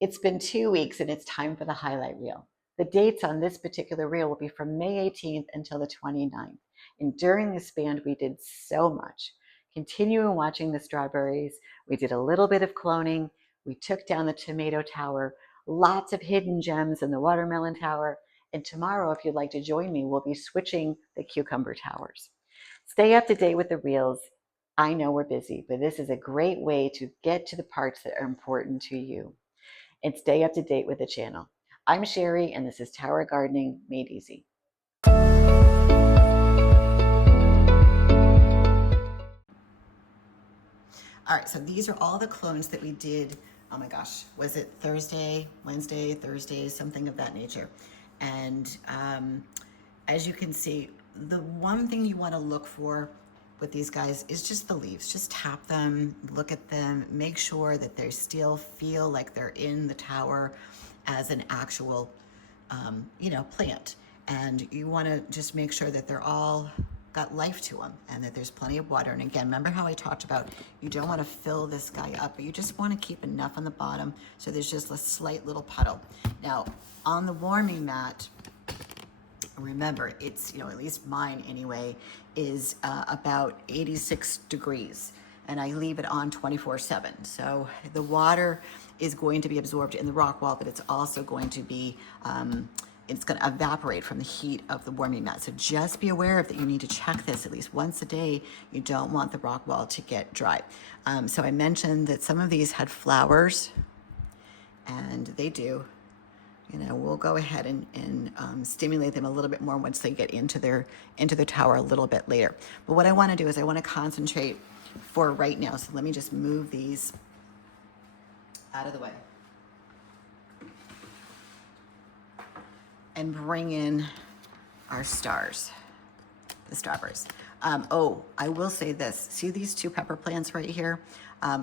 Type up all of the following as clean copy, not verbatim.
It's been 2 weeks and it's time for the highlight reel. The dates on this particular reel will be from May 18th until the 29th. And during this span, we did so much. Continuing watching the strawberries, we did a little bit of cloning, we took down the tomato tower, lots of hidden gems in the watermelon tower, and tomorrow, if you'd like to join me, we'll be switching the cucumber towers. Stay up to date with the reels. I know we're busy, but this is a great way to get to the parts that are important to you and stay up to date with the channel. I'm Sherry, and this is Tower Gardening Made Easy. All right, so these are all the clones that we did. Oh my gosh, was it Thursday, Wednesday, Thursday, something of that nature. And as you can see, the one thing you want to look for with these guys is just the leaves. Just tap them, look at them, make sure that they still feel like they're in the tower as an actual, plant. And you want to just make sure that they're all got life to them and that there's plenty of water. And again, remember how I talked about you don't want to fill this guy up, but you just want to keep enough on the bottom so there's just a slight little puddle. Now, on the warming mat, remember, it's, at least mine anyway, is about 86 degrees. And I leave it on 24/7. So the water is going to be absorbed in the rock wall, but it's also going to be, it's going to evaporate from the heat of the warming mat. So just be aware of that. You need to check this at least once a day. You don't want the rock wall to get dry. So I mentioned that some of these had flowers, and they do. We'll go ahead and stimulate them a little bit more once they get into their tower a little bit later. But what I want to do is I want to concentrate for right now. So let me just move these out of the way and bring in our stars, the strawberries. I will say this. See these two pepper plants right here?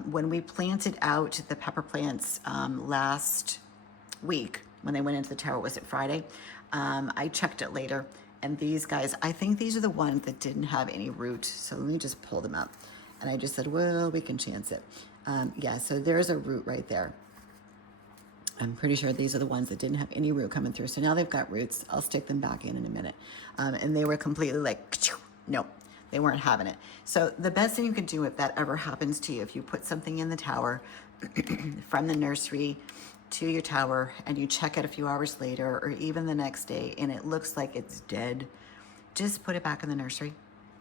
When we planted out the pepper plants last week, when they went into the tower, was it Friday? I checked it later, and these guys, I think these are the ones that didn't have any root. So let me just pull them up. And I just said, well, we can chance it. Yeah, so there's a root right there. I'm pretty sure these are the ones that didn't have any root coming through. So now they've got roots. I'll stick them back in a minute. And they were completely like, no, they weren't having it. So the best thing you can do if that ever happens to you, if you put something in the tower from the nursery to your tower and you check it a few hours later or even the next day and it looks like it's dead, just put it back in the nursery.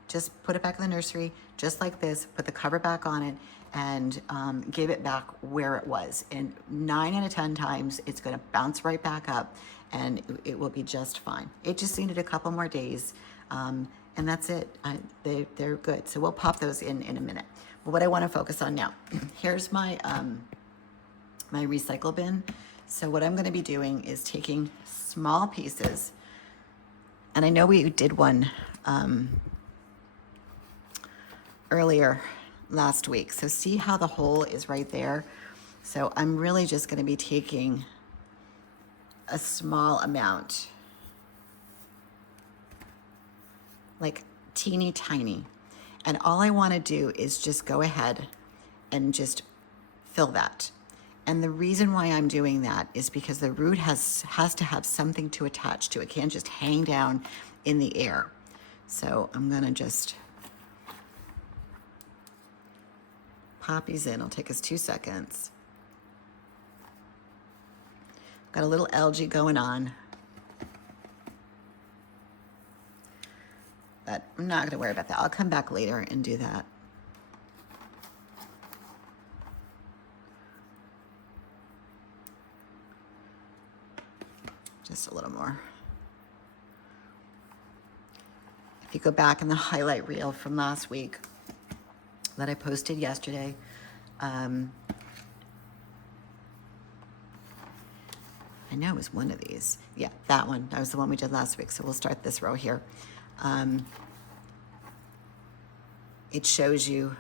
Just put it back in the nursery, just like this, put the cover back on it and give it back where it was. And 9 out of 10 times, it's gonna bounce right back up and it will be just fine. It just needed a couple more days and that's it. They're good. So we'll pop those in a minute. But what I wanna focus on now, here's my my recycle bin. So what I'm gonna be doing is taking small pieces, and I know we did one earlier last week. So see how the hole is right there? So I'm really just gonna be taking a small amount, like teeny tiny. And all I wanna do is just go ahead and just fill that. And the reason why I'm doing that is because the root has to have something to attach to. It can't just hang down in the air. So I'm gonna just pop these in. It'll take us 2 seconds. Got a little algae going on. But I'm not gonna worry about that. I'll come back later and do that. Just a little more. If you go back in the highlight reel from last week that I posted yesterday, I know it was one of these. Yeah, that one. That was the one we did last week. So we'll start this row here. It shows you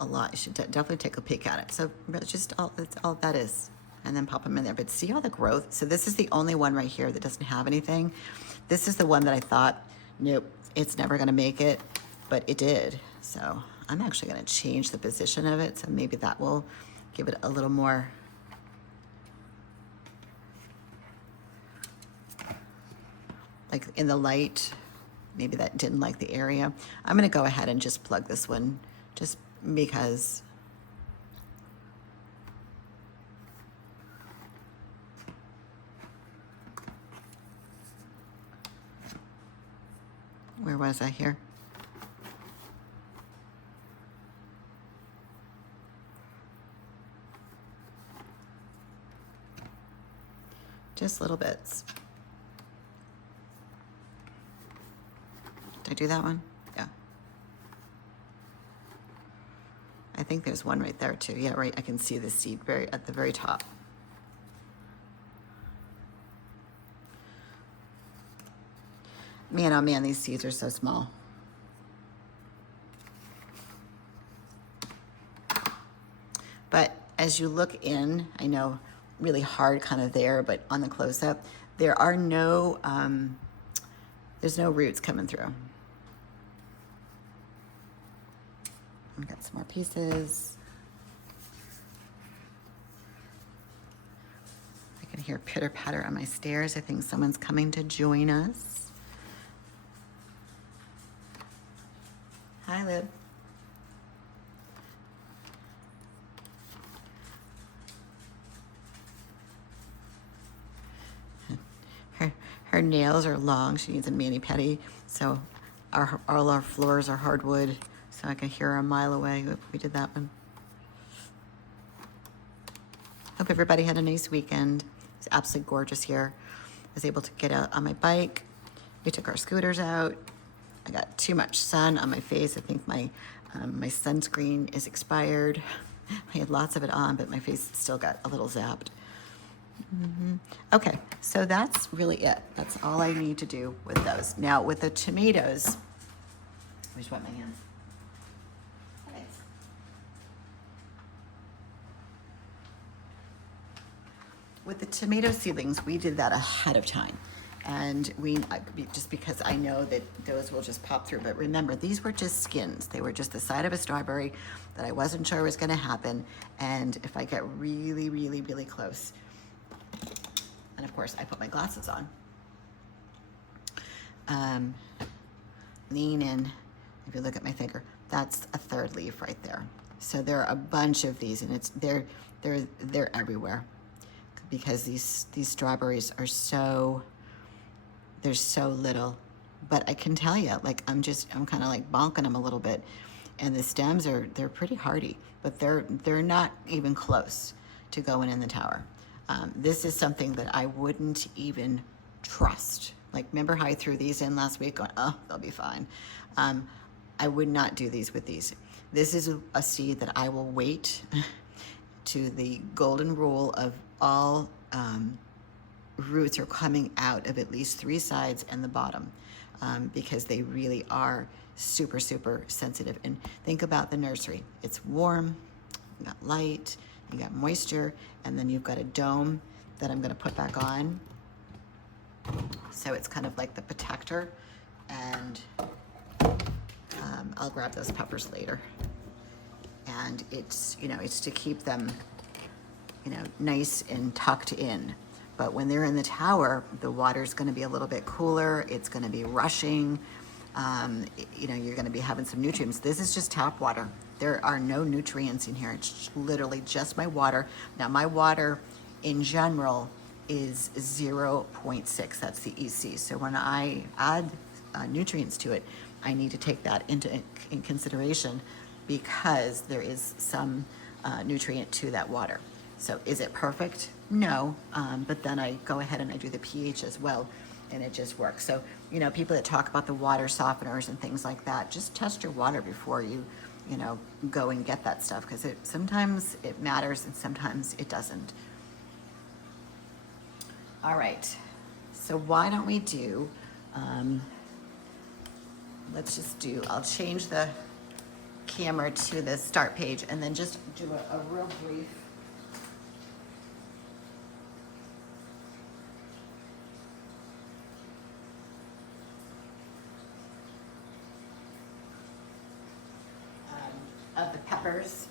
a lot. You should definitely take a peek at it. So just that's all that is. And then pop them in there. But see all the growth? So this is the only one right here that doesn't have anything. This is the one that I thought, nope, it's never gonna make it, but it did. So I'm actually gonna change the position of it. So maybe that will give it a little more like in the light, maybe that didn't like the area. I'm gonna go ahead and just plug this one just because where was I here? Just little bits. Did I do that one? Yeah. I think there's one right there too. Yeah, right. I can see the seed at the very top. Man, oh man, these seeds are so small. But as you look in, I know really hard kind of there, but on the close-up, there are no, there's no roots coming through. I've got some more pieces. I can hear pitter-patter on my stairs. I think someone's coming to join us. Hi, Lib. Her nails are long. She needs a mani-pedi. So all our floors are hardwood. So I can hear her a mile away if we did that one. Hope everybody had a nice weekend. It's absolutely gorgeous here. I was able to get out on my bike. We took our scooters out. I got too much sun on my face. I think my sunscreen is expired. I had lots of it on, but my face still got a little zapped. Okay, so that's really it. That's all I need to do with those. Now with the tomatoes, let me just wipe my hands. With the tomato seedlings, we did that ahead of time. And just because I know that those will just pop through. But remember, these were just skins. They were just the side of a strawberry that I wasn't sure was gonna happen. And if I get really, really, really close, and of course I put my glasses on, lean in, if you look at my finger, that's a third leaf right there. So there are a bunch of these, and they're everywhere, because these strawberries are so, there's so little. But I can tell you, like, I'm kind of like bonking them a little bit, and the stems they're pretty hardy, but they're not even close to going in the tower. This is something that I wouldn't even trust. Like, remember how I threw these in last week going, oh, they'll be fine. I would not do these with these. This is a seed that I will wait to the golden rule of all roots are coming out of at least 3 sides and the bottom, because they really are super, super sensitive. And think about the nursery. It's warm, you got light, you got moisture, and then you've got a dome that I'm gonna put back on. So it's kind of like the protector, and I'll grab those peppers later. And it's, it's to keep them, nice and tucked in. But when they're in the tower, the water's gonna be a little bit cooler, it's gonna be rushing, you're gonna be having some nutrients. This is just tap water. There are no nutrients in here. It's literally just my water. Now my water in general is 0.6, that's the EC. So when I add nutrients to it, I need to take that in consideration, because there is some nutrient to that water. So is it perfect? No, but then I go ahead and I do the pH as well, and it just works. So, people that talk about the water softeners and things like that, just test your water before you, go and get that stuff, because sometimes it matters and sometimes it doesn't. All right, so why don't we do, I'll change the camera to the start page and then just do a real brief of the peppers.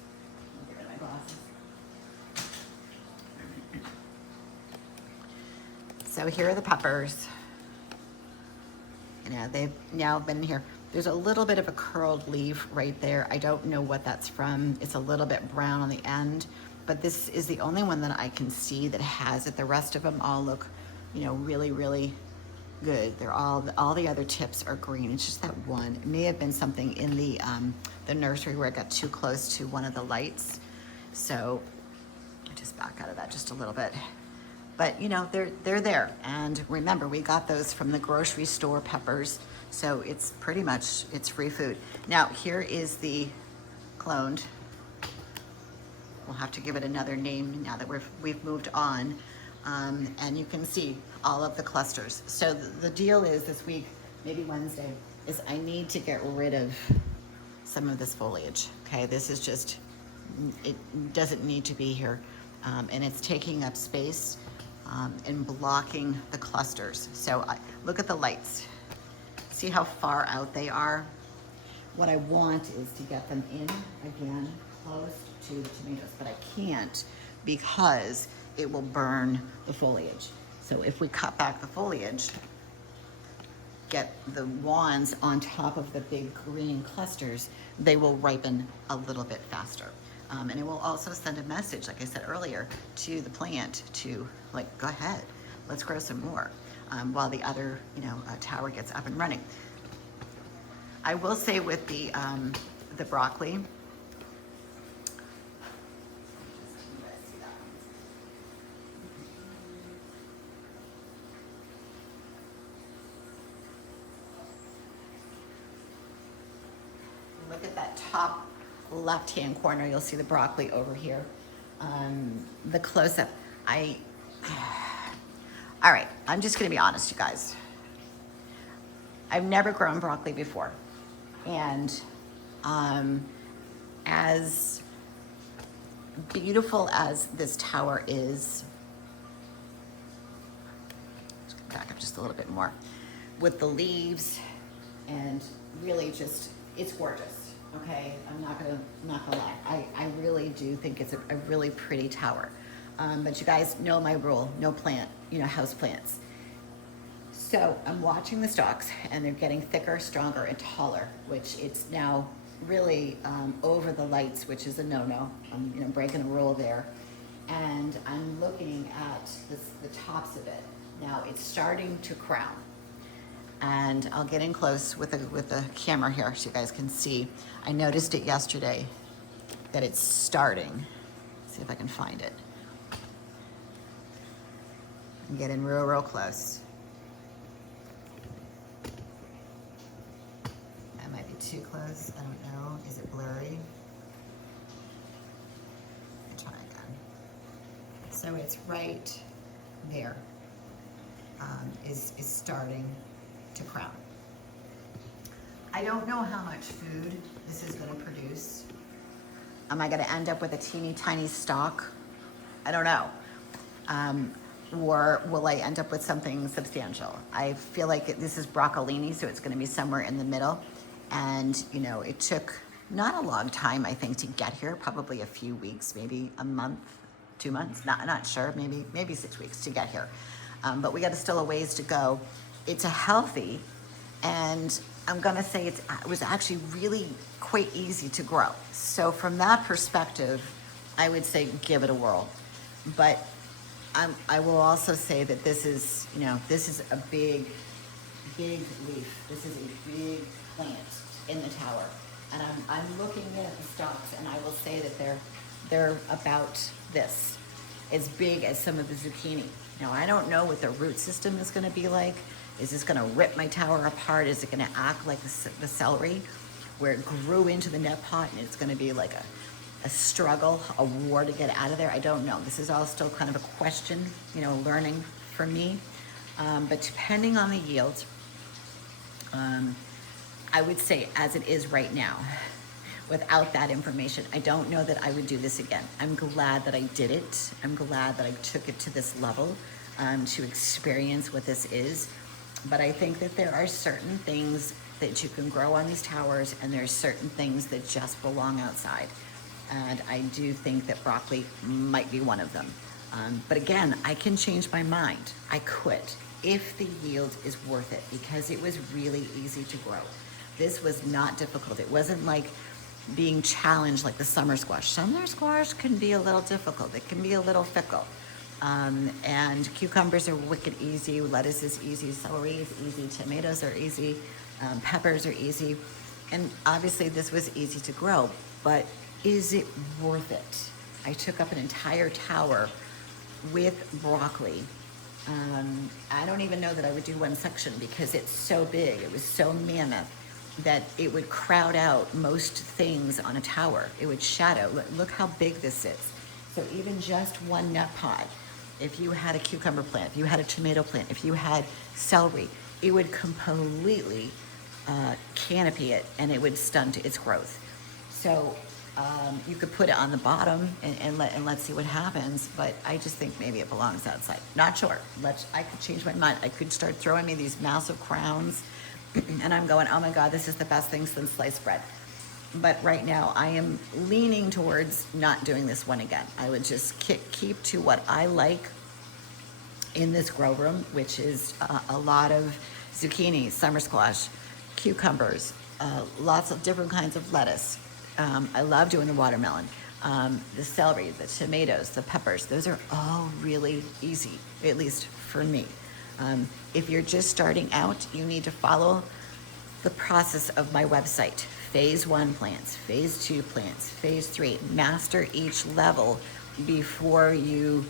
Let me get rid of my glasses. So here are the peppers. You know, they've now been here. There's a little bit of a curled leaf right there. I don't know what that's from. It's a little bit brown on the end, but this is the only one that I can see that has it. The rest of them all look, you know, really, really good. They're all the other tips are green. It's just that one. It may have been something in the nursery where I got too close to one of the lights. So I just back out of that just a little bit. But you know, they're there. And remember, we got those from the grocery store, peppers. So it's pretty much, it's free food. Now here is the cloned. We'll have to give it another name now that we've moved on. And you can see all of the clusters. So the deal is this week, maybe Wednesday, is I need to get rid of some of this foliage. Okay, this is just, it doesn't need to be here. And it's taking up space and blocking the clusters. So look at the lights. See how far out they are? What I want is to get them in again, close to the tomatoes, but I can't because it will burn the foliage. So if we cut back the foliage, get the wands on top of the big green clusters, they will ripen a little bit faster. And it will also send a message, like I said earlier, to the plant to like, go ahead, let's grow some more, while the other, you know, tower gets up and running. I will say with the broccoli, look at that top left-hand corner, you'll see the broccoli over here. The close-up, all right, I'm just gonna be honest, you guys. I've never grown broccoli before. And as beautiful as this tower is, let's back up just a little bit more, with the leaves and really just, it's gorgeous. Okay, I'm not gonna lie. I really do think it's a really pretty tower. But you guys know my rule, no plant, you know, house plants. So I'm watching the stalks and they're getting thicker, stronger, and taller, which it's now really over the lights, which is a no-no. I'm, you know, breaking a rule there. And I'm looking at the tops of it. Now it's starting to crown. And I'll get in close with the camera here so you guys can see. I noticed it yesterday that it's starting. Let's see if I can find it. And get in real close. That might be too close. I don't know. Is it blurry? I'll try again. So it's right there. Is starting to crown. I don't know how much food this is going to produce. Am I going to end up with a teeny tiny stalk? I don't know. Or will I end up with something substantial? I feel like this is broccolini, so it's going to be somewhere in the middle. And you know, it took not a long time, I think, to get here. Probably a few weeks, maybe a month, 2 months. Not sure. Maybe 6 weeks to get here. But we got still a ways to go. It's a healthy, and I'm gonna say it was actually really quite easy to grow. So from that perspective, I would say give it a whirl. But I will also say that this is, you know, this is a big leaf. This is a big plant in the tower. And I'm looking at the stalks, and I will say that they're about this, as big as some of the zucchini. Now, I don't know what the root system is gonna be like. Is this gonna rip my tower apart? Is it gonna act like the celery, where it grew into the net pot and it's gonna be like a struggle, a war to get out of there? I don't know. This is all still kind of a question, you know, learning for me. But depending on the yield, I would say as it is right now, without that information, I don't know that I would do this again. I'm glad that I did it. I'm glad that I took it to this level to experience what this is. But I think that there are certain things that you can grow on these towers, and there's certain things that just belong outside. And I do think that broccoli might be one of them. But again, I can change my mind. I could. if the yield is worth it, because it was really easy to grow. This was not difficult. It wasn't like being challenged like the summer squash. Summer squash can be a little difficult. It can be a little fickle. And cucumbers are wicked easy. Lettuce is easy. Celery is easy. Tomatoes are easy. Peppers are easy. And obviously this was easy to grow, but is it worth it? I took up an entire tower with broccoli. I don't even know that I would do one section because it's so big. It was so mammoth that it would crowd out most things on a tower. It would shadow. Look how big this is. So even just one nut pod, if you had a cucumber plant, if you had a tomato plant, if you had celery, it would completely canopy it and it would stunt its growth. So you could put it on the bottom and let's see what happens, but I just think maybe it belongs outside. Not sure. I could change my mind. I could start throwing me these massive crowns and I'm going, oh my God, this is the best thing since sliced bread. But right now I am leaning towards not doing this one again. I would just keep to what I like in this grow room, which is a lot of zucchini, summer squash, cucumbers, lots of different kinds of lettuce. I love doing the watermelon, the celery, the tomatoes, the peppers. Those are all really easy, at least for me. If you're just starting out, you need to follow the process of my website. Phase 1 plants, phase 2 plants, phase 3. Master each level before you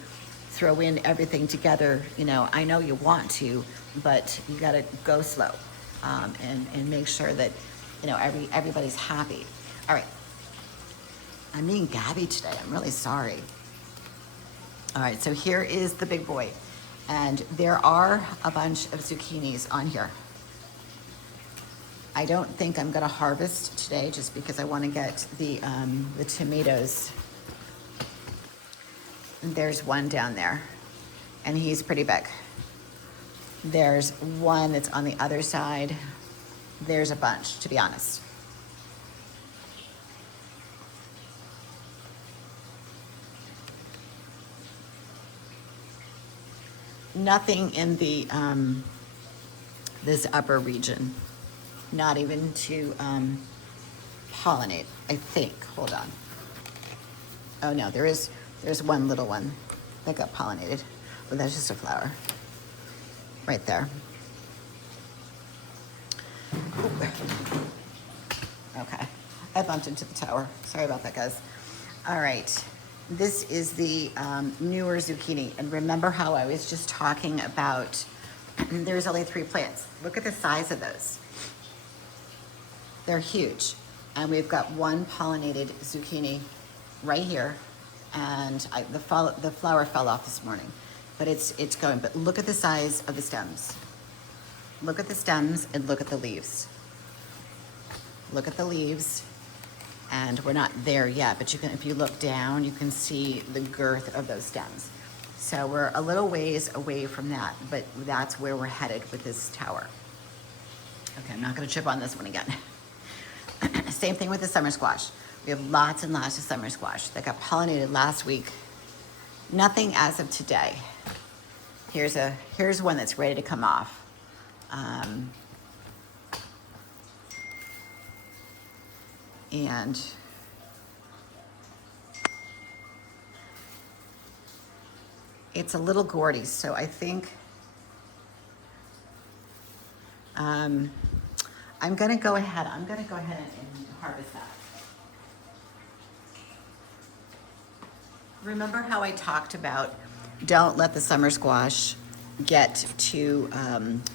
throw in everything together. You know, I know you want to, but you gotta go slow and make sure that, you know, everybody's happy. All right, I'm being Gabby today. I'm really sorry. All right, so here is the big boy. And there are a bunch of zucchinis on here. I don't think I'm gonna harvest today just because I wanna get the tomatoes. And there's one down there, and he's pretty big. There's one that's on the other side. There's a bunch, to be honest. Nothing in the this upper region, not even to pollinate, I think. Hold on. Oh no, there's one little one that got pollinated, but that's just a flower right there. Ooh. Okay, I bumped into the tower. Sorry about that, guys. All right. This is the newer zucchini. And remember how I was just talking about, there's only 3 plants. Look at the size of those. They're huge. And we've got one pollinated zucchini right here. And the flower fell off this morning, but it's going. But look at the size of the stems. Look at the stems and look at the leaves. Look at the leaves. And we're not there yet, but you can, if you look down, you can see the girth of those stems. So we're a little ways away from that, but that's where we're headed with this tower. Okay, I'm not gonna chip on this one again. Same thing with the summer squash. We have lots and lots of summer squash that got pollinated last week. Nothing as of today. Here's one that's ready to come off. And it's a little gourdy, so I think I'm gonna go ahead and harvest that. Remember how I talked about don't let the summer squash get too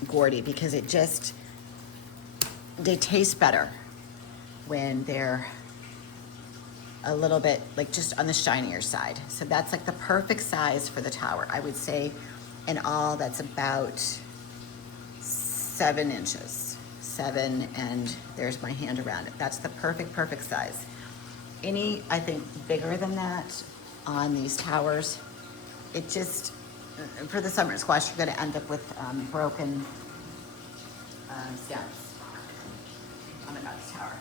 gourdy, because they taste better when they're a little bit like just on the shinier side. So that's like the perfect size for the tower. I would say in all that's about 7 inches. 7, and there's my hand around it. That's the perfect size. Any, I think, bigger than that on these towers, it just, for the summer squash, you're gonna end up with broken stems. Oh my God, this tower.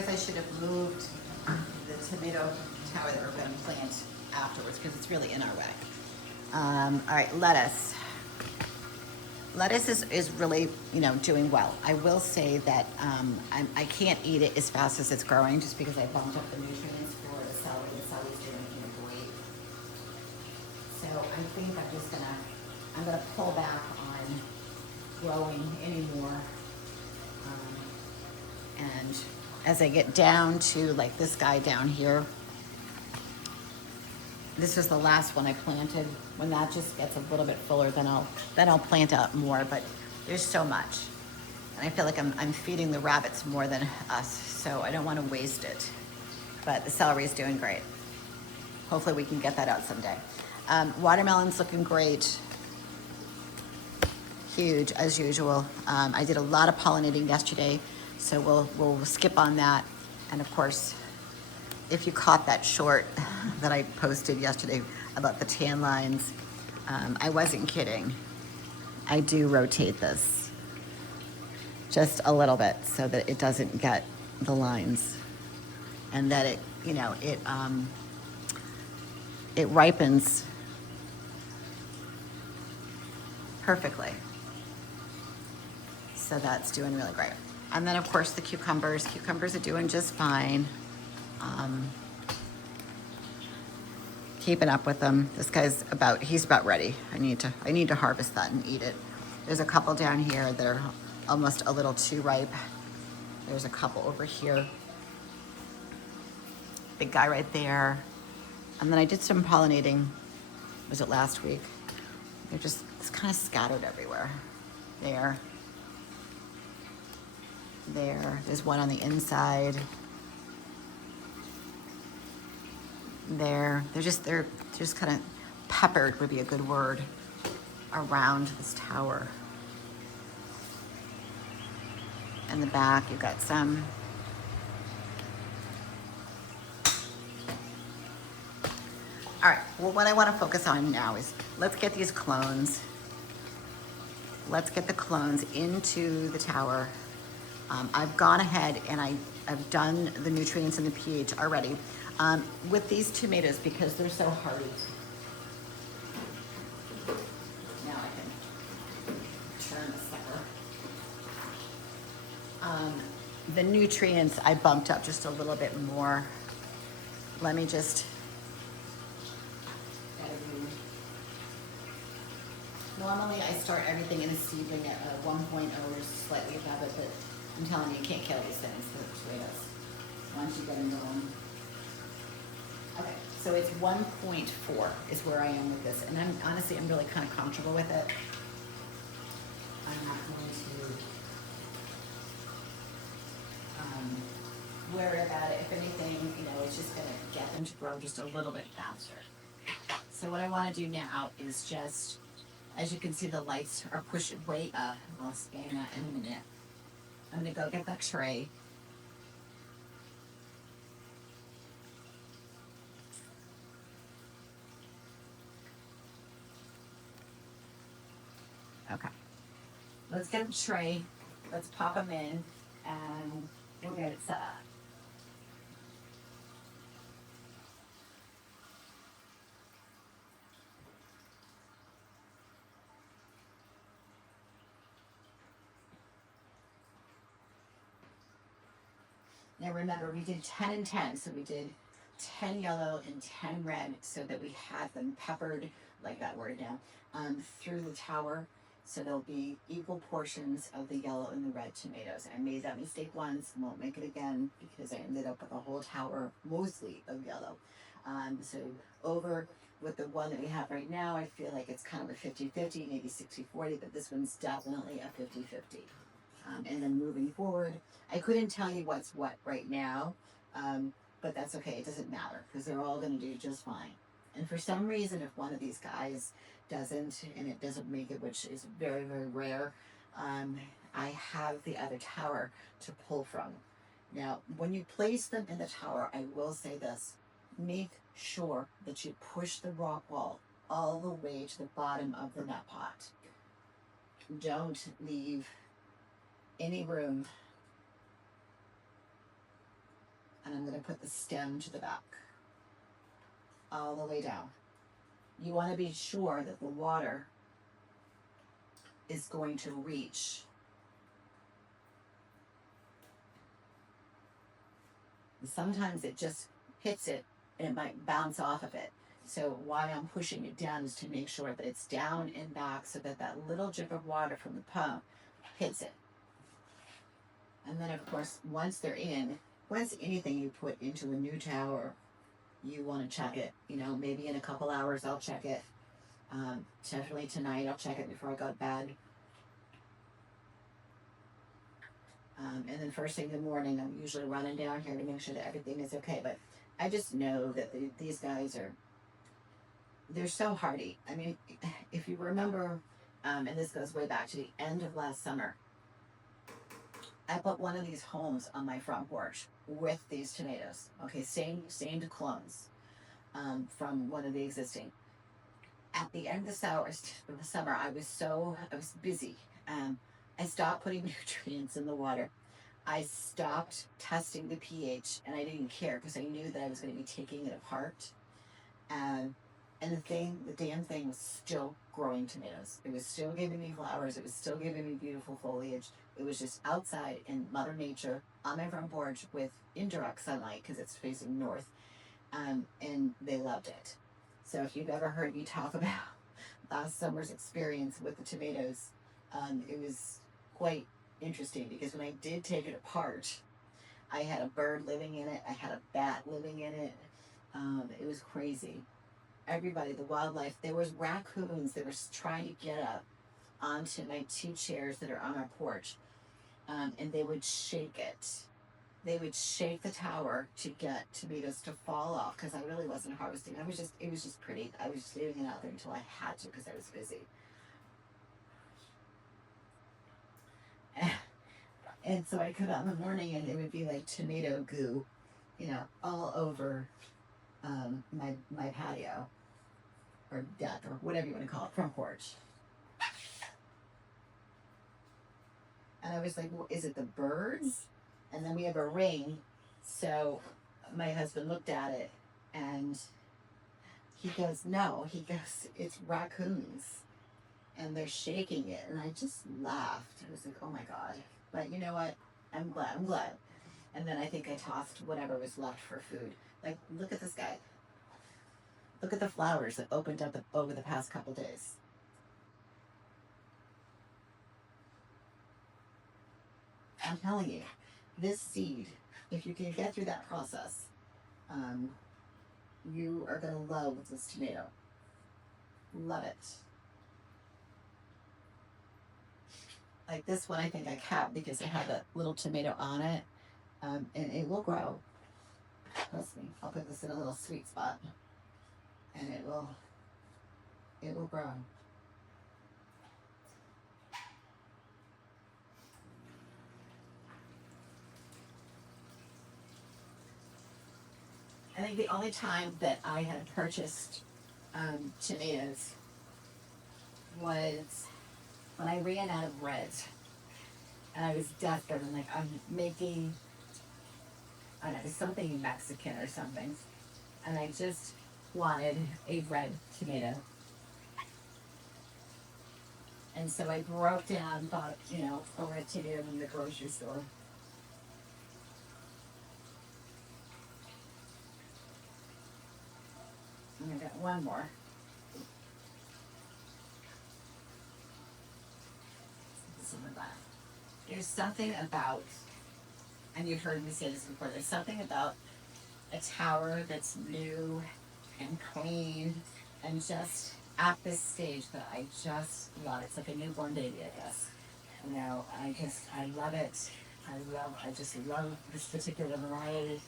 guess I should have moved the tomato tower that we're going to plant afterwards because it's really in our way. All right, lettuce. Lettuce is really, doing well. I will say that I can't eat it as fast as it's growing just because I bumped up the nutrients for the celery. The celery's doing great. So I think I'm gonna pull back on growing anymore. And as I get down to like this guy down here, this was the last one I planted. When that just gets a little bit fuller, then I'll plant out more. But there's so much, and I feel like I'm feeding the rabbits more than us, so I don't want to waste it. But the celery is doing great. Hopefully, we can get that out someday. Watermelon's looking great. Huge as usual. I did a lot of pollinating yesterday, so we'll skip on that. And of course, if you caught that short that I posted yesterday about the tan lines, I wasn't kidding. I do rotate this just a little bit so that it doesn't get the lines, and that it ripens perfectly. So that's doing really great. And then of course the cucumbers. Cucumbers are doing just fine. Keeping up with them. This guy's he's about ready. I need to harvest that and eat it. There's a couple down here that are almost a little too ripe. There's a couple over here. Big guy right there. And then I did some pollinating, was it last week? It's kind of scattered everywhere. There's one on the inside. They're just kind of peppered would be a good word around this tower. In the back, you've got some. All right, well, what I want to focus on now is let's get these clones. Let's get the clones into the tower. I've gone ahead and I've done the nutrients and the pH already. With these tomatoes, because they're so hardy. Now I can turn the sucker. The nutrients I bumped up just a little bit more. Let me just. Normally I start everything in a seedling at 1.0 or slightly above it, but I'm telling you, you can't kill these things, the tomatoes, once you get them going. Okay, so it's 1.4 is where I am with this, and I'm really kind of comfortable with it. I'm not going to worry about it. If anything, it's just going to get them to grow just a little bit faster. So what I want to do now is just, as you can see, the lights are pushed way up. I'll scan that in a minute. I'm going to go get that tray. Okay. Let's get a tray. Let's pop them in, and we'll get it set up. Now remember, we did 10 and 10, so we did 10 yellow and 10 red so that we had them peppered, like that word now, through the tower. So there'll be equal portions of the yellow and the red tomatoes. I made that mistake once, won't make it again because I ended up with a whole tower mostly of yellow. So over with the one that we have right now, I feel like it's kind of a 50-50, maybe 60-40, but this one's definitely a 50-50. And then moving forward, I couldn't tell you what's what right now, but that's okay. It doesn't matter because they're all going to do just fine. And for some reason, if one of these guys doesn't, and it doesn't make it, which is very, very rare, I have the other tower to pull from. Now, when you place them in the tower, I will say this. Make sure that you push the rock wall all the way to the bottom of the nut pot. Don't leave any room And I'm going to put the stem to the back, all the way down. You want to be sure that the water is going to reach. Sometimes it just hits it and it might bounce off of it. So why I'm pushing it down is to make sure that it's down and back so that that little drip of water from the pump hits it. And then of course, once they're in, once anything you put into a new tower, you want to check it. You know, maybe in a couple hours I'll check it. Definitely tonight I'll check it before I go to bed. And then first thing in the morning, I'm usually running down here to make sure that everything is okay. But I just know that these guys they're so hardy. I mean, if you remember, and this goes way back to the end of last summer, I put one of these homes on my front porch with these tomatoes. Okay, same clones from one of the existing. At the end of the summer, I was busy. I stopped putting nutrients in the water. I stopped testing the pH, and I didn't care because I knew that I was going to be taking it apart. And the damn thing was still growing tomatoes. It was still giving me flowers. It was still giving me beautiful foliage. It was just outside in Mother Nature on my front porch with indirect sunlight because it's facing north. And they loved it. So if you've ever heard me talk about last summer's experience with the tomatoes, it was quite interesting because when I did take it apart, I had a bird living in it. I had a bat living in it. It was crazy. Everybody, the wildlife, there was raccoons that were trying to get up onto my 2 chairs that are on our porch, and they would shake it. They would shake the tower to get tomatoes to fall off because I really wasn't harvesting. It was just pretty. I was just leaving it out there until I had to because I was busy. And so I come out in the morning and it would be like tomato goo, you know, all over my patio or deck or whatever you want to call it, front porch. And I was like, well, is it the birds? And then we have a ring. So my husband looked at it and he goes, no, he goes, it's raccoons. And they're shaking it. And I just laughed. I was like, oh my God. But you know what? I'm glad. And then I think I tossed whatever was left for food. Like, look at this guy. Look at the flowers that opened up over the past couple days. I'm telling you, this seed, if you can get through that process, you are going to love this tomato. Love it. Like this one, I think I kept because it had a little tomato on it, and it will grow. Trust me. I'll put this in a little sweet spot, and it will grow. I think the only time that I had purchased tomatoes was when I ran out of reds, and I was desperate. And like, I'm making, I don't know, something Mexican or something, and I just wanted a red tomato. And so I broke down, bought, you know, a red tomato in the grocery store. And I got one more. This in the back. There's something about, and you've heard me say this before, there's something about a tower that's new and clean and just at this stage that I just love. It's like a newborn baby, I guess. You know, I love it. I just love this particular variety.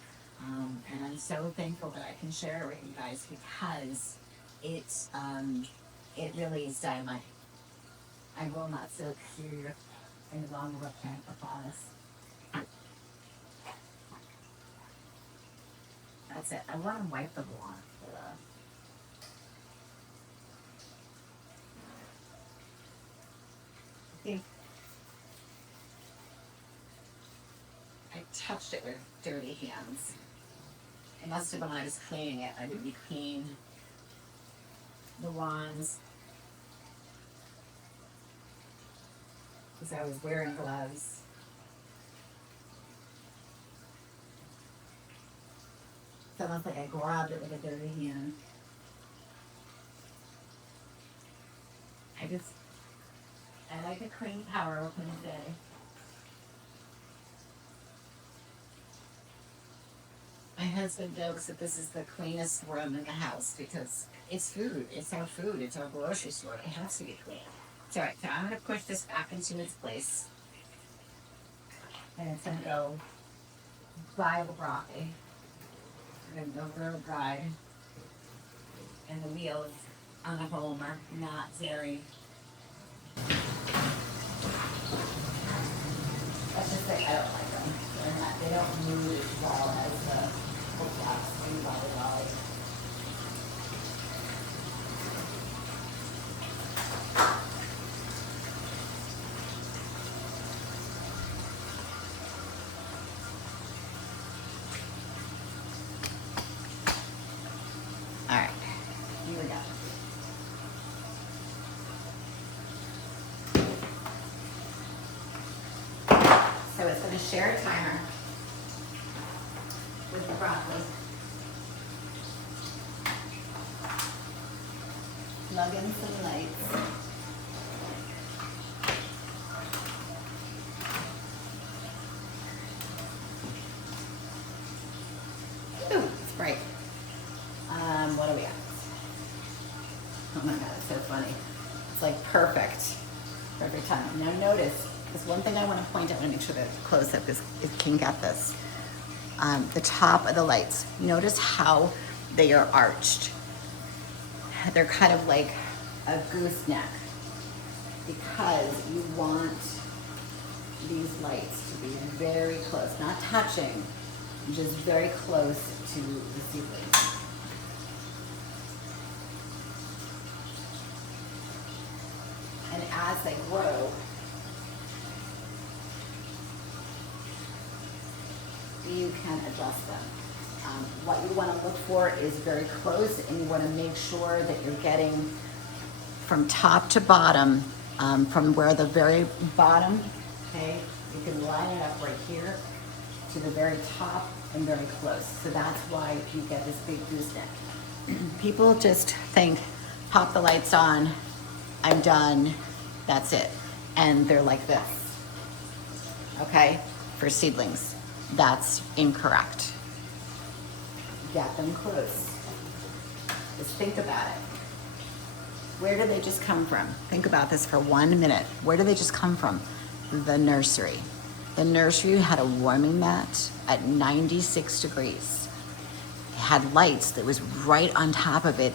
And I'm so thankful that I can share it with you guys because it really is dynamite. I will not silk you any longer with I promise. That's it. I want to wipe the blonde for I touched it with dirty hands. It must have been when I was cleaning it. I didn't clean the wands because I was wearing gloves. It's almost like I grabbed it with a dirty hand. I like a clean power open today. My husband jokes that this is the cleanest room in the house because it's food. It's our food. It's our grocery store. It has to be clean. It's all right. So I'm going to push this back into its place. And it's going to go by the broccoli. We're going to go real dry. And the wheels on the home are not very. Let's just say I don't like them. They don't move as well as the flip-flops do by the dolly. All right, here we go. So it's going to share a timer with the broccoli. Plug in some lights. Ooh, it's bright. What are we at? Oh my God, it's so funny. It's like perfect. Perfect time. Now notice, there's one thing I want to point out. I want to make sure that it's close up because it can get this. The top of the lights. Notice how they are arched. They're kind of like a gooseneck because you want these lights to be very close, not touching, just very close to the seedlings. And as they grow, you can adjust them. What you want to look for is very close, and you want to make sure that you're getting from top to bottom, from where the very bottom, okay, you can line it up right here to the very top and very close. So that's why you get this big gooseneck. People just think, pop the lights on, I'm done, that's it. And they're like this, okay, for seedlings. That's incorrect. Get them close. Just think about it. Where did they just come from? Think about this for 1 minute. Where did they just come from? The nursery. The nursery had a warming mat at 96 degrees. It had lights that was right on top of it.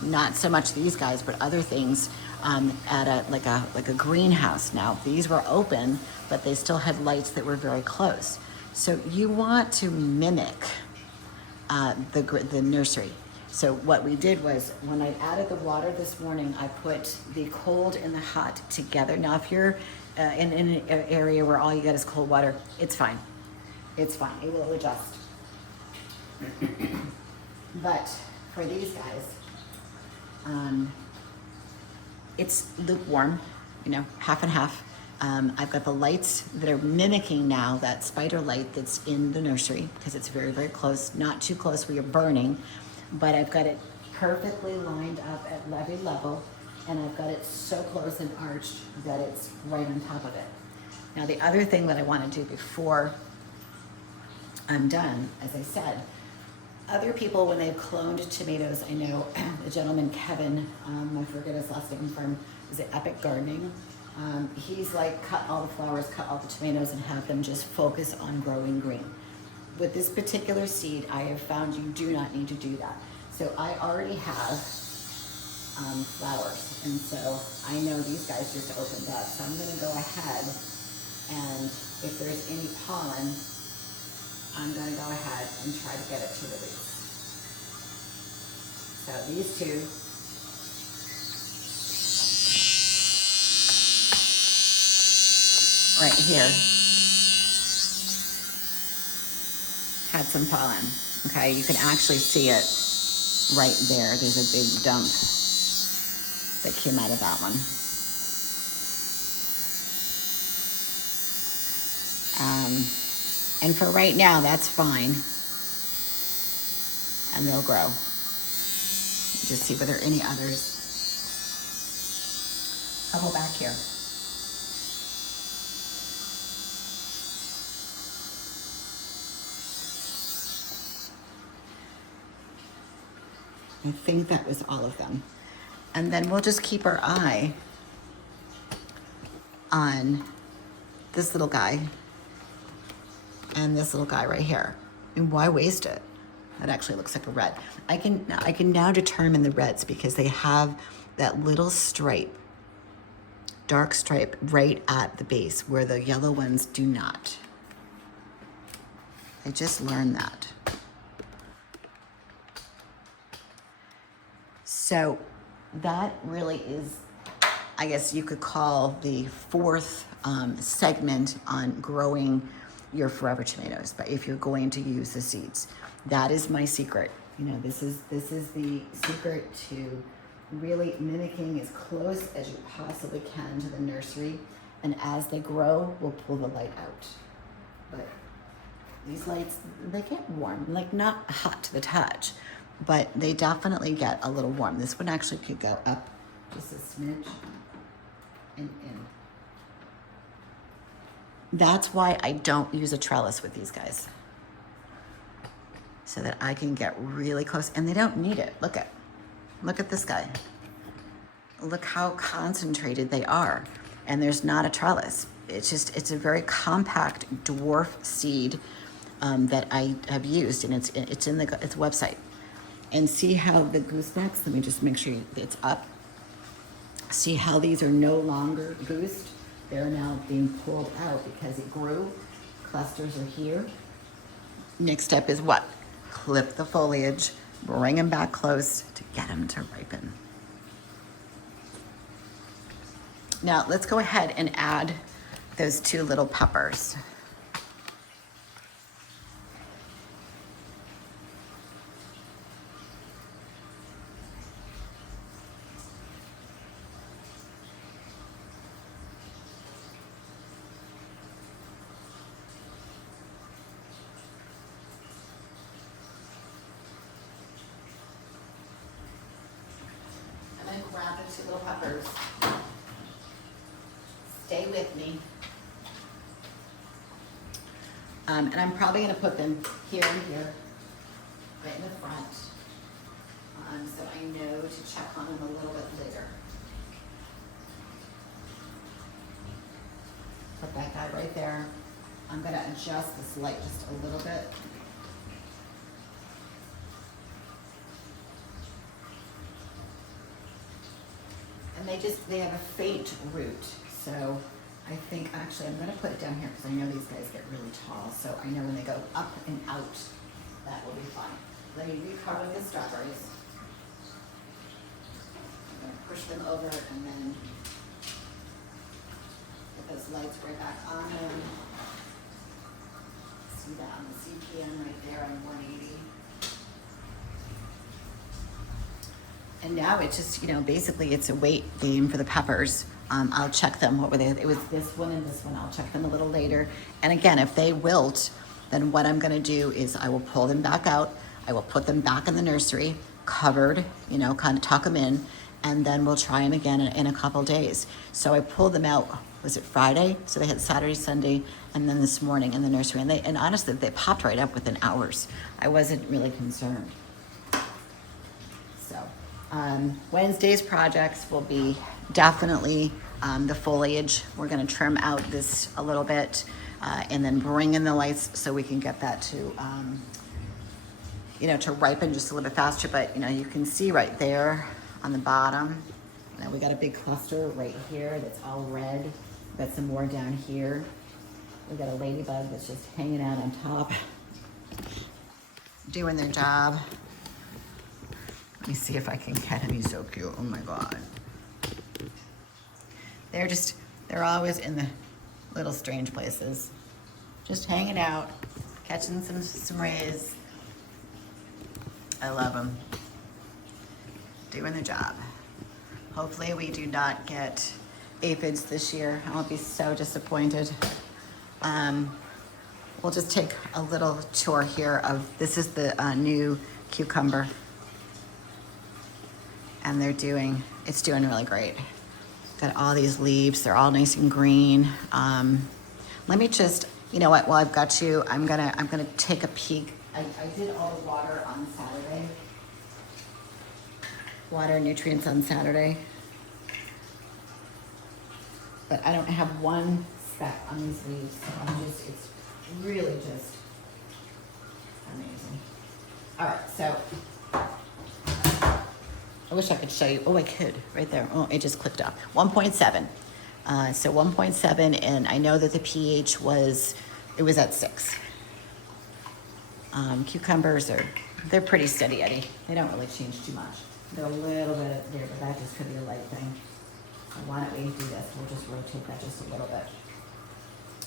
Not so much these guys, but other things at a greenhouse. Now these were open, but they still had lights that were very close. So you want to mimic the nursery. So what we did was, when I added the water this morning, I put the cold and the hot together. Now, if you're in an area where all you get is cold water, it's fine. It's fine. It will adjust. But for these guys, it's lukewarm, half and half. I've got the lights that are mimicking now that spider light that's in the nursery because it's very, very close, not too close where you're burning, but I've got it perfectly lined up at levee level, and I've got it so close and arched that it's right on top of it. Now the other thing that I want to do before I'm done, as I said, other people, when they've cloned tomatoes, I know the gentleman, Kevin, I forget his last name from, is it Epic Gardening? He's like, cut all the flowers, cut all the tomatoes, and have them just focus on growing green. With this particular seed, I have found you do not need to do that. So I already have flowers, and so I know these guys just opened up. So I'm gonna go ahead, and if there's any pollen, I'm gonna go ahead and try to get it to release. So these two, right here. had some pollen. Okay, you can actually see it right there. There's a big dump that came out of that one. And for right now, that's fine. And they'll grow. Just see whether any others. I'll go back here. I think that was all of them. And then we'll just keep our eye on this little guy and this little guy right here. And why waste it? That actually looks like a red. I can now determine the reds because they have that little stripe, dark stripe right at the base where the yellow ones do not. I just learned that. So that really is, I guess you could call the fourth segment on growing your forever tomatoes, but if you're going to use the seeds, that is my secret. You know, this is the secret to really mimicking as close as you possibly can to the nursery, and as they grow, we'll pull the light out. But these lights, they get warm, like not hot to the touch, but they definitely get a little warm. This one actually could go up just a smidge and in. That's why I don't use a trellis with these guys, so that I can get really close, and they don't need it. Look at this guy. Look how concentrated they are, and there's not a trellis. It's a very compact dwarf seed that I have used, and it's in its website. And see how the goosenecks, let me just make sure it's up. See how these are no longer goosed? They're now being pulled out because it grew. Clusters are here. Next step is what? Clip the foliage, bring them back close to get them to ripen. Now let's go ahead and add those two little peppers. Grab the two little peppers. Stay with me. And I'm probably going to put them here and here, right in the front, so I know to check on them a little bit later. Put that guy right there. I'm going to adjust this light just a little bit. And they have a faint root, so I think actually I'm going to put it down here because I know these guys get really tall, so I know when they go up and out, that will be fine. Let me recover the strawberries. I'm going to push them over and then put those lights right back on them. See that on the CPM right there on 180. And now it's just, you know, basically it's a weight game for the peppers. I'll check them. What were they? It was this one and this one. I'll check them a little later. And again, if they wilt, then what I'm going to do is I will pull them back out. I will put them back in the nursery, covered, you know, kind of tuck them in, and then we'll try them again in a couple days. So I pulled them out, was it Friday? So they had Saturday, Sunday, and then this morning in the nursery. And honestly, they popped right up within hours. I wasn't really concerned. So Wednesday's projects will be definitely the foliage. We're going to trim out this a little bit and then bring in the lights so we can get that to, you know, to ripen just a little bit faster. But, you know, you can see right there on the bottom, you know, we got a big cluster right here that's all red. We've got some more down here. We got a ladybug that's just hanging out on top, doing their job. Let me see if I can get him. He's so cute. Oh my God. They're always in the little strange places, just hanging out, Catching some rays. I love them. Doing their job. Hopefully we do not get aphids this year. I won't be so disappointed. We'll just take a little tour here of, this is the new cucumber. And it's doing really great. Got all these leaves, they're all nice and green. Let me just, you know what, while I've got you, I'm gonna take a peek. I did all the water on Saturday. Water nutrients on Saturday. But I don't have one speck on these leaves. So it's really just amazing. All right, so I wish I could show you. Oh, I could, right there. Oh, it just clicked up. 1.7. So 1.7, and I know that the pH was at 6. Cucumbers they're pretty steady, Eddie. They don't really change too much. They're a little bit there, but that just could be a light thing. So why don't we do this? We'll just rotate that just a little bit.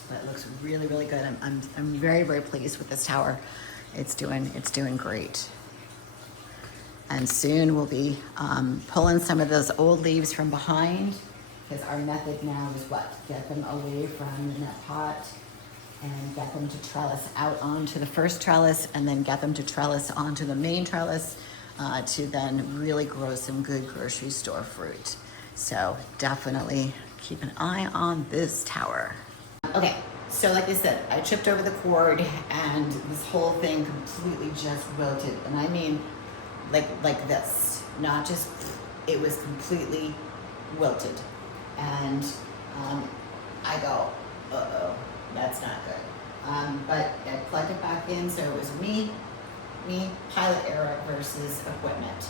But it looks really, really good. I'm very, very pleased with this tower. It's doing great. And soon we'll be pulling some of those old leaves from behind, because our method now is what? Get them away from that pot and get them to trellis out onto the first trellis, and then get them to trellis onto the main trellis to then really grow some good grocery store fruit. So definitely keep an eye on this tower. Okay, so like I said, I tripped over the cord and this whole thing completely just wilted. And I mean, like this, not just, it was completely wilted. And I go, uh-oh, that's not good. But I plugged it back in, so it was me, pilot error versus equipment.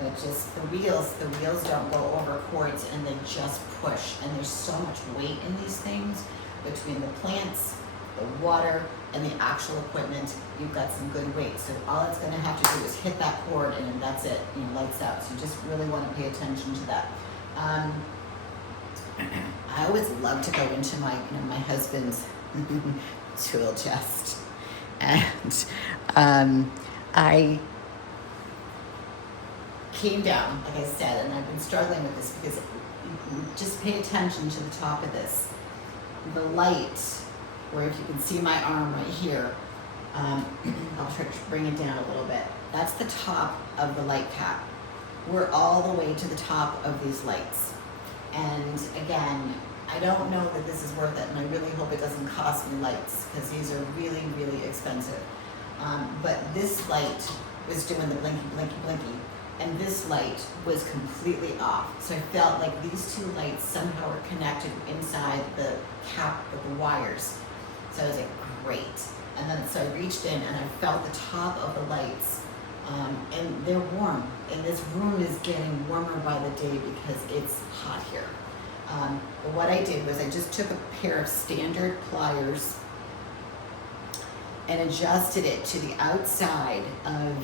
But just the wheels don't go over cords, and they just push. And there's so much weight in these things between the plants, the water, and the actual equipment. You've got some good weight. So all it's gonna have to do is hit that cord, and that's it, lights out. So you just really wanna pay attention to that. I always love to go into my husband's tool chest, and I came down, like I said, and I've been struggling with this because just pay attention to the top of this. The light, or if you can see my arm right here, I'll try to bring it down a little bit. That's the top of the light cap. We're all the way to the top of these lights. And again, I don't know that this is worth it, and I really hope it doesn't cost me lights, because these are really, really expensive. But this light was doing the blinky, blinky, blinky, and this light was completely off. So I felt like these two lights somehow were connected inside the cap with the wires. So I was like, great. And then so I reached in and I felt the top of the lights, and they're warm. And this room is getting warmer by the day because it's hot here. But what I did was I just took a pair of standard pliers and adjusted it to the outside of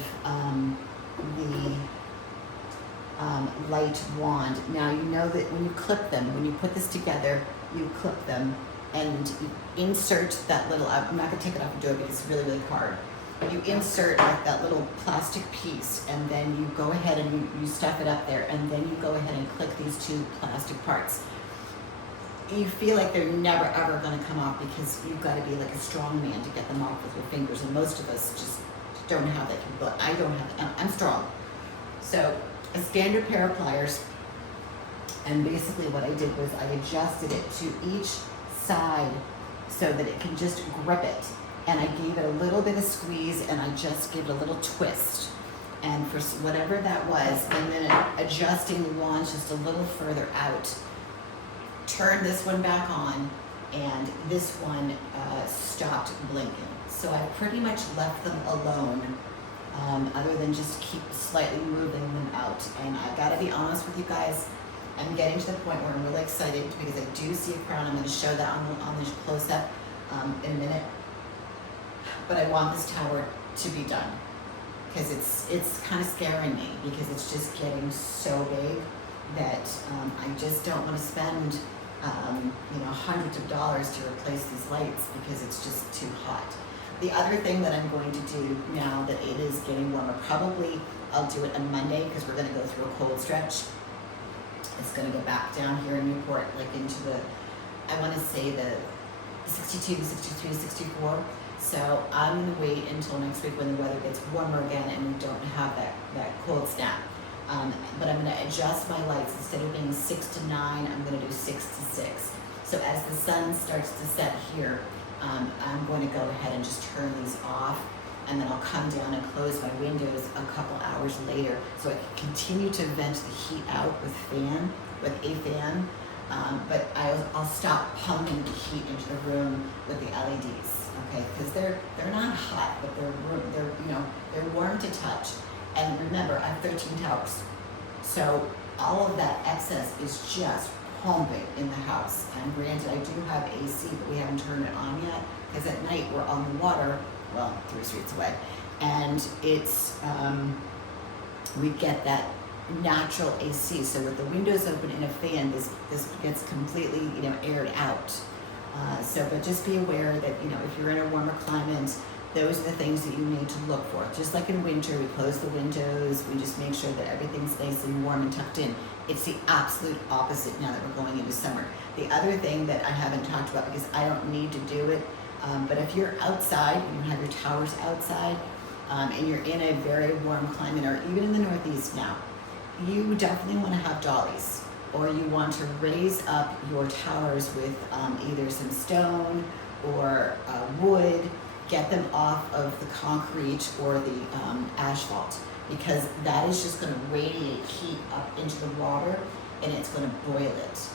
the light wand. Now you know that when you clip them, when you put this together, you clip them and you insert that little, I'm not gonna take it off and do it because it's really, really hard. You insert like that little plastic piece, and then you go ahead and you stuff it up there, and then you go ahead and click these two plastic parts. You feel like they're never ever gonna come off because you've gotta be like a strong man to get them off with your fingers, and most of us just don't have that, but I don't have that. I'm strong. So a standard pair of pliers, and basically what I did was I adjusted it to each side so that it can just grip it, and I gave it a little bit of squeeze, and I just gave it a little twist, and for whatever that was, and then adjusting the wand just a little further out, turn this one back on, and this one stopped blinking. So I pretty much left them alone, other than just keep slightly moving them out. And I gotta be honest with you guys, I'm getting to the point where I'm really excited because I do see a crown. I'm gonna show that on the close-up in a minute. But I want this tower to be done because it's kind of scaring me because it's just getting so big that I just don't want to spend hundreds of dollars to replace these lights because it's just too hot. The other thing that I'm going to do now that it is getting warmer, probably I'll do it on Monday because we're gonna go through a cold stretch. It's gonna go back down here in Newport, like into the, I wanna say the 62, 63, 64. So I'm gonna wait until next week when the weather gets warmer again and we don't have that cold snap. But I'm gonna adjust my lights. Instead of being 6 to 9, I'm gonna do 6 to 6. So as the sun starts to set here, I'm going to go ahead and just turn these off, and then I'll come down and close my windows a couple hours later so I can continue to vent the heat out with a fan. But I'll stop pumping the heat into the room with the LEDs, okay? Because they're not hot, but they're warm to touch. And remember, I have 13 towers, so all of that excess is just pumping in the house. And granted, I do have AC, but we haven't turned it on yet because at night we're on the water, well, 3 streets away, and it's we get that natural AC. So with the windows open and a fan, this gets completely aired out. But just be aware that if you're in a warmer climate, those are the things that you need to look for. Just like in winter, we close the windows, we just make sure that everything's nice and warm and tucked in. It's the absolute opposite now that we're going into summer. The other thing that I haven't talked about, because I don't need to do it, but if you're outside, you have your towers outside, and you're in a very warm climate, or even in the Northeast now, you definitely want to have dollies, or you want to raise up your towers with either some stone or wood. Get them off of the concrete or the asphalt, because that is just going to radiate heat up into the water, and it's going to boil it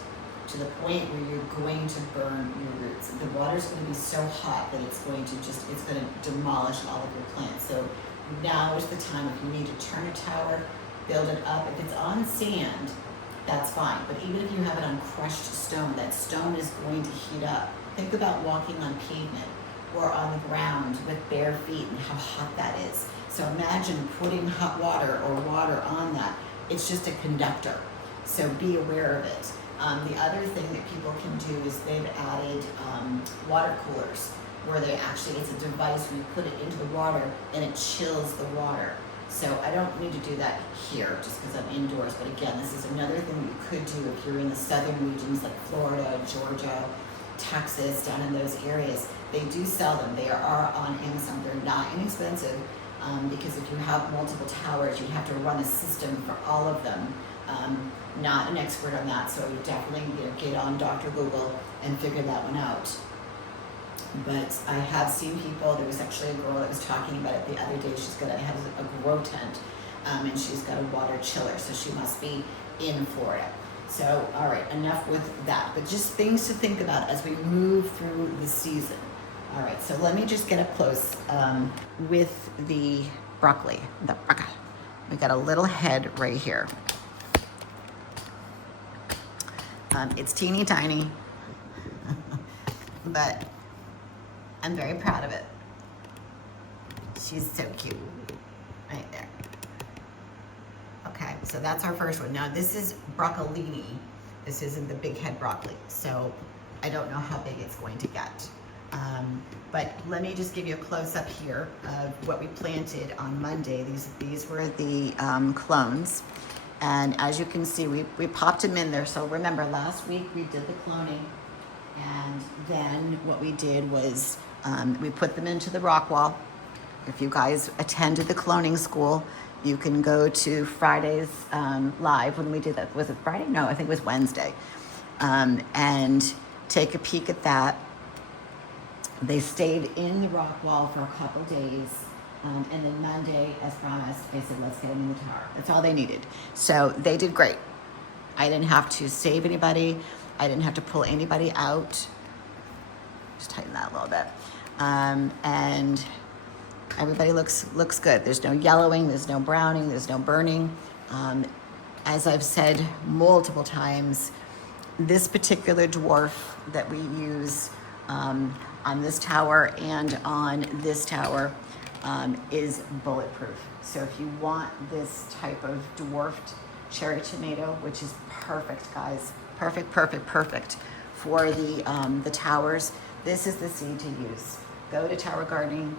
to the point where you're going to burn your roots. The water is going to be so hot that it's going to demolish all of your plants. So now is the time. If you need to turn a tower, build it up. If it's on sand, that's fine. But even if you have it on crushed stone, that stone is going to heat up. Think about walking on pavement or on the ground with bare feet and how hot that is. So imagine putting hot water or water on that. It's just a conductor. So be aware of it. The other thing that people can do is they've added water coolers, where it's a device where you put it into the water and it chills the water. So I don't need to do that here just because I'm indoors. But again, this is another thing that you could do if you're in the southern regions like Florida, Georgia, Texas, down in those areas. They do sell them. They are on Amazon. They're not inexpensive, because if you have multiple towers, you have to run a system for all of them. Not an expert on that, so I would definitely get on Dr. Google and figure that one out. But I have seen people. There was actually a girl that was talking about it the other day. She's got a grow tent, and she's got a water chiller, so she must be in Florida. So, all right, enough with that. But just things to think about as we move through the season. All right, so let me just get up close with the broccoli. We got a little head right here. It's teeny tiny, but I'm very proud of it. She's so cute, right there. Okay, so that's our first one. Now this is broccolini. This isn't the big head broccoli, so I don't know how big it's going to get. But let me just give you a close-up here of what we planted on Monday. These were the clones. And as you can see, we popped them in there. So remember, last week we did the cloning. And then what we did was we put them into the rock wall. If you guys attended the cloning school, you can go to Friday's live when we did that. Was it Friday? No, I think it was Wednesday. And take a peek at that. They stayed in the rock wall for a couple days. And then Monday, as promised, I said, let's get them in the tower. That's all they needed. So they did great. I didn't have to save anybody. I didn't have to pull anybody out. Just tighten that a little bit. And everybody looks good. There's no yellowing, there's no browning, there's no burning. As I've said multiple times, this particular dwarf that we use on this tower and on this tower is bulletproof. So if you want this type of dwarfed cherry tomato, which is perfect, guys, perfect for the towers, this is the seed to use. go to Tower Gardening,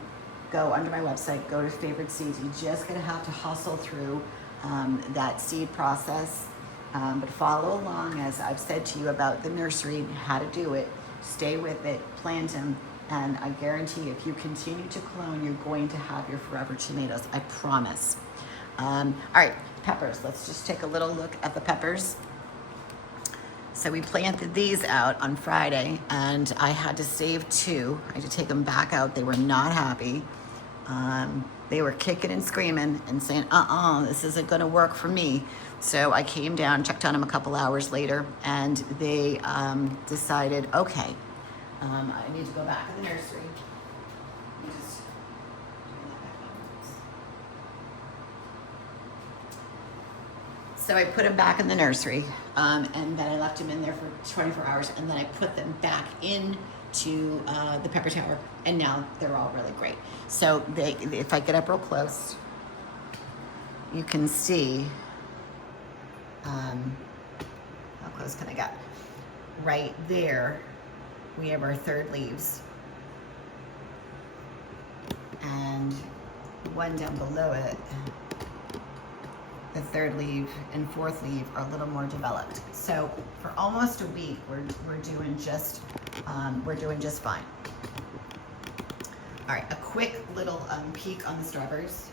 go under my website, go to favorite seeds. You're just gonna have to hustle through that seed process, but follow along as I've said to you about the nursery, how to do it. Stay with it, plant them, and I guarantee if you continue to clone, you're going to have your forever tomatoes. I promise. All right, peppers. Let's just take a little look at the peppers. So we planted these out on Friday, and I had to save 2. I had to take them back out. They were not happy. They were kicking and screaming and saying, this isn't going to work for me. So I came down, checked on them a couple hours later, and they decided, okay, I need to go back in the nursery. Let me just turn that back on. So I put them back in the nursery, and then I left them in there for 24 hours, and then I put them back into the pepper tower, and now they're all really great. So if I get up real close, you can see, how close can I get? Right there, we have our 3rd leaves, and one down below it, the 3rd leaf and 4th leaf are a little more developed. So for almost a week, we're doing just fine. All right, a quick little peek on the strawberries.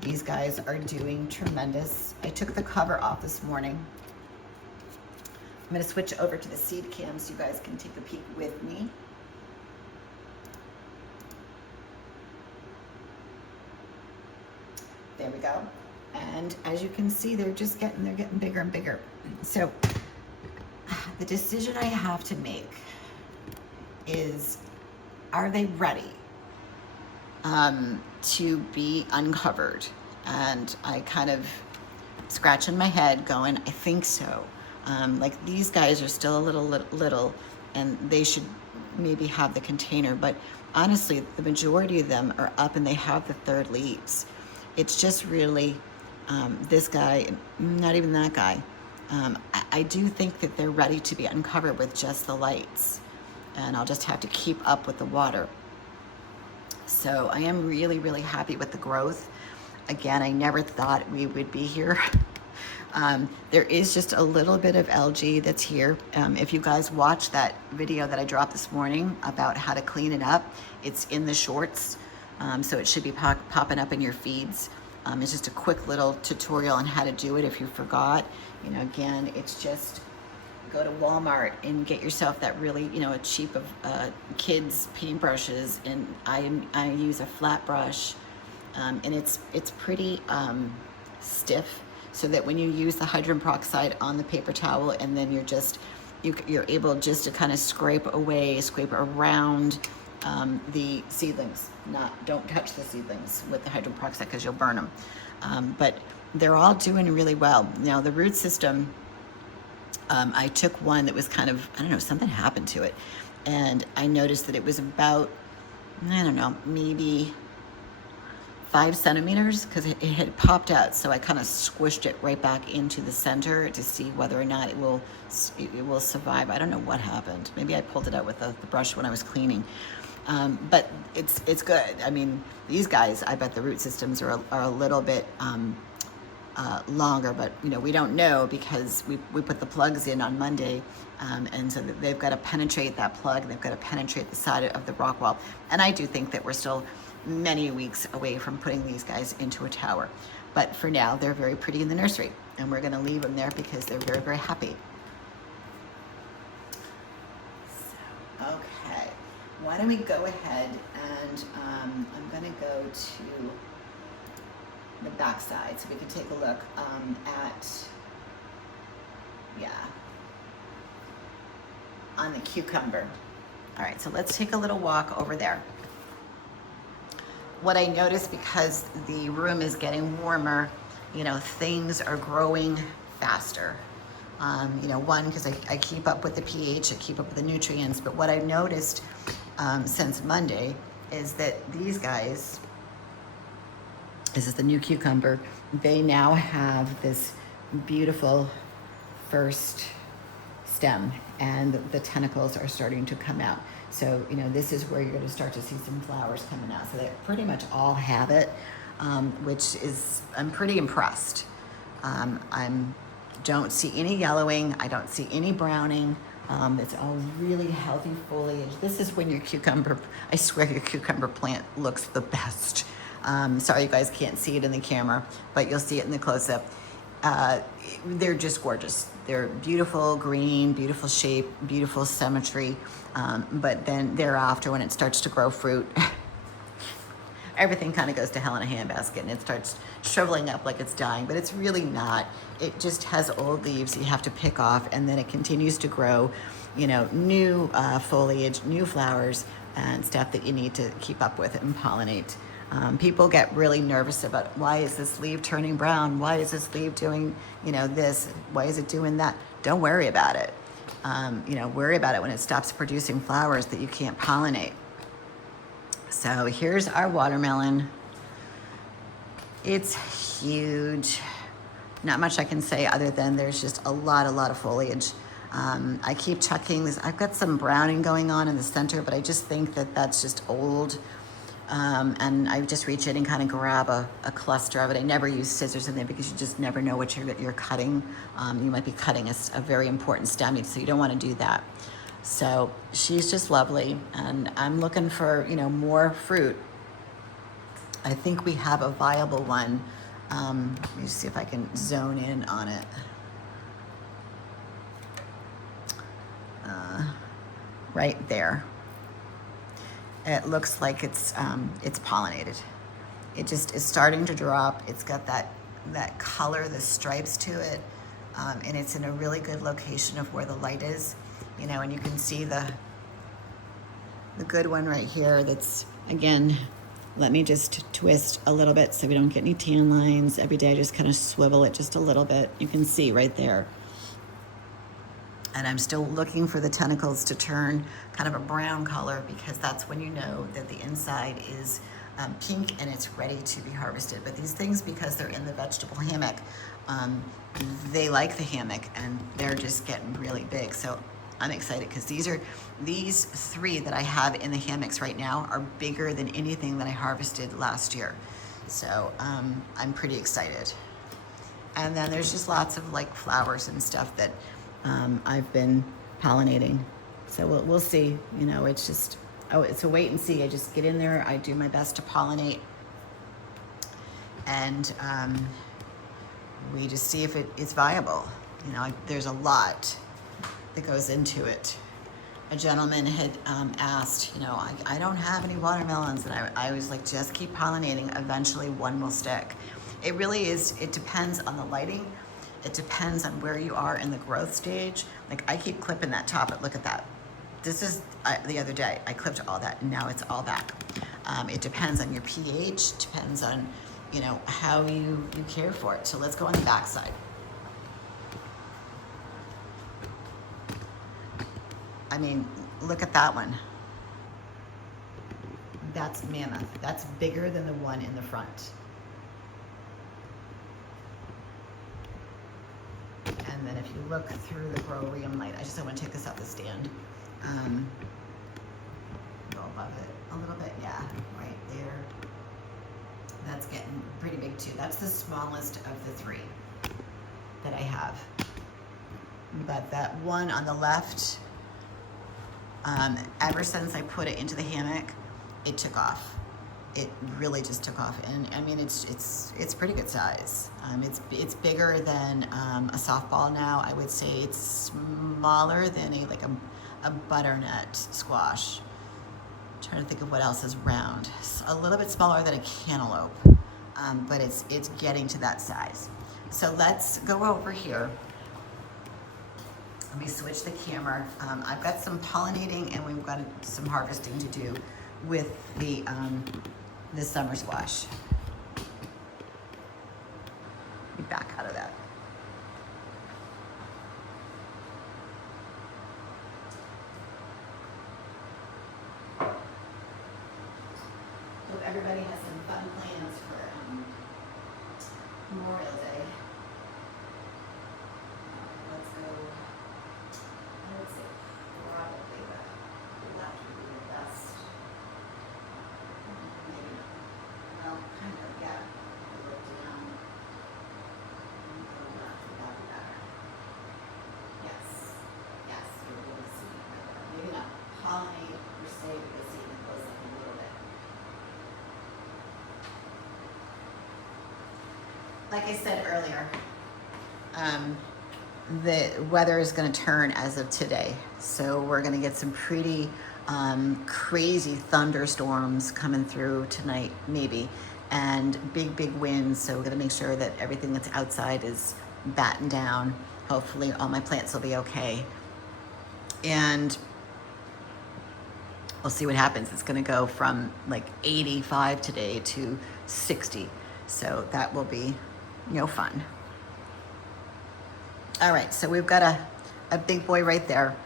These guys are doing tremendous. I took the cover off this morning. I'm gonna switch over to the seed cam so you guys can take a peek with me. There we go. And as you can see, they're getting bigger and bigger. So the decision I have to make is, are they ready to be uncovered? And I kind of scratching my head going, I think so. Like these guys are still a little, and they should maybe have the container, but honestly, the majority of them are up and they have the 3rd leaves. It's just really this guy, not even that guy. I do think that they're ready to be uncovered with just the lights, and I'll just have to keep up with the water. So I am really, really happy with the growth. Again, I never thought we would be here. There is just a little bit of algae that's here. If you guys watch that video that I dropped this morning about how to clean it up, it's in the shorts. So it should be popping up in your feeds. It's just a quick little tutorial on how to do it if you forgot. You know, again, it's just go to Walmart and get yourself that really, a cheap of kids paintbrushes, and I use a flat brush, and it's pretty stiff, so that when you use the hydrogen peroxide on the paper towel, and then you're able just to kind of scrape around the seedlings. Don't touch the seedlings with the hydrogen peroxide because you'll burn them. But they're all doing really well. Now the root system, I took one that was kind of, I don't know, something happened to it. And I noticed that it was about, I don't know, maybe 5 centimeters, because it had popped out. So I kind of squished it right back into the center to see whether or not it will survive. I don't know what happened. Maybe I pulled it out with the brush when I was cleaning. But it's good. I mean, these guys, I bet the root systems are a little bit longer, but we don't know, because we put the plugs in on Monday, and so they've got to penetrate that plug. They've got to penetrate the side of the rock wall. And I do think that we're still many weeks away from putting these guys into a tower. But for now, they're very pretty in the nursery, and we're going to leave them there because they're very, very happy. So, okay. Why don't we go ahead and I'm going to go to the back side so we can take a look on the cucumber. All right, so let's take a little walk over there. What I noticed, because the room is getting warmer, things are growing faster. One, because I keep up with the pH, I keep up with the nutrients, but what I've noticed since Monday is that these guys, this is the new cucumber, they now have this beautiful first stem, and the tentacles are starting to come out. So, you know, this is where you're going to start to see some flowers coming out. So they pretty much all have it, which is, I'm pretty impressed. Don't see any yellowing. I don't see any browning. It's all really healthy foliage. This is when your cucumber, I swear your cucumber plant looks the best. Sorry you guys can't see it in the camera, but you'll see it in the close-up. They're just gorgeous. They're beautiful green, beautiful shape, beautiful symmetry. But then thereafter, when it starts to grow fruit, everything kind of goes to hell in a handbasket, and it starts shriveling up like it's dying, but it's really not. It just has old leaves you have to pick off, and then it continues to grow, you know, new foliage, new flowers, and stuff that you need to keep up with and pollinate. People get really nervous about, why is this leaf turning brown? Why is this leaf doing, you know, this? Why is it doing that? Don't worry about it. You know, worry about it when it stops producing flowers that you can't pollinate. So here's our watermelon. It's huge. Not much I can say other than there's just a lot of foliage. I keep checking this. I've got some browning going on in the center, but I just think that that's just old. And I just reach in and kind of grab a cluster of it. I never use scissors in there because you just never know what you're cutting. You might be cutting a very important stem, so you don't want to do that. So she's just lovely, and I'm looking for, you know, more fruit. I think we have a viable one. Let me see if I can zone in on it. Right there. It looks like it's pollinated. It just is starting to drop. It's got that color, the stripes to it, and it's in a really good location of where the light is, you know, and you can see the good one right here. That's, again, let me just twist a little bit so we don't get any tan lines. Every day I just kind of swivel it just a little bit. You can see right there. And I'm still looking for the tentacles to turn kind of a brown color, because that's when you know that the inside is pink and it's ready to be harvested. But these things, because they're in the vegetable hammock, they like the hammock, and they're just getting really big. So I'm excited, because these three that I have in the hammocks right now are bigger than anything that I harvested last year. So I'm pretty excited. And then there's just lots of like flowers and stuff that I've been pollinating. So we'll see. You know, it's just, it's a wait and see. I just get in there, I do my best to pollinate, and we just see if it is viable. You know, there's a lot that goes into it. A gentleman had asked, you know, I don't have any watermelons, and I was like, just keep pollinating. Eventually one will stick. It really is, it depends on the lighting. It depends on where you are in the growth stage. Like, I keep clipping that top, but look at that. This is the other day, I clipped all that, and now it's all back. It depends on your pH, depends on, you know, how you care for it. So let's go on the back side. I mean, look at that one. That's mammoth. That's bigger than the one in the front. And then if you look through the Growroom light, I just don't want to take this off the stand. Go above it a little bit, yeah, right there. That's getting pretty big too. That's the smallest of the three that I have. But that one on the left, ever since I put it into the hammock, it took off. It really just took off, and I mean, it's pretty good size. It's bigger than a softball now. I would say it's smaller than a butternut squash. I'm trying to think of what else is round. It's a little bit smaller than a cantaloupe, but it's getting to that size. So let's go over here. Let me switch the camera. I've got some pollinating, and we've got some harvesting to do with the summer squash. Be back out of that. Hope everybody has some fun plans for Memorial Day. Let's go like I said earlier, the weather is going to turn as of today. So we're going to get some pretty crazy thunderstorms coming through tonight, maybe, and big winds. So we're going to make sure that everything that's outside is battened down. Hopefully all my plants will be okay. And we'll see what happens. It's going to go from like 85 today to 60. So that will be, fun. All right, so we've got a big boy right there.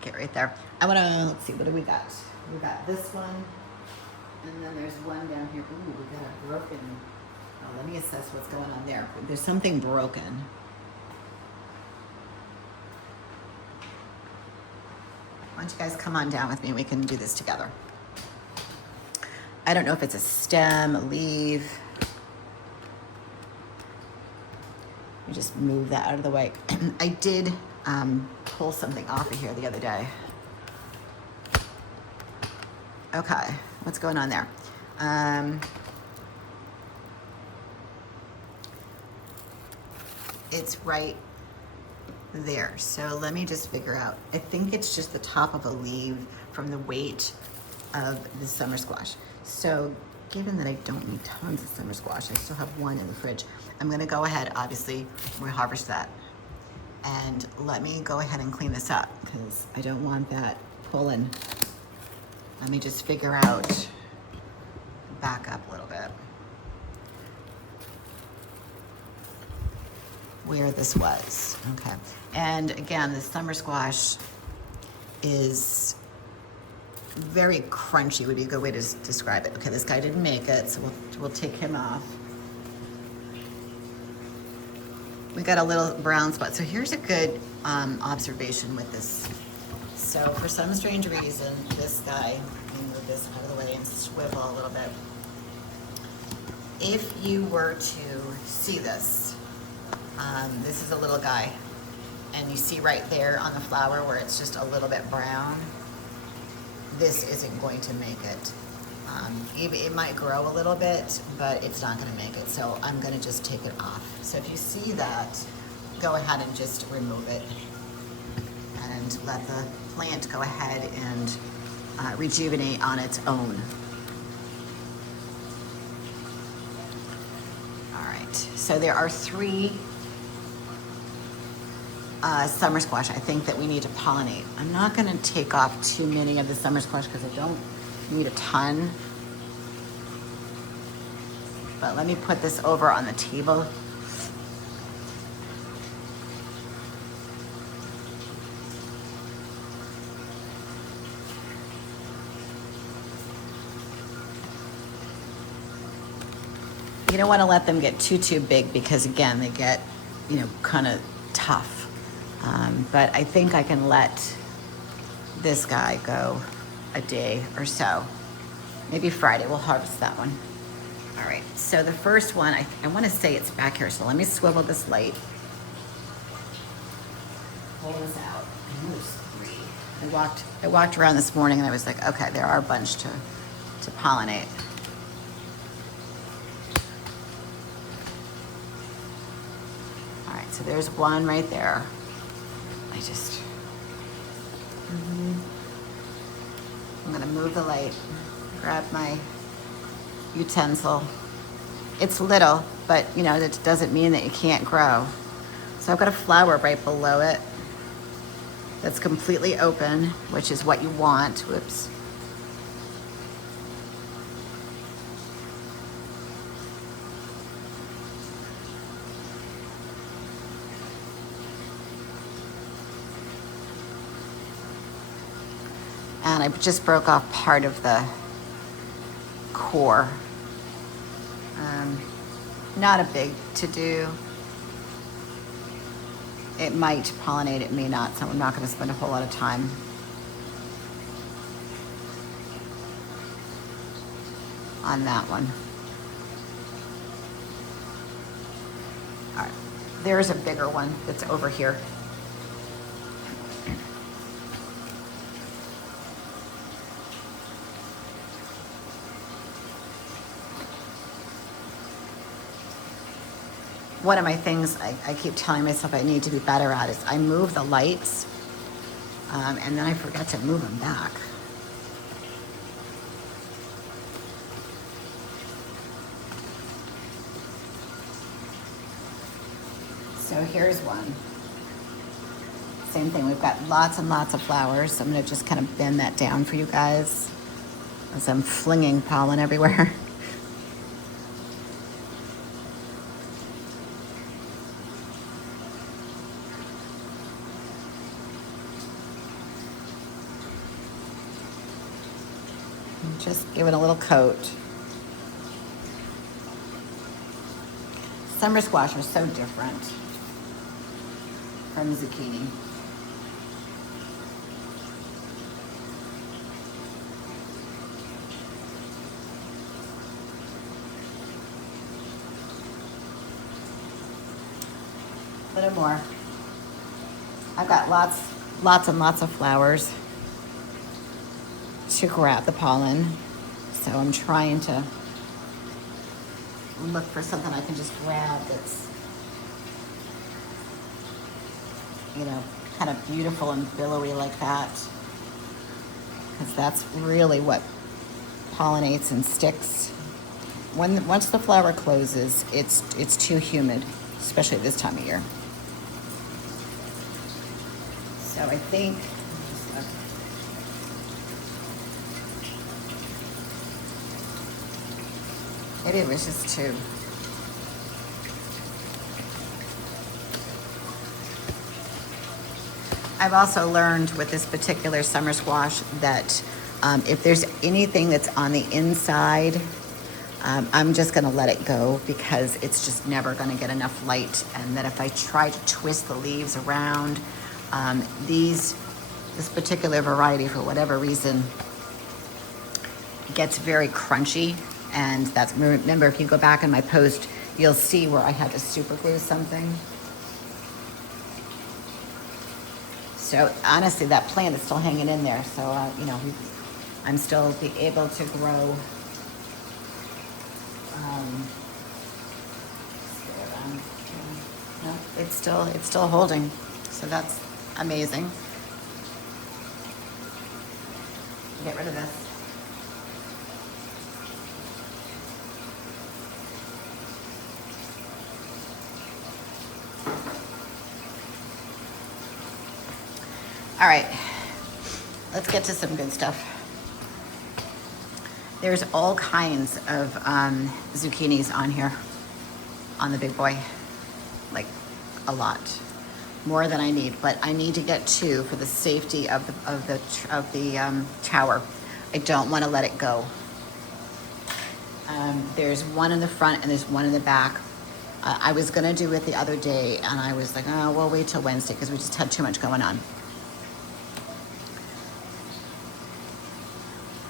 Okay, right there. I want to, let's see, what do we got? We got this one, and then there's one down here. Ooh, we got a broken, let me assess what's going on there. There's something broken. Why don't you guys come on down with me? We can do this together. I don't know if it's a stem, a leaf. Let me just move that out of the way. I did pull something off of here the other day. Okay, what's going on there? It's right there. So let me just figure out. I think it's just the top of a leaf from the weight of the summer squash. So given that I don't need tons of summer squash, I still have one in the fridge. I'm gonna go ahead, obviously, we harvest that. And let me go ahead and clean this up because I don't want that pulling. Let me just figure out, back up a little bit, where this was. Okay. And again, the summer squash is very crunchy, would be a good way to describe it. Okay, this guy didn't make it, so we'll take him off. We got a little brown spot. So here's a good observation with this. So for some strange reason, this guy, let me move this out of the way and swivel a little bit. If you were to see this, this is a little guy, and you see right there on the flower where it's just a little bit brown, this isn't going to make it. It might grow a little bit, but it's not going to make it. So I'm going to just take it off. So if you see that, go ahead and just remove it and let the plant go ahead and rejuvenate on its own. All right, so there are 3 summer squash I think that we need to pollinate. I'm not going to take off too many of the summer squash because I don't need a ton. But let me put this over on the table. You don't want to let them get too big because again, they get, kind of tough. But I think I can let this guy go a day or so. Maybe Friday we'll harvest that one. All right, so the first one, I want to say it's back here, so let me swivel this light. Pull this out. And there's 3. I walked around this morning and I was like, okay, there are a bunch to pollinate. All right, so there's one right there. I'm gonna move the light, grab my utensil. It's little, but that doesn't mean that you can't grow. So I've got a flower right below it that's completely open, which is what you want. Whoops. And I just broke off part of the core. Not a big to do. It might pollinate, it may not, so I'm not going to spend a whole lot of time. On that one. All right, there's a bigger one that's over here. one of my things I keep telling myself I need to be better at is I move the lights and then I forget to move them back. So here's one. Same thing, we've got lots and lots of flowers. So I'm gonna just kind of bend that down for you guys as I'm flinging pollen everywhere. Just give it a little coat. Summer squash are so different from zucchini. A little more. I've got lots and lots of flowers to grab the pollen. So I'm trying to look for something I can just grab that's, you know, kind of beautiful and billowy like that. Because that's really what pollinates and sticks. Once the flower closes, it's too humid, especially this time of year. So I think maybe it was just two. I've also learned with this particular summer squash that if there's anything that's on the inside, I'm just gonna let it go because it's just never gonna get enough light. And that if I try to twist the leaves around, this particular variety, for whatever reason, gets very crunchy. And that's, remember, if you go back in my post, you'll see where I had to super glue something. So honestly, that plant is still hanging in there. So, you know, I'm still be able to grow. No, it's still holding. So that's amazing. Get rid of this. All right, let's get to some good stuff. There's all kinds of zucchinis on here, on the big boy, like a lot, more than I need. But I need to get two for the safety of the tower. I don't want to let it go. There's one in the front and there's one in the back. I was gonna do it the other day, and I was like, oh, we'll wait till Wednesday because we just had too much going on.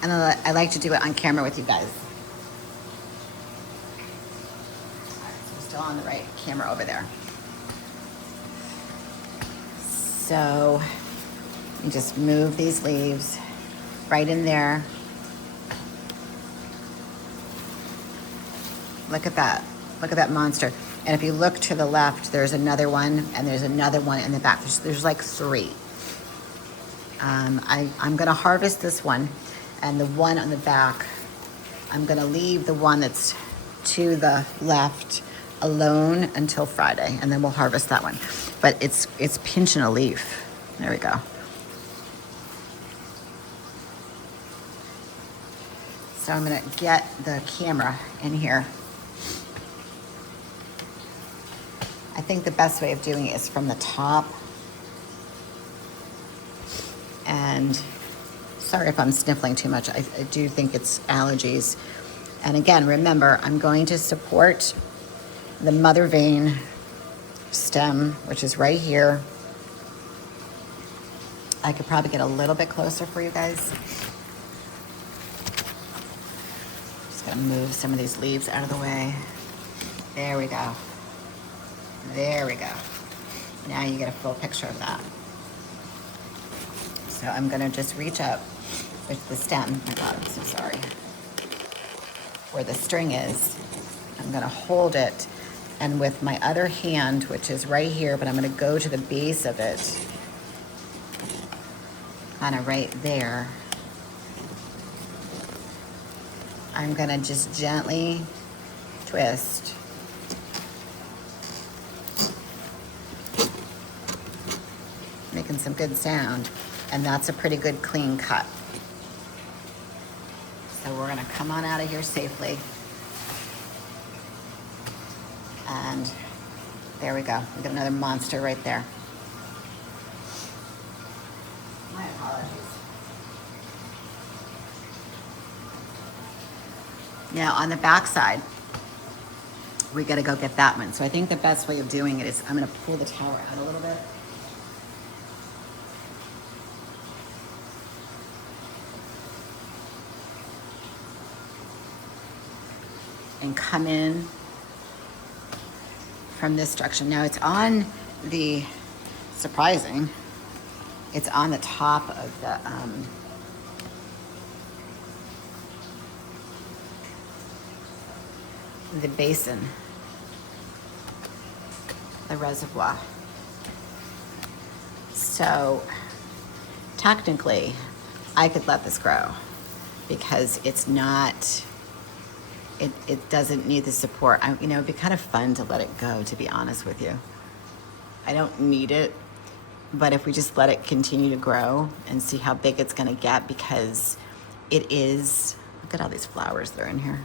And I like to do it on camera with you guys. All right, so we're still on the right camera over there. So you just move these leaves right in there. Look at that. Look at that monster. And if you look to the left, there's another one, and there's another one in the back. There's like three. I'm gonna harvest this one. And the one on the back, I'm gonna leave the one that's to the left alone until Friday, and then we'll harvest that one. But it's pinching a leaf. There we go. So I'm gonna get the camera in here. I think the best way of doing it is from the top. And sorry if I'm sniffling too much. I do think it's allergies. And again, remember, I'm going to support the mother vein stem, which is right here. I could probably get a little bit closer for you guys. Just gonna move some of these leaves out of the way. There we go. There we go. Now you get a full picture of that. So I'm gonna just reach up with the stem. Oh my God, I'm so sorry. Where the string is, I'm gonna hold it And with my other hand, which is right here, but I'm gonna go to the base of it, kind of right there, I'm gonna just gently twist. Making some good sound, and that's a pretty good clean cut. So we're gonna come on out of here safely. And there we go. We got another monster right there. My apologies. Now on the back side, we gotta go get that one. So I think the best way of doing it is I'm gonna pull the tower out a little bit. And come in from this direction. Now it's on the, surprising, it's on the top of the basin, the reservoir. So technically I could let this grow because it's not, it doesn't need the support. You know, it'd be kind of fun to let it go, to be honest with you. I don't need it, but if we just let it continue to grow and see how big it's gonna get, because it is, look at all these flowers that are in here.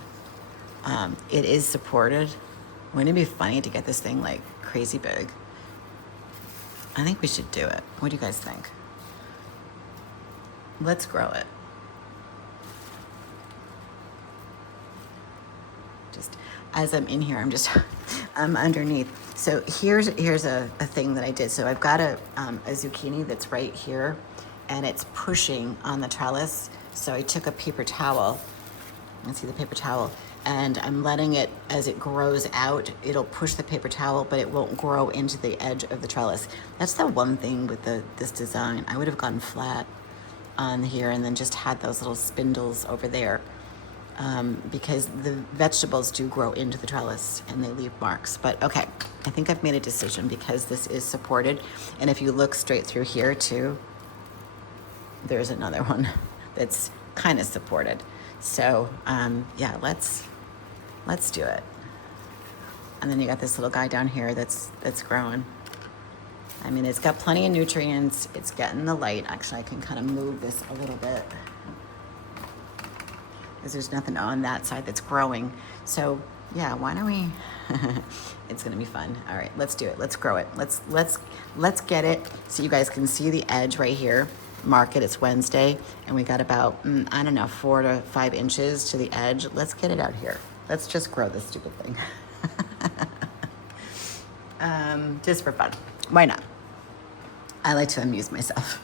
It is supported. Wouldn't it be funny to get this thing like crazy big? I think we should do it. What do you guys think? Let's grow it. Just as I'm in here, I'm underneath. So here's a thing that I did. So I've got a zucchini that's right here, and it's pushing on the trellis. So I took a paper towel, you can see the paper towel, and I'm letting it, as it grows out, it'll push the paper towel, but it won't grow into the edge of the trellis. That's the one thing with this design. I would have gone flat on here and then just had those little spindles over there. Because the vegetables do grow into the trellis and they leave marks. But okay, I think I've made a decision because this is supported. And if you look straight through here too, there's another one that's kind of supported. So yeah, let's do it. And then you got this little guy down here that's growing. I mean, it's got plenty of nutrients. It's getting the light. Actually, I can kind of move this a little bit, because there's nothing on that side that's growing. So yeah, why don't we, it's gonna be fun. All right, let's do it, let's grow it. Let's get it so you guys can see the edge right here. Mark it, it's Wednesday, and we got about, I don't know, 4 to 5 inches to the edge. Let's get it out here. Let's just grow this stupid thing. Just for fun, why not? I like to amuse myself.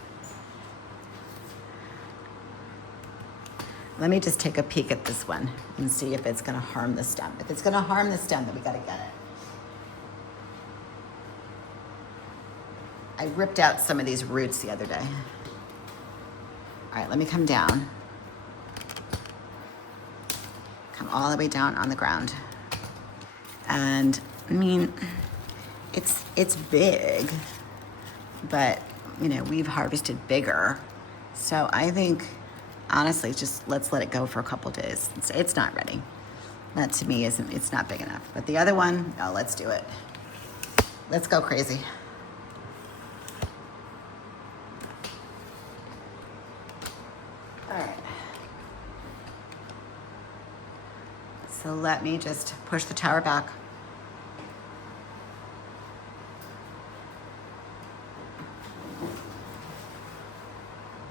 Let me just take a peek at this one and see if it's gonna harm the stem. If it's gonna harm the stem, then we gotta get it. I ripped out some of these roots the other day. All right, let me come down. Come all the way down on the ground. And I mean, it's big, but you know, we've harvested bigger. So I think, honestly, just let's let it go for a couple days. It's not ready. That to me it's not big enough. But the other one, oh, let's do it. Let's go crazy. All right. So let me just push the tower back.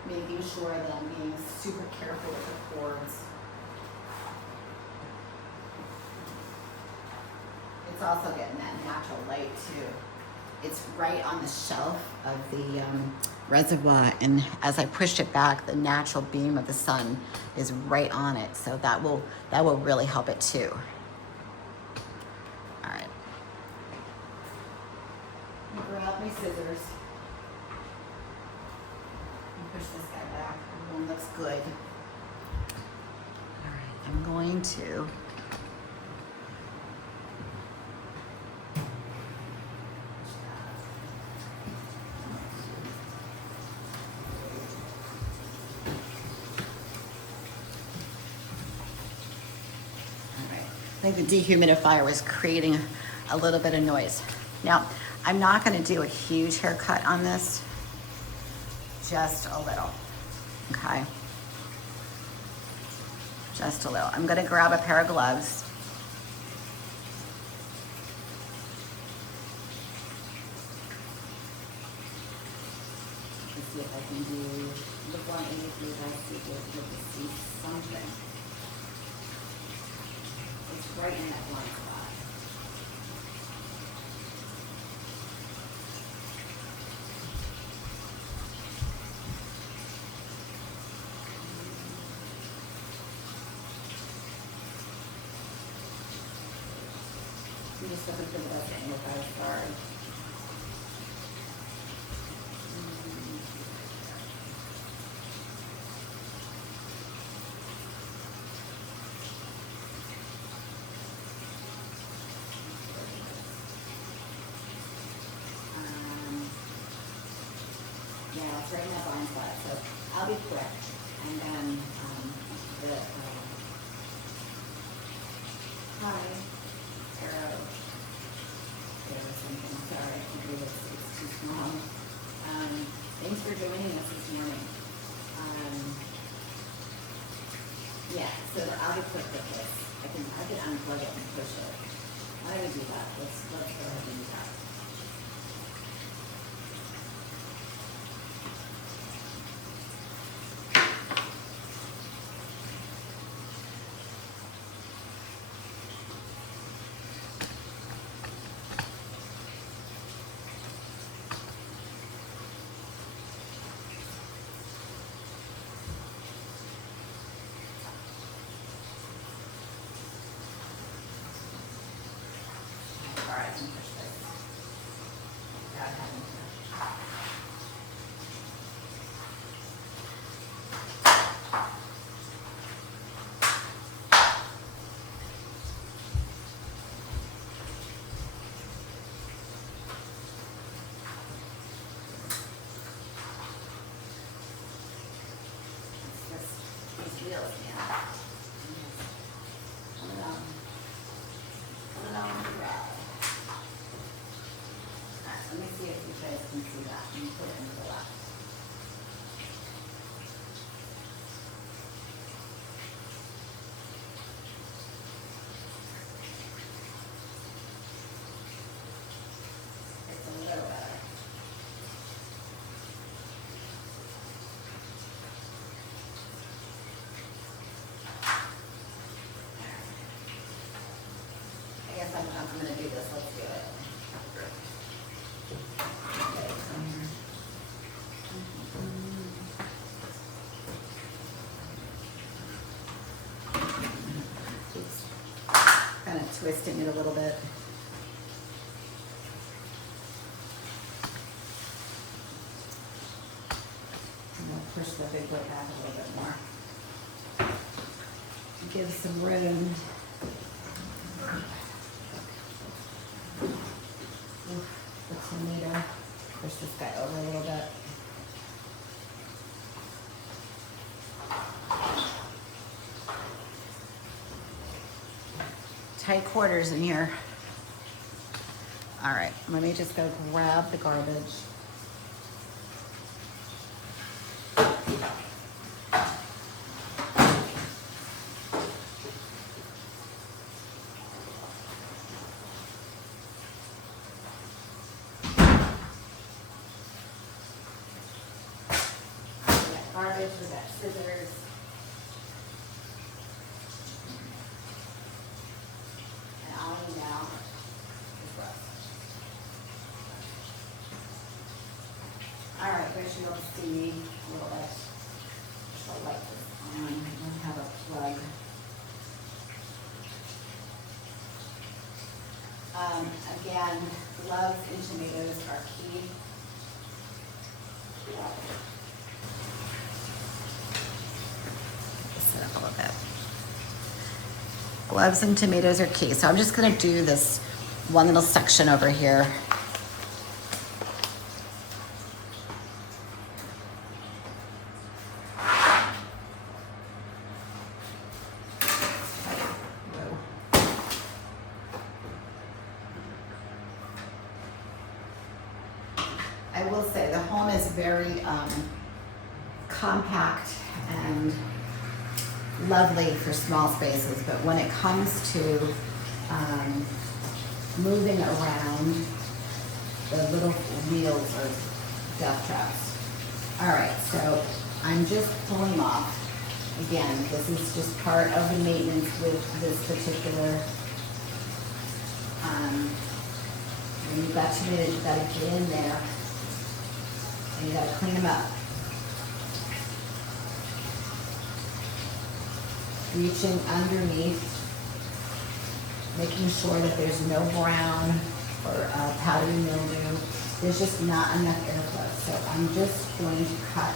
Making sure that I'm being super careful with the cords. It's also getting that natural light too. It's right on the shelf of the reservoir, and as I pushed it back, the natural beam of the sun is right on it, so that will really help it too. All right. Grab my scissors. Push this guy back. Everyone looks good. All right, I'm going to think the dehumidifier was creating a little bit of noise. Now, I'm not gonna do a huge haircut on this, just a little, okay? Just a little. I'm gonna grab a pair of gloves. Let's see if I can do, look on any of you guys see if you can see something. It's right in that blind spot. I'm just looking for the best angle, guys. Sorry. Yeah, it's right in that blind spot, so I'll be quick. And then hi, Arrow. There was something, sorry, I can't believe it's too small. Thanks for joining us this morning. Yeah, so I'll be quick with this. I can unplug it and push it. Why don't we do that? Let's go ahead and do that. All right, I can push this without having to. These wheels, man. Put it on. Put it on the rod. Alright, let me see if you guys can see that. Let me put it into the lap. It's a little better. I guess I'm gonna do this. Let's do it. Okay, come here. Just kind of twisting it a little bit. I'm gonna push the big boy back a little bit more. Give some room. Need to push this guy over a little bit. Tight quarters in here. All right, let me just go grab the garbage. Garbage, we got scissors. And all I need now is rust. All right, make sure you don't see me a little bit. Just I'll light this on. I don't have a plug. Again, gloves and tomatoes are key. Set up a little bit. Gloves and tomatoes are key. So I'm just gonna do this one little section over here. will say the home is very compact and lovely for small spaces, but when it comes to moving around, the little wheels are death traps. All right, so I'm just pulling off. Again, this is just part of the maintenance with this particular, when you've got tomatoes, you've got to get in there and you got to clean them up. Reaching underneath, making sure that there's no brown or powdery mildew. There's just not enough airflow. So I'm just going to cut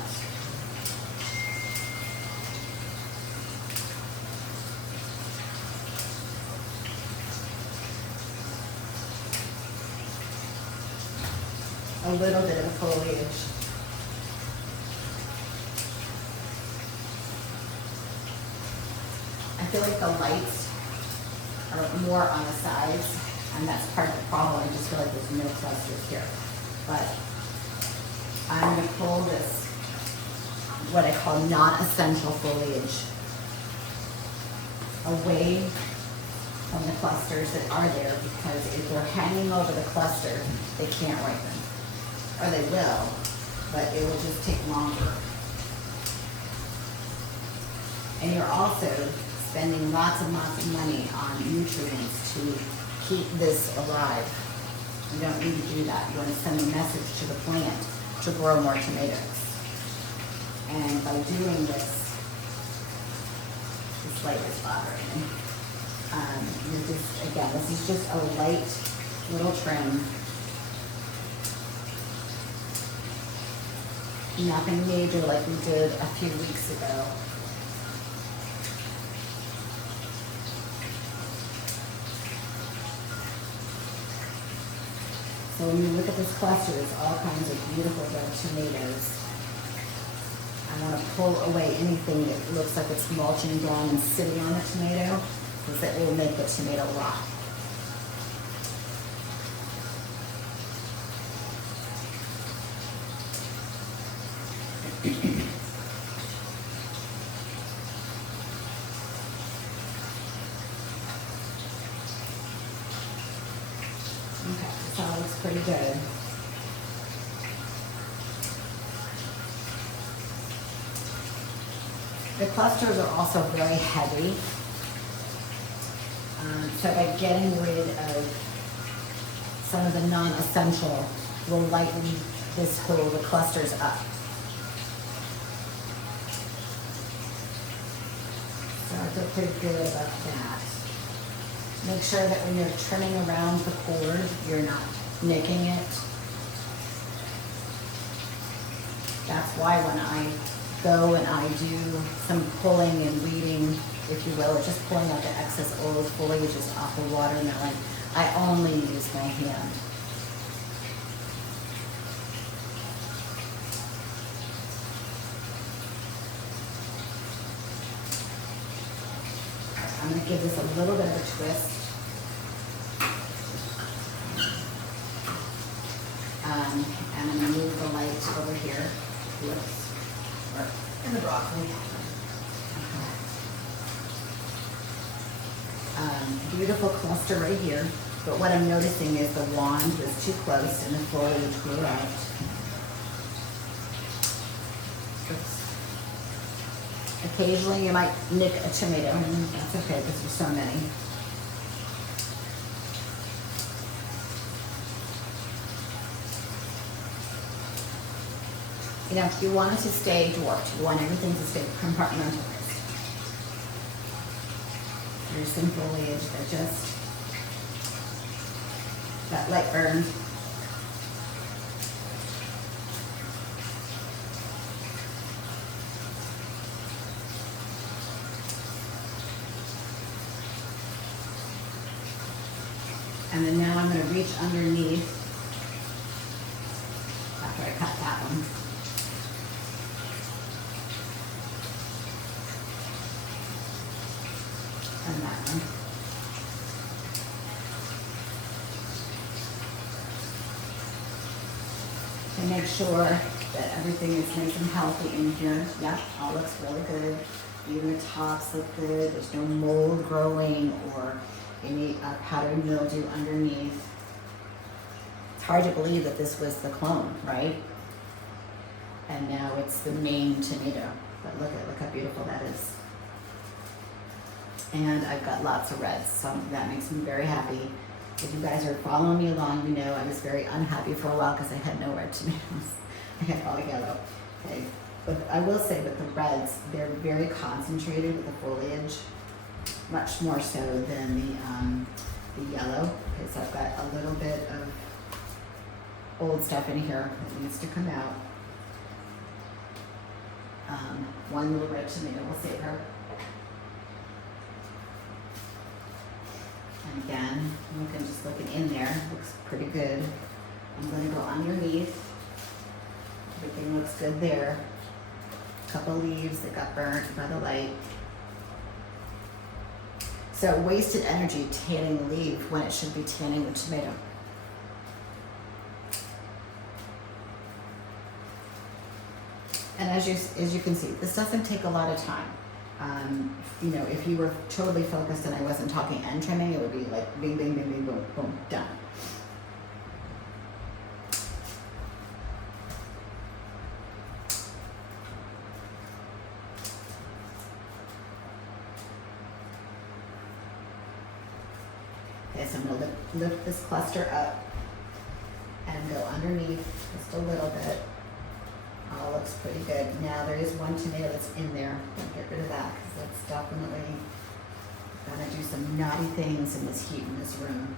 a little bit of foliage. I feel like the lights are more on the sides, and that's part of the problem. I just feel like there's no clusters here. But I'm going to pull this, what I call non-essential foliage, away from the clusters that are there, because if they're hanging over the cluster, they can't ripen. Or they will, but it will just take longer. And you're also spending lots and lots of money on nutrients to keep this alive. You don't need to do that. You want to send a message to the plant to grow more tomatoes. And by doing this light is bothering me. Again, this is just a light little trim. Nothing major like we did a few weeks ago. So when you look at this cluster, there's all kinds of beautiful red tomatoes. I want to pull away anything that looks like it's mulching down and sitting on the tomato, because that will make the tomato rot. Pretty good. The clusters are also very heavy. So by getting rid of some of the non-essential will lighten the clusters up. So I feel pretty good about that. Make sure that when you're trimming around the cord, you're not nicking it. That's why when I go and I do some pulling and weeding, if you will, just pulling out the excess old foliages off the watermelon, I only use my hand. I'm going to give this a little bit of a twist. And I'm going to move the light over here. Whoops. Or in the broccoli. Beautiful cluster right here. But what I'm noticing is the wand was too close and the foliage grew out. Oops. Occasionally you might nick a tomato, and that's okay because there's so many. You know, you want it to stay dwarfed. You want everything to stay compartmentalized. There's some foliage that just got light burned. And then now I'm going to reach underneath after I cut that one. And that one. to make sure that everything is nice and healthy in here. Yeah, all looks really good. Even the tops look good. There's no mold growing or any powdered mildew underneath. It's hard to believe that this was the clone, right? And now it's the main tomato. But look how beautiful that is. And I've got lots of reds, so that makes me very happy. If you guys are following me along, you know I was very unhappy for a while because I had no red tomatoes. I had all yellow. Okay, but I will say with the reds, they're very concentrated with the foliage, much more so than the yellow. Okay, so I've got a little bit of old stuff in here that needs to come out. One little red tomato will save her. And again, just looking in there, looks pretty good. I'm going to go underneath. Everything looks good there. A couple leaves that got burnt by the light. So wasted energy tanning the leaf when it should be tanning the tomato. And as you can see, this doesn't take a lot of time. You know, if you were totally focused and I wasn't talking end trimming, it would be like bing, bing, bing, bing, boom, boom, done. Okay, so I'm going to lift this cluster up and go underneath just a little bit. Oh, looks pretty good. Now there is one tomato that's in there. I'll get rid of that because that's definitely gonna do some naughty things in this heat in this room.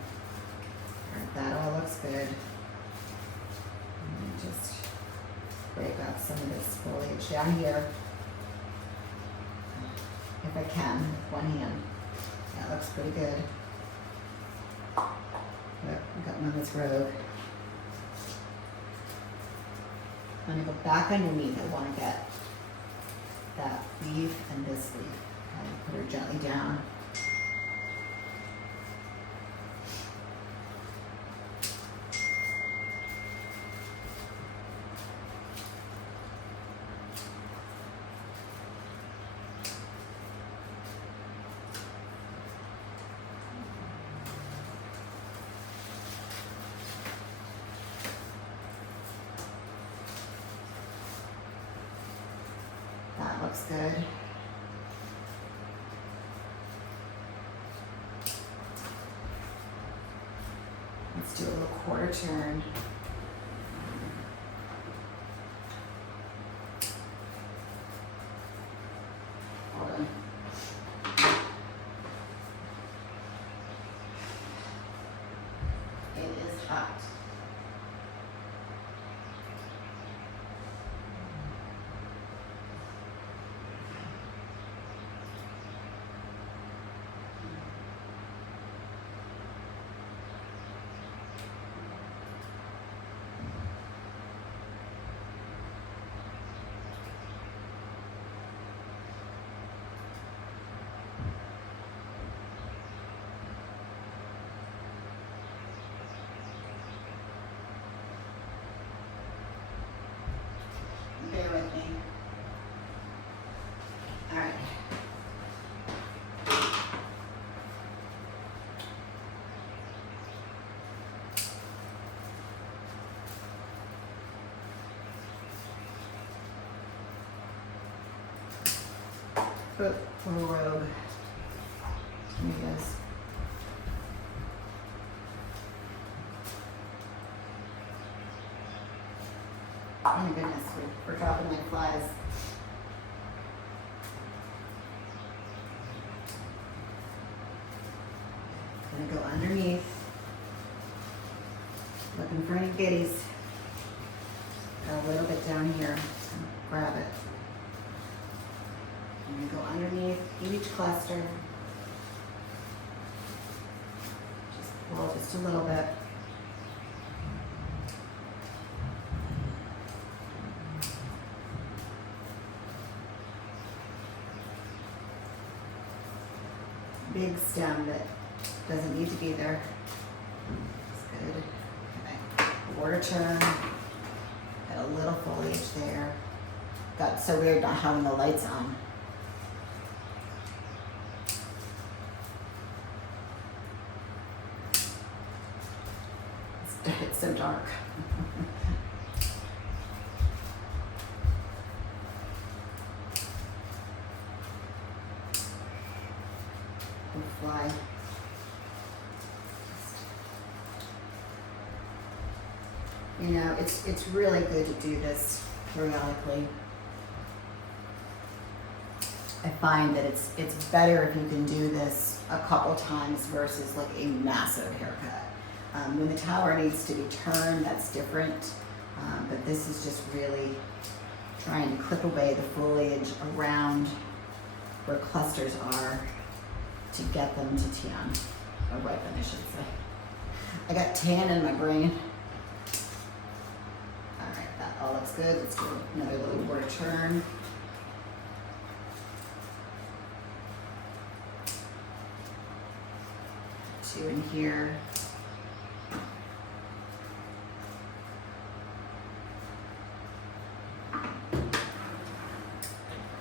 All right, that all looks good. Let me just break up some of this foliage down here. If I can, with one hand. That looks pretty good. But I got one that's rogue. I'm going to go back underneath. I want to get that leaf and this leaf. Okay, put her gently down. Looks good. Let's do a little quarter turn. Hold on. It is hot. Bear with me. All right. Put little rogue tomatoes. Oh my goodness, we're dropping like flies. Gonna go underneath, looking for any goodies. Got a little bit down here, grab it. I'm gonna go underneath each cluster. Just pull just a little bit. Big stem that doesn't need to be there. That's good. Okay. Quarter turn. little foliage there. Got so weird not having the lights on. It's so dark. Fly. You know, it's really good to do this periodically. I find that it's better if you can do this a couple times versus like a massive haircut. When the tower needs to be turned, that's different. But this is just really trying to clip away the foliage around where clusters are to get them to tan, or ripen, I should say. I got tan in my brain. All right, that all looks good. Let's do another little border turn. Two in here.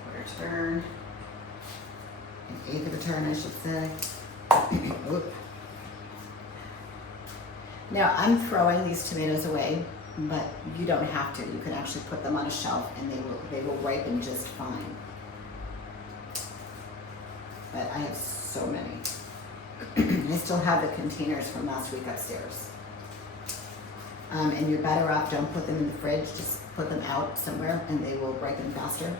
Quarter turn. An eighth of a turn, I should say. Oop. Now I'm throwing these tomatoes away, but you don't have to. You can actually put them on a shelf and they will ripen just fine. But I have so many. I still have the containers from last week upstairs. And you're better off, don't put them in the fridge, just put them out somewhere and they will ripen faster.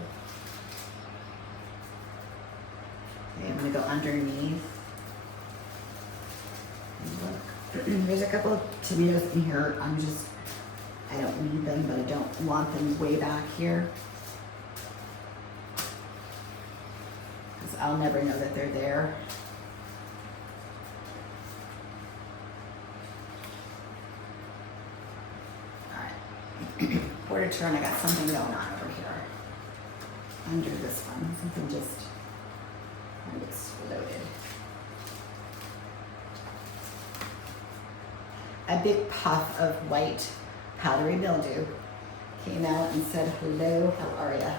Okay, I'm gonna go underneath. Look, there's a couple of tomatoes in here. I don't need them, but I don't want them way back here. Because I'll never know that they're there. Quarter turn, I got something going on over here. Under this one, something just kind of exploded. A big puff of white powdery mildew came out and said, hello, how are ya?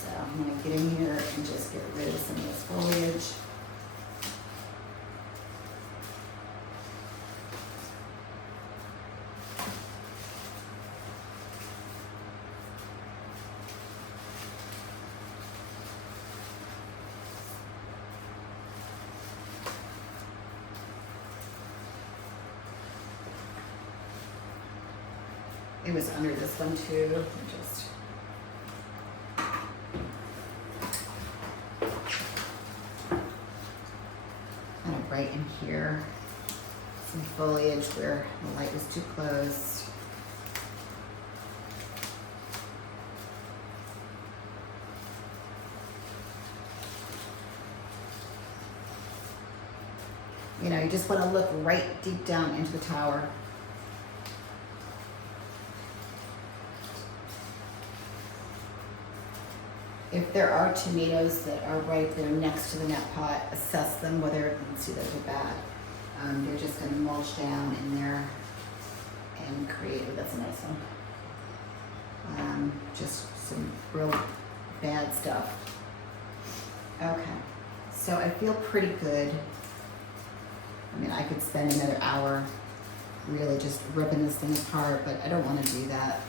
So I'm gonna get in here and just get rid of some of this foliage. It was under this one too. Just kind of right in here. Some foliage where the light was too close. You know, you just want to look right deep down into the tower. If there are tomatoes that are right there next to the net pot, assess them whether, you can see those are bad. They're just going to mulch down in there and create, oh, that's a nice one. Just some real bad stuff. Okay, so I feel pretty good. I mean, I could spend another hour really just ripping this thing apart, but I don't want to do that.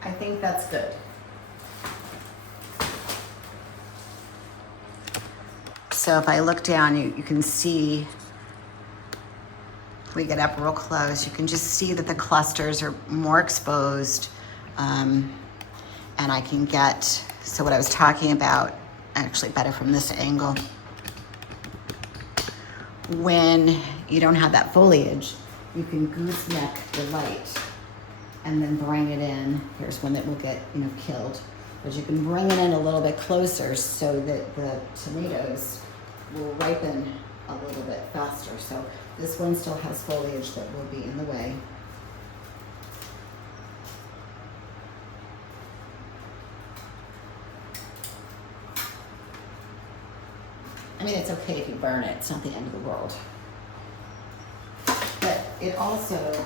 I think that's good. So if I look down, you can see, if we get up real close, you can just see that the clusters are more exposed, and I can get, so what I was talking about, actually better from this angle, when you don't have that foliage, you can gooseneck the light and then bring it in. Here's one that will get, killed. But you can bring it in a little bit closer so that the tomatoes will ripen a little bit faster. So this one still has foliage that will be in the way. I mean, it's okay if you burn it. It's not the end of the world. But it also,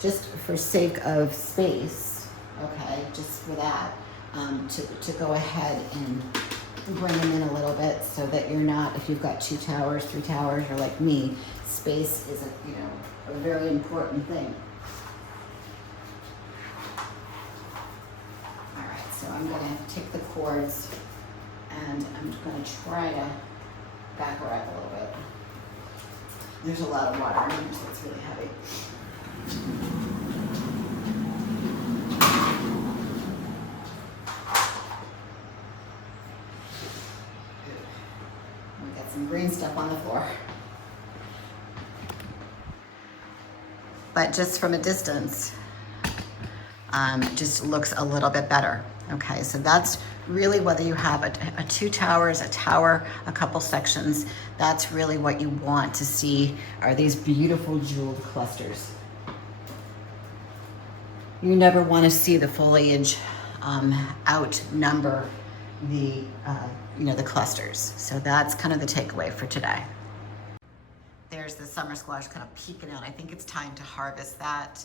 just for sake of space, okay, just for that, to go ahead and bring them in a little bit so that you're not, if you've got 2 towers, 3 towers, or like me, space is a very important thing. All right, so I'm gonna take the cords and I'm gonna try to back her up a little bit. There's a lot of water in here, so it's really heavy. We got some green stuff on the floor. But just from a distance, just looks a little bit better. Okay, so that's really whether you have a 2 towers, a tower, a couple sections, that's really what you want to see are these beautiful jeweled clusters. You never want to see the foliage outnumber the the clusters. So that's kind of the takeaway for today. There's the summer squash kind of peeking out. I think it's time to harvest that.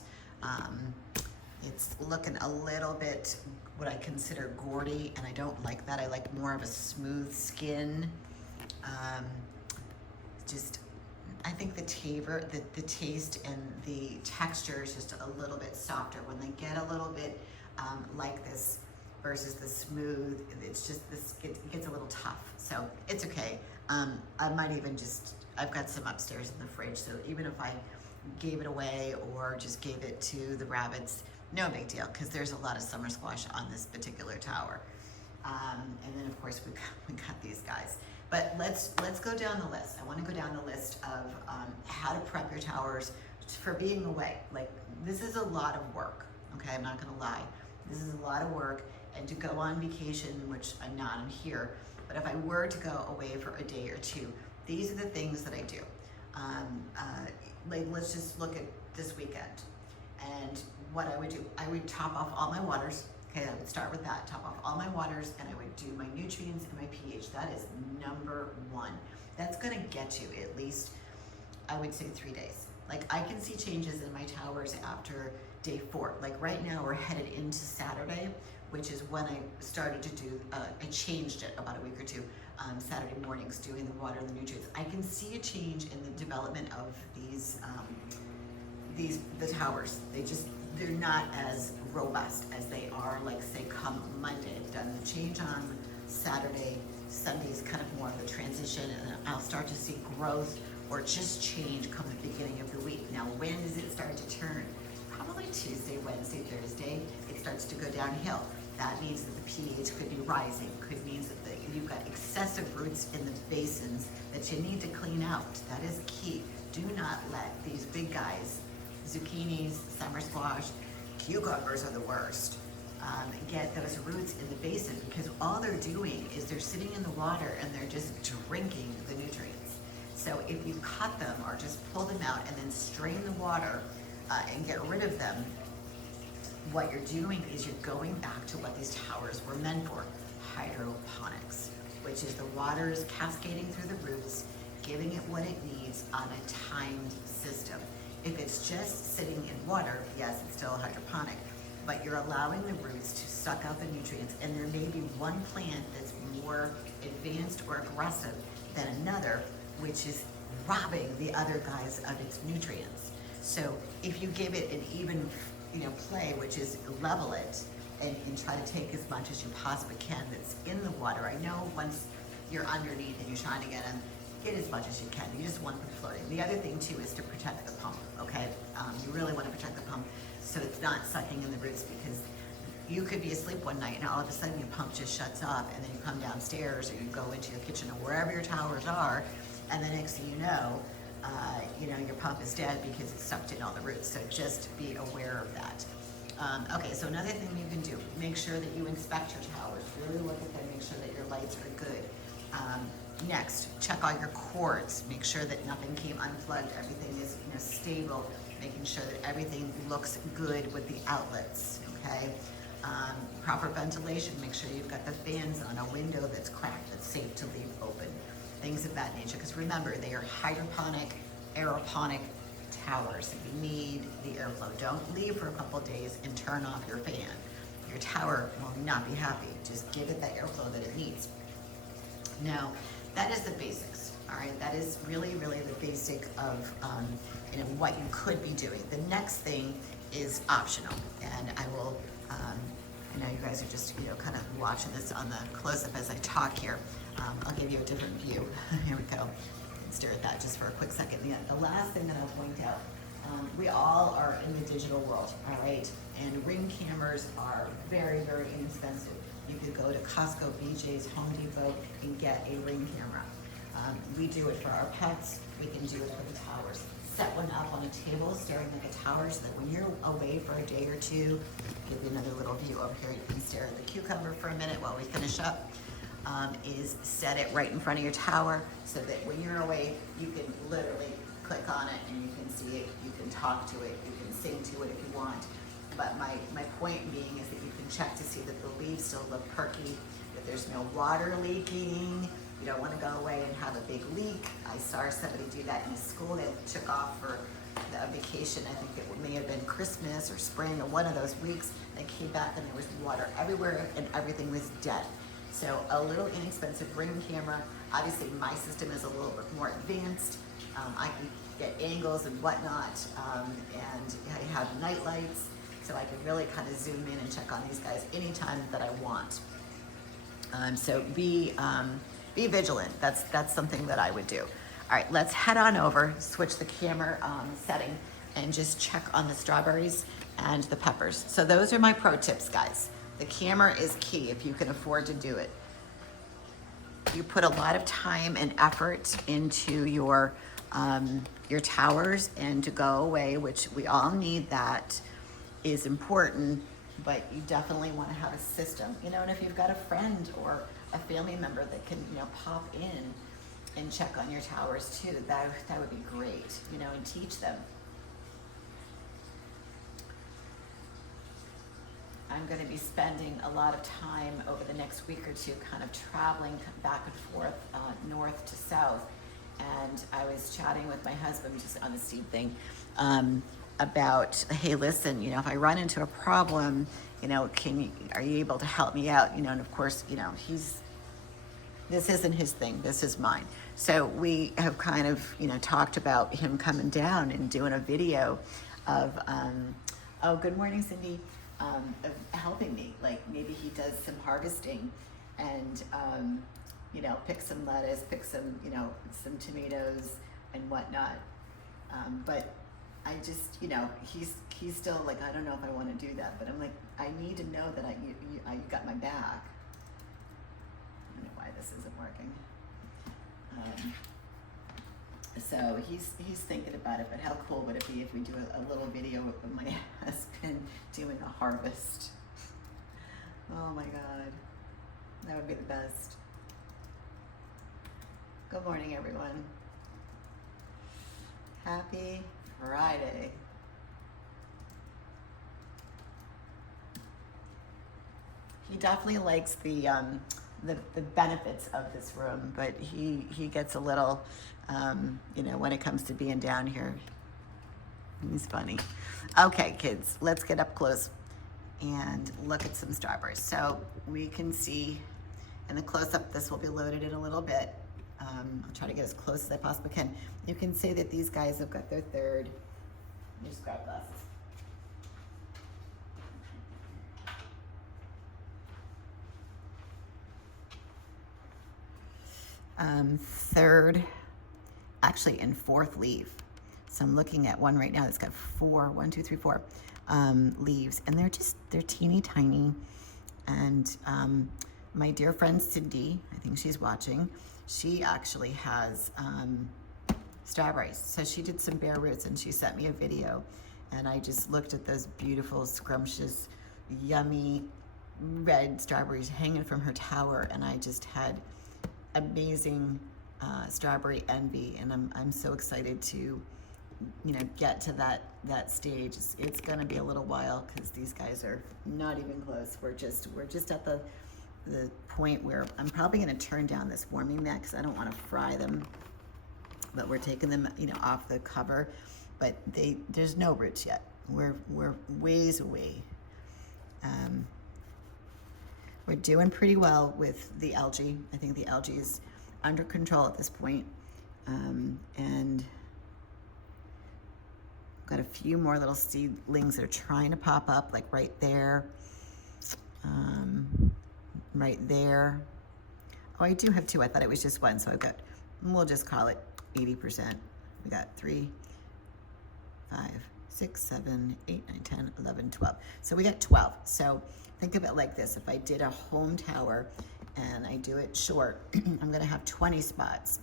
It's looking a little bit what I consider gourdy, and I don't like that. I like more of a smooth skin. I think the taste and the texture is just a little bit softer. When they get a little bit like this versus the smooth, it's just it gets a little tough. So it's okay. I might even I've got some upstairs in the fridge, so even if I gave it away or just gave it to the rabbits, no big deal, because there's a lot of summer squash on this particular tower. And then of course we got these guys. But let's go down the list. I want to go down the list of how to prep your towers for being away. Like, this is a lot of work. Okay, I'm not gonna lie. This is a lot of work, and to go on vacation, which I'm not, I'm here. But if I were to go away for a day or two, these are the things that I do. Like, let's just look at this weekend. And what I would do, I would top off all my waters. Okay, I would start with that, top off all my waters, and I would do my nutrients and my pH. That is number 1. That's gonna get you at least, I would say, 3 days. Like, I can see changes in my towers after day 4. Like right now we're headed into Saturday, which is when I started to do, I changed it about a week or 2, Saturday mornings, doing the water and the nutrients. I can see a change in the development of the towers. They're not as robust as they are, like, say, come Monday. I've done the change on Saturday. Sunday's kind of more of the transition, and I'll start to see growth or just change come the beginning of the week. Now, when does it start to turn? Probably Tuesday, Wednesday, Thursday, it starts to go downhill. That means that the pH could be rising, could mean that you've got excessive roots in the basins that you need to clean out. That is key. Do not let these big guys, zucchinis, summer squash, cucumbers are the worst, get those roots in the basin, because all they're doing is they're sitting in the water and they're just drinking the nutrients. So if you cut them or just pull them out and then strain the water and get rid of them, what you're doing is you're going back to what these towers were meant for, hydroponics, which is the water is cascading through the roots, giving it what it needs on a timed system. If it's just sitting in water, yes, it's still hydroponic, but you're allowing the roots to suck out the nutrients, and there may be one plant that's more advanced or aggressive than another, which is robbing the other guys of its nutrients. So if you give it an even, play, which is level it and try to take as much as you possibly can that's in the water. I know once you're underneath and you're trying to get them, get as much as you can. You just want them floating. The other thing too is to protect the pump, okay? You really want to protect the pump so it's not sucking in the roots, because you could be asleep one night and all of a sudden your pump just shuts off, and then you come downstairs or you go into your kitchen or wherever your towers are, and the next thing you know, your pump is dead because it sucked in all the roots. So just be aware of that. Okay, so another thing you can do, make sure that you inspect your towers. Really look at them, make sure that your lights are good. Next, check all your cords. Make sure that nothing came unplugged. Everything is stable. Making sure that everything looks good with the outlets. Okay. Proper ventilation. Make sure you've got the fans on, a window that's cracked, that's safe to leave open. Things of that nature. Because remember, they are hydroponic, aeroponic towers. You need the airflow. Don't leave for a couple of days and turn off your fan. Your tower will not be happy. Just give it that airflow that it needs. Now, that is the basics, all right? That is really, really the basic of what you could be doing. The next thing is optional, and I will, I know you guys are just, kind of watching this on the close-up as I talk here. I'll give you a different view. Here we go. Stare at that just for a quick second. The last thing that I'll point out, we all are in the digital world, all right? And ring cameras are very, very inexpensive. You could go to Costco, BJ's, Home Depot, and get a ring camera. We do it for our pets. We can do it for the towers. Set one up on a table staring like a tower so that when you're away for a day or two, give you another little view over here. You can stare at the cucumber for a minute while we finish up. Is set it right in front of your tower so that when you're away, you can literally click on it and you can see it, you can talk to it, you can sing to it if you want. But my point being is that you can check to see that the leaves still look perky, that there's no water leaking. You don't want to go away and have a big leak. I saw somebody do that in a school. They took off for a vacation. I think it may have been Christmas or spring or one of those weeks. They came back and there was water everywhere and everything was dead. So a little inexpensive ring camera. Obviously my system is a little bit more advanced. I can get angles and whatnot, and I have night lights, so I can really kind of zoom in and check on these guys anytime that I want. So be vigilant. That's something that I would do. All right, let's head on over, switch the camera setting, and just check on the strawberries and the peppers. So those are my pro tips, guys. The camera is key if you can afford to do it. You put a lot of time and effort into your towers, and to go away, which we all need, that is important, but you definitely want to have a system, and if you've got a friend or a family member that can, pop in and check on your towers too, that would be great, and teach them. I'm going to be spending a lot of time over the next week or two kind of traveling back and forth, north to south. And I was chatting with my husband just on the seed thing about, hey, listen, if I run into a problem, are you able to help me out? And of course, this isn't his thing, this is mine. So we have kind of, talked about him coming down and doing a video of, oh, good morning, Cindy. Of helping me, like maybe he does some harvesting and pick some lettuce, pick some some tomatoes and whatnot, but I just he's still like, I don't know if I want to do that, but I'm like, I need to know that you got my back. I don't know why this isn't working. So he's thinking about it, but how cool would it be if we do a little video of my husband doing a harvest? Oh my God, that would be the best. Good morning, everyone. Happy Friday. He definitely likes the benefits of this room, but he gets a little, when it comes to being down here. He's funny. Okay, kids, let's get up close and look at some strawberries. So we can see in the close-up, this will be loaded in a little bit. I'll try to get as close as I possibly can. You can see that these guys have got their third. Let me just grab glasses. Third, actually in fourth leaf. So I'm looking at one right now that's got 4 leaves, and they're teeny tiny. And my dear friend Cindy, I think she's watching, she actually has strawberries. So she did some bare roots and she sent me a video, and I just looked at those beautiful, scrumptious, yummy red strawberries hanging from her tower, and I just had amazing strawberry envy, and I'm so excited to get to that stage. It's gonna be a little while because these guys are not even close. We're just at the point where I'm probably gonna turn down this warming mat because I don't want to fry them, but we're taking them off the cover, but there's no roots yet. We're ways away. We're doing pretty well with the algae. I think the algae is under control at this point. And got a few more little seedlings that are trying to pop up, like right there, right there. Oh, I do have two. I thought it was just one, so I've got, we'll just call it 80%. We got 3, 5, 6, 7, 8, 9, 10, 11, 12. So we got 12. So think of it like this. If I did a home tower and I do it short, I'm gonna have 20 spots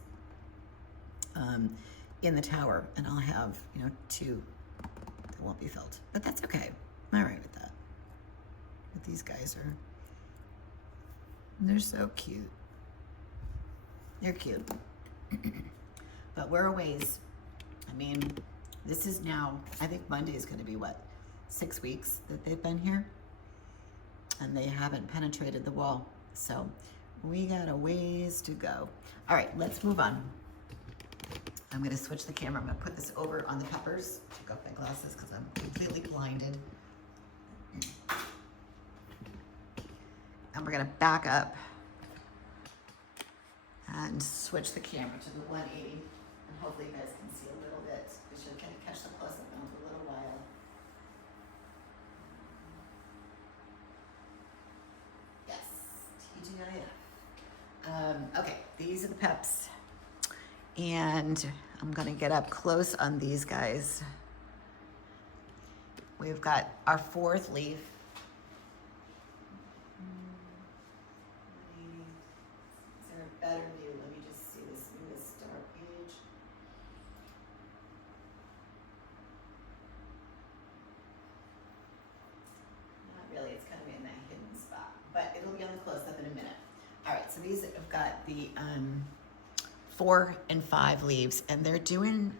in the tower, and I'll have, 2 that won't be filled. But that's okay. I'm all right with that. But these guys they're so cute. They're cute. But we're a ways. I mean, this is now, I think Monday is gonna be what, 6 weeks that they've been here? And they haven't penetrated the wall. So we got a ways to go. All right, let's move on. I'm gonna switch the camera. I'm gonna put this over on the peppers. Take off my glasses because I'm completely blinded. And we're gonna back up and switch the camera to the 180. And hopefully you guys can see a little bit. We should kind of catch the close-up now for a little while. Yes, TGIF. Okay, these are the peps. And I'm gonna get up close on these guys. We've got our 4th leaf. Is there a better view? Let me just see this in this start page. Not really, it's kind of in that hidden spot, but it'll be on the close-up in a minute. All right, so these have got the 4 and 5 leaves, and they're doing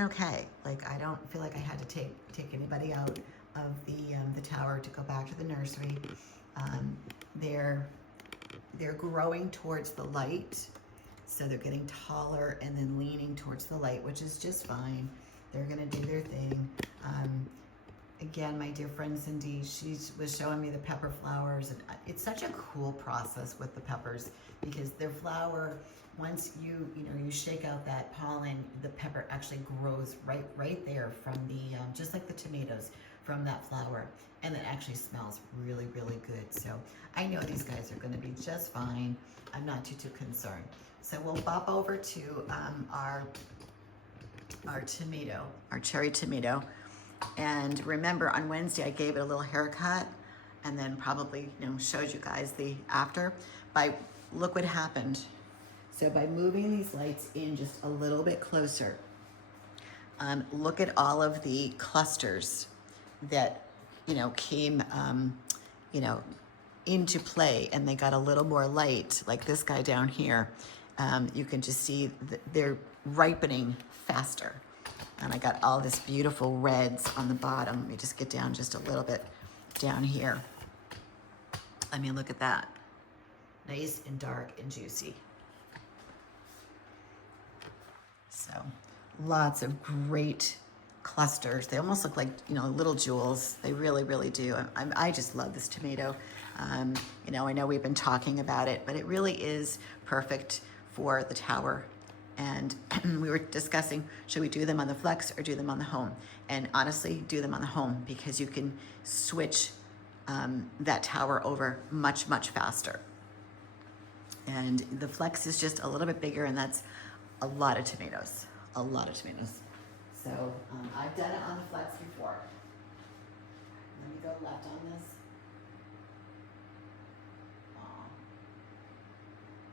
okay. Like, I don't feel like I had to take anybody out of the tower to go back to the nursery. They're growing towards the light, so they're getting taller and then leaning towards the light, which is just fine. They're gonna do their thing. Again, my dear friend Cindy, she was showing me the pepper flowers, and it's such a cool process with the peppers because their flower, once you shake out that pollen, the pepper actually grows right there from the just like the tomatoes, from that flower, and it actually smells really, really good. So I know these guys are going to be just fine. I'm not too concerned. So we'll bop over to our tomato, our cherry tomato. And remember, on Wednesday I gave it a little haircut, and then probably showed you guys the after. Look what happened. So by moving these lights in just a little bit closer, look at all of the clusters that came into play, and they got a little more light, like this guy down here. You can just see they're ripening faster. And I got all this beautiful reds on the bottom. Let me just get down just a little bit down here. I mean, look at that. Nice and dark and juicy. So lots of great clusters. They almost look like, little jewels. They really, really do. I just love this tomato. I know we've been talking about it, but it really is perfect for the tower. And we were discussing, should we do them on the flex or do them on the home? And honestly, do them on the home because you can switch that tower over much, much faster. And the flex is just a little bit bigger, and that's a lot of tomatoes, a lot of tomatoes. So I've done it on the flex before. Let me go left on this. Aw.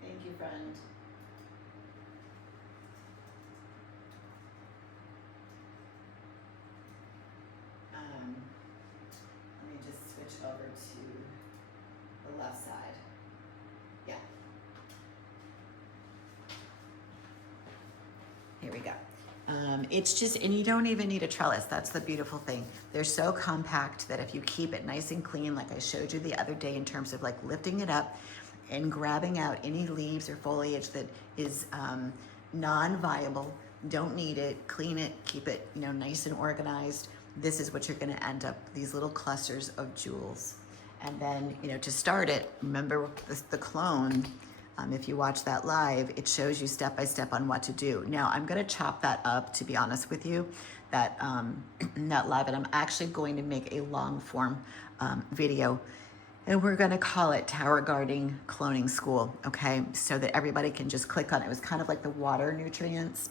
Thank you, friend. Let me just switch over to the left side. Yeah. Here we go. It's just, and you don't even need a trellis. That's the beautiful thing. They're so compact that if you keep it nice and clean, like I showed you the other day in terms of like lifting it up and grabbing out any leaves or foliage that is non-viable, don't need it, clean it, keep it, you know, nice and organized. This is what you're gonna end up, these little clusters of jewels. And then, you know, to start it, remember the clone, if you watch that live, it shows you step by step on what to do. Now, I'm gonna chop that up, to be honest with you, that, that live, and I'm actually going to make a long form video, and we're gonna call it Tower Gardening Cloning School, okay? So that everybody can just click on it. It was kind of like the water nutrients.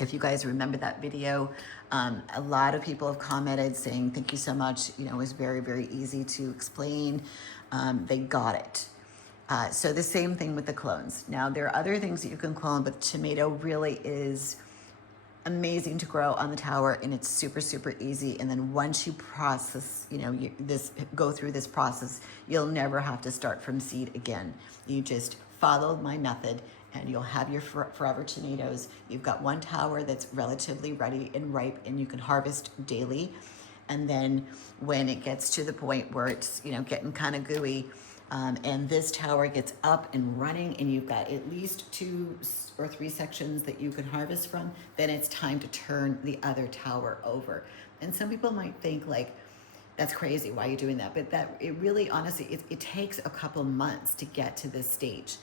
If you guys remember that video, a lot of people have commented saying, thank you so much. You know, it was very, very easy to explain. They got it. So the same thing with the clones. Now, there are other things that you can clone, but tomato really is amazing to grow on the tower, and it's super, super easy. And then once you process, you know, go through this process, you'll never have to start from seed again. You just follow my method and you'll have your forever tomatoes. You've got one tower that's relatively ready and ripe, and you can harvest daily. And then when it gets to the point where it's, you know, getting kind of gooey, and this tower gets up and running, and you've got at least 2 or 3 sections that you can harvest from, then it's time to turn the other tower over. And some people might think like, that's crazy, why are you doing that? But that, it really, honestly, it takes a couple months to get to this stage,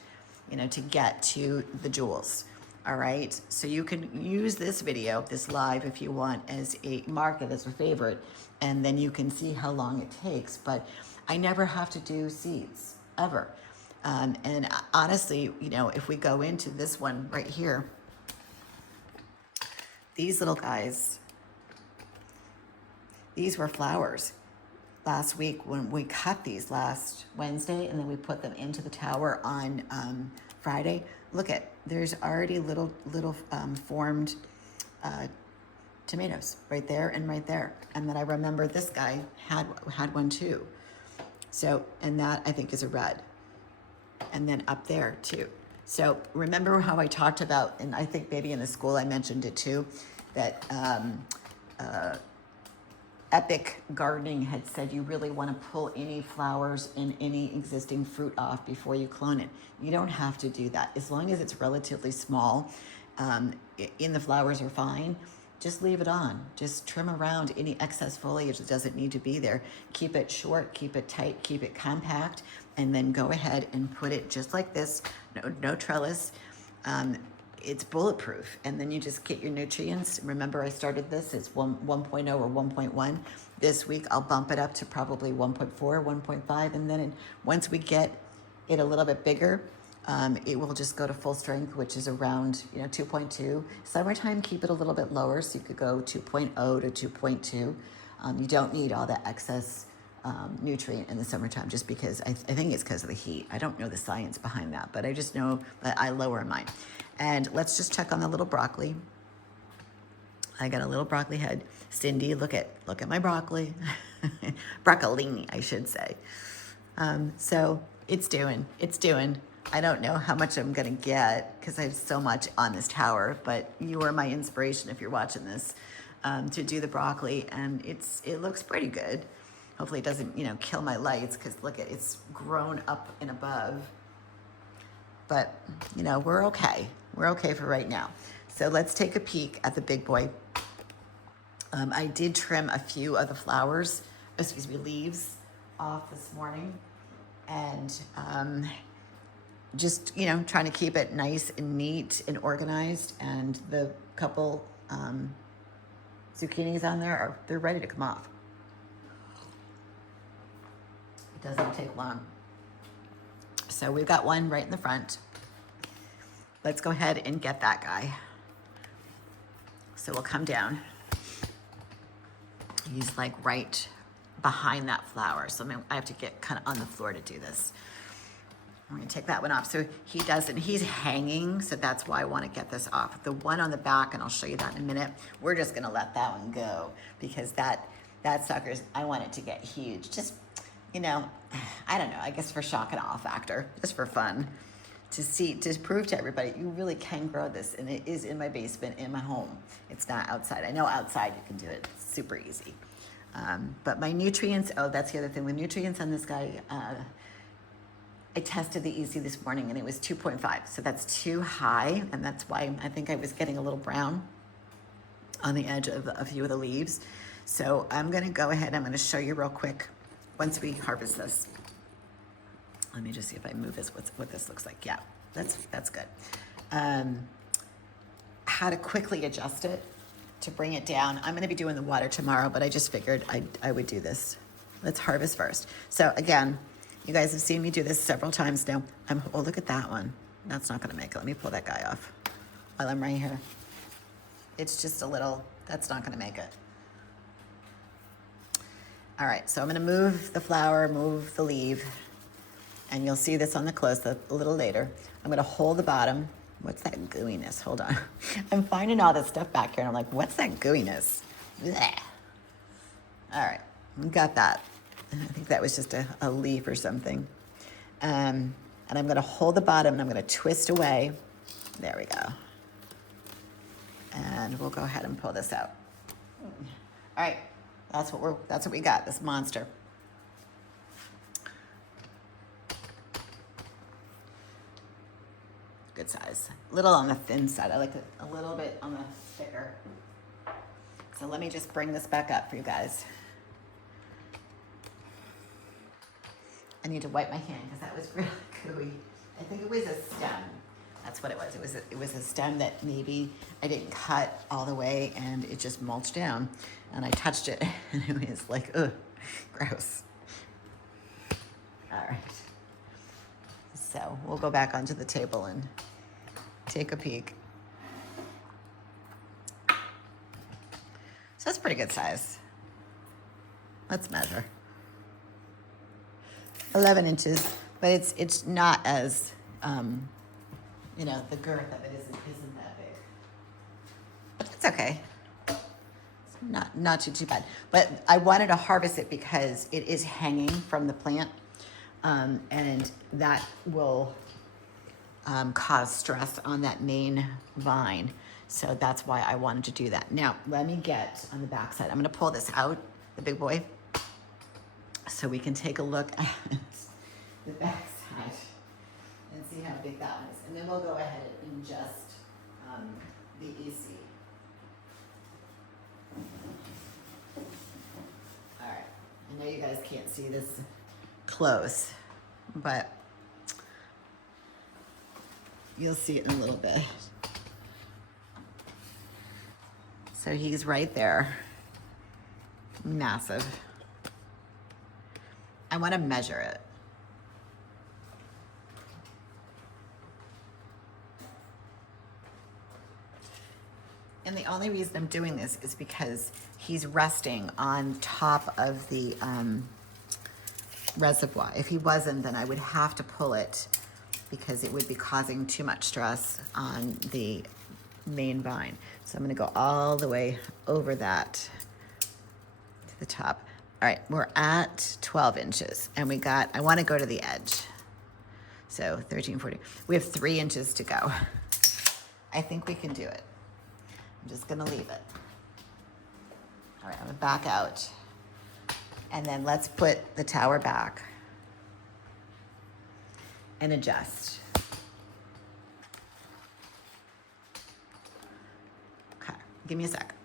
you know, to get to the jewels. All right, so you can use this video, this live, if you want, as a mark it as a favorite, and then you can see how long it takes. But I never have to do seeds, ever. And honestly, you know, if we go into this one right here, these little guys, these were flowers last week when we cut these last Wednesday, and then we put them into the tower on Friday. Look at, there's already little formed tomatoes right there and right there. And then I remember this guy had one too. So, and that I think is a red. And then up there too. So remember how I talked about, and I think maybe in the school I mentioned it too, that Epic Gardening had said you really want to pull any flowers and any existing fruit off before you clone it. You don't have to do that. As long as it's relatively small, in the flowers are fine. Just leave it on. Just trim around any excess foliage that doesn't need to be there. Keep it short, keep it tight, keep it compact, and then go ahead and put it just like this. No trellis. It's bulletproof, and then you just get your nutrients. Remember, I started this, it's 1.0 or 1.1. This week, I'll bump it up to probably 1.4, 1.5, and then once we get it a little bit bigger, it will just go to full strength, which is around 2.2. Summertime, keep it a little bit lower, so you could go 2.0 to 2.2. You don't need all that excess nutrient in the summertime, just because I think it's because of the heat. I don't know the science behind that, but I just know that I lower mine. And let's just check on the little broccoli. I got a little broccoli head. Cindy, look at my broccoli. Broccolini, I should say. So it's doing. I don't know how much I'm gonna get because I have so much on this tower, but you are my inspiration if you're watching this, to do the broccoli, and it looks pretty good. Hopefully it doesn't, kill my lights, because look at, it's grown up and above. But, we're okay. We're okay for right now. So let's take a peek at the big boy. I did trim a few of the flowers, leaves off this morning. And just, trying to keep it nice and neat and organized. And the couple zucchinis on there, they're ready to come off. It doesn't take long. So we've got one right in the front. Let's go ahead and get that guy. So we'll come down. He's like right behind that flower. So I have to get kind of on the floor to do this. I'm gonna take that one off. So he's hanging, so that's why I wanna get this off. The one on the back, and I'll show you that in a minute, we're just gonna let that one go, because that sucker's, I want it to get huge. Just, I don't know, I guess for shock and awe factor, just for fun. to prove to everybody, you really can grow this, and it is in my basement, in my home. It's not outside. I know outside you can do it, it's super easy. But my nutrients, oh, that's the other thing. With nutrients on this guy, I tested the EC this morning and it was 2.5. So that's too high. And that's why I think I was getting a little brown on the edge of a few of the leaves. So I'm going to go ahead. I'm going to show you real quick once we harvest this. Let me just see if I move this, what this looks like. Yeah, that's good. How to quickly adjust it to bring it down. I'm going to be doing the water tomorrow, but I just figured I would do this. Let's harvest first. So again, you guys have seen me do this several times now. Oh, look at that one. That's not going to make it. Let me pull that guy off while I'm right here. It's just a little, that's not going to make it. All right, so I'm going to move the flower, move the leaf, and you'll see this on the close-up a little later. I'm going to hold the bottom. What's that gooiness? Hold on. I'm finding all this stuff back here, and I'm like, what's that gooiness? Blech. All right, we got that. I think that was just a leaf or something. And I'm going to hold the bottom, and I'm going to twist away. There we go. And we'll go ahead and pull this out. All right, that's what we got, this monster. Good size. A little on the thin side. I like it a little bit on the thicker. So let me just bring this back up for you guys. I need to wipe my hand because that was really gooey. I think it was a stem. That's what it was. It was a stem that maybe I didn't cut all the way and it just mulched down. And I touched it and it was like, ugh, gross. All right. So we'll go back onto the table and take a peek. So that's pretty good size. Let's measure. 11 inches, but it's not as, you know, the girth of it isn't that big. But that's okay. It's not too bad. But I wanted to harvest it because it is hanging from the plant, and that will cause stress on that main vine. So that's why I wanted to do that. Now, let me get on the back side. I'm gonna pull this out, the big boy, so we can take a look at the back side and see how big that one is. And then we'll go ahead and adjust the EC. All right, I know you guys can't see this close, but you'll see it in a little bit. So he's right there, massive. I want to measure it. And the only reason I'm doing this is because he's resting on top of the reservoir. If he wasn't, then I would have to pull it because it would be causing too much stress on the main vine. So I'm gonna go all the way over that to the top. All right, we're at 12 inches and we got, I wanna go to the edge. So 13, 14, we have 3 inches to go. I think we can do it. I'm just gonna leave it. All right, I'm gonna back out. And then let's put the tower back and adjust. Okay, give me a sec.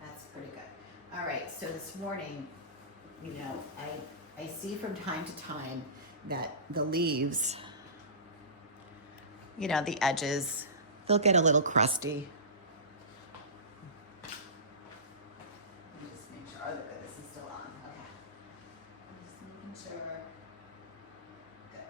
That's pretty good. All right, so this morning, you know, I see from time to time that the leaves, you know, the edges, they'll get a little crusty. Let me just make sure that this is still on. Okay. I'm just making sure. Good.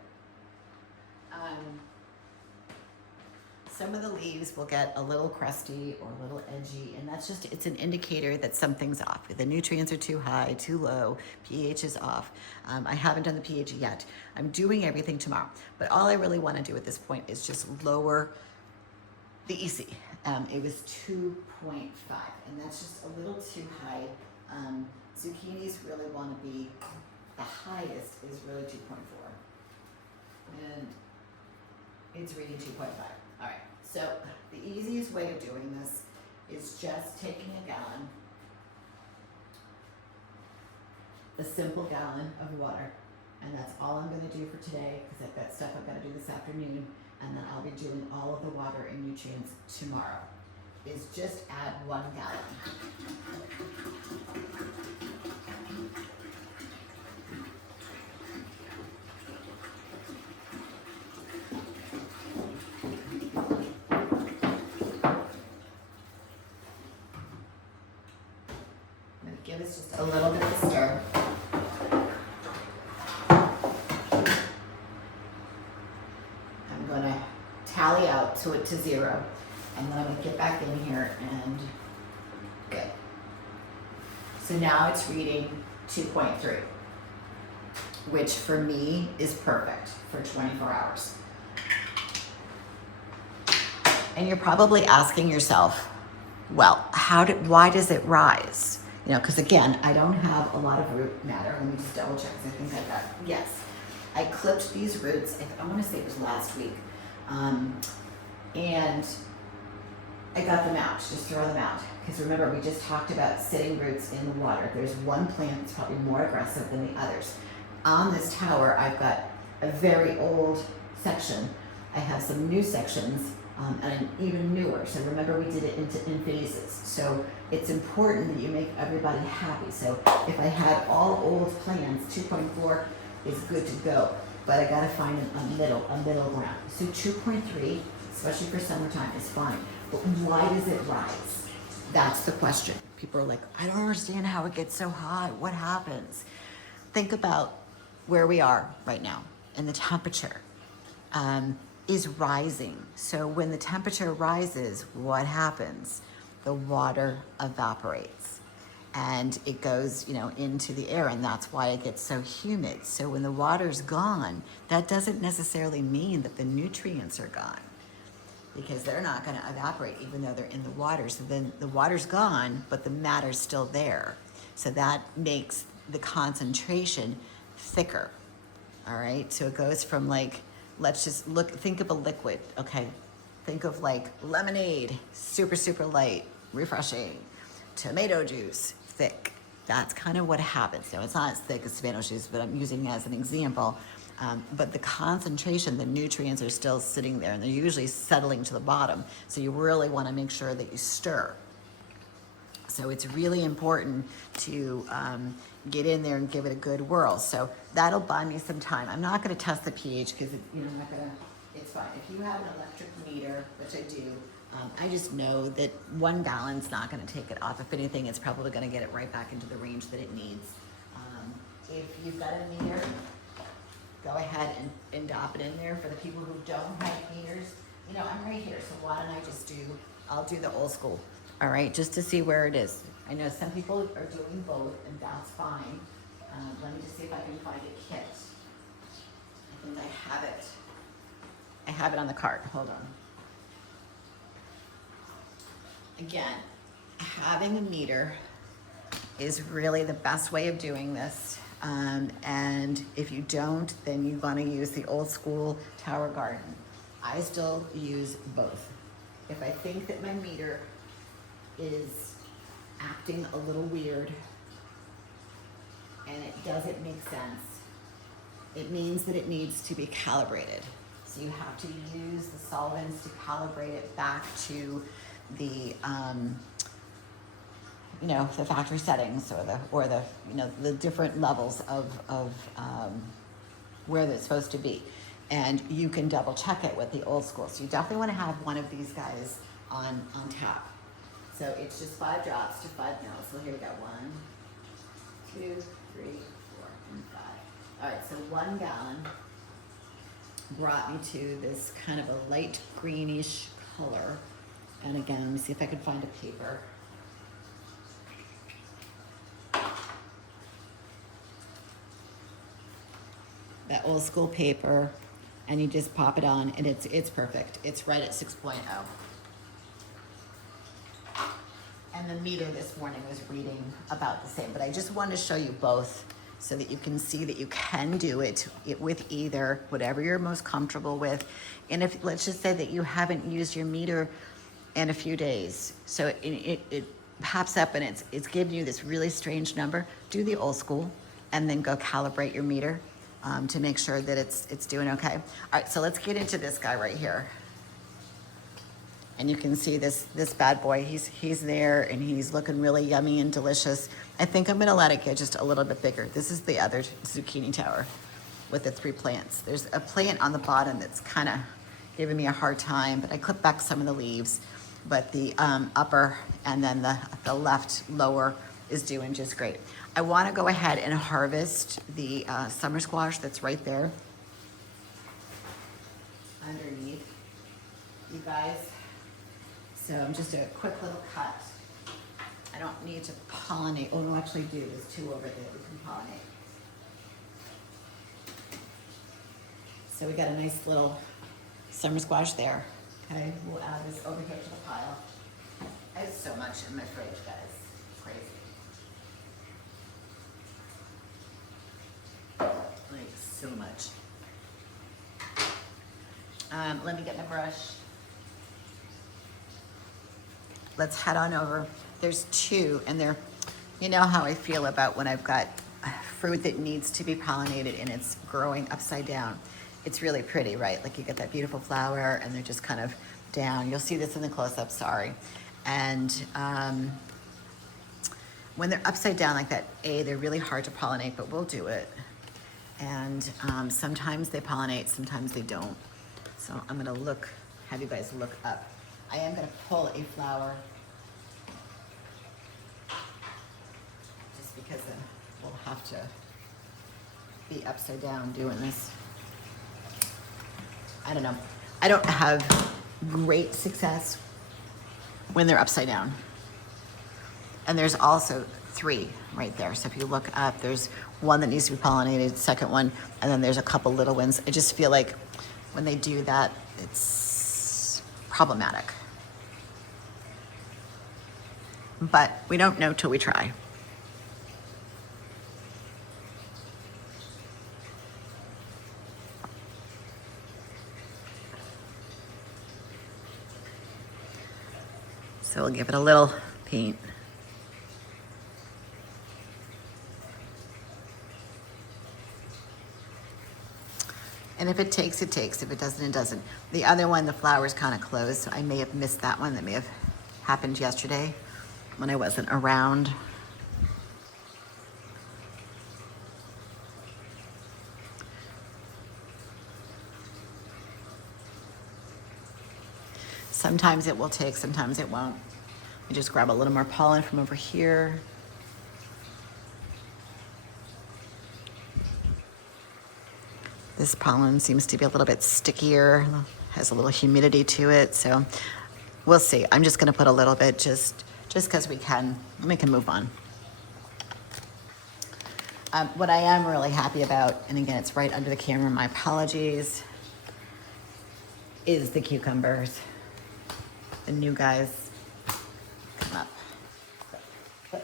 Some of the leaves will get a little crusty or a little edgy, and that's just, it's an indicator that something's off. The nutrients are too high, too low, pH is off. I haven't done the pH yet. I'm doing everything tomorrow, but all I really want to do at this point is just lower the EC. It was 2.5, and that's just a little too high Zucchinis really want to be, the highest is really 2.4. And it's reading 2.5. All right, so the easiest way of doing this is just taking a gallon, a simple gallon of water, and that's all I'm gonna do for today because I've got stuff I've gotta do this afternoon, and then I'll be doing all of the water and nutrients tomorrow, is just add 1 gallon. I'm gonna give this just a little bit of a stir. I'm gonna tally out to it to 0, and then I'm gonna get back in here and good. So now it's reading 2.3, which for me is perfect for 24 hours. And you're probably asking yourself, well, why does it rise? You know, because again, I don't have a lot of root matter. Let me just double check, because I think I've got, yes. I clipped these roots, I want to say it was last week. And I got them out, just throw them out. Because remember, we just talked about sitting roots in the water. There's one plant that's probably more aggressive than the others. On this tower, I've got a very old section. I have some new sections, and an even newer. So remember, we did it in phases. So it's important that you make everybody happy. So if I had all old plants, 2.4 is good to go. But I gotta find a middle ground. So 2.3, especially for summertime, is fine. But why does it rise? That's the question. People are like, I don't understand how it gets so high. What happens? Think about where we are right now, and the temperature is rising. So when the temperature rises, what happens? The water evaporates. And it goes, into the air, and that's why it gets so humid. So when the water's gone, that doesn't necessarily mean that the nutrients are gone, because they're not going to evaporate even though they're in the water. So then the water's gone, but the matter's still there. So that makes the concentration thicker. All right, so it goes from let's just think of a liquid, okay? Think of lemonade, super, super light, refreshing. Tomato juice, thick. That's kind of what happens. Now, it's not as thick as tomato juice, but I'm using it as an example. But the concentration, the nutrients are still sitting there, and they're usually settling to the bottom. So you really want to make sure that you stir. So it's really important to get in there and give it a good whirl. So that'll buy me some time. I'm not going to test the pH because I'm not going to. It's fine. If you have an electric meter, which I do, I just know that 1 gallon's not going to take it off. If anything, it's probably going to get it right back into the range that it needs. If you've got a meter, go ahead and dop it in there. For the people who don't have meters, I'm right here. So why don't I just I'll do the old school, all right, just to see where it is. I know some people are doing both, and that's fine. Let me just see if I can find a kit. I think I have it. I have it on the cart. Hold on. Again, having a meter is really the best way of doing this. And if you don't, then you want to use the old school tower garden. I still use both. If I think that my meter is acting a little weird and it doesn't make sense, it means that it needs to be calibrated. So you have to use the solvents to calibrate it back to the the factory settings, or the different levels of where it's supposed to be, and you can double check it with the old school. So you definitely want to have one of these guys on tap. So it's just 5 drops to 5 mils. So here we go, 1, 2, 3, 4, and 5. All right, so 1 gallon brought me to this kind of a light greenish color. And again, let me see if I can find a paper. That old school paper, and you just pop it on, and it's perfect. It's right at 6.0. And And the meter this morning was reading about the same, but I just want to show you both so that you can see that you can do it with either, whatever you're most comfortable with. And if, let's just say that you haven't used your meter in a few days, so it pops up and it's giving you this really strange number, do the old school and then go calibrate your meter to make sure that it's doing okay. All right, so let's get into this guy right here. And you can see this bad boy, he's there and he's looking really yummy and delicious. I think I'm gonna let it get just a little bit bigger. This is the other zucchini tower with the 3 plants. There's a plant on the bottom that's kind of giving me a hard time, but I clipped back some of the leaves. But the upper and then the left lower is doing just great. I wanna go ahead and harvest the summer squash that's right there underneath, you guys. So I'm just a quick little cut. I don't need to pollinate. Oh, no, actually I do. There's 2 over there we can pollinate. So we got a nice little summer squash there. Okay, we'll add this over here to the pile. I have so much in my fridge, guys. It's crazy. Like, so much. Let me get my brush. Let's head on over. There's 2, and they're, you know how I feel about when I've got fruit that needs to be pollinated and it's growing upside down. It's really pretty, right? Like you get that beautiful flower and they're just kind of down. You'll see this in the close-up, sorry. And when they're upside down like that, they're really hard to pollinate, but we'll do it. And sometimes they pollinate, sometimes they don't. So I'm gonna have you guys look up. I am gonna pull a flower just because we'll have to be upside down doing this. I don't know. I don't have great success when they're upside down. And there's also 3 right there. So if you look up, there's 1 that needs to be pollinated, second one, and then there's a couple little ones. I just feel like when they do that, it's problematic. But we don't know till we try. So we'll give it a little paint. And if it takes, it takes. If it doesn't, it doesn't. The other one, the flower's kind of closed, so I may have missed that one. That may have happened yesterday when I wasn't around. Sometimes it will take, sometimes it won't. You just grab a little more pollen from over here. This pollen seems to be a little bit stickier, has a little humidity to it, so we'll see. I'm just gonna put a little bit just because we can, and we can move on. What I am really happy about, and again, it's right under the camera, my apologies, is the cucumbers. The new guys come up.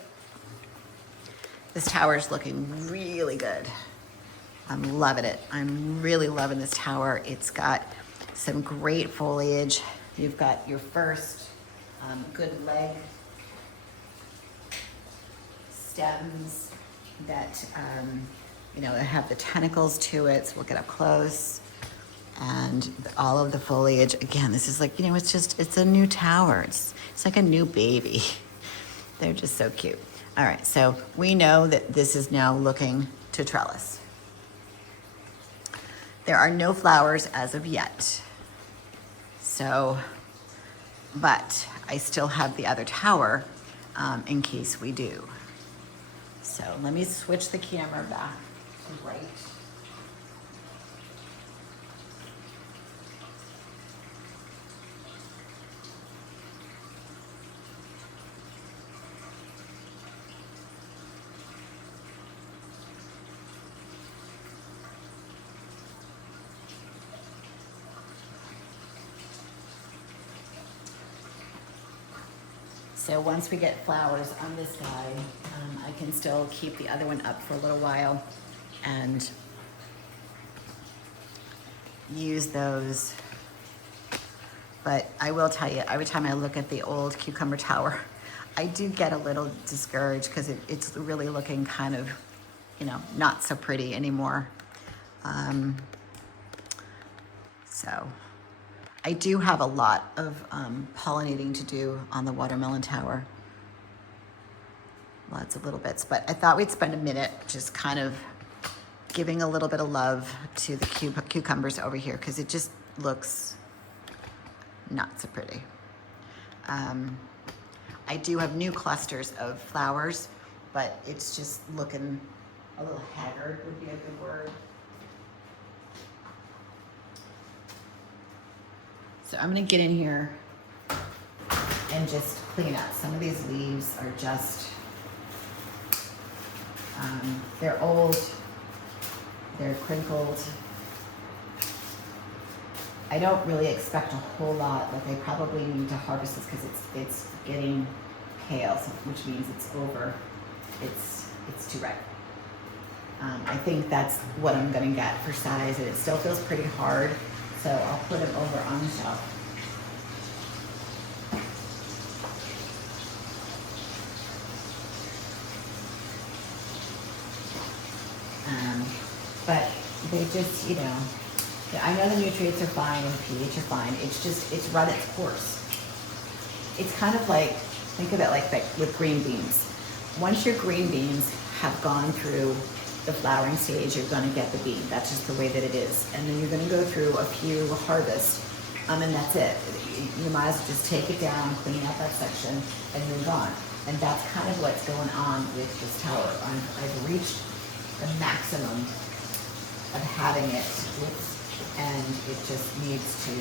This tower's looking really good. I'm loving it. I'm really loving this tower. It's got some great foliage. You've got your first good leg stems that have the tentacles to it. So we'll get up close. And all of the foliage, again, this is like, it's a new tower. It's like a new baby. They're just so cute. All right, so we know that this is now looking to trellis. There are no flowers as of yet. So, but I still have the other tower in case we do. So let me switch the camera back to right. So once we get flowers on this guy, I can still keep the other one up for a little while and use those. But I will tell you, every time I look at the old cucumber tower, I do get a little discouraged because it's really looking kind of, you know, not so pretty anymore. So I do have a lot of pollinating to do on the watermelon tower. Lots of little bits, but I thought we'd spend a minute just kind of giving a little bit of love to the cucumbers over here because it just looks not so pretty. I do have new clusters of flowers, but it's just looking a little haggard would be a good word. So I'm gonna get in here and just clean up. Some of these leaves are just, they're old, they're crinkled. I don't really expect a whole lot, but I probably need to harvest this because it's getting pale, so, which means it's over, it's too ripe. I think that's what I'm gonna get for size, and it still feels pretty hard, so I'll put it over on the shelf. But they just, you know, I know the nutrients are fine and pH are fine. It's just, it's run its course. It's kind of like, think of it like that with green beans. Once your green beans have gone through the flowering stage, you're gonna get the bean. That's just the way that it is. And then you're gonna go through a few harvests, and that's it. You might as well just take it down, clean out that section, and move on. And that's kind of what's going on with this tower. I've reached the maximum of having it, and it just needs to,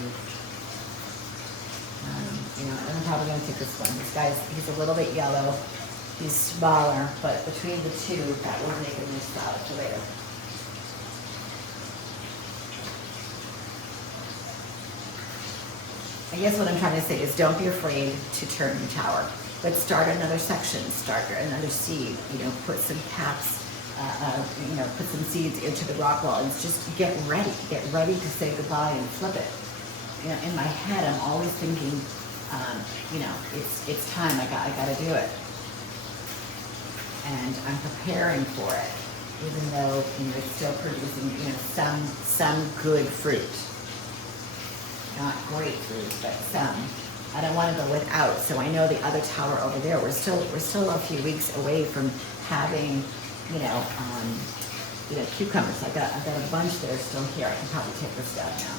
you know, and I'm probably gonna take this one. This guy's, he's a little bit yellow, he's smaller, but between the two, that will make a nice salad for later. I guess what I'm trying to say is don't be afraid to turn your tower. Let's start another section, start another seed, you know, put some caps, you know, put some seeds into the rock wall, and just get ready to say goodbye and flip it. You know, in my head, I'm always thinking, you know, it's time. I gotta do it, and I'm preparing for it, even though, you know, it's still producing, you know, some good fruit, not great fruit, but some. I don't want to go without. So I know the other tower over there, we're still a few weeks away from having, you know, cucumbers. I've got a bunch that are still here. I can probably take this down now.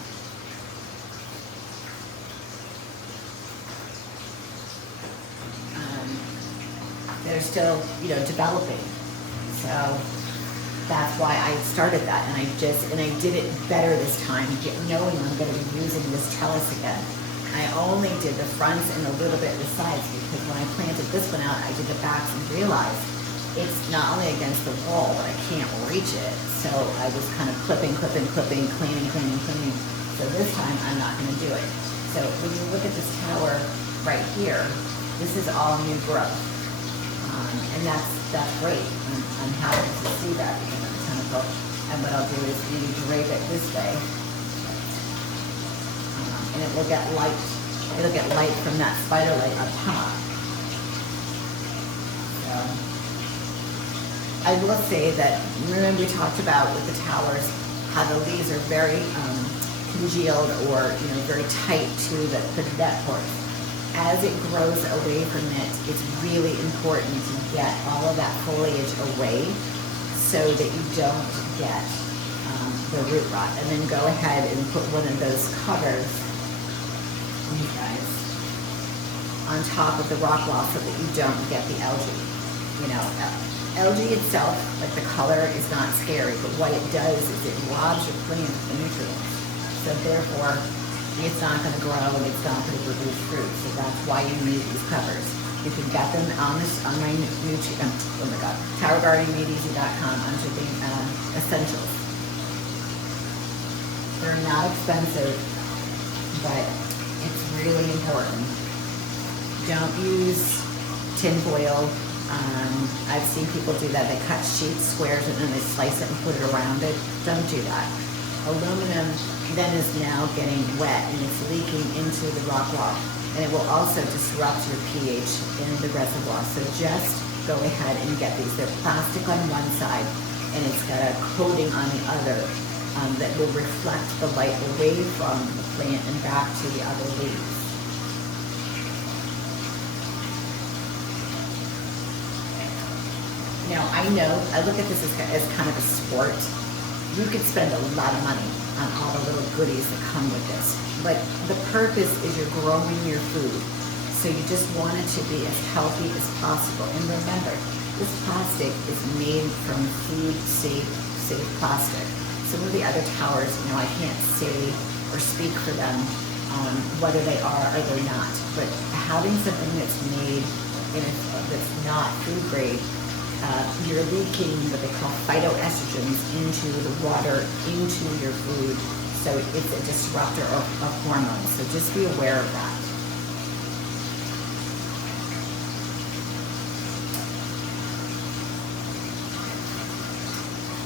They're still, you know, developing. So that's why I started that, and I did it better this time, knowing I'm going to be using this trellis again. I only did the fronts and a little bit of the sides because when I planted this one out, I did the backs and realized it's not only against the wall, but I can't reach it. So I was kind of clipping, cleaning. So this time I'm not going to do it. So when you look at this tower right here, this is all new growth. And that's great. I'm happy to see that because I'm kind of both. And what I'll do is maybe drape it this way. And it will get light. It'll get light from that spider light up top. So I will say that, remember we talked about with the towers how the leaves are very congealed, or, you know, very tight to the net port. As it grows away from it, it's really important to get all of that foliage away so that you don't get the root rot. And then go ahead and put one of those covers, you guys, on top of the rock wall so that you don't get the algae. You know, algae itself, like the color, is not scary, but what it does is it robs your plant of the nutrients. So therefore, it's not going to grow and it's not going to produce fruit. So that's why you need these covers. You can get them on my towergardeningmadeeasy.com under the essentials. They're not expensive, but it's really important. Don't use tin foil. I've seen people do that. They cut sheets, squares, and then they slice it and put it around it. Don't do that. Aluminum then is now getting wet and it's leaking into the rock wall. And it will also disrupt your pH in the reservoir. So just go ahead and get these. They're plastic on one side and it's got a coating on the other that will reflect the light away from the plant and back to the other leaves. Now, I know, I look at this as kind of a sport. You could spend a lot of money on all the little goodies that come with this. But the purpose is you're growing your food. So you just want it to be as healthy as possible. And remember, this plastic is made from food safe plastic. Some of the other towers, I can't say or speak for them whether they are or they're not. But having something that's made that's not food grade, you're leaking what they call phytoestrogens into the water, into your food. So it's a disruptor of hormones. So just be aware of that.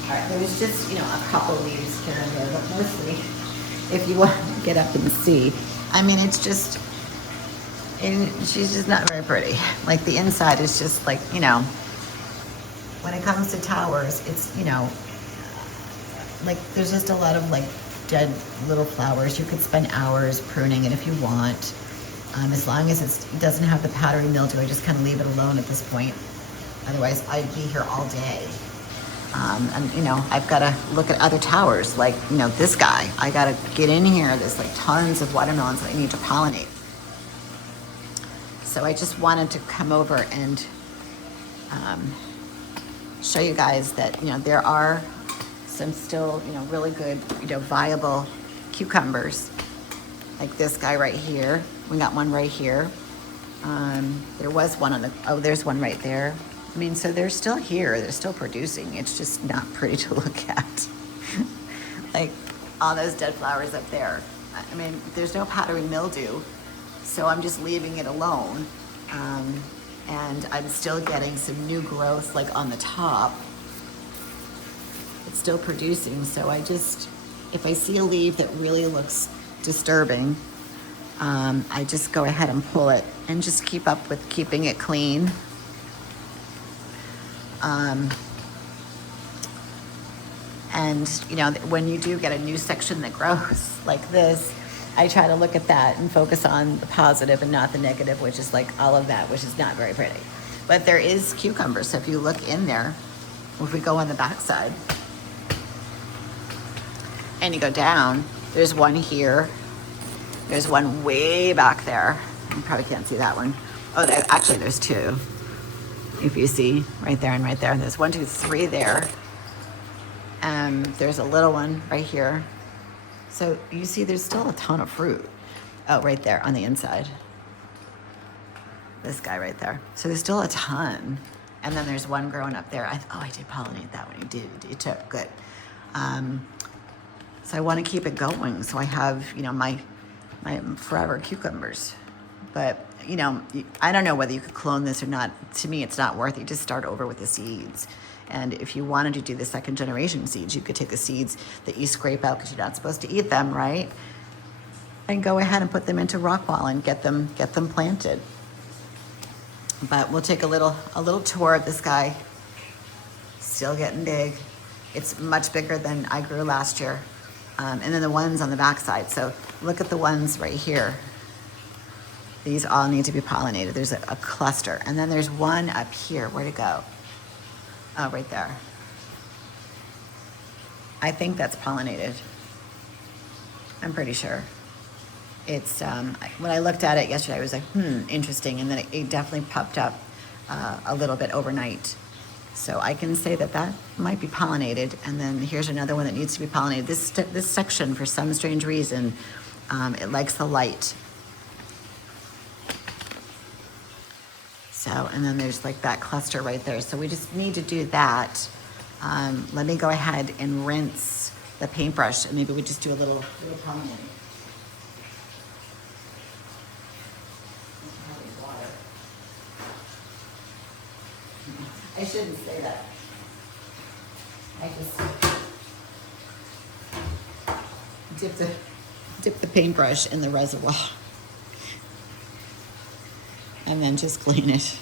All right, there was just, a couple leaves here and there, but mostly, if you want to get up and see, it's just, and she's just not very pretty. Like the inside is just like, when it comes to towers, it's, like there's just a lot of like dead little flowers. You could spend hours pruning it if you want. As long as it doesn't have the powdery mildew, I just kind of leave it alone at this point. Otherwise, I'd be here all day. And I've got to look at other towers, like, this guy. I got to get in here. There's like tons of watermelons that I need to pollinate. So I just wanted to come over and show you guys that, there are some still, really good, viable cucumbers. Like this guy right here. We got one right here. There was one on there's one right there. So they're still here. They're still producing. It's just not pretty to look at. Like all those dead flowers up there. There's no powdery mildew, so I'm just leaving it alone. And I'm still getting some new growth like on the top. It's still producing, so if I see a leaf that really looks disturbing, I just go ahead and pull it and just keep up with keeping it clean. And when you do get a new section that grows like this, I try to look at that and focus on the positive and not the negative, which is like all of that, which is not very pretty. But there is cucumbers, so if you look in there, if we go on the back side, and you go down, there's one here, there's one way back there. You probably can't see that one. Oh, actually there's two. If you see, right there and right there. There's 1, 2, 3 there. There's a little one right here. So you see there's still a ton of fruit. Oh, right there on the inside. This guy right there. So there's still a ton. And then there's one growing up there. I did pollinate that one. You took, good. So I want to keep it going. So I have, my forever cucumbers. But, I don't know whether you could clone this or not. To me, it's not worth it. You just start over with the seeds. And if you wanted to do the second generation seeds, you could take the seeds that you scrape out because you're not supposed to eat them, right? And go ahead and put them into rock wall and get them planted. But we'll take a little tour of this guy. Still getting big. It's much bigger than I grew last year. And then the ones on the backside. So look at the ones right here. These all need to be pollinated. There's a cluster. And then there's one up here. Where'd it go? Oh, right there. I think that's pollinated. I'm pretty sure. It's, when I looked at it yesterday, I was like, interesting. And then it definitely popped up a little bit overnight. So I can say that might be pollinated. And then here's another one that needs to be pollinated. This section, for some strange reason, it likes the light. So, and then there's like that cluster right there. So we just need to do that. Let me go ahead and rinse the paintbrush, and maybe we just do a little pollinating. I shouldn't say that. I just dip the paintbrush in the reservoir and then just clean it.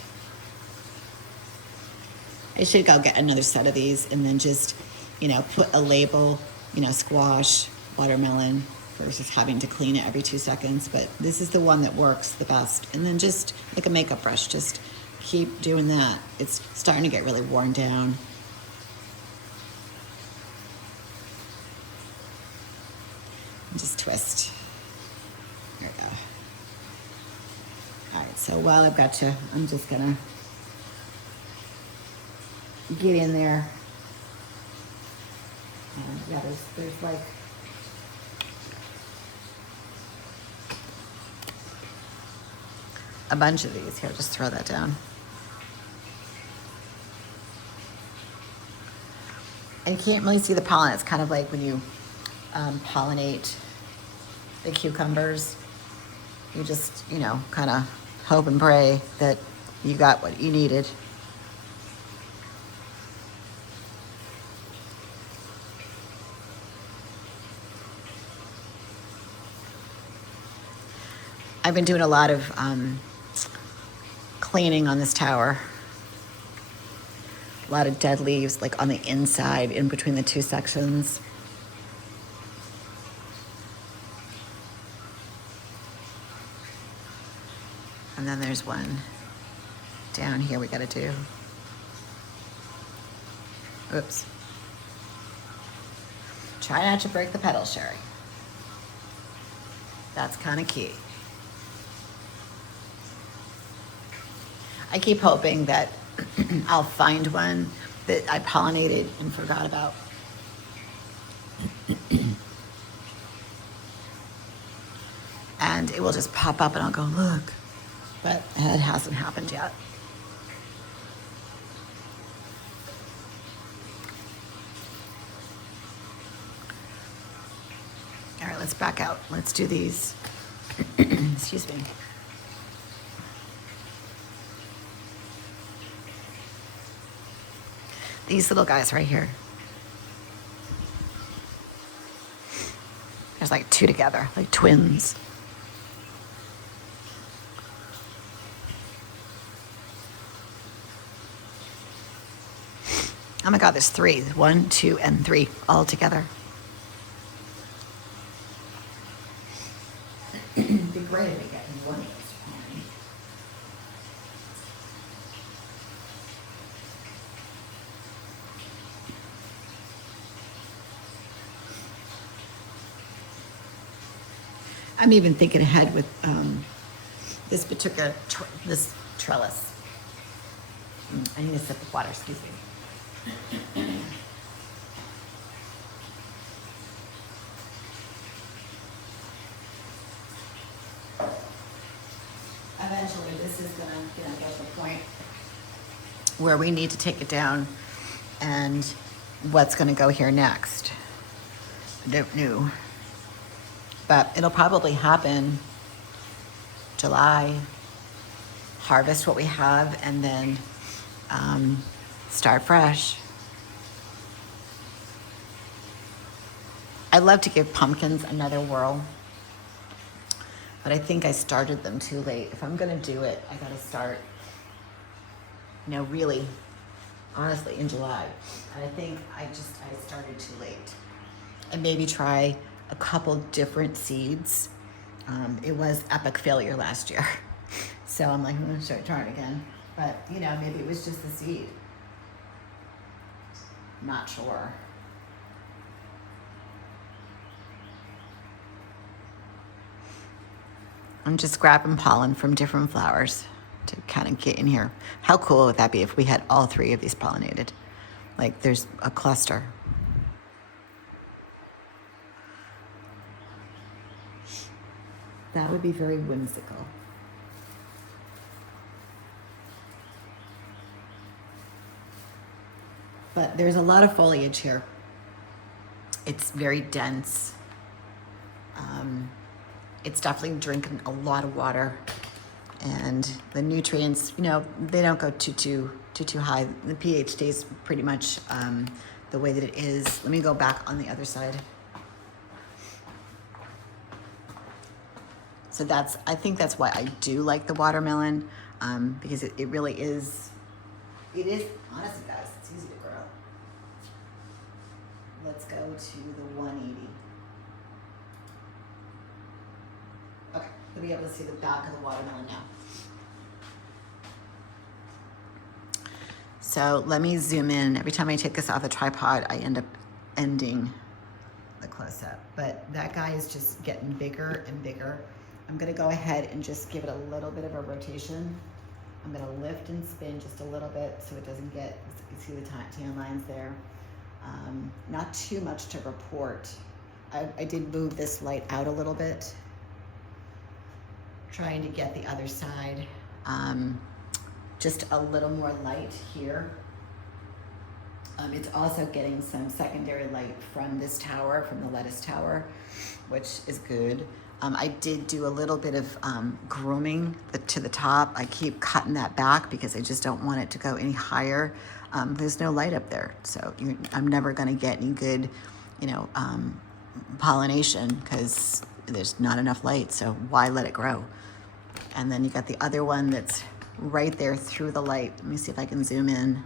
I should go get another set of these and then just, you know, put a label, you know, squash, watermelon, versus having to clean it every 2 seconds. But this is the one that works the best. And then just like a makeup brush, just keep doing that. It's starting to get really worn down. And just twist. There we go. All right, so while I've got you, I'm just gonna get in there. And yeah, there's like a bunch of these here. Just throw that down. And you can't really see the pollen. It's kind of like when you pollinate the cucumbers. You just, you know, kind of hope and pray that you got what you needed. I've been doing a lot of cleaning on this tower. A lot of dead leaves, like on the inside, in between the two sections. And then there's one down here we gotta do. Oops. Try not to break the petals, Sherry. That's kind of key. I keep hoping that I'll find one that I pollinated and forgot about. And it will just pop up and I'll go, look. But it hasn't happened yet. All right, let's back out. Let's do these. Excuse me. These little guys right here. There's like two together, like twins. Oh my God, there's three. 1, 2, and 3 all together. It'd be great if we get one of those. I'm even thinking ahead with this particular this trellis. I need a sip of water, excuse me. Eventually, this is gonna get to the point where we need to take it down, and what's gonna go here next? I don't know. But it'll probably happen July, harvest what we have, and then start fresh. I'd love to give pumpkins another whirl, but I think I started them too late. If I'm gonna do it, I gotta start, you know, really, honestly, in July. And I think I started too late. And maybe try a couple different seeds. It was epic failure last year. So I'm like, I'm gonna start trying again. But you know, maybe it was just the seed. Not sure. I'm just grabbing pollen from different flowers to kind of get in here. How cool would that be if we had all 3 of these pollinated? Like there's a cluster. That would be very whimsical. But there's a lot of foliage here. It's very dense. It's definitely drinking a lot of water. And the nutrients, you know, they don't go too high. The pH stays pretty much the way that it is. Let me go back on the other side. So I think that's why I do like the watermelon, because it really is, honestly guys, it's easy to grow. Let's go to the 180. Okay, you'll be able to see the back of the watermelon now. So let me zoom in. Every time I take this off the tripod, I end up ending the close-up. But that guy is just getting bigger and bigger. I'm gonna go ahead and just give it a little bit of a rotation. I'm gonna lift and spin just a little bit so it doesn't get, you see the tan lines there. Not too much to report. I did move this light out a little bit, trying to get the other side. Just a little more light here. It's also getting some secondary light from this tower, from the lettuce tower, which is good. I did do a little bit of grooming to the top. I keep cutting that back because I just don't want it to go any higher. There's no light up there, so I'm never gonna get any good, you know, pollination because there's not enough light, so why let it grow? And then you got the other one that's right there through the light. Let me see if I can zoom in.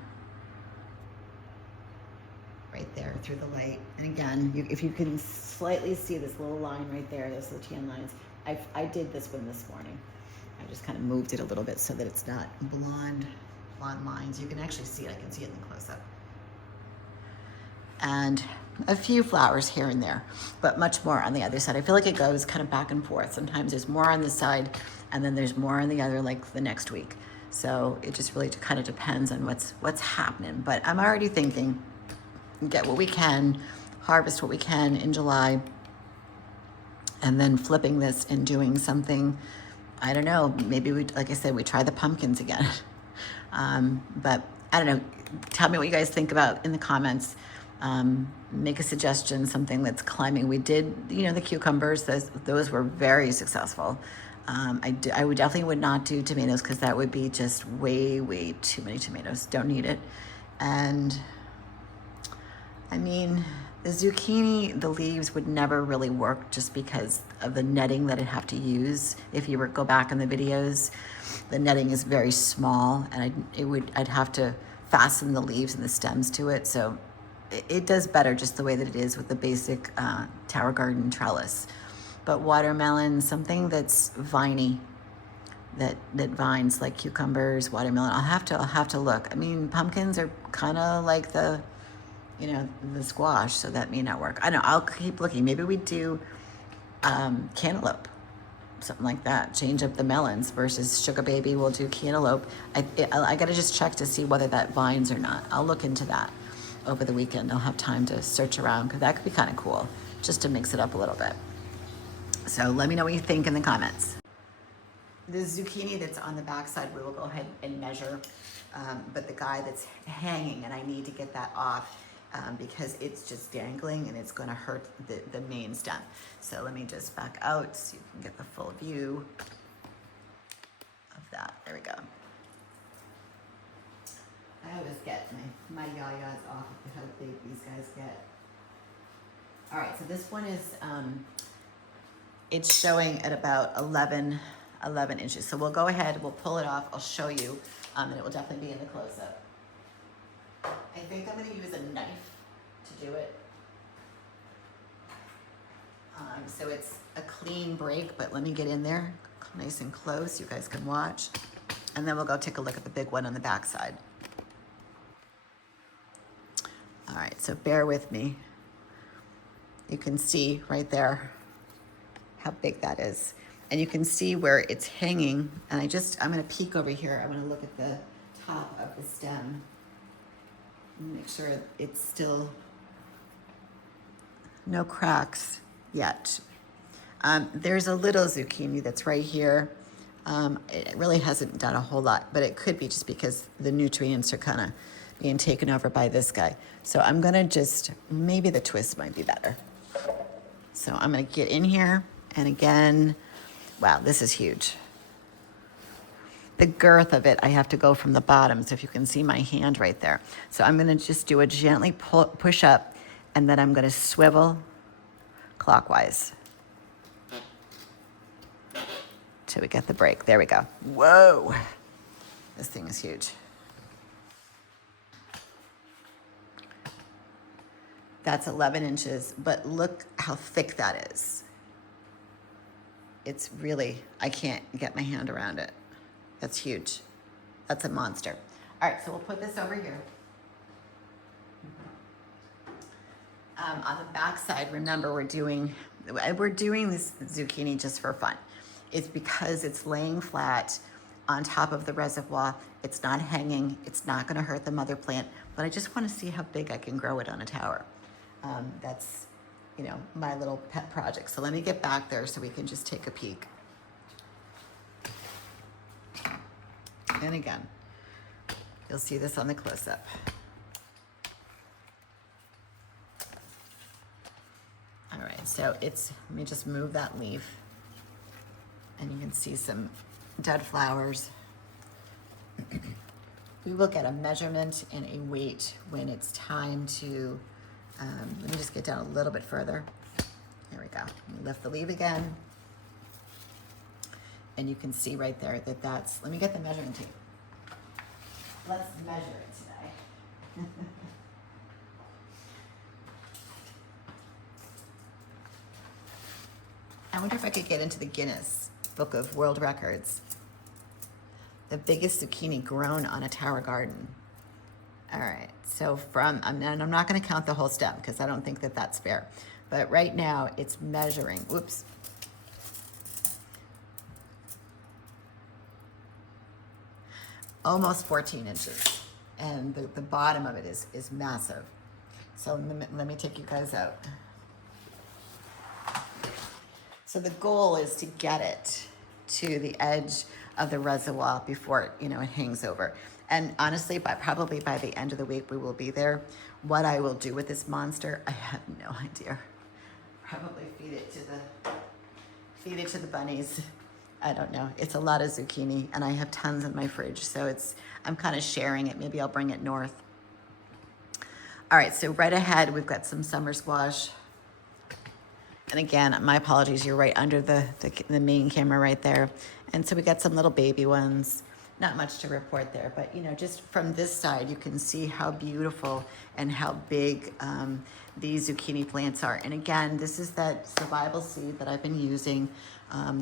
Right there through the light. And again, if you can slightly see this little line right there, those are the tan lines. I did this one this morning. I just kind of moved it a little bit so that it's not blonde lines. You can actually see it. I can see it in the close-up. And a few flowers here and there, but much more on the other side. I feel like it goes kind of back and forth. Sometimes there's more on this side and then there's more on the other, like the next week. So it just really kind of depends on what's happening. But I'm already thinking, get what we can, harvest what we can in July, and then flipping this and doing something, I don't know, maybe like I said, we try the pumpkins again. But I don't know, tell me what you guys think about in the comments. Make a suggestion, something that's climbing. We did, you know, the cucumbers, those were very successful. I would definitely not do tomatoes because that would be just way too many tomatoes. Don't need it. And I mean, the zucchini, the leaves would never really work just because of the netting that I'd have to use. If you go back in the videos, the netting is very small and I'd have to fasten the leaves and the stems to it. So it does better just the way that it is with the basic tower garden trellis. But watermelon, something that's viney, that vines like cucumbers, watermelon, I'll have to look. I mean, pumpkins are kind of like the squash, so that may not work. I know, I'll keep looking. Maybe we do cantaloupe, something like that. Change up the melons versus sugar baby. We'll do cantaloupe. I gotta just check to see whether that vines or not. I'll look into that over the weekend. I'll have time to search around because that could be kind of cool, just to mix it up a little bit. So let me know what you think in the comments. The zucchini that's on the backside, we will go ahead and measure, but the guy that's hanging, and I need to get that off because it's just dangling and it's going to hurt the main stem. So let me just back out so you can get the full view of that. There we go. I always get my yayas off of how big these guys get. All right, so this one is, it's showing at about 11 inches. So we'll go ahead, we'll pull it off, I'll show you, and it will definitely be in the close-up. I think I'm gonna use a knife to do it. So it's a clean break, but let me get in there nice and close, you guys can watch. And then we'll go take a look at the big one on the back side. All right, so bear with me. You can see right there how big that is. And you can see where it's hanging. And I'm gonna peek over here. I wanna look at the top of the stem and make sure it's still no cracks yet. There's a little zucchini that's right here. It really hasn't done a whole lot, but it could be just because the nutrients are kind of being taken over by this guy. So I'm gonna maybe the twist might be better. So I'm gonna get in here, and again, wow, this is huge. the girth of it, I have to go from the bottom. So if you can see my hand right there. So I'm gonna just do a gently push up, and then I'm gonna swivel clockwise till we get the break. There we go. Whoa, this thing is huge. That's 11 inches, but look how thick that is. It's really, I can't get my hand around it. That's huge. That's a monster. All right, so we'll put this over here. On the back side, remember we're doing this zucchini just for fun. It's because it's laying flat on top of the reservoir. It's not hanging. It's not gonna hurt the mother plant, but I just wanna see how big I can grow it on a tower. That's, you know, my little pet project. So let me get back there so we can just take a peek. And again, you'll see this on the close-up. All right, so let me just move that leaf, and you can see some dead flowers. We will get a measurement and a weight when it's time to, let me just get down a little bit further. There we go. Let me lift the leaf again. And you can see right there that that's, let me get the measuring tape. Let's measure it today. I wonder if I could get into the Guinness Book of World Records. The biggest zucchini grown on a tower garden. All right, so and I'm not gonna count the whole stem because I don't think that that's fair. But right now it's measuring, whoops. Almost 14 inches. And the bottom of it is massive. So let me take you guys out. So the goal is to get it to the edge of the reservoir before it hangs over. And honestly, probably by the end of the week, we will be there. What I will do with this monster, I have no idea. Probably feed it to the bunnies. I don't know. It's a lot of zucchini, and I have tons in my fridge, so I'm kind of sharing it. Maybe I'll bring it north. All right, so right ahead, we've got some summer squash. And again, my apologies, you're right under the main camera right there. And so we got some little baby ones. Not much to report there, but just from this side, you can see how beautiful and how big these zucchini plants are. And again, this is that survival seed that I've been using.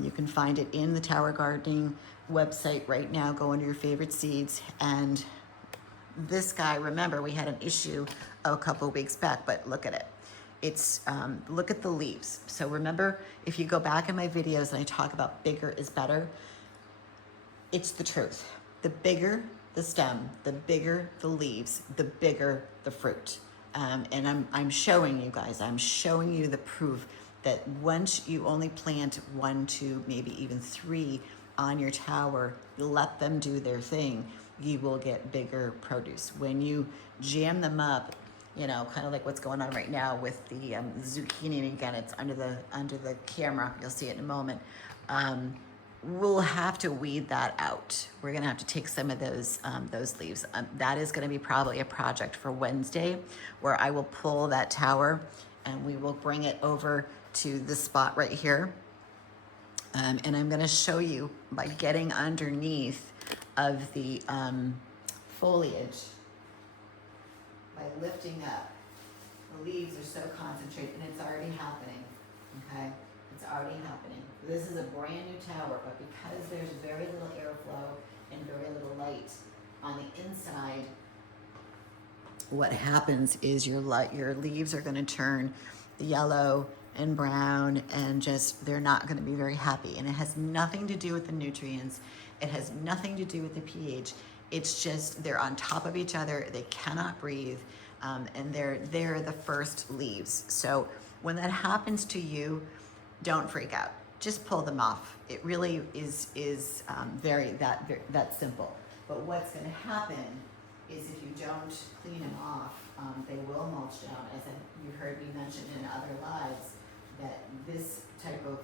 You can find it in the Tower Gardening website right now. Go under your favorite seeds. And this guy, remember, we had an issue a couple of weeks back, but look at it. Look at the leaves. So remember, if you go back in my videos and I talk about bigger is better, it's the truth. The bigger the stem, the bigger the leaves, the bigger the fruit. And I'm showing you guys, I'm showing you the proof that once you only plant 1, 2, maybe even 3 on your tower, let them do their thing, you will get bigger produce. When you jam them up, kind of like what's going on right now with the zucchini, and again, it's under the camera, you'll see it in a moment. We'll have to weed that out. We're gonna have to take some of those leaves. That is gonna be probably a project for Wednesday, where I will pull that tower and we will bring it over to the spot right here. And I'm gonna show you by getting underneath of the foliage, by lifting up. The leaves are so concentrated, and it's already happening, okay? It's already happening. This is a brand new tower, but because there's very little airflow and very little light on the inside, what happens is your leaves are gonna turn yellow and brown, and they're not gonna be very happy. And it has nothing to do with the nutrients. It has nothing to do with the pH. It's just they're on top of each other. They cannot breathe, and they're the first leaves. So when that happens to you, don't freak out. Just pull them off. It really is very that simple. But what's going to happen is if you don't clean them off, they will mulch down. As you heard me mention in other lives, that this type of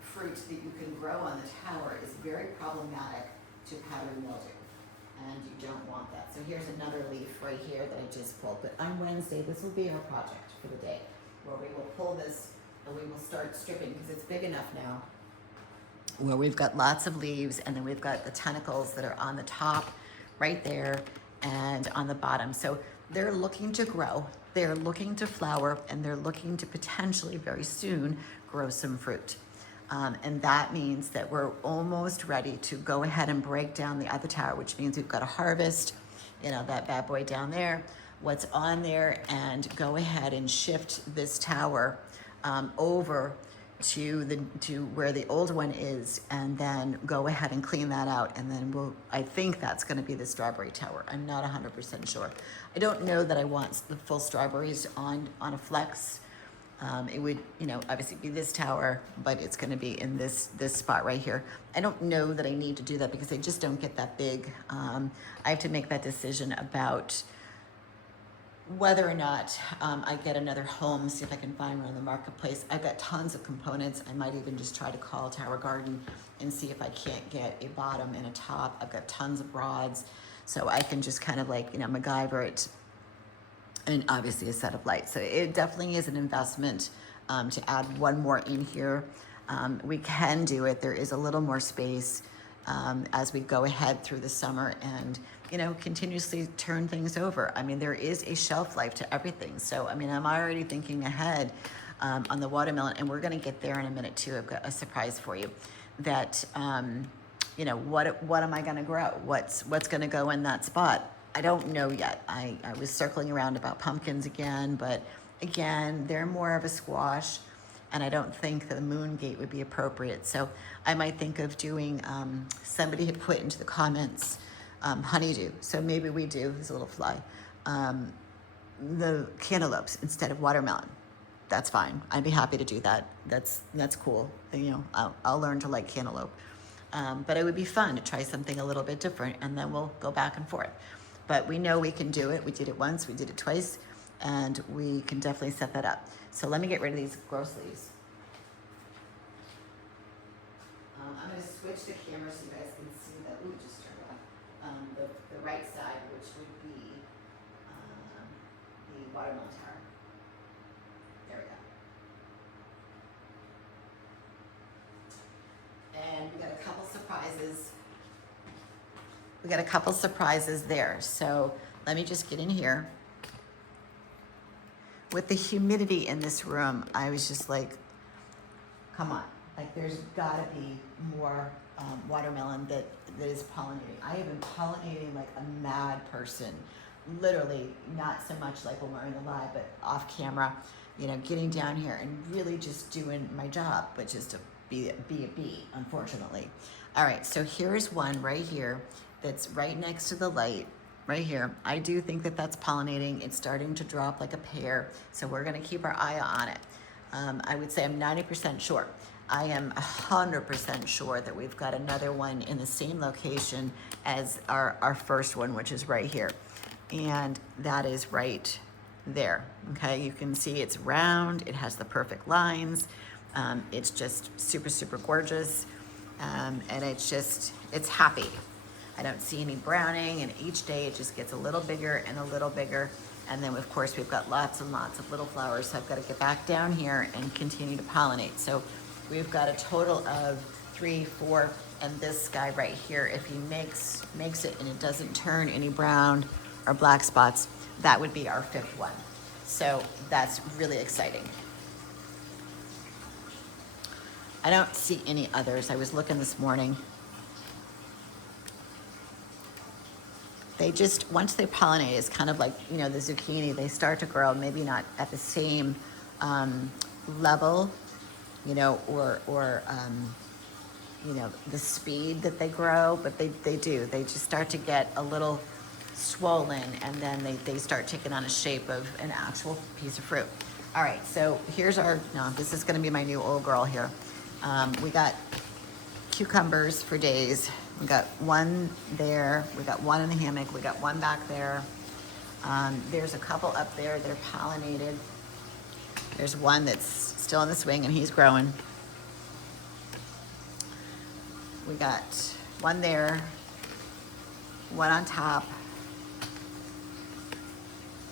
fruit that you can grow on the tower is very problematic to powdery mildew, and you don't want that. So here's another leaf right here that I just pulled. But on Wednesday, this will be our project for the day, where we will pull this and we will start stripping, because it's big enough now where we've got lots of leaves, and then we've got the tentacles that are on the top right there and on the bottom. So they're looking to grow, they're looking to flower, and they're looking to potentially very soon grow some fruit. And that means that we're almost ready to go ahead and break down the other tower, which means we've got to harvest, that bad boy down there, what's on there, and go ahead and shift this tower over to where the old one is, and then go ahead and clean that out, and then I think that's going to be the strawberry tower. I'm not 100% sure. I don't know that I want the full strawberries on a flex. It would, obviously be this tower, but it's going to be in this spot right here. I don't know that I need to do that because they just don't get that big. I have to make that decision about whether or not I get another home, see if I can find one on the marketplace. I've got tons of components. I might even just try to call Tower Garden and see if I can't get a bottom and a top. I've got tons of rods, so I can just kind of MacGyver it, and obviously a set of lights. So it definitely is an investment to add one more in here. We can do it. There is a little more space as we go ahead through the summer and continuously turn things over. I mean, there is a shelf life to everything. So, I'm already thinking ahead on the watermelon, and we're gonna get there in a minute too. I've got a surprise for you that, what am I gonna grow? What's gonna go in that spot? I don't know yet. I was circling around about pumpkins again, but again, they're more of a squash, and I don't think the moon gate would be appropriate. So I might think of doing, somebody had put into the comments, honeydew. So maybe we do, there's a little fly, the cantaloupes instead of watermelon. That's fine. I'd be happy to do that. That's cool. I'll learn to like cantaloupe. But it would be fun to try something a little bit different, and then we'll go back and forth. But we know we can do it. We did it once, we did it twice, and we can definitely set that up. So let me get rid of these gross leaves. I'm going to switch the camera so you guys can see that. Ooh, just turned off. The right side, which would be the watermelon tower. There we go. And we got a couple surprises. We got a couple surprises there. So let me just get in here. With the humidity in this room, I was just like, come on. There's gotta be more watermelon that is pollinating. I have been pollinating like a mad person. Literally, not so much like when we're in the live, but off camera, getting down here and really just doing my job, which is to be a bee, unfortunately. All right, so here's one right here that's right next to the light, right here. I do think that that's pollinating. It's starting to drop like a pear, so we're gonna keep our eye on it. I would say I'm 90% sure. I am 100% sure that we've got another one in the same location as our first one, which is right here. And that is right there, okay? You can see it's round, it has the perfect lines. It's just super, super gorgeous. And it's happy. I don't see any browning, and each day it just gets a little bigger and a little bigger. And then of course we've got lots and lots of little flowers, so I've got to get back down here and continue to pollinate. So we've got a total of 3, 4, and this guy right here, if he makes it and it doesn't turn any brown or black spots, that would be our 5th one. So that's really exciting. I don't see any others. I was looking this morning. They just, once they pollinate, it's kind of like, the zucchini, they start to grow, maybe not at the same level, or the speed that they grow, but they do. They just start to get a little swollen, and then they start taking on a shape of an actual piece of fruit. All right, so here's this is gonna be my new old girl here. We got cucumbers for days. We got one there, we got one in the hammock, we got one back there. There's a couple up there that are pollinated. There's one that's still in the swing and he's growing. We got one there, one on top.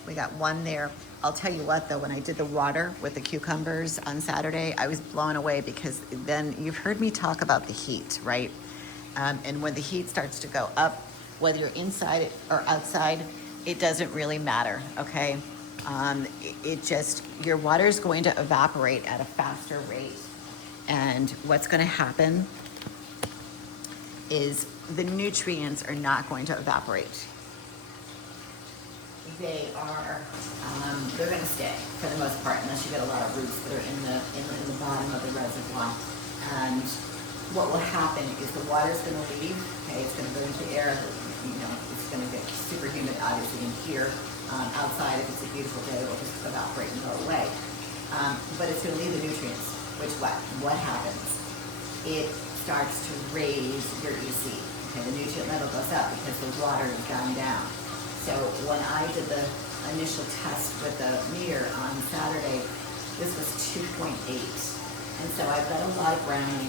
We got one there. I'll tell you what though, when I did the water with the cucumbers on Saturday, I was blown away because then you've heard me talk about the heat, right? And when the heat starts to go up, whether you're inside or outside, it doesn't really matter, okay? It just, your water is going to evaporate at a faster rate. And what's gonna happen is the nutrients are not going to evaporate. They're gonna stay for the most part, unless you get a lot of roots that are in the bottom of the reservoir. And what will happen is the water's gonna leave, okay, it's gonna go into the air, you know, it's gonna get super humid obviously in here. Outside, if it's a beautiful day, it'll just evaporate and go away. But it's gonna leave the nutrients, which what happens? It starts to raise your EC. Okay, the nutrient level goes up because the water is gone down. So when I did the initial test with the meter on Saturday, this was 2.8. And so I've got a lot of browning,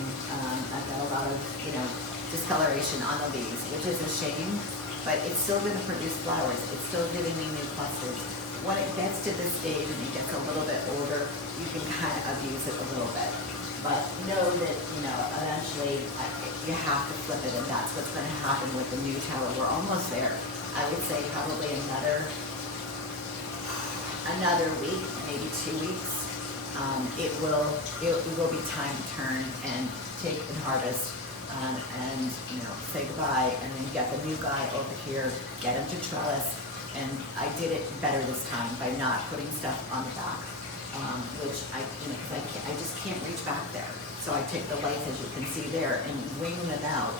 I've got a lot of, you know, discoloration on the leaves, which is a shame, but it's still going to produce flowers. It's still giving me new clusters. When it gets to this stage and it gets a little bit older, you can kind of abuse it a little bit. But know that, you know, eventually you have to flip it, and that's what's going to happen with the new tower. We're almost there. I would say probably another week, maybe 2 weeks. It will be time to turn and take and harvest, and you know, say goodbye, and then get the new guy over here, get him to trellis. And I did it better this time by not putting stuff on the back, which I just can't reach back there. So I take the lights, as you can see there, and wing them out,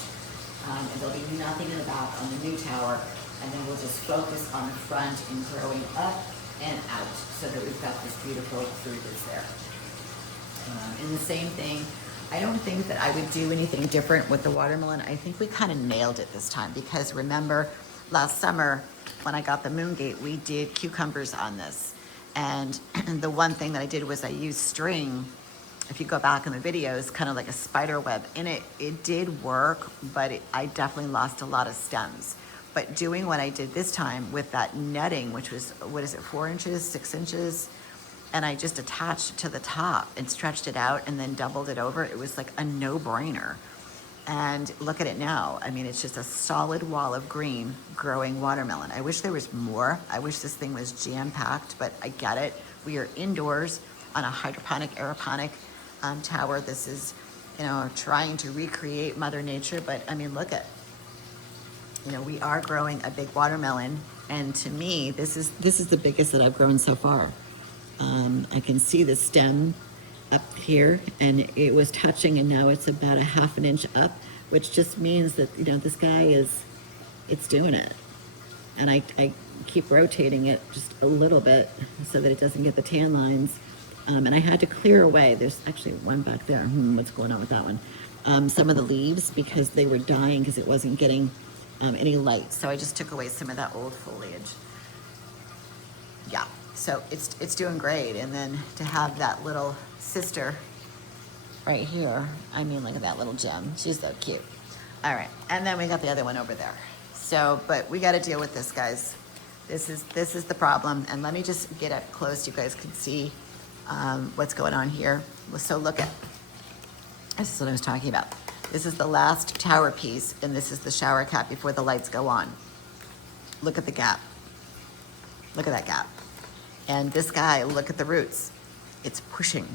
and there'll be nothing in the back on the new tower. And then we'll just focus on the front and growing up and out so that we've got this beautiful fruit that's there. And the same thing, I don't think that I would do anything different with the watermelon. I think we kind of nailed it this time because remember last summer when I got the Moongate, we did cucumbers on this. And the one thing that I did was I used string. If you go back in the videos, kind of like a spider web. And it did work, but I definitely lost a lot of stems. But doing what I did this time with that netting, which was, 4 inches, 6 inches, and I just attached it to the top and stretched it out and then doubled it over, it was like a no-brainer. And look at it now. I mean, it's just a solid wall of green growing watermelon. I wish there was more. I wish this thing was jam-packed, but I get it. We are indoors on a hydroponic, aeroponic tower. This is, you know, trying to recreate Mother Nature, but I mean, look at, you know, we are growing a big watermelon, and to me, this is the biggest that I've grown so far. I can see the stem up here, and it was touching, and now it's about a ½ an inch up, which just means that, you know, this guy it's doing it. And I keep rotating it just a little bit so that it doesn't get the tan lines. And I had to clear away. There's actually one back there. What's going on with that one? Some of the leaves because they were dying because it wasn't getting any light. So I just took away some of that old foliage. Yeah, so it's doing great. And then to have that little sister right here, I mean, look at that little gem. She's so cute. All right, and then we got the other one over there. So, but we got to deal with this, guys. This is the problem. And let me just get up close so you guys can see what's going on here. So look at, this is what I was talking about. This is the last tower piece, and this is the shower cap before the lights go on. Look at the gap. Look at that gap. And this guy, look at the roots. It's pushing.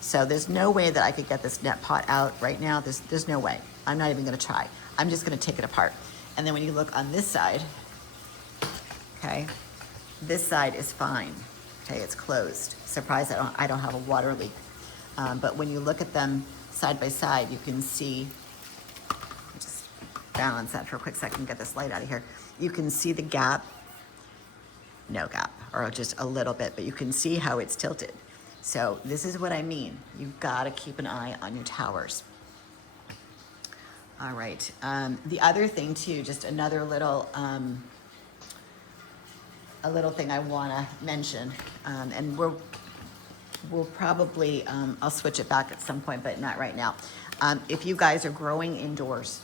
So there's no way that I could get this net pot out right now. There's no way. I'm not even gonna try. I'm just gonna take it apart. And then when you look on this side, okay, this side is fine. Okay, it's closed. Surprised I don't have a water leak. But when you look at them side by side, you can see, just balance that for a quick second, get this light out of here. You can see the gap, no gap, or just a little bit, but you can see how it's tilted. So this is what I mean. You've gotta keep an eye on your towers. All right, the other thing too, just another little, a little thing I wanna mention, and we'll probably, I'll switch it back at some point, but not right now. If you guys are growing indoors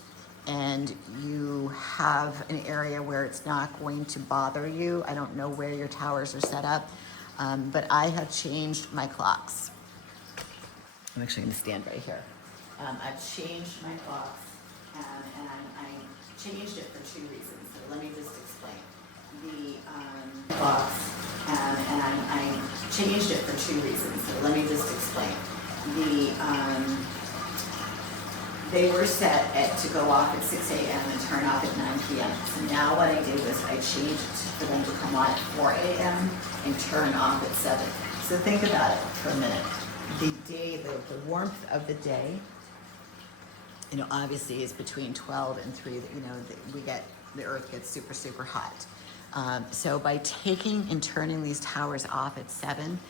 and you have an area where it's not going to bother you, I don't know where your towers are set up, but I have changed my clocks. I'm actually going to stand right here. I've changed my clocks, and I changed it for two reasons. So let me just explain. The clocks, and I changed it for two reasons. So let me just explain. They were set to go off at 6 a.m. and turn off at 9 p.m. So now what I did was I changed for them to come on at 4 a.m. and turn off at 7. So think about it for a minute. The day, the warmth of the day, obviously is between 12 and 3 that, the earth gets super, super hot. So by taking and turning these towers off at 7,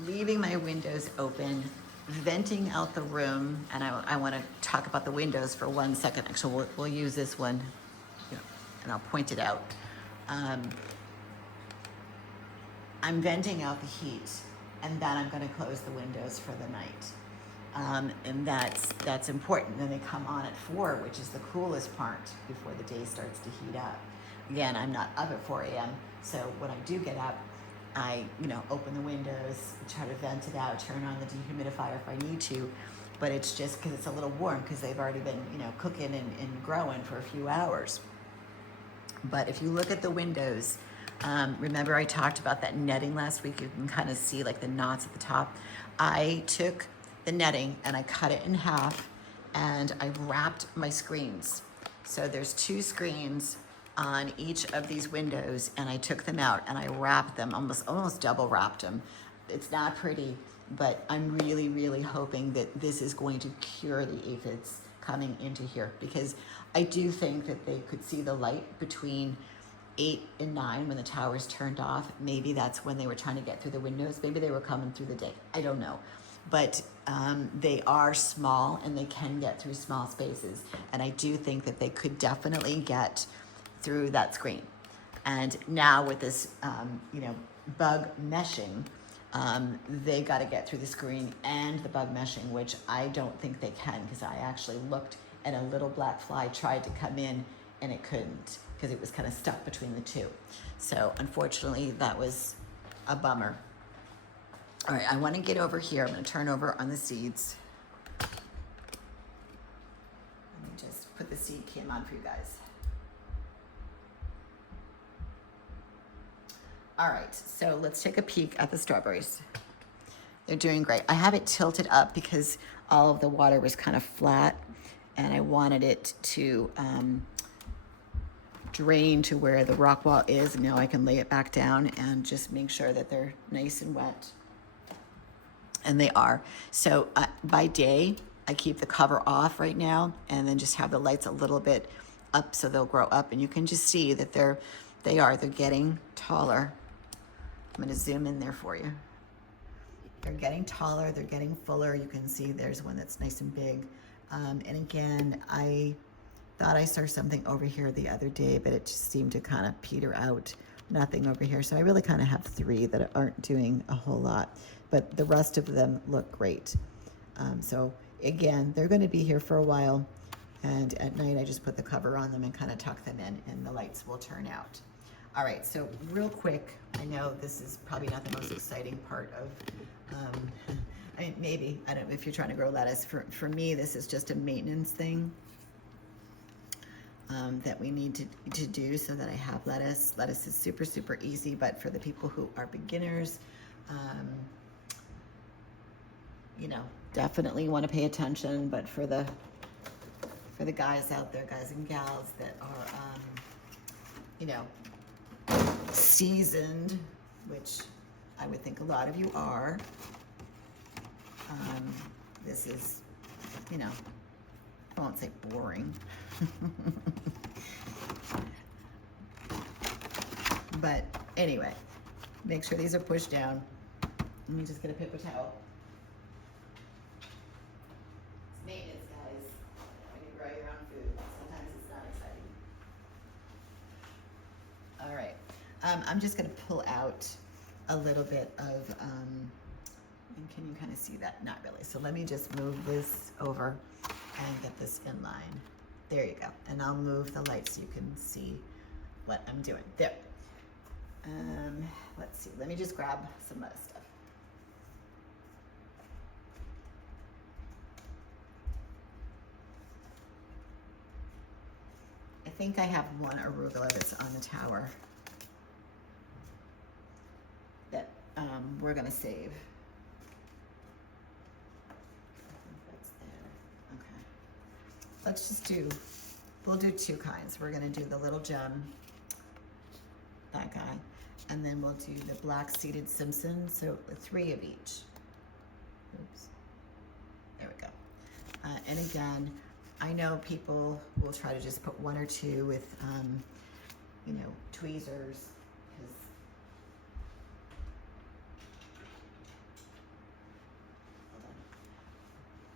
leaving my windows open, venting out the room, and I want to talk about the windows for 1 second. Actually, we'll use this one, and I'll point it out. I'm venting out the heat, and then I'm going to close the windows for the night. And that's important. Then they come on at 4, which is the coolest part before the day starts to heat up. Again, I'm not up at 4 a.m., so when I do get up, I, open the windows, try to vent it out, turn on the dehumidifier if I need to, but it's just because it's a little warm because they've already been, cooking and growing for a few hours. But if you look at the windows, remember I talked about that netting last week? You can kind of see like the knots at the top. I took the netting and I cut it in half and I wrapped my screens. So there's 2 screens on each of these windows, and I took them out and I wrapped them, almost double wrapped them. It's not pretty, but I'm really, really hoping that this is going to cure the aphids coming into here, because I do think that they could see the light between 8 and 9 when the towers turned off. Maybe that's when they were trying to get through the windows. Maybe they were coming through the day. I don't know. But they are small and they can get through small spaces. And I do think that they could definitely get through that screen. And now with this, bug meshing, they got to get through the screen and the bug meshing, which I don't think they can, because I actually looked and a little black fly tried to come in and it couldn't because it was kind of stuck between the 2. So unfortunately, that was a bummer. All right, I want to get over here. I'm going to turn over on the seeds. Let me just put the seed cam on for you guys. All right, so let's take a peek at the strawberries. They're doing great. I have it tilted up because all of the water was kind of flat, and I wanted it to drain to where the rock wall is, and now I can lay it back down and just make sure that they're nice and wet. And they are. So by day, I keep the cover off right now, and then just have the lights a little bit up so they'll grow up, and you can just see that they're getting taller. I'm going to zoom in there for you. They're getting taller, they're getting fuller. You can see there's one that's nice and big. And again, I thought I saw something over here the other day, but it just seemed to kind of peter out. Nothing over here. So I really kind of have 3 that aren't doing a whole lot, but the rest of them look great. So again, they're going to be here for a while. And at night, I just put the cover on them and kind of tuck them in, and the lights will turn out. All right, so real quick, I know this is probably not the most exciting part of, I mean, maybe, I don't know if you're trying to grow lettuce. For me, this is just a maintenance thing that we need to do so that I have lettuce. Lettuce is super, super easy, but for the people who are beginners, definitely want to pay attention. But for the guys out there, guys and gals that are, seasoned, which I would think a lot of you are, this is, I won't say boring, but anyway, make sure these are pushed down. Let me just get a paper towel. It's maintenance, guys. When you grow your own food, sometimes it's not exciting. All right, I'm just going to pull out a little bit of, and can you kind of see that? Not really. So let me just move this over and get this in line. There you go. And I'll move the light so you can see what I'm doing. There. Let's see. Let me just grab some of this stuff. I think I have one arugula that's on the tower that we're gonna save. I think that's there. Okay. Let's just do, we'll do two kinds. We're gonna do the little gem, that guy, and then we'll do the black seeded Simpson, so 3 of each. Oops. There we go. And again, I know people will try to just put 1 or 2 with, you know, tweezers, because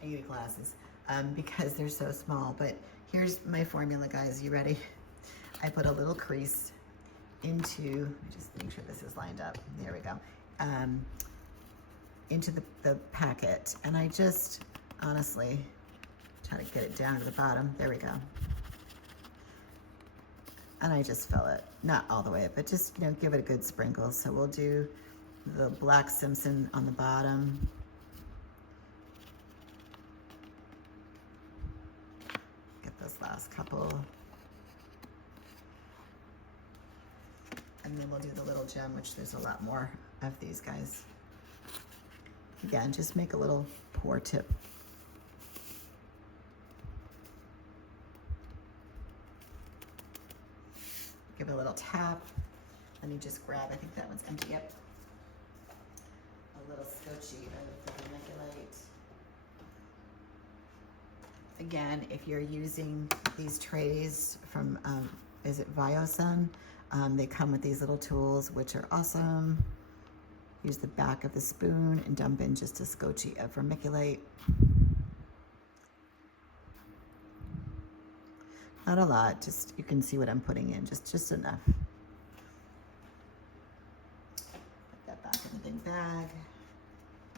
I need glasses, because they're so small. But here's my formula, guys. You ready? I put a little crease into, let me just make sure this is lined up. There we go. Into the packet, and I just honestly try to get it down to the bottom. There we go. And I just fill it, not all the way, but just, you know, give it a good sprinkle. So we'll do the black Simpson on the bottom. Get this last couple. And then we'll do the little gem, which there's a lot more of these guys. Again, just make a little pour tip. Give it a little tap. Let me just grab, I think that one's empty, yep. A little scotchy of the vermiculite. Again, if you're using these trays from, is it Viosun? They come with these little tools, which are awesome. Use the back of the spoon and dump in just a scotchy of vermiculite. Not a lot, just, you can see what I'm putting in, just enough. Put that back in the big bag.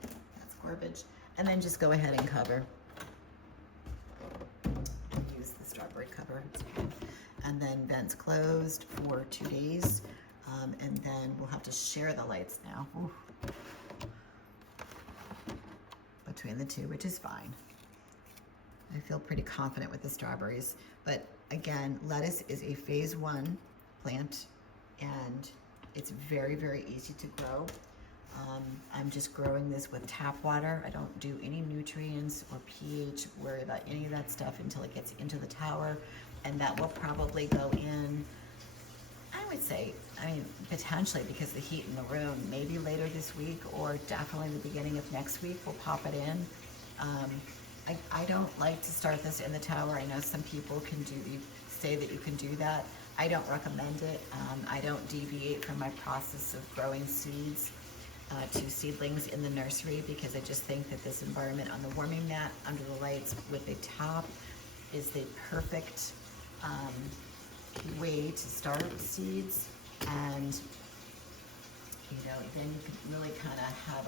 That's garbage. And then just go ahead and cover. Use the strawberry cover, it's fine. And then vents closed for 2 days. And then we'll have to share the lights now. Ooh. Between the two, which is fine. I feel pretty confident with the strawberries. But again, lettuce is a phase 1 plant, and it's very, very easy to grow. I'm just growing this with tap water. I don't do any nutrients or pH, worry about any of that stuff until it gets into the tower. And that will probably go in, I would say, I mean, potentially because of the heat in the room, maybe later this week or definitely the beginning of next week, we'll pop it in. I don't like to start this in the tower. I know some people can say that you can do that. I don't recommend it. I don't deviate from my process of growing seeds to seedlings in the nursery, because I just think that this environment on the warming mat under the lights with a top is the perfect way to start seeds. And you know, then you can really kind of have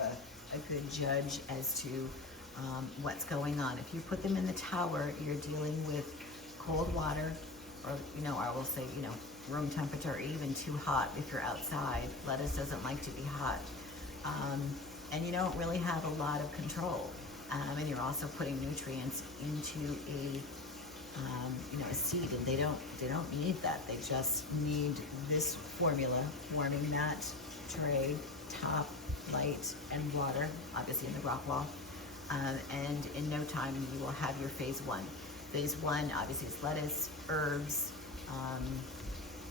a good judge as to what's going on. If you put them in the tower, you're dealing with cold water, or, you know, I will say, you know, room temperature, or even too hot if you're outside. Lettuce doesn't like to be hot. And you don't really have a lot of control. And you're also putting nutrients into a, you know, a seed, and they don't need that. They just need this formula: warming mat, tray, top, light, and water, obviously in the rock wall. And in no time you will have your phase 1. Phase 1 obviously is lettuce, herbs,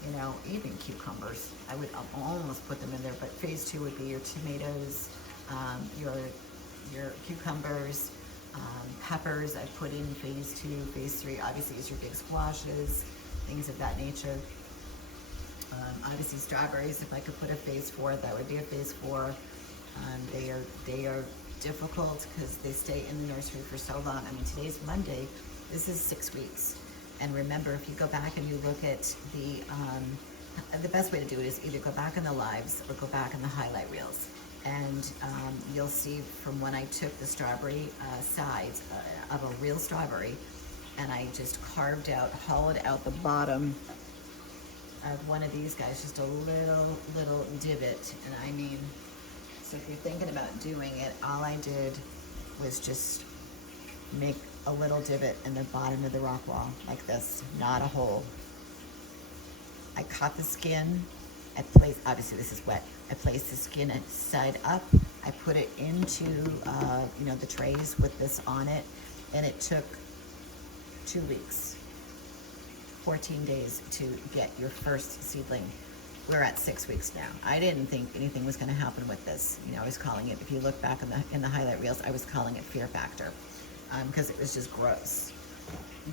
you know, even cucumbers. I would almost put them in there, but phase 2 would be your tomatoes, your cucumbers, peppers. I put in phase 2. Phase 3 obviously is your big squashes, things of that nature. Obviously strawberries, if I could put a phase 4, that would be a phase 4. They are difficult because they stay in the nursery for so long. I mean, today's Monday. This is 6 weeks. And remember, if you go back and you look at the best way to do it is either go back in the lives or go back in the highlight reels. And you'll see from when I took the strawberry sides of a real strawberry, and I just carved out, hollowed out the bottom of one of these guys, just a little divot. And I mean, so if you're thinking about doing it, all I did was just make a little divot in the bottom of the rock wall like this, not a hole. I cut the skin. I placed, obviously this is wet. I placed the skin side up. I put it into, you know, the trays with this on it, and it took 2 weeks, 14 days to get your first seedling. We're at 6 weeks now. I didn't think anything was going to happen with this. You know, I was calling it, if you look back in the highlight reels, I was calling it fear factor, because it was just gross.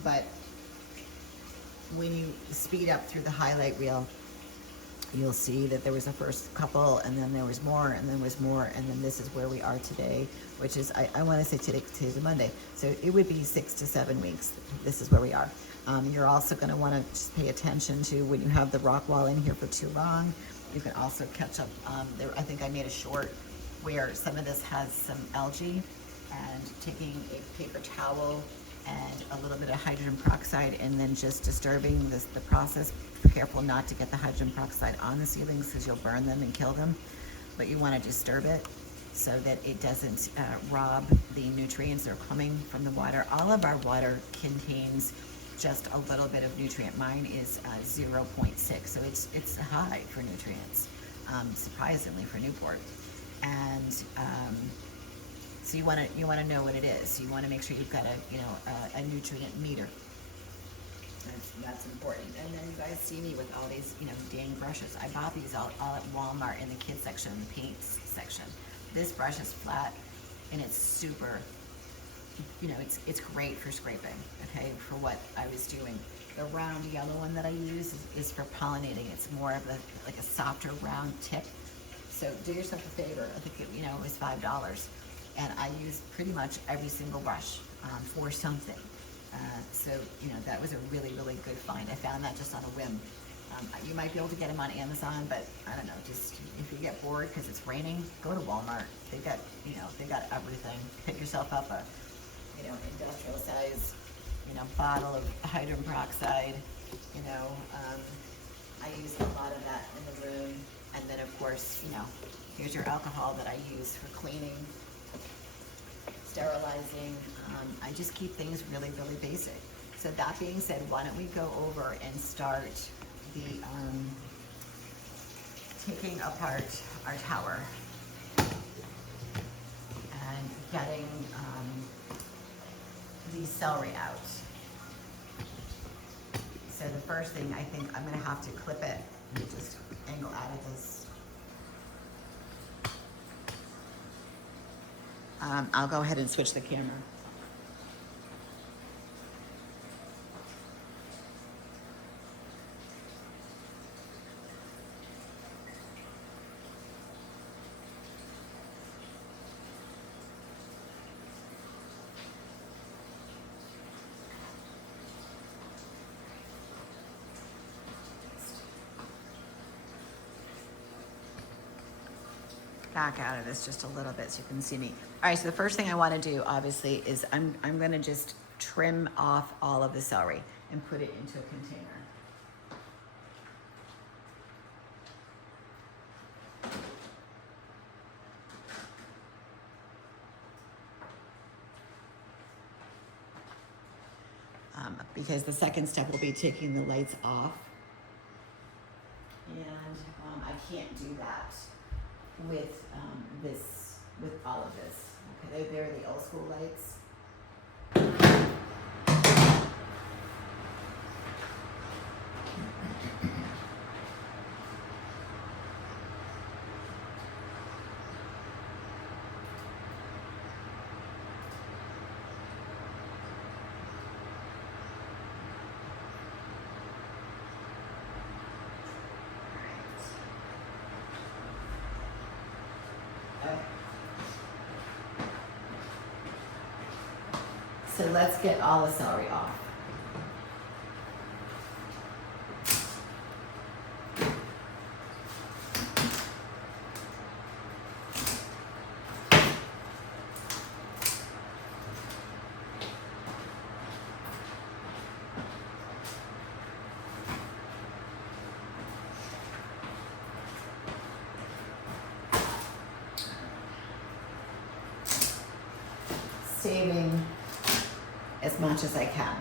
But when you speed up through the highlight reel, you'll see that there was the first couple, and then there was more, and then there was more, and then this is where we are today, which is, I want to say today's a Monday, so it would be 6 to 7 weeks. This is where we are. You're also going to want to just pay attention to when you have the rock wall in here for too long. You can also catch up. There, I think I made a short where some of this has some algae, and taking a paper towel and a little bit of hydrogen peroxide, and then just disturbing the process. Be careful not to get the hydrogen peroxide on the seedlings because you'll burn them and kill them. But you want to disturb it so that it doesn't rob the nutrients that are coming from the water. All of our water contains just a little bit of nutrient. Mine is 0.6, so it's high for nutrients, surprisingly for Newport. And so you want to know what it is. So you want to make sure you've got a nutrient meter. That's important. And then you guys see me with all these dang brushes. I bought these all at Walmart in the kids section, the paints section. This brush is flat and it's super, it's great for scraping, okay, for what I was doing. The round yellow one that I use is for pollinating. It's more of like a softer round tip. So do yourself a favor. I think it was $5. And I use pretty much every single brush for something. So that was a really good find. I found that just on a whim. You might be able to get them on Amazon, but I don't know, just if you get bored because it's raining, go to Walmart. They got everything. Pick yourself up a industrial size bottle of hydrogen peroxide. I use a lot of that in the room. And then of course, here's your alcohol that I use for cleaning, sterilizing. I just keep things really basic. So that being said, why don't we go over and start the taking apart our tower and getting the celery out. So the first thing, I think I'm going to have to clip it and just angle out of this. I'll go ahead and switch the camera. Back out of this just a little bit so you can see me. All right, so the first thing I want to do, obviously, is I'm going to just trim off all of the celery and put it into a container. Because the second step will be taking the lights off. And I can't do that with with all of this. Okay, they're the old school lights. So let's get all the celery off. saving as much as I can.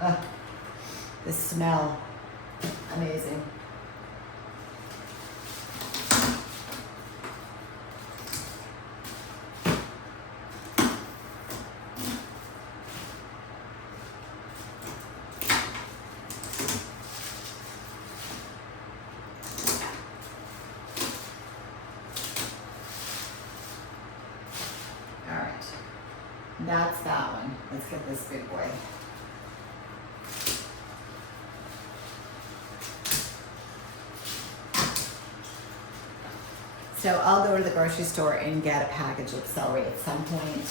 Ugh, the smell, amazing. That's that one. Let's get this big boy. So I'll go to the grocery store and get a package of celery at some point.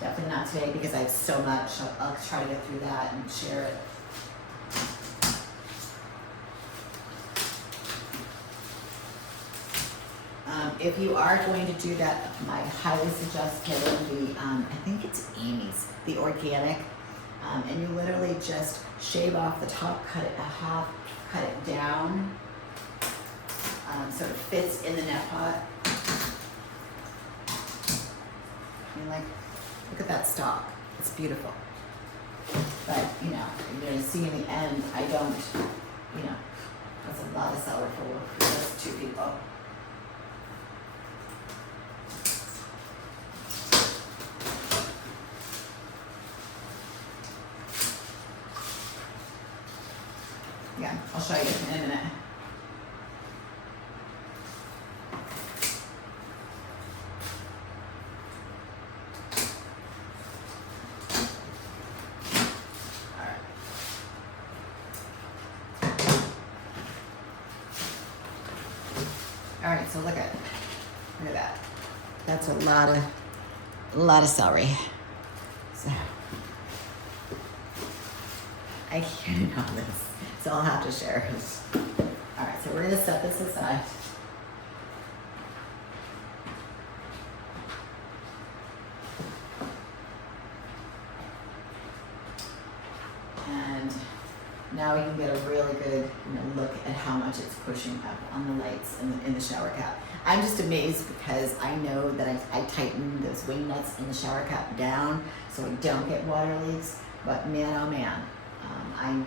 Definitely not today because I have so much. I'll try to get through that and share it. If you are going to do that, I highly suggest getting the, I think it's Amy's, the organic. And you literally just shave off the top, cut it a half, cut it down, so it fits in the net pot. And like, look at that stalk, it's beautiful. But, you know, you're gonna see in the end, I don't, you know, that's a lot of celery for just 2 people. Yeah, I'll show you in a minute. All right, so look at that. That's a lot of celery. So I can't do all this. So I'll have to share it. All right, so we're gonna set this aside. And now we can get a really good, look at how much it's pushing up on the lights in the shower cap. I'm just amazed because I know that I tightened those wing nuts in the shower cap down so I don't get water leaks, but man, oh man, I'm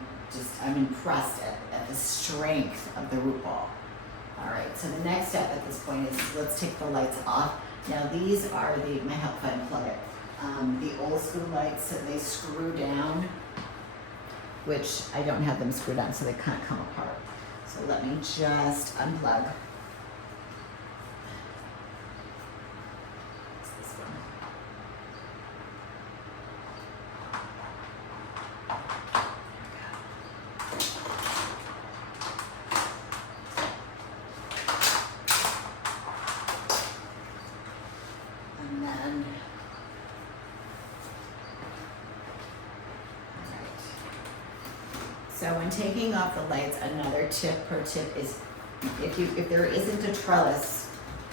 impressed at the strength of the root ball. All right, so the next step at this point is let's take the lights off. Now these are my help if I unplug it. The old school lights, so they screw down, which I don't have them screwed on, so they can't come apart. So let me just unplug. It's this one. And then, so when taking off the lights, another pro tip is if there isn't a trellis,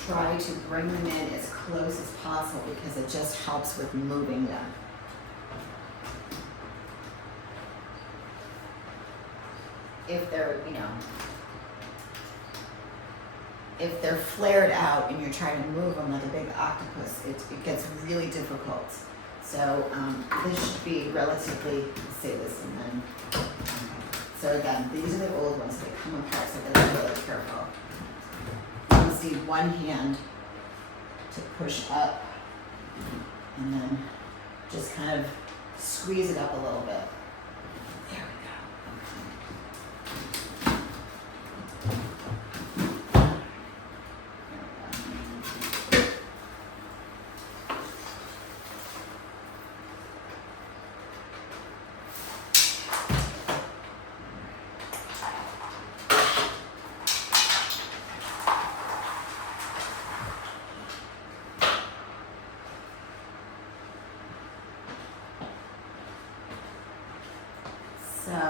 try to bring them in as close as possible because it just helps with moving them. If they're, if they're flared out and you're trying to move them like a big octopus, it gets really difficult. So this should be relatively, let's say this and then, so again, these are the old ones, they come apart, so I gotta be really careful. You just need one hand to push up and then just kind of squeeze it up a little bit. There we go. So,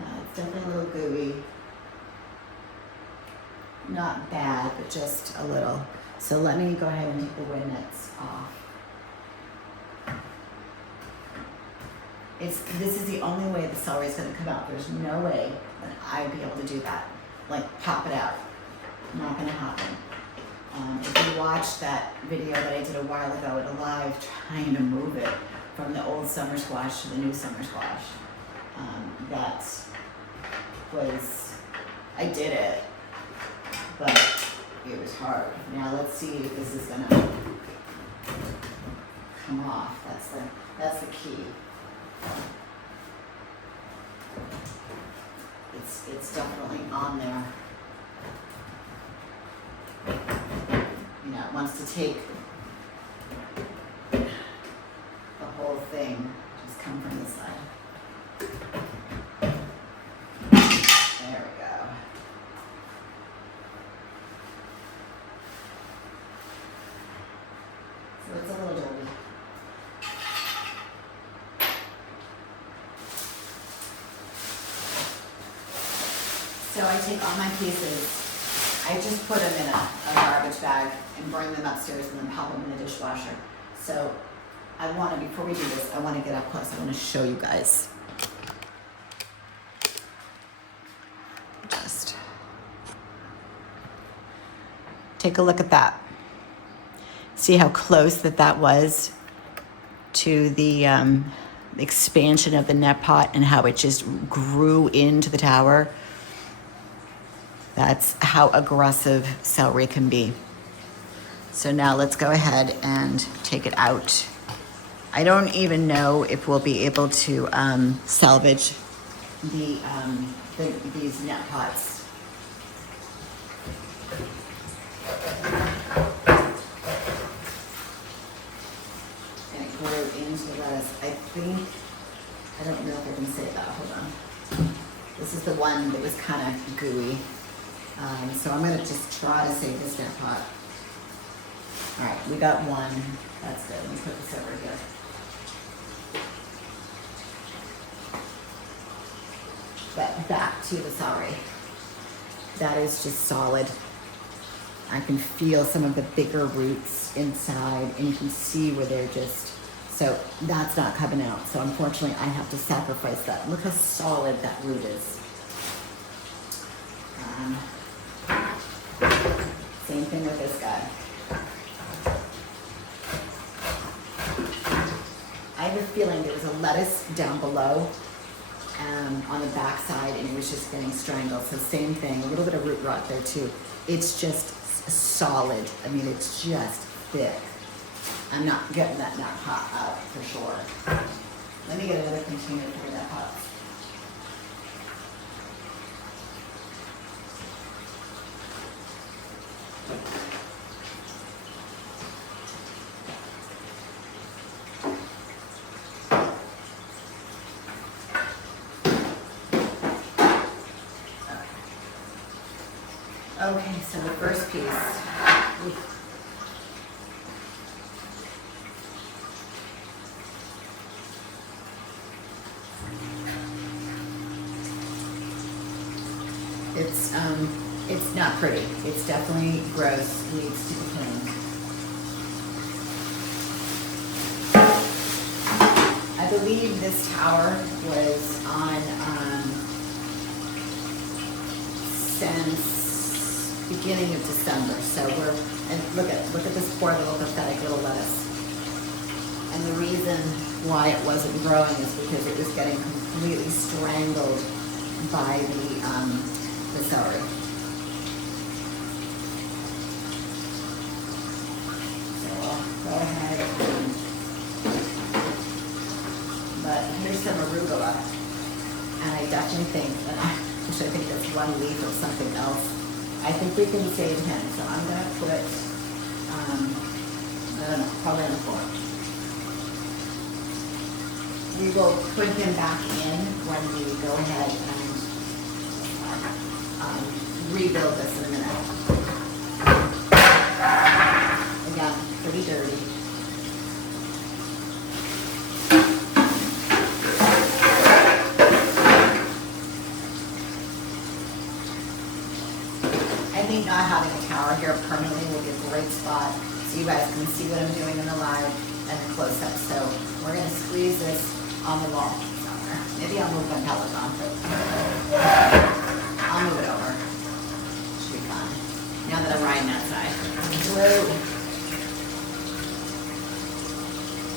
yeah, it's definitely a little gooey. Not bad, but just a little. So let me go ahead and take the wing nuts off. This is the only way the celery is going to come out. There's no way then I'd be able to do that, like pop it out. Not gonna happen. If you watched that video that I did a while ago at a live trying to move it from the old summer squash to the new summer squash, that was, I did it, but it was hard. Now let's see if this is gonna come off. That's the key. It's definitely on there. You know, it wants to take the whole thing, just come from the side. There we go. So it's a little dirty. So I take all my pieces, I just put them in a garbage bag and bring them upstairs and then pop them in the dishwasher. So I want to, before we do this, I want to get up close. I want to show you guys. Just take a look at that. See how close that was to the expansion of the net pot and how it just grew into the tower. That's how aggressive celery can be. So now let's go ahead and take it out. I don't even know if we'll be able to salvage these net pots. And it grew into the lettuce. I don't know if I can say that, hold on. This is the one that was kind of gooey. So I'm gonna just try to save this net pot. All right, we got one. That's good. Let me put this over here. But back to the celery. That is just solid. I can feel some of the bigger roots inside, and you can see where they're just, so that's not coming out. So unfortunately, I have to sacrifice that. Look how solid that root is. Same thing with this guy. I have a feeling there was a lettuce down below on the back side, and it was just getting strangled. So same thing, a little bit of root rot there too. It's just solid. I mean, it's just thick. I'm not getting that nut pot out for sure. Let me get another container for that pot. Okay, so the first piece. It's not pretty. It's definitely gross. Needs to be cleaned. I believe this tower was on since beginning of December. So and look at this poor little pathetic little lettuce. And the reason why it wasn't growing is because it was getting completely strangled by the celery. So I'll go ahead and, but here's some arugula, and I definitely think that I think that's one leaf of something else. I think we can save him, so I'm gonna put I don't know, probably on the floor. We will put him back in when we go ahead and rebuild this in a minute. Again, pretty dirty. I think not having a tower here permanently will be a great spot so you guys can see what I'm doing in the live and the close-up. So we're going to squeeze this on the wall somewhere. Maybe I'll move my Peloton. riding outside. Whoa.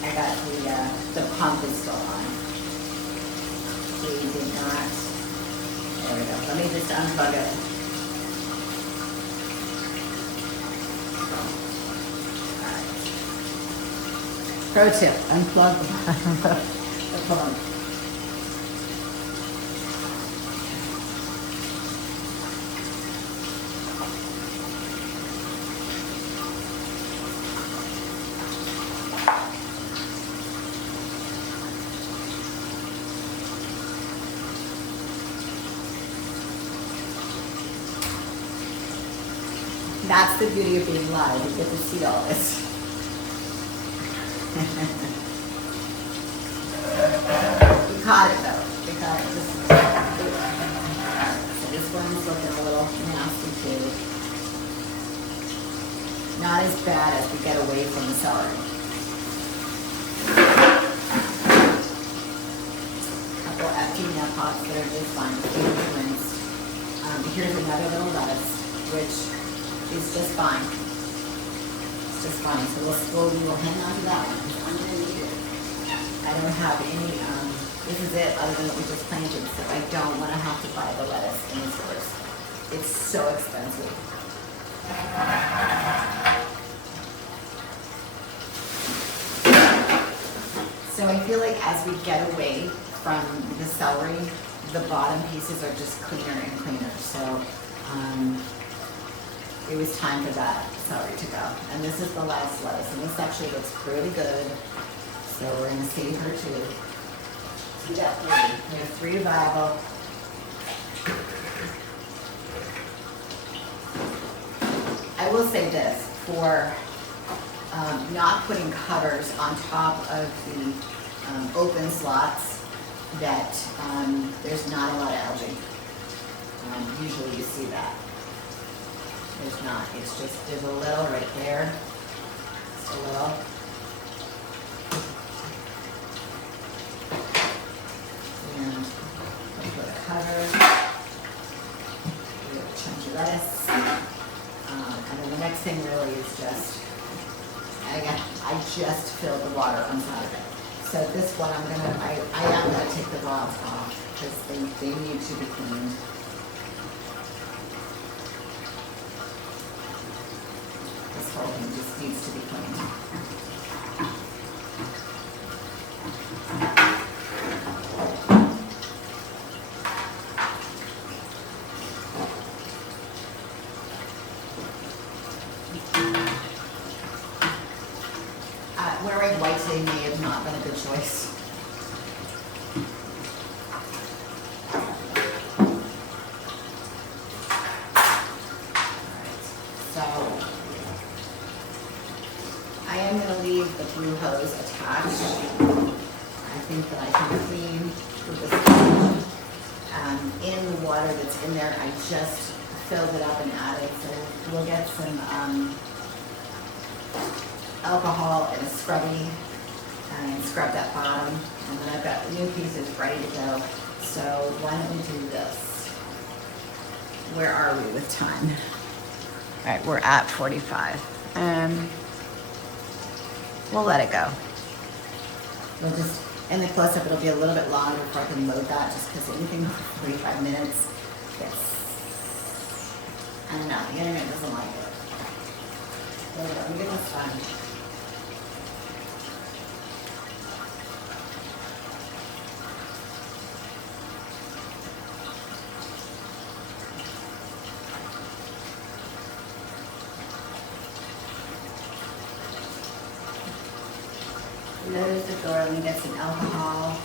I got the pump is still on. We did not. There we go. Let me just unplug it. Pro tip, unplug the pump. That's the beauty of being live. You get to see all this. We caught it though. We caught it. So this one's looking a little nasty too. Not as bad as we get away from the celery. Couple empty nut pots that are just fine. Here's another little lettuce, which is just fine. It's just fine. So we'll hang on to that one. I'm gonna need it. I don't have any, this is it other than what we just planted, so I don't want to have to buy the lettuce in the stores. It's so expensive. So I feel like as we get away from the celery, the bottom pieces are just cleaner and cleaner. So it was time for that celery to go. And this is the last lettuce, and this actually looks pretty good. So we're gonna save her too. We got three. We have three available. I will say this, for not putting covers on top of the open slots, that there's not a lot of algae. Usually you see that. There's not. It's just, there's a little right there. Just a little. And we'll put a cover. We have a chunky lettuce. And then the next thing really is just, and again, I just filled the water on top of it. So this one I am gonna take the rods off because they need to be cleaned. This whole thing just needs to be cleaned. Wearing white today may have not been a good choice. So I am going to leave the blue hose attached. I think that I can clean with this in the water that's in there. I just filled it up and added, so we'll get some alcohol and a scrubby and scrub that bottom, and then I've got new pieces ready to go. So why don't we do this? Where are we with time? All right, we're at 45. We'll let it go. We'll just, in the close-up it'll be a little bit longer before I can load that, just because anything over 45 minutes, yes. I don't know, the internet doesn't like it. There we go, let me get this done. Close the door, let me get some alcohol.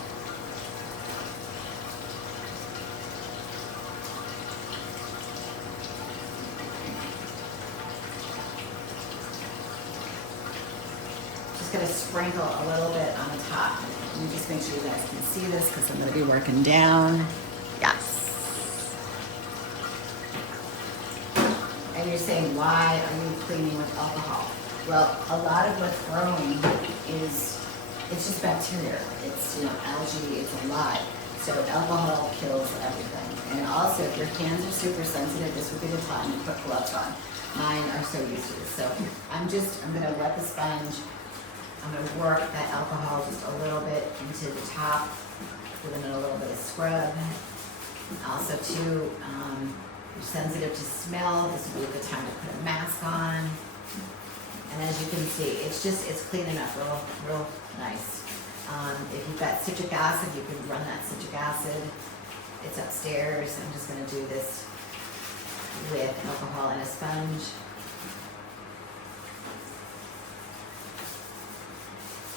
Just gonna sprinkle a little bit on the top. Let me just make sure you guys can see this because I'm gonna be working down. Yes. And you're saying, why are you cleaning with alcohol? Well, a lot of what's growing is, it's just bacteria. It's, algae, it's alive. So alcohol kills everything. And also, if your hands are super sensitive, this would be the time to put gloves on. Mine are so used to this. So I'm gonna wet the sponge. I'm gonna work that alcohol just a little bit into the top, giving it a little bit of scrub. Also too, you're sensitive to smell, this would be a good time to put a mask on. And as you can see, it's cleaning up real nice. If you've got citric acid, you can run that citric acid. It's upstairs. I'm just gonna do this with alcohol and a sponge.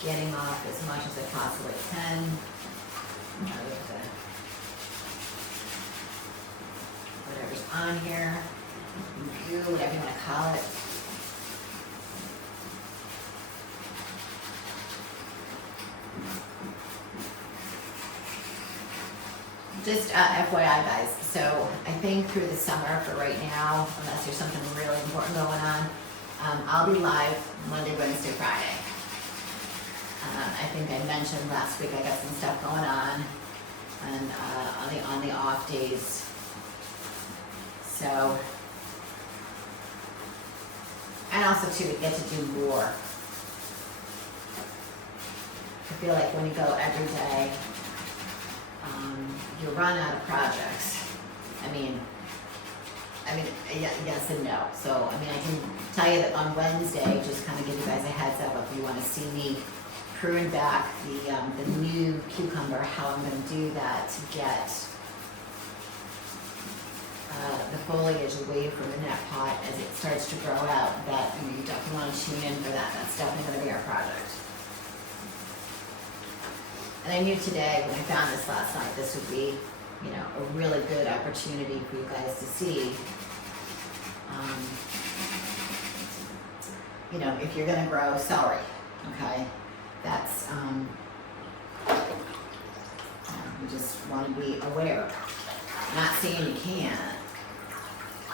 Getting off as much as I possibly can. Whatever's on here, goo, whatever you want to call it. Just FYI guys, so I think through the summer for right now, unless there's something really important going on, I'll be live Monday, Wednesday, Friday. I think I mentioned last week I got some stuff going on, and on the off days. So, and also too, we get to do more. I feel like when you go every day, you run out of projects. I mean, yes and no. So, I mean, I can tell you that on Wednesday, just kind of give you guys a heads up if you want to see me prune back the new cucumber, how I'm going to do that to get the foliage away from the net pot as it starts to grow out. That, you definitely want to tune in for that. That's definitely going to be our project. And I knew today, when I found this last night, this would be, a really good opportunity for you guys to see. If you're going to grow celery, okay, that's, you just want to be aware. Not saying you can't.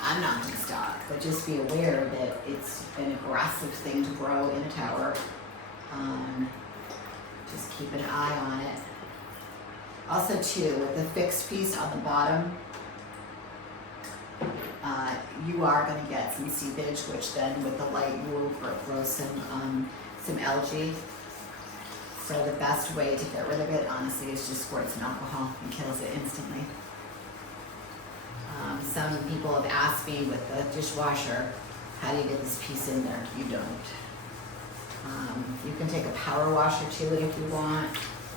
I'm not going to stop, but just be aware that it's an aggressive thing to grow in a tower. Just keep an eye on it. Also too, with the fixed piece on the bottom, you are going to get some seepage, which then with the light will grow some algae. So the best way to get rid of it, honestly, is just squirt some alcohol and kills it instantly. Some people have asked me with the dishwasher, how do you get this piece in there? You don't. You can take a power washer to it if you want,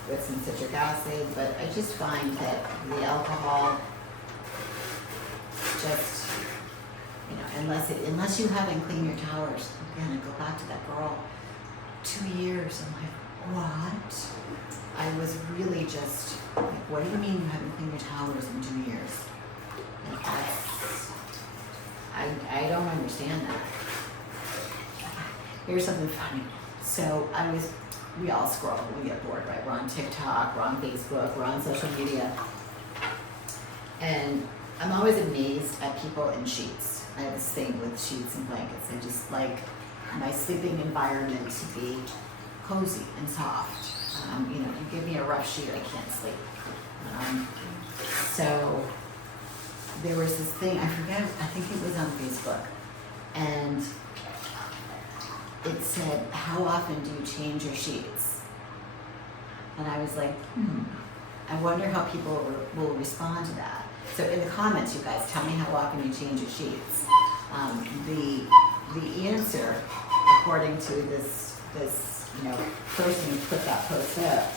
with some citric acid, but I just find that the alcohol just, unless you haven't cleaned your towers, again, I go back to that girl, 2 years, I'm like, what? I was really just like, what do you mean you haven't cleaned your towers in 2 years? Like, I don't understand that. Here's something funny. So we all scroll, we get bored, right? We're on TikTok, we're on Facebook, we're on social media. And I'm always amazed at people in sheets. I have this thing with sheets and blankets. I just like my sleeping environment to be cozy and soft. You give me a rough sheet, I can't sleep. So there was this thing, I forget, I think it was on Facebook. And it said, how often do you change your sheets? And I was like, I wonder how people will respond to that. So in the comments, you guys, tell me how often you change your sheets. The answer, according to this person who put that post up,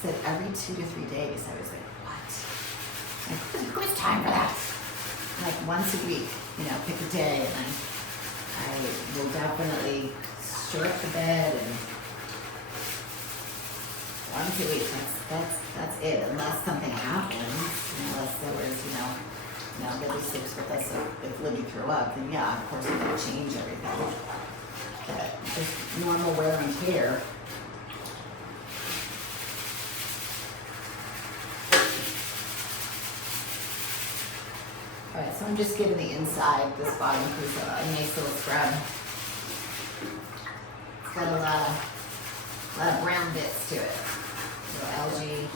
said every 2 to 3 days. I was like, what? Like, who has time for that? Like once a week, pick a day, and then I will definitely stir up the bed, and once a week, that's it, unless something happens, unless there was, Libby sleeps with us, so if Libby threw up, then yeah, of course we're gonna change everything. But just normal wear and tear. Alright, so I'm just giving the inside, this bottom piece, a nice little scrub. It's got a lot of brown bits to it. Little algae.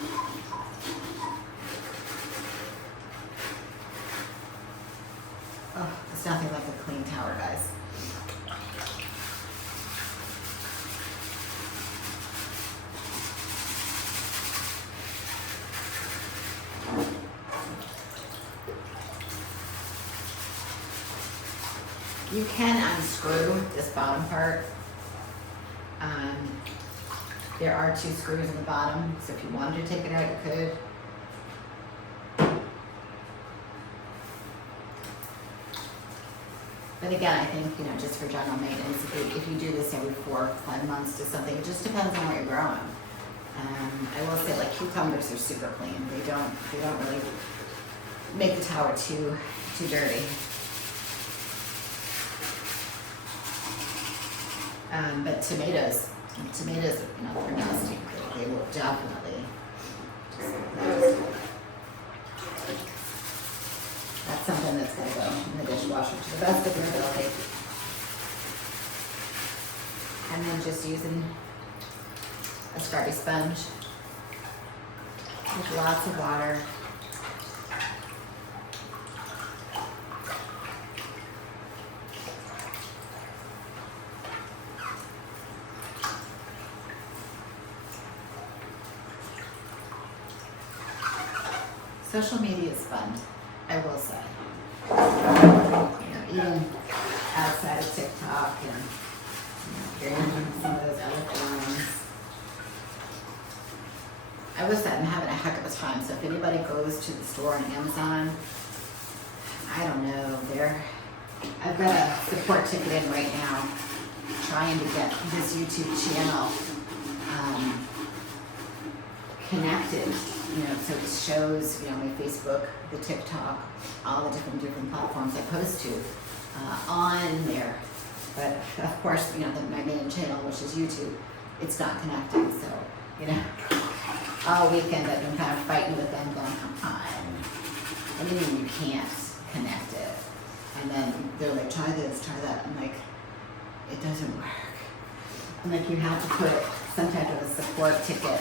You can unscrew this bottom part. There are 2 screws in the bottom, so if you wanted to take it out, you could. But again, I think, you know, just for general maintenance, if you do this every 4 or 5 months to something, it just depends on what you're growing. I will say, like, cucumbers are super clean. They don't really make the tower too dirty. But tomatoes, you know, they're nasty. They will definitely that's something that's going to go in the dishwasher to the best of your ability. And then just using a scrubby sponge with lots of water. Social media is fun, I will say. You know, even outside of TikTok and, you know, some of those other forums. I will say I'm having a heck of a time. So if anybody goes to the store on Amazon, I don't know, I've got a support ticket in right now trying to get this YouTube channel connected, you know, so it shows, you know, my Facebook, the TikTok, all the different platforms I post to on there. But of course, you know, my main channel, which is YouTube, it's not connecting. So, you know, all weekend I've been kind of fighting with them, going, come on. And then you can't connect it. And then they're like, try this, try that. I'm like, it doesn't work. I'm like, you have to put some type of a support ticket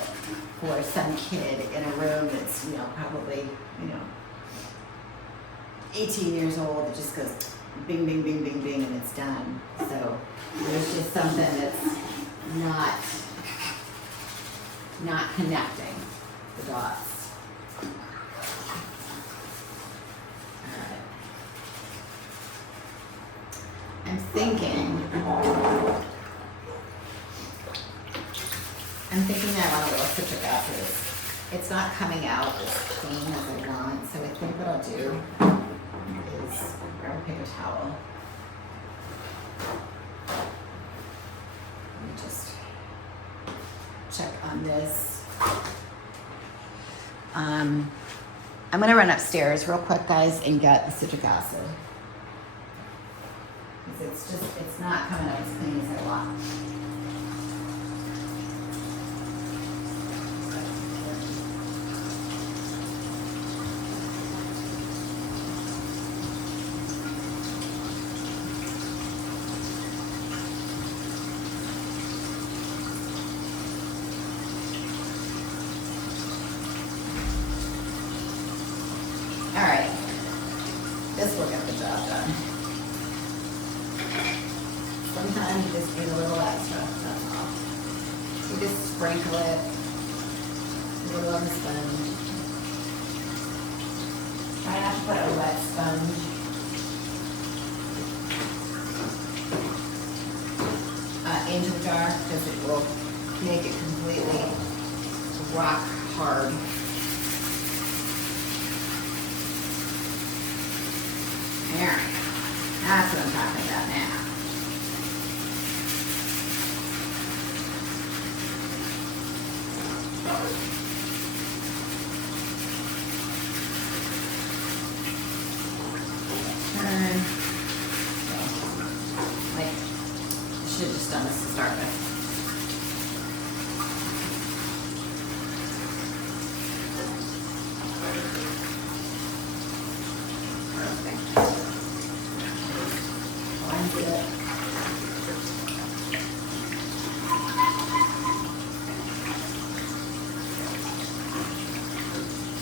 for some kid in a room that's, you know, probably, you know, 18 years old. It just goes bing, bing, bing, bing, bing, and it's done. So there's just something that's not connecting the dots. I'm thinking I want a little citric acid. It's not coming out as clean as I want, so I think what I'll do is grab a paper towel. Let me just check on this. I'm gonna run upstairs real quick, guys, and get the citric acid. It's not coming out as clean as I want. All right, this will get the job done. Sometimes you just need a little extra, that's all. You just sprinkle it a little on the sponge. Try not to put a wet sponge. Into the jar, because it will make it completely rock hard. There, that's what I'm talking about now. Turn. Wait, I should have just done this to start with.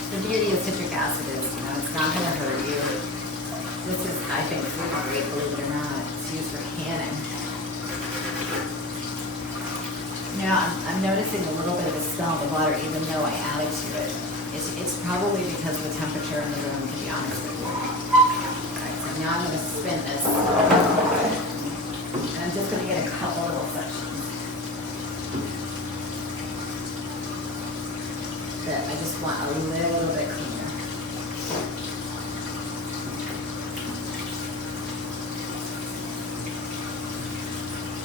The beauty of citric acid is, you know, it's not going to hurt you. This is, I think, food grade, believe it or not. It's used for canning. Now, I'm noticing a little bit of a smell of the water, even though I added to it. It's probably because of the temperature in the room, to be honest with you. Alright, so I'm Now I'm gonna spin this. And I'm just gonna get a couple little sections. That I just want a little bit cleaner.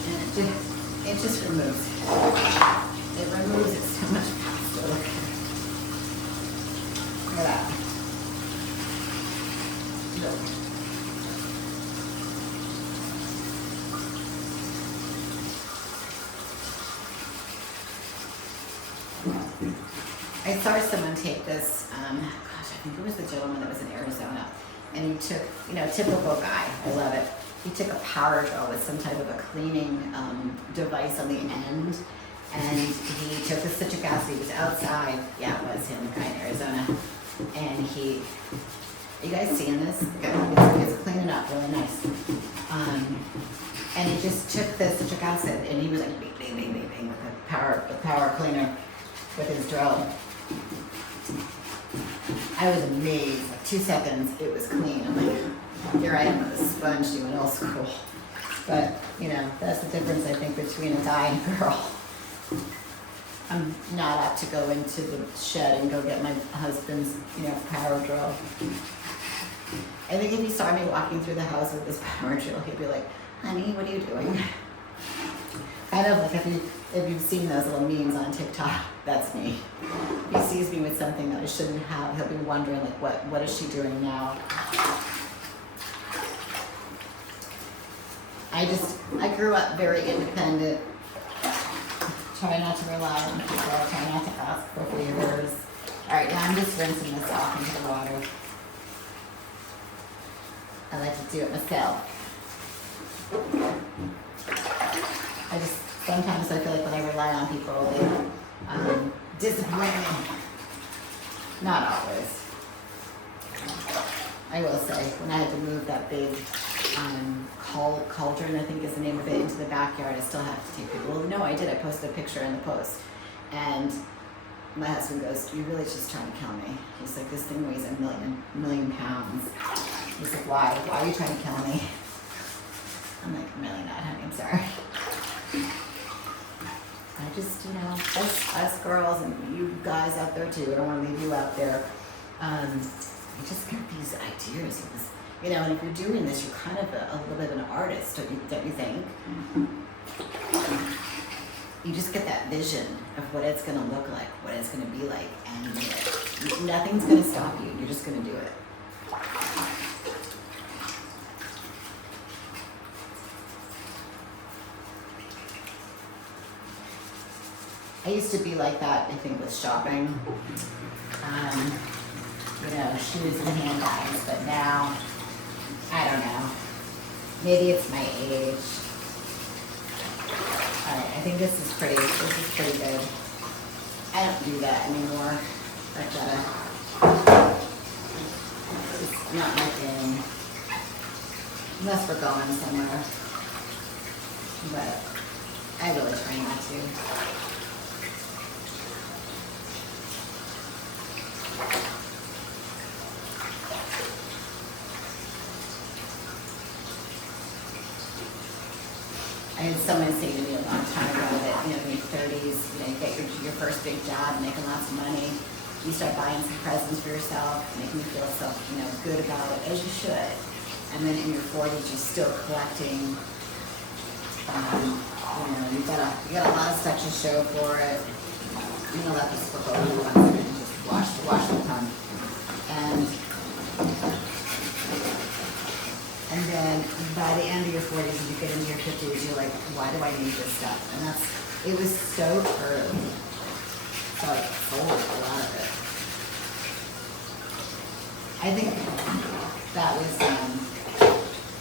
And it just removes it. It removes it so much faster. Look at that. Look. I saw someone take this, gosh, I think it was the gentleman that was in Arizona, and he took, typical guy, I love it. He took a power drill with some type of a cleaning device on the end, and he took the citric acid. He was outside, yeah, it was him, the guy in Arizona, and are you guys seeing this? It's cleaning up really nice. And he just took the citric acid, and he was like, bing, bing, bing, bing, bing, with the power cleaner with his drill. I was amazed. Like 2 seconds, it was clean. I'm like, here I am with a sponge doing old school. But that's the difference I think between a guy and a girl. I'm not apt to go into the shed and go get my husband's, power drill. I think if he saw me walking through the house with this power drill, he'd be like, "Honey, what are you doing?" Kind of like if you've seen those little memes on TikTok, that's me. If he sees me with something that I shouldn't have, he'll be wondering like, what is she doing now? I grew up very independent. Try not to rely on people. Try not to ask for favors. All right, now I'm just rinsing this off into the water. I like to do it myself. Sometimes I feel like when I rely on people, they disappoint me. Not always. I will say, when I had to move that big cauldron, I think is the name of it, into the backyard, I still have to take people. Well, no, I did. I posted a picture in the post. And my husband goes, "You're really just trying to kill me." He's like, "This thing weighs a million pounds." He's like, "Why? Why are you trying to kill me?" I'm like, "I'm really not, honey. I'm sorry." I just, us girls and you guys out there too, I don't want to leave you out there. You just get these ideas. And if you're doing this, you're kind of a little bit of an artist, don't you think? You just get that vision of what it's going to look like, what it's going to be like, and nothing's going to stop you. You're just going to do it. I used to be like that, I think, with shopping. Shoes and handbags, but now, I don't know. Maybe it's my age. Alright, I think this is pretty good. I don't do that anymore. It's not my thing. Unless we're going somewhere. But I really try not to. I had someone say to me a long time ago that, in your 30s, you get your first big job, making lots of money, you start buying some presents for yourself, making you feel good about it, as you should. And then in your 40s, you're still collecting. You got a lot of stuff to show for it. I'm gonna let this flip over once and just wash the tongue. And then by the end of your 40s, and you get into your 50s, you're like, why do I need this stuff? And it was so true. So I sold a lot of it. I think that was,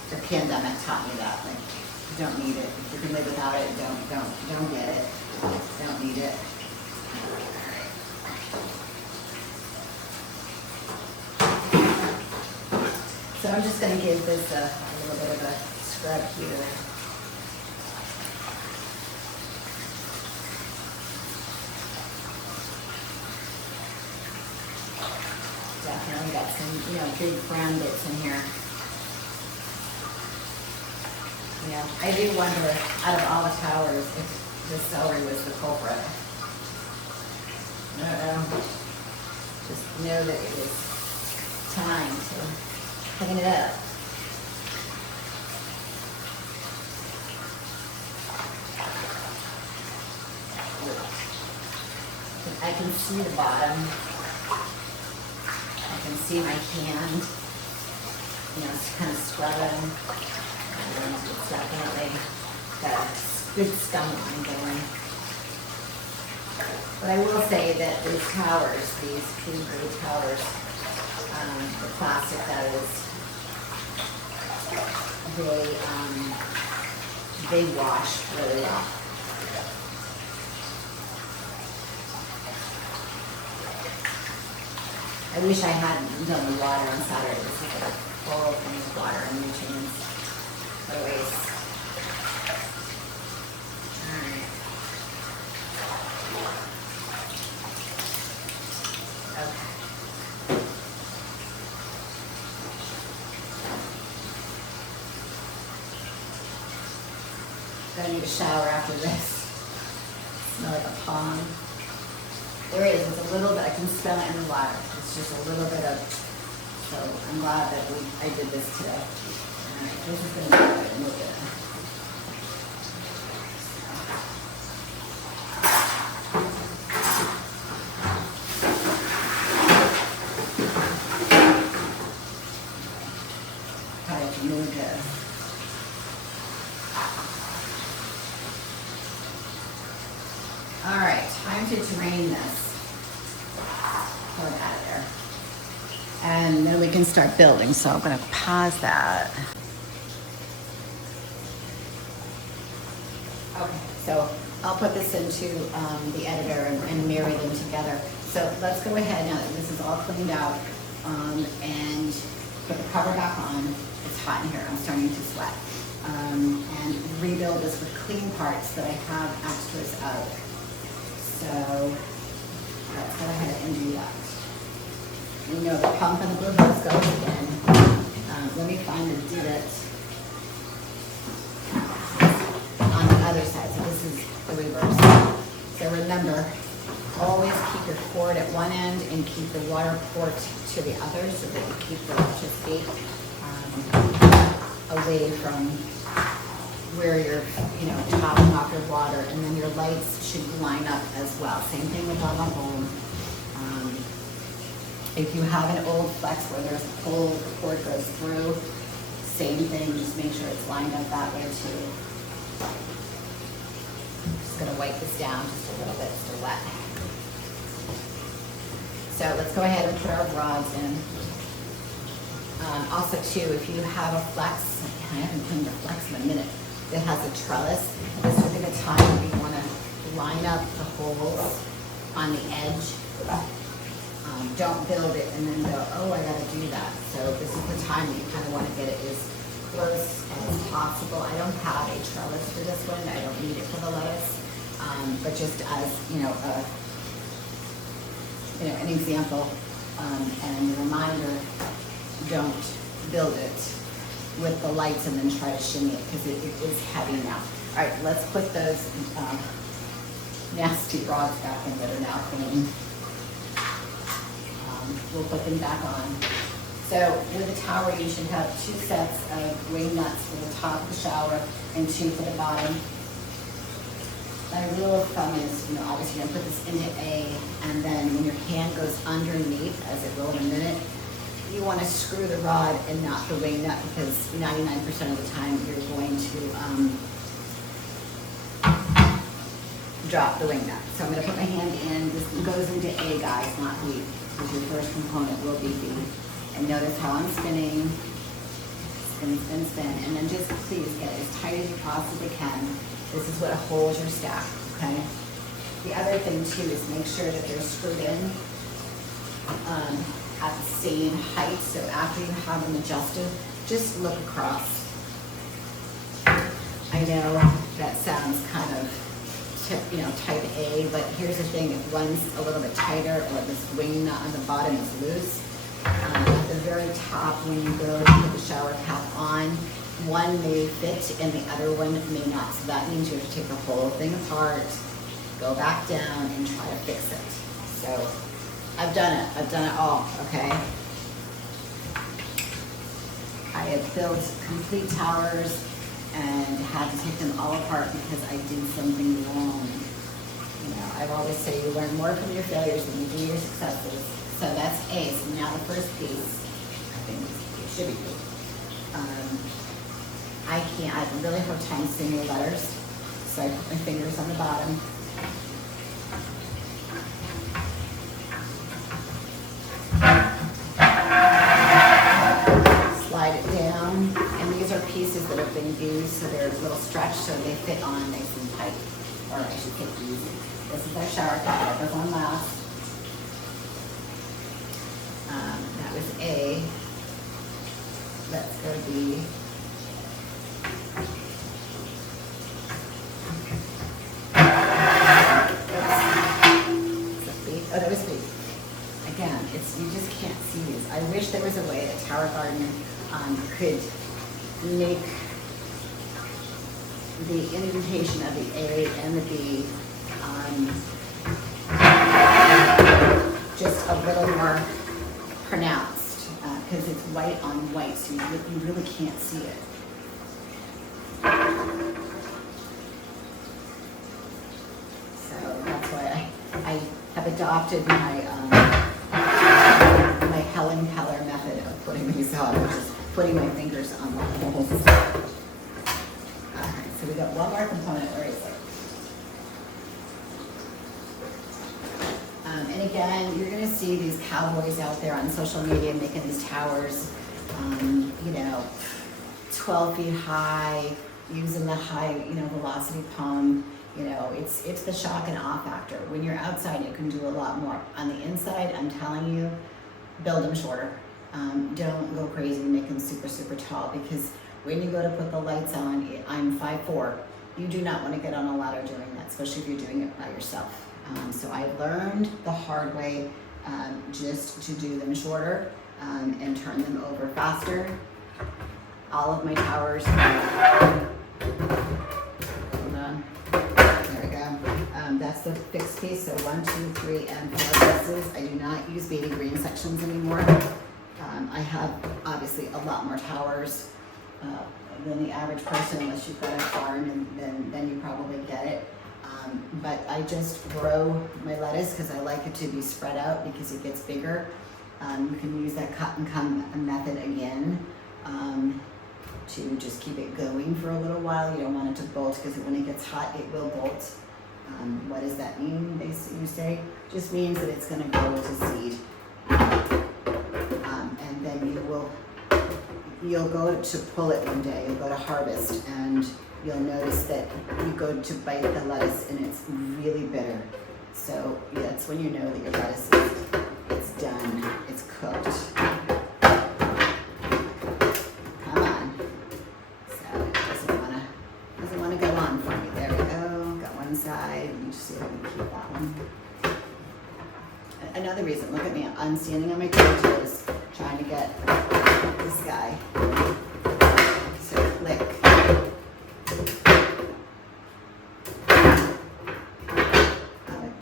the pandemic taught me that. Like, you don't need it. If you can live without it, don't get it. Don't need it. So I'm just going to give this a little bit of a scrub here. Definitely got some, big brown bits in here. You know, I do wonder, out of all the towers, if the celery was the culprit. I don't know. Just know that it is time to clean it up. I can see the bottom. I can see my hand, you know, it's kind of scrubbing. And it's definitely got a good scum line going. But I will say that these towers, these food grade towers, the plastic that is, they wash really well. I wish I hadn't done the water on Saturday. This is like full of water and nutrients. What a waste. Alright. Okay. Gonna need a shower after this. Smell like a pond. There is, it's a little bit, I can smell it in the water. It's just a little bit of, so I'm glad that I did this today. Alright, this is gonna be good. Look at it. Alright, time to drain this. Pull it out of there. And then we can start building. So I'm going to pause that. Okay, so I'll put this into the editor and marry them together. So let's go ahead now that this is all cleaned out and put the cover back on. It's hot in here. I'm starting to sweat. And rebuild this with clean parts that I have extras of. So let's go ahead and do that. You know the pump and the blue hose goes in. Let me find the divot on the other side. So this is the reverse. So remember, always keep your cord at one end and keep the water port to the other so that you keep the electricity away from where you're, you know, topping off your water, and then your lights should line up as well. Same thing with on the home. If you have an old flex where there's a pull, the cord goes through, same thing, just make sure it's lined up that way too. Just gonna wipe this down just a little bit, it's still wet. So let's go ahead and put our rods in. Also too, if you have a flex, I haven't cleaned the flex in a minute, that has a trellis, this would be the time we want to line up the holes on the edge. Don't build it and then go, oh, I gotta do that. So this is the time that you kind of want to get it as close as possible. I don't have a trellis for this one. I don't need it for the lettuce, but just as an example and a reminder, don't build it with the lights and then try to shimmy it because it is heavy now. All right, let's put those nasty rods back in that are now clean. We'll put them back on. So with a tower, you should have 2 sets of wing nuts for the top of the shower and 2 for the bottom. My rule of thumb is, you know, obviously you're gonna put this into A, and then when your hand goes underneath, as it will in a minute, you want to screw the rod and not the wing nut because 99% of the time you're going to drop the wing nut. So I'm going to put my hand in. This goes into A, guys, not B, because your first component will be B. And notice how I'm spinning, spin, spin, spin, and then just please get it as tight as you possibly can. This is what holds your stack, okay? The other thing too is make sure that they're screwed in at the same height. So after you have them adjusted, just look across. I know that sounds kind of type A, but here's the thing: if one's a little bit tighter or this wing nut on the bottom is loose, at the very top when you go to put the shower cap on, one may fit and the other one may not. So that means you have to take the whole thing apart, go back down and try to fix it. So I've done it all, okay? I have built complete towers and had to take them all apart because I did something wrong. You know, I've always say you learn more from your failures than you do your successes. So that's A. So now the first piece, I think it should be good. I have a really hard time seeing the letters, so I put my fingers on the bottom. Slide it down, and these are pieces that have been used, so they're a little stretched, so they fit on nice and tight, or I should say easy. This is our shower cap, whatever's on last. That was A. Let's go to B. Oh, that was B. Again, you just can't see these. I wish there was a way that Tower Garden could make the indentation of the A and the B just a little more pronounced, because it's white on white, so you really can't see it. So that's why I have adopted my Helen Keller method of putting these on, which is putting my fingers on the holes. Alright, so we got one more component. Where is it? And again, you're going to see these cowboys out there on social media making these towers, you know, 12 feet high, using the high, you know, velocity pump. You know, it's the shock and awe factor. When you're outside, you can do a lot more. On the inside, I'm telling you, build them shorter. Don't go crazy and make them super, super tall, because when you go to put the lights on, I'm 5'4". You do not want to get on a ladder doing that, especially if you're doing it by yourself. So I learned the hard way just to do them shorter and turn them over faster. All of my towers, hold on, there we go. That's the fixed piece, so 1, 2, 3, and 4 pieces. I do not use baby green sections anymore. I have obviously a lot more towers than the average person, unless you've got a farm, and then you probably get it. But I just grow my lettuce because I like it to be spread out because it gets bigger. You can use that cut and come method again to just keep it going for a little while. You don't want it to bolt, because when it gets hot, it will bolt. What does that mean, you say? Just means that it's going to grow to seed. And then you'll go to pull it one day, you'll go to harvest, and you'll notice that you go to bite the lettuce and it's really bitter. So yeah, that's when you know that your lettuce it's done, it's cooked. Come on. So it doesn't wanna go on for me. There we go. Got one side. Let me just see if I can keep that one. Another reason, look at me, I'm standing on my toes, trying to get this guy to click.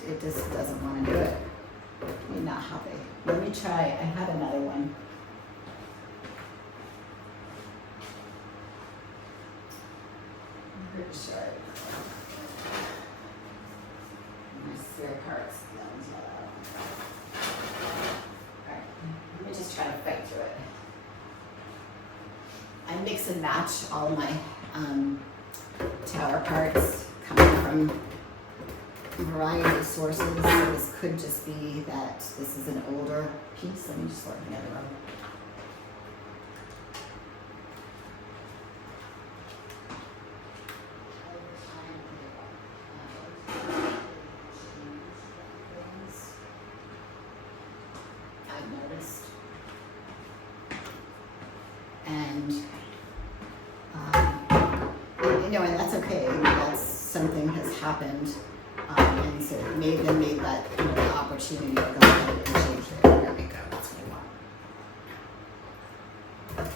It just doesn't want to do it. You're not happy. Let me try. I had another one. I'm pretty sure. My spare parts. Alright, let me just try to fight through it. I mix and match all of my tower parts coming from a variety of sources. So this could just be that this is an older piece. Let me just sort the other one. I've noticed. And you know, and that's okay. That's something has happened. And so it made that, you know, the opportunity to go ahead and change it. There we go, that's what I want.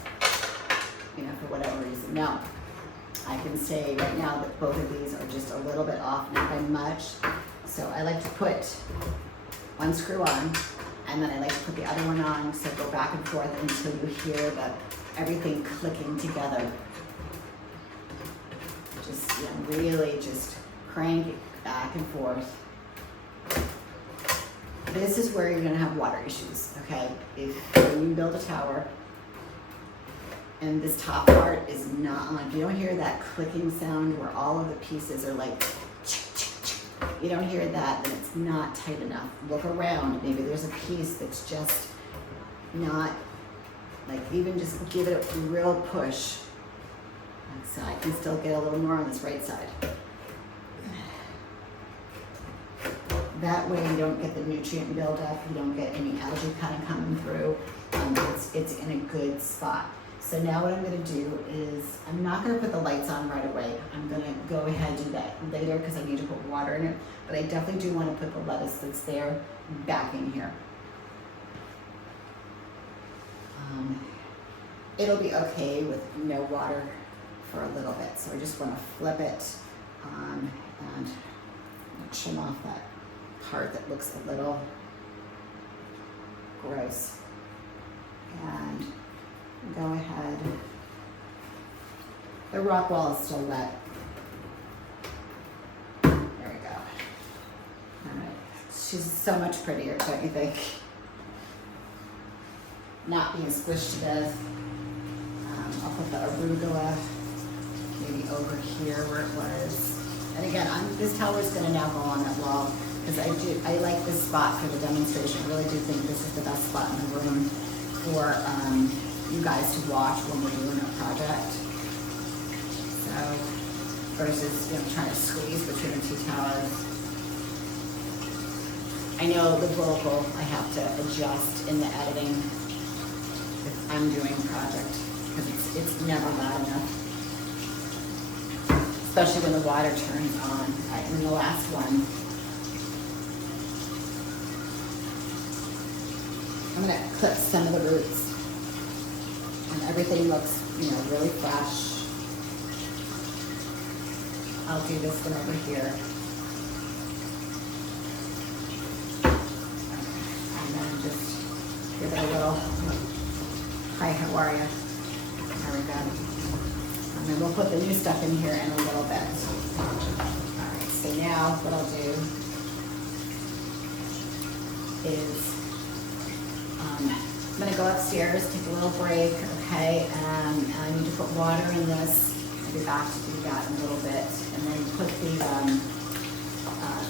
You know, for whatever reason. Now say right now that both of these are just a little bit off, not by much. So I like to put one screw on, and then I like to put the other one on, so go back and forth until you hear everything clicking together. Just, you know, really just crank it back and forth. This is where you're gonna have water issues, okay? When you build a tower, and this top part is not on, if you don't hear that clicking sound where all of the pieces are like, you don't hear that, then it's not tight enough. Look around, maybe there's a piece that's just not, like even just give it a real push. So I can still get a little more on this right side. That way you don't get the nutrient buildup, you don't get any algae kind of coming through. It's in a good spot. So now what I'm gonna do is, I'm not gonna put the lights on right away. I'm gonna go ahead and do that later because I need to put water in it. But I definitely do wanna put the lettuce that's there back in here. It'll be okay with no water for a little bit. So I just wanna flip it and trim off that part that looks a little gross. And go ahead. The rock wall is still wet. There we go. All right. She's so much prettier, don't you think? Not being squished to death. I'll put the arugula maybe over here where it was. And again, this tower is going to now go on that wall because I like this spot for the demonstration. I really do think this is the best spot in the room for you guys to watch when we're doing a project. So versus trying to squeeze between the two towers. I know the vocal I have to adjust in the editing if I'm doing a project because it's never loud enough. Especially when the water turns on. Right, in the last one, I'm gonna clip some of the roots. And everything looks, really fresh. I'll do this one over here. And then just give it a little, hi, how are you? There we go. And then we'll put the new stuff in here in a little bit. All right, so now what I'll do is, I'm gonna go upstairs, take a little break, okay, and I need to put water in this. I'll be back to do that in a little bit. And then put the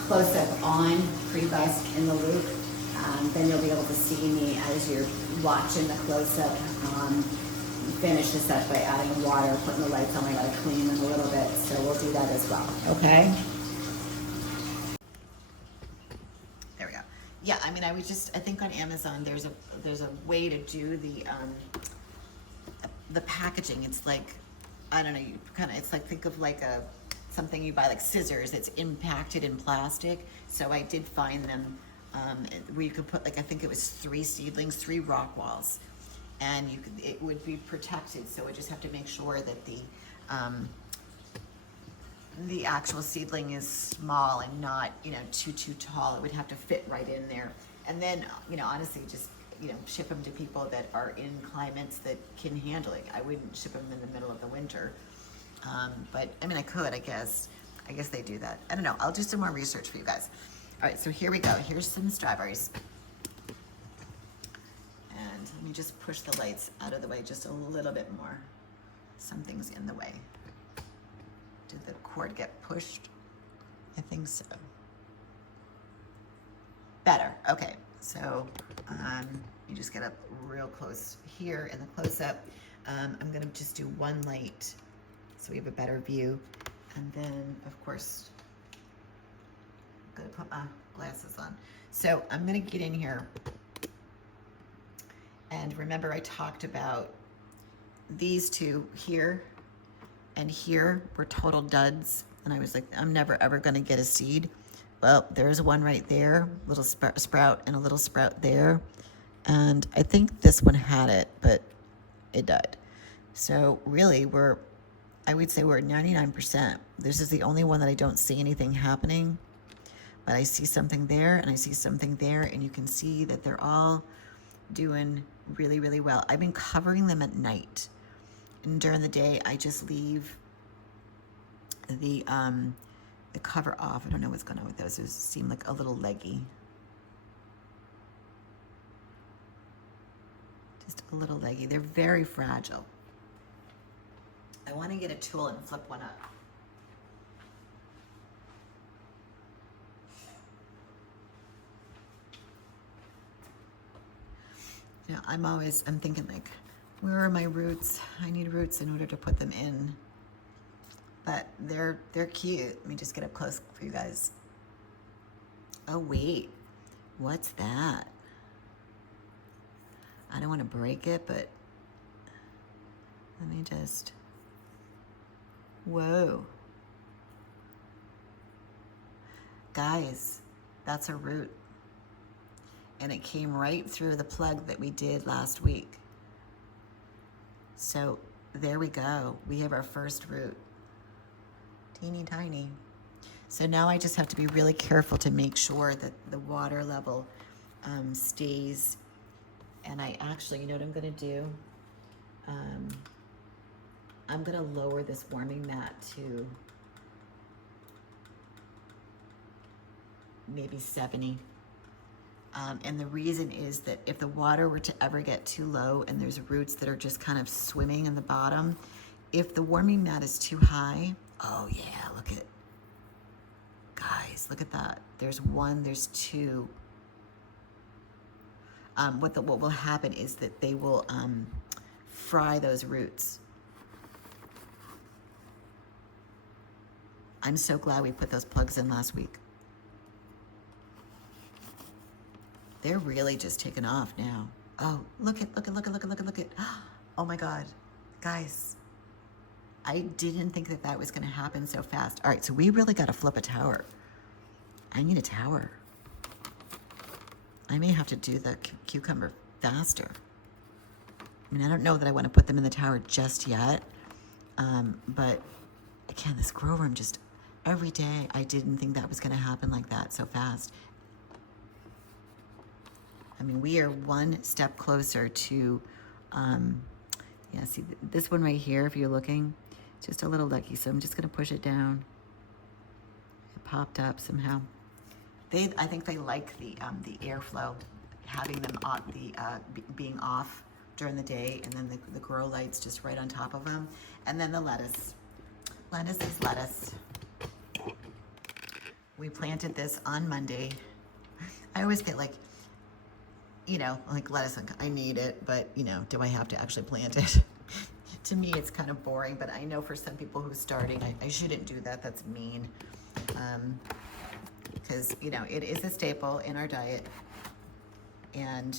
close-up on for you guys in the loop. Then you'll be able to see me as you're watching the close-up. Finish this up by adding the water, putting the lights on. I gotta clean them a little bit, so we'll do that as well, okay? There we go. Yeah, I mean, I think on Amazon there's a way to do the packaging. It's like, I don't know, it's like, think of like something you buy, like scissors. It's impacted in plastic. So I did find them where you could put, like, I think it was 3 seedlings, 3 rock walls, and it would be protected. So I just have to make sure that the actual seedling is small and not, too tall. It would have to fit right in there. And then, honestly, just, ship them to people that are in climates that can handle it. I wouldn't ship them in the middle of the winter. But I mean, I guess they do that. I don't know. I'll do some more research for you guys. All right, so here we go. Here's some strawberries. And let me just push the lights out of the way just a little bit more. Something's in the way. Did the cord get pushed? I think so. Better. Okay, so you just get up real close here in the close-up. I'm gonna just do one light so we have a better view. And then, of course, I'm gonna put my glasses on. So I'm gonna get in here. And remember, I talked about these two here and here were total duds. And I was like, I'm never ever gonna get a seed. Well, there's one right there, little sprout and a little sprout there. And I think this one had it, but it died. So really, we're I would say we're 99%. This is the only one that I don't see anything happening, but I see something there and I see something there, and you can see that they're all doing really, really well. I've been covering them at night, and during the day I just leave the cover off. I don't know what's going on with those. Those seem like a little leggy. Just a little leggy. They're very fragile. I want to get a tool and flip one up. You know, I'm thinking like, where are my roots? I need roots in order to put them in. But they're cute. Let me just get up close for you guys. Oh wait, what's that? I don't want to break it, but let me just, whoa. Guys, that's a root. And it came right through the plug that we did last week. So there we go. We have our first root. Teeny tiny. So now I just have to be really careful to make sure that the water level stays. And I actually, you know what I'm gonna do? I'm gonna lower this warming mat to maybe 70. And the reason is that if the water were to ever get too low and there's roots that are just kind of swimming in the bottom, if the warming mat is too high, oh yeah, look at, guys, look at that. There's one, there's two. What will happen is that they will fry those roots. I'm so glad we put those plugs in last week. They're really just taking off now. Oh, look at. Oh my God, guys. I didn't think that that was gonna happen so fast. All right, so we really gotta flip a tower. I need a tower. I may have to do the cucumber faster. I mean, I don't know that I wanna put them in the tower just yet, but again, this grow room just, every day, I didn't think that was gonna happen like that so fast. I mean, we are one step closer to, yeah, see this one right here, if you're looking, just a little lucky. So I'm just gonna push it down. It popped up somehow. I think they like the airflow, having them on being off during the day, and then the grow lights just right on top of them. And then the lettuce. Lettuce is lettuce. We planted this on Monday. I always get like, you know, like lettuce, I need it, but you know, do I have to actually plant it? To me, it's kind of boring, but I know for some people who's starting, I shouldn't do that. That's mean. Because, you know, it is a staple in our diet. And,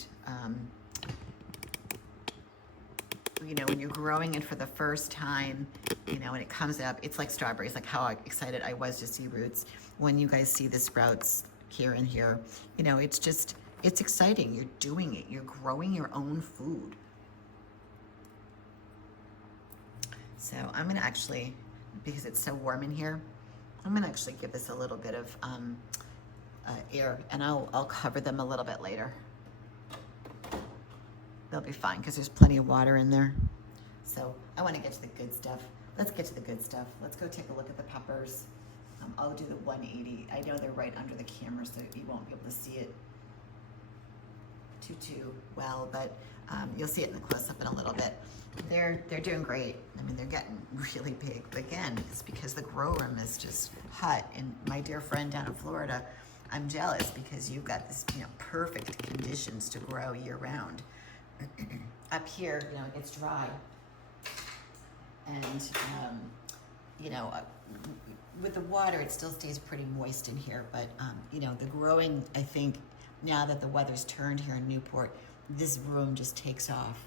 you know, when you're growing it for the first time, you know, when it comes up, it's like strawberries, like how excited I was to see roots. When you guys see the sprouts here and here, you know, it's just, it's exciting. You're doing it. You're growing your own food. So I'm gonna actually, because it's so warm in here, I'm gonna actually give this a little bit of air, and I'll cover them a little bit later. They'll be fine because there's plenty of water in there. So I want to get to the good stuff. Let's get to the good stuff. Let's go take a look at the peppers. I'll do the 180. I know they're right under the camera, so you won't be able to see it too well, but you'll see it in the close-up in a little bit. They're doing great. I mean, they're getting really big. But again, it's because the grow room is just hot. And my dear friend down in Florida, I'm jealous because you've got this, you know, perfect conditions to grow year round. Up here, you know, it's dry. And, you know, with the water, it still stays pretty moist in here. But, you know, the growing, I think, now that the weather's turned here in Newport, this room just takes off.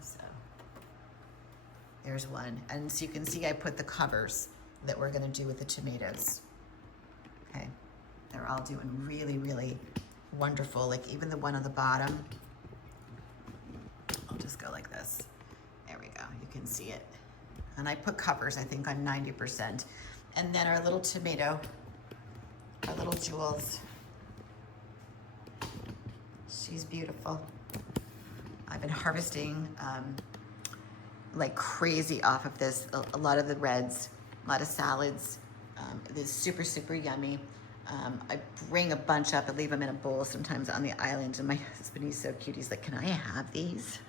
So there's one. And so you can see I put the covers that we're gonna do with the tomatoes. Okay, they're all doing really, really wonderful. Like even the one on the bottom, I'll just go like this. There we go, you can see it. And I put covers, I think, on 90%. And then our little tomato, our little Jules. She's beautiful. I've been harvesting like crazy off of this. A lot of the reds, a lot of salads. This is super, super yummy. I bring a bunch up and leave them in a bowl sometimes on the island. And my husband, he's so cute. He's like, can I have these?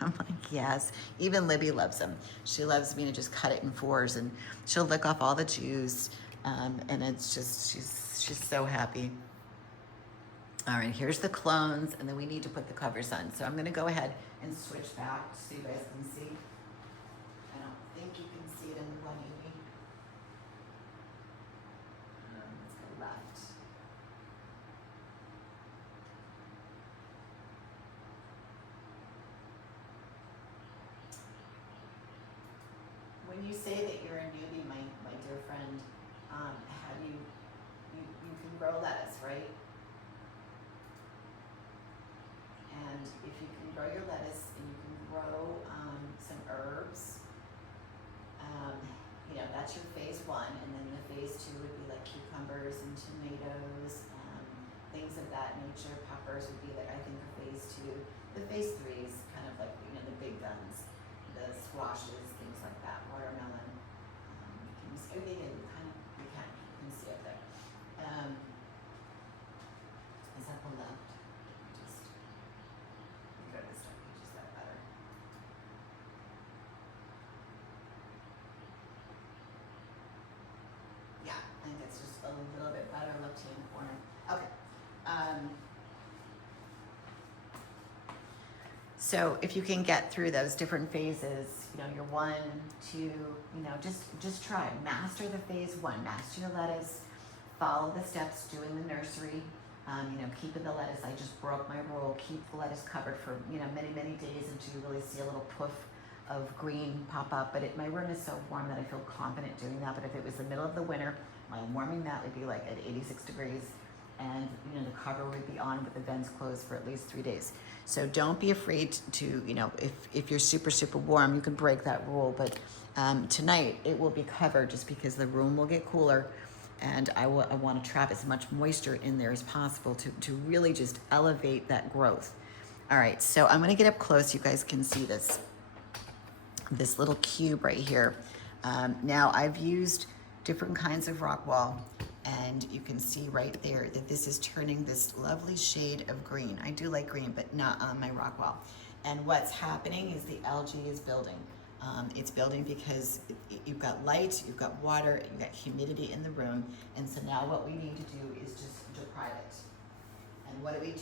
I'm like, yes. Even Libby loves them. She loves me to just cut it in fours, and she'll lick off all the juice. And it's just, she's so happy. All right, here's the clones, and then we need to put the covers on. So I'm gonna go ahead and switch back so you guys can see. I don't think you can see it in the 180. Let's go left. When you say that you're a newbie, my dear friend, have you can grow lettuce, right? And if you can grow your lettuce and you can grow some herbs, you know, that's your phase 1. And then the phase 2 would be like cucumbers and tomatoes, things of that nature. Peppers would be like, I think, phase 2. The phase 3 is kind of like, you know, the big guns, the squashes, things like that, watermelon. You can see, okay, yeah, you can see up there. Is that the left? Just go to the start page, is that better? Yeah, I think it's just a little bit better left-hand corner. Okay. So if you can get through those different phases, you know, your 1, 2, you know, just try. Master the phase 1, master your lettuce, follow the steps, doing the nursery, you know, keeping the lettuce. I just broke my rule, keep the lettuce covered for, you know, many, many days until you really see a little poof of green pop up. But my room is so warm that I feel confident doing that. But if it was the middle of the winter, my warming mat would be like at 86 degrees. And, you know, the cover would be on with the vents closed for at least 3 days. So don't be afraid to, you know, if you're super, super warm, you can break that rule. But tonight it will be covered just because the room will get cooler. And I want to trap as much moisture in there as possible to really just elevate that growth. All right, so I'm going to get up close. You guys can see this little cube right here. Now I've used different kinds of rock wall, and you can see right there that this is turning this lovely shade of green. I do like green, but not on my rock wall. And what's happening is the algae is building. It's building because you've got light, you've got water, you've got humidity in the room. And so now what we need to do is just deprive it. And what do?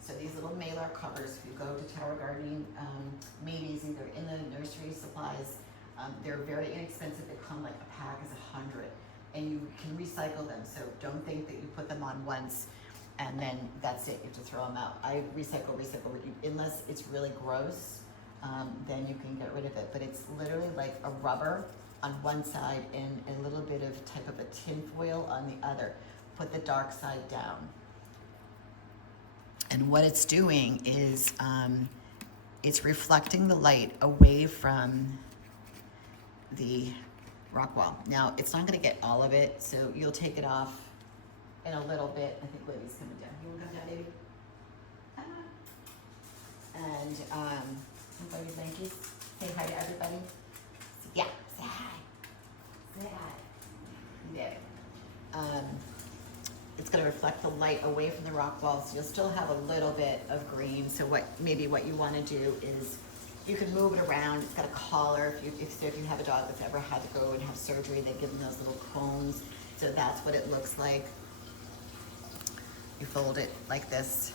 So these little Malar covers, if you go to Tower Gardening, maybe either in the nursery supplies, they're very inexpensive. They come like a pack is 100, and you can recycle them. So don't think that you put them on once and then that's it, you have to throw them out. I recycle, unless it's really gross, then you can get rid of it. But it's literally like a rubber on one side and a little bit of type of a tin foil on the other. Put the dark side down. And what it's doing is it's reflecting the light away from the rock wall. Now, it's not gonna get all of it, so you'll take it off in a little bit. I think Libby's coming down. You wanna come down, baby? And everybody, thank you. Say hi to everybody. Yeah, say hi. Say hi. You did it. It's going to reflect the light away from the rock wall, so you'll still have a little bit of green. So what you want to do is you can move it around. It's got a collar. If you have a dog that's ever had to go and have surgery, they give them those little cones. So that's what it looks like. You fold it like this,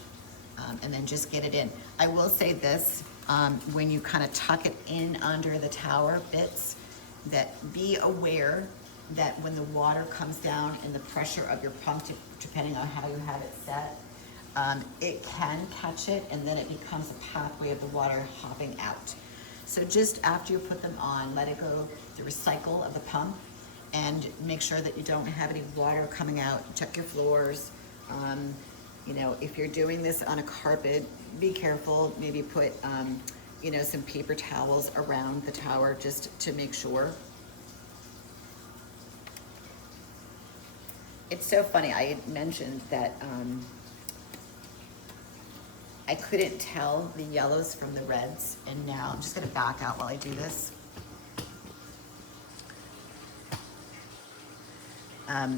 and then just get it in. I will say this, when you kind of tuck it in under the tower bits, that be aware that when the water comes down and the pressure of your pump, depending on how you have it set, it can catch it, and then it becomes a pathway of the water hopping out. So just after you put them on, let it go through a cycle of the pump, and make sure that you don't have any water coming out. Check your floors. You know, if you're doing this on a carpet, be careful. Maybe put you know, some paper towels around the tower just to make sure. It's so funny, I had mentioned that I couldn't tell the yellows from the reds, and now I'm just gonna back out while I do this.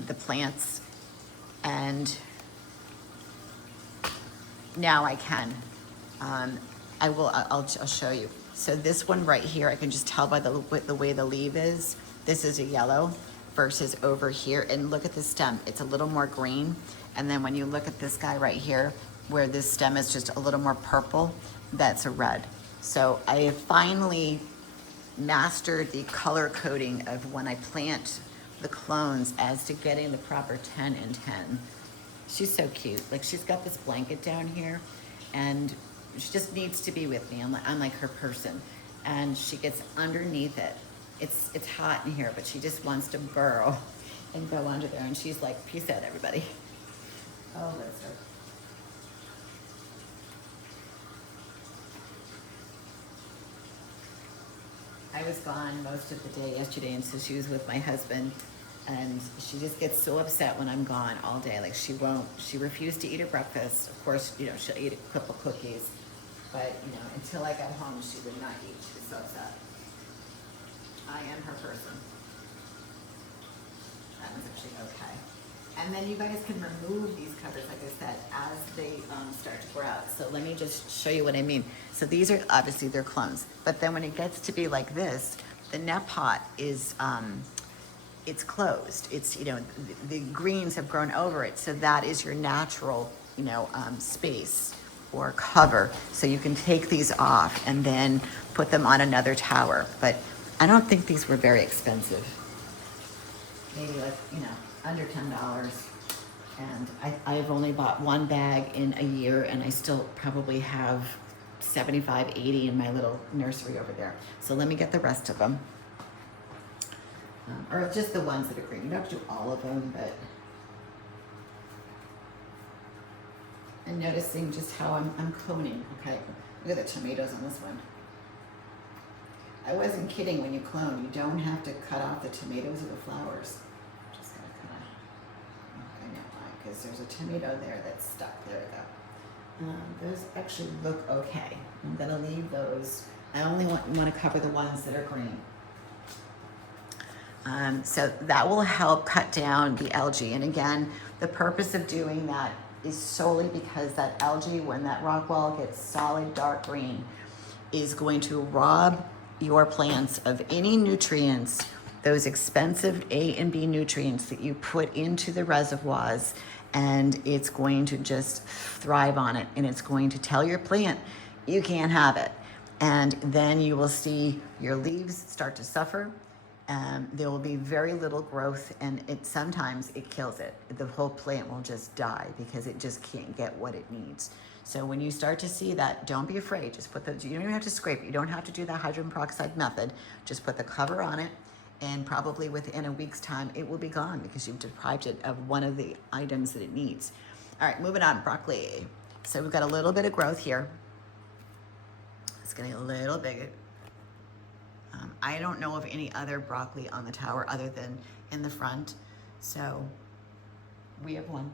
The plants, and now I can. I'll show you. So this one right here, I can just tell by the way the leaf is. This is a yellow versus over here. And look at the stem, it's a little more green. And then when you look at this guy right here, where this stem is just a little more purple, that's a red. So I have finally mastered the color coding of when I plant the clones as to getting the proper 10 and 10. She's so cute. Like, she's got this blanket down here, and she just needs to be with me. I'm like her person. And she gets underneath it. It's hot in here, but she just wants to burrow and go under there. And she's like, peace out, everybody. Oh, that's her. I was gone most of the day yesterday, and so she was with my husband, and she just gets so upset when I'm gone all day. Like, she refused to eat her breakfast. Of course, you know, she'll eat a couple cookies, but, you know, until I got home, she would not eat. She was so upset. I am her person. That one's actually okay. And then you guys can remove these covers, like I said, as they start to grow out. So let me just show you what I mean. So these are, obviously they're clones, but then when it gets to be like this, the net pot is, it's closed. It's, you know, the greens have grown over it. So that is your natural, you know, space or cover. So you can take these off and then put them on another tower. But I don't think these were very expensive. Maybe like, you know, under $10. And I've only bought one bag in a year, and I still probably have 75, 80 in my little nursery over there. So let me get the rest of them. Or just the ones that are green. You don't have to do all of them, but I'm noticing just how I'm coning. Okay, look at the tomatoes on this one. I wasn't kidding. When you clone, you don't have to cut off the tomatoes or the flowers. Just gotta cut off. Okay, now because there's a tomato there that's stuck. There we go. Those actually look okay. I'm gonna leave those. I only want to cover the ones that are green. So that will help cut down the algae. And again, the purpose of doing that is solely because that algae, when that rock wall gets solid dark green, is going to rob your plants of any nutrients, those expensive A and B nutrients that you put into the reservoirs, and it's going to just thrive on it, and it's going to tell your plant you can't have it. And then you will see your leaves start to suffer. There will be very little growth, and sometimes it kills it. The whole plant will just die because it just can't get what it needs. So when you start to see that, don't be afraid. Just put you don't even have to scrape it. You don't have to do the hydrogen peroxide method. Just put the cover on it, and probably within a week's time, it will be gone because you've deprived it of one of the items that it needs. All right, moving on, broccoli. So we've got a little bit of growth here. It's getting a little bigger. I don't know of any other broccoli on the tower other than in the front. So we have one.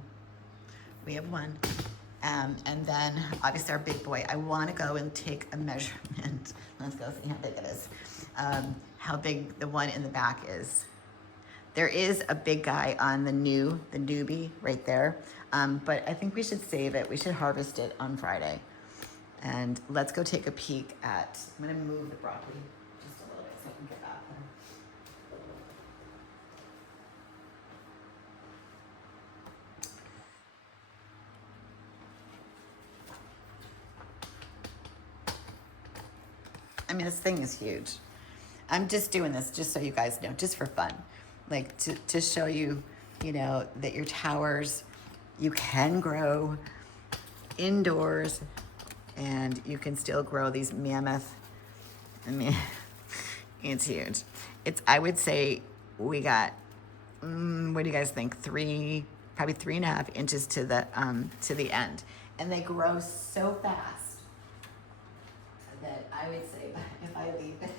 We have one. And then obviously our big boy. I want to go and take a measurement. Let's go see how big it is. How big the one in the back is. There is a big guy on the newbie right there. But I think we should save it. We should harvest it on Friday. And let's go take a peek at, I'm going to move the broccoli just a little bit so I can get that there. I mean, this thing is huge. I'm just doing this just so you guys know, just for fun. Like to show you, you know, that your towers, you can grow indoors and you can still grow these mammoth, I mean, it's huge. I would say we got, what do you guys think? Probably 3.5 inches to the end. And they grow so fast. that I would say if I leave it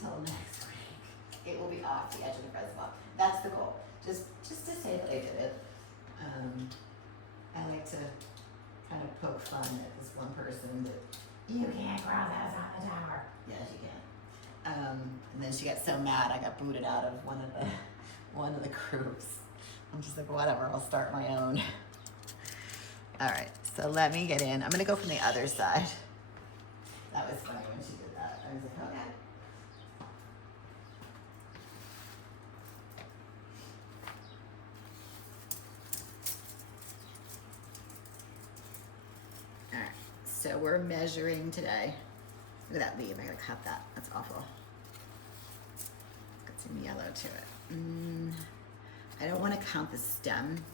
till next week, it will be off the edge of the reservoir. That's the goal. Just to say that I did it. I like to kind of poke fun at this one person that you can't grow those on the tower. Yes, you can. And then she got so mad I got booted out of one of the groups. I'm just like, whatever, I'll start my own. All right, so let me get in. I'm gonna go from the other side. That was funny when she did that. I was like, okay. All right, so we're measuring today. Look at that leaf, I gotta cut that, that's awful. It's got some yellow to it. I don't wanna count the stem.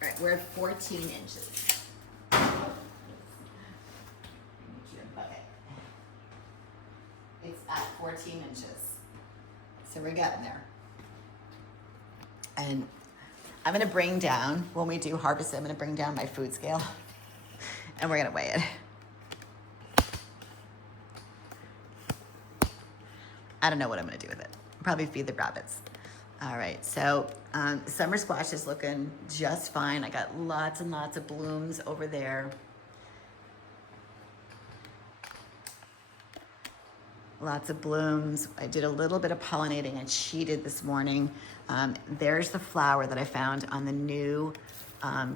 All right, we're at 14 inches. It's at 14 inches. So we're getting there. And I'm gonna bring down, when we do harvest, I'm gonna bring down my food scale and we're gonna weigh it. I don't know what I'm gonna do with it. Probably feed the rabbits. All right, so summer squash is looking just fine. I got lots and lots of blooms over there. Lots of blooms. I did a little bit of pollinating. I cheated this morning. There's the flower that I found on the new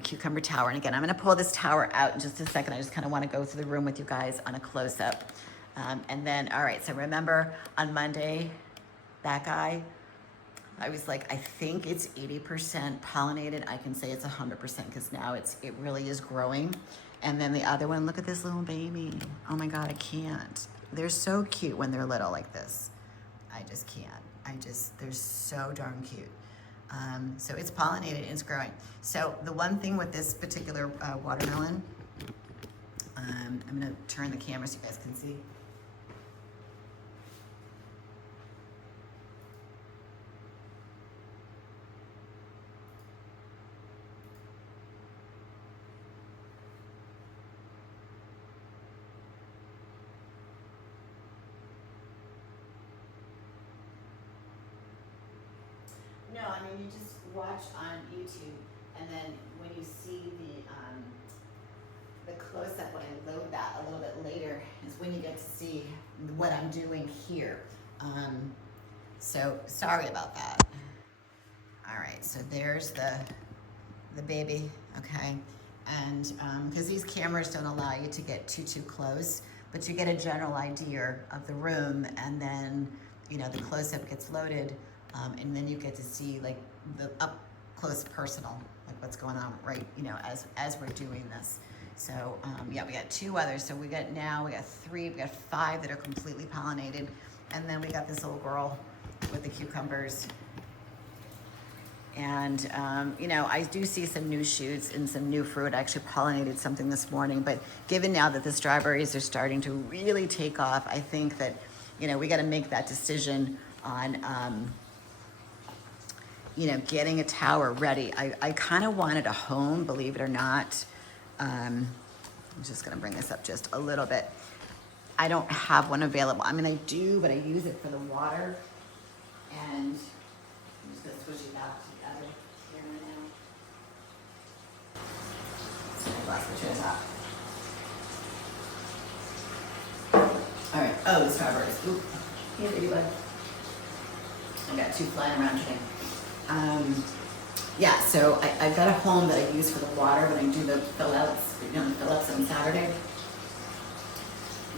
cucumber tower. And again, I'm gonna pull this tower out in just a second. I just kind of wanna go through the room with you guys on a close-up. And then, all right, so remember on Monday, that guy, I was like, I think it's 80% pollinated. I can say it's 100% because now it really is growing. And then the other one, look at this little baby. Oh my God, I can't. They're so cute when they're little like this. I just can't. They're so darn cute. So it's pollinated, it's growing. So the one thing with this particular watermelon, I'm gonna turn the camera so you guys can see. No, I mean, you just watch on YouTube, and then when you see the close-up, when I load that a little bit later, is when you get to see what I'm doing here. So sorry about that. All right, so there's the baby, okay? And because these cameras don't allow you to get too close, but you get a general idea of the room, and then, you know, the close-up gets loaded. And then you get to see like the up close personal, like what's going on right, you know, as we're doing this. So yeah, we got 2 others. So we got 3, we got 5 that are completely pollinated. And then we got this little girl with the cucumbers. And you know, I do see some new shoots and some new fruit. I actually pollinated something this morning, but given now that the strawberries are starting to really take off, I think that, you know, we got to make that decision on, you know, getting a tower ready. I kind of wanted a home, believe it or not. I'm just gonna bring this up just a little bit. I don't have one available. I mean, I do, but I use it for the water. And I'm just gonna switch it out to the other camera now. So I lost the train top. All right, oh, the strawberries. Oop, here, baby bud. I got 2 flying around today. Yeah, so I've got a home that I use for the water when I do the fill-outs, you know, the fill-ups on Saturday.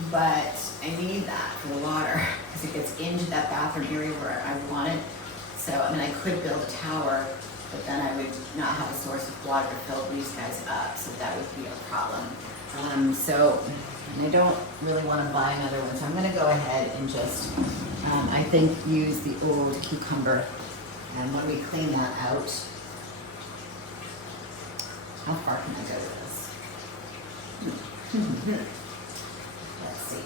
But I need that for the water because it gets into that bathroom area where I want it. So, I mean, I could build a tower, but then I would not have a source of water to fill these guys up, so that would be a problem. So, and I don't really want to buy another one, so I'm going to go ahead and just, I think, use the old cucumber. And when we clean that out, how far can I go with this? Let's see.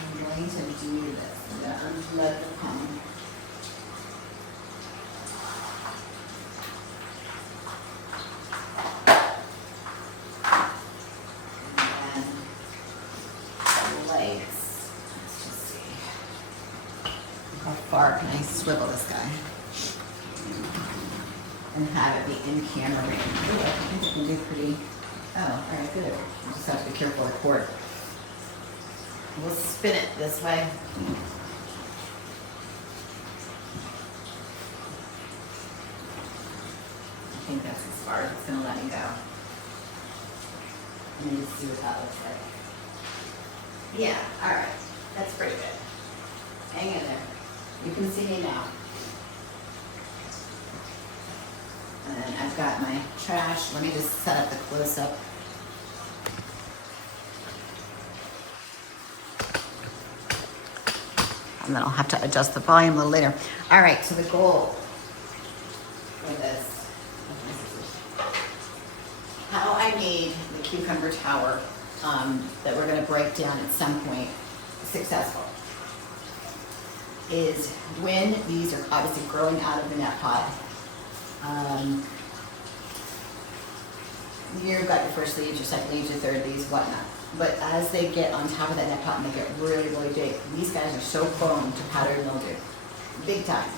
I'm going to do this. I'm going to unplug the pump. swivel this guy and have it be in camera range. Ooh, I think I can do pretty, oh, all right, good. You just have to be careful of the cord. We'll spin it this way. I think that's as far as it's gonna let me go. Let me just see what that looks like. Yeah, all right, that's pretty good. Hang in there. You can see me now. And then I've got my trash. Let me just set up the close-up. And then I'll have to adjust the volume a little later. All right, so the goal for this, how I made the cucumber tower that we're gonna break down at some point successful, is when these are obviously growing out of the net pot. You've got your first leaves, your second leaves, your third leaves, whatnot. But as they get on top of that net pot and they get really, really big, these guys are so prone to powdery mildew. Big time,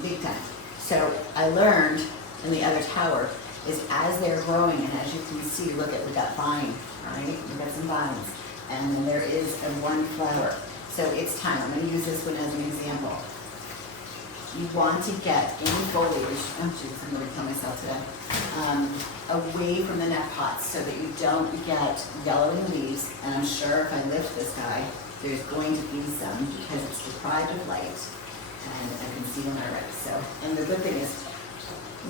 big time. So I learned in the other tower is as they're growing, and as you can see, look at, we got vine, right? We've got some vines. And then there is a one flower. So it's time, I'm gonna use this one as an example. You want to get any foliage, oh geez, I'm gonna kill myself today, away from the net pots so that you don't get yellowing leaves. And I'm sure if I lift this guy, there's going to be some because it's deprived of light, and I can see them already. So, and the good thing is,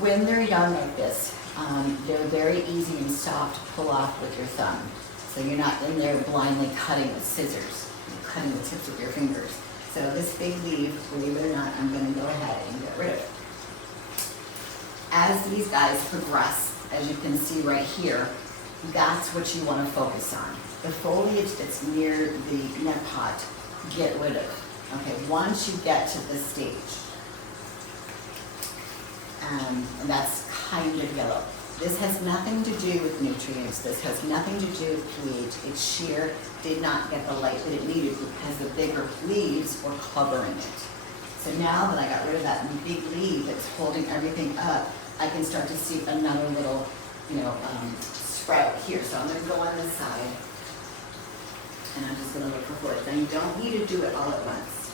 when they're young like this, they're very easy and soft to pull off with your thumb. So you're not in there blindly cutting with scissors, you're cutting the tips of your fingers. So this big leaf, believe it or not, I'm going to go ahead and get rid of it. As these guys progress, as you can see right here, that's what you want to focus on. The foliage that's near the net pot, get rid of. Okay, once you get to this stage, and that's kind of yellow. This has nothing to do with nutrients. This has nothing to do with pH. It's sheer, did not get the light that it needed because the bigger leaves were covering it. So now that I got rid of that big leaf that's holding everything up, I can start to see another little, sprout here. So I'm gonna go on this side, and I'm just gonna look for flowers. Now you don't need to do it all at once.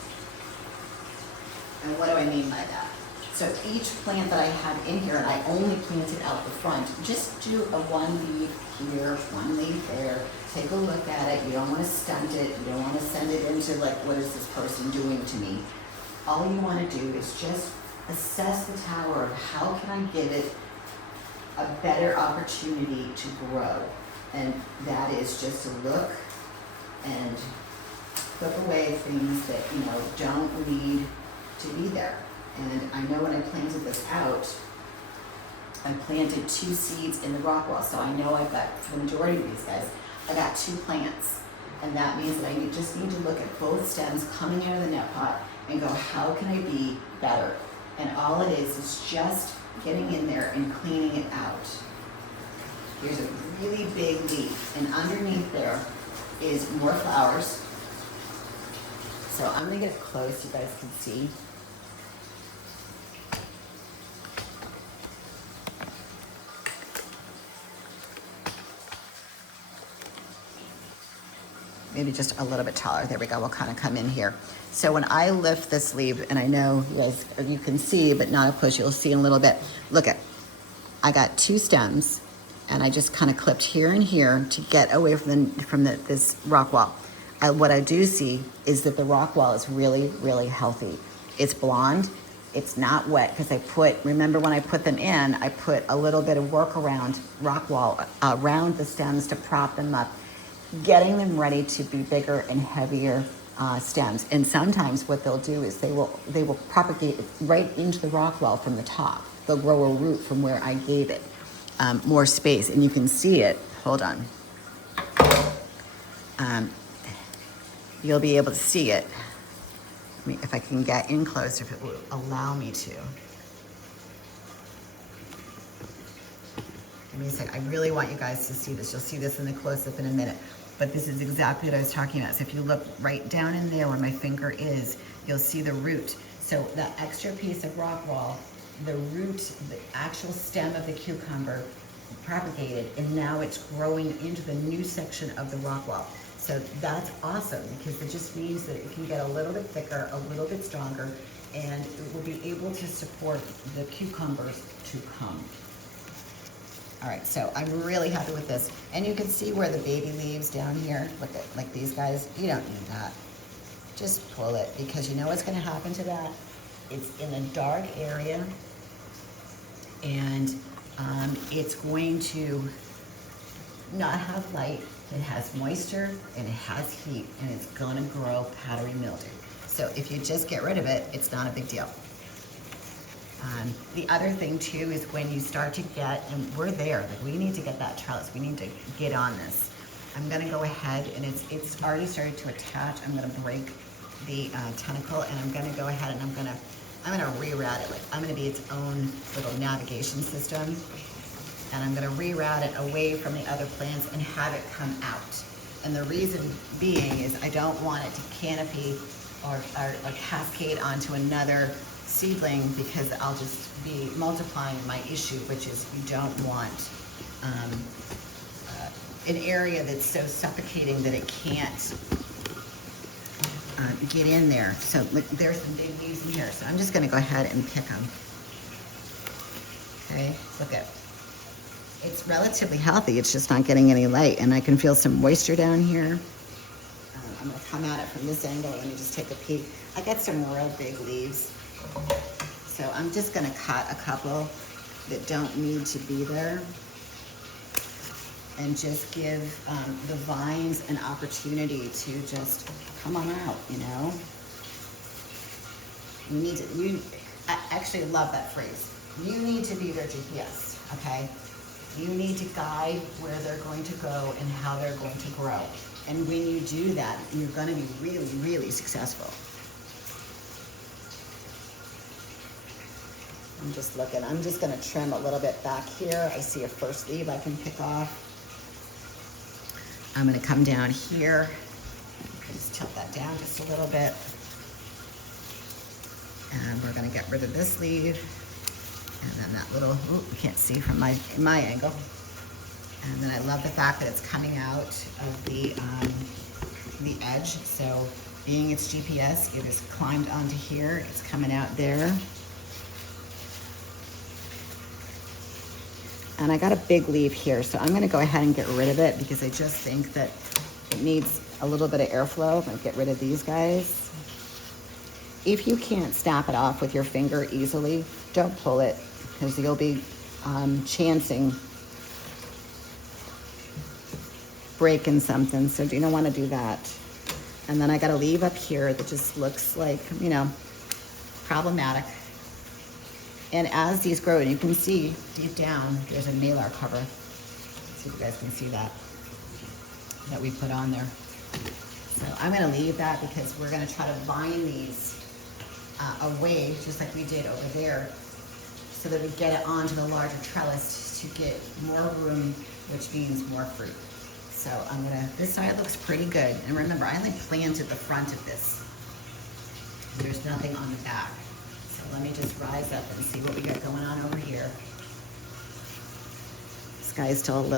And what do I mean by that? So each plant that I have in here, and I only planted out the front, just do a one leaf here, one leaf there. Take a look at it. You don't want to stunt it. You don't want to send it into like, what is this person doing to me? All you want to do is just assess the tower of how can I give it a better opportunity to grow. And that is just to look and put away things that, don't need to be there. And I know when I planted this out, I planted 2 seeds in the rock wall. So I know I've got, for the majority of these guys, I got 2 plants. And that means that I just need to look at both stems coming out of the net pot and go, how can I be better? And all it is just getting in there and cleaning it out. Here's a really big leaf, and underneath there is more flowers. So I'm gonna get it close so you guys can see. Maybe just a little bit taller. There we go. We'll kind of come in here. So when I lift this leaf, and I know you can see, but not a push, you'll see in a little bit. Look at, I got 2 stems, and I just kind of clipped here and here to get away from this rock wall. What I do see is that the rock wall is really, really healthy. It's blonde. It's not wet because remember when I put them in, I put a little bit of workaround rock wall around the stems to prop them up, getting them ready to be bigger and heavier stems. And sometimes what they'll do is they will propagate right into the rock wall from the top. They'll grow a root from where I gave it more space, and you can see it. Hold on. You'll be able to see it. If I can get in closer, if it will allow me to. Give me a sec. I really want you guys to see this. You'll see this in the close-up in a minute. But this is exactly what I was talking about. So if you look right down in there where my finger is, you'll see the root. So that extra piece of rock wall, the root, the actual stem of the cucumber propagated, and now it's growing into the new section of the rock wall. So that's awesome, because it just means that it can get a little bit thicker, a little bit stronger, and it will be able to support the cucumbers to come. All right, so I'm really happy with this. And you can see where the baby leaves down here, look at, like these guys, you don't need that. Just pull it, because you know what's gonna happen to that? It's in a dark area, and it's going to not have light. It has moisture, and it has heat, and it's gonna grow powdery mildew. So if you just get rid of it, it's not a big deal. The other thing too is when you start to get, and we're there, like we need to get that trellis, we need to get on this. I'm gonna go ahead, and it's already started to attach. I'm gonna break the tentacle, and I'm gonna go ahead and I'm gonna reroute it. Like I'm gonna be its own little navigation system, and I'm gonna reroute it away from the other plants and have it come out. And the reason being is I don't want it to canopy or cascade onto another seedling, because I'll just be multiplying my issue, which is you don't want an area that's so suffocating that it can't get in there. So look, there's some big leaves in here, so I'm just gonna go ahead and pick them. Okay, look at, it's relatively healthy, it's just not getting any light, and I can feel some moisture down here. I'm gonna come at it from this angle. Let me just take a peek. I got some real big leaves, so I'm just gonna cut a couple that don't need to be there, and just give the vines an opportunity to just come on out, you know? I actually love that phrase. You need to be their GPS, okay? You need to guide where they're going to go and how they're going to grow. And when you do that, you're gonna be really, really successful. I'm just looking, I'm just gonna trim a little bit back here. I see a first leaf I can pick off. I'm gonna come down here, just tilt that down just a little bit. And we're gonna get rid of this leaf. And then that little, ooh, you can't see from my angle. And then I love the fact that it's coming out of the edge. So being its GPS, it has climbed onto here. It's coming out there. And I got a big leaf here, so I'm gonna go ahead and get rid of it, because I just think that it needs a little bit of airflow. I'm gonna get rid of these guys. If you can't snap it off with your finger easily, don't pull it, because you'll be chancing breaking something, so you don't want to do that. And then I got a leaf up here that just looks like, you know, problematic. And as these grow, and you can see deep down, there's a malar cover. See if you guys can see that we put on there. So I'm gonna leave that, because we're gonna try to vine these away, just like we did over there, so that we get it onto the larger trellis to get more room, which means more fruit. So I'm gonna, this side looks pretty good. And remember, I only planted the front of this. There's nothing on the back. So let me just rise up and see what we got going on over here. This guy's still a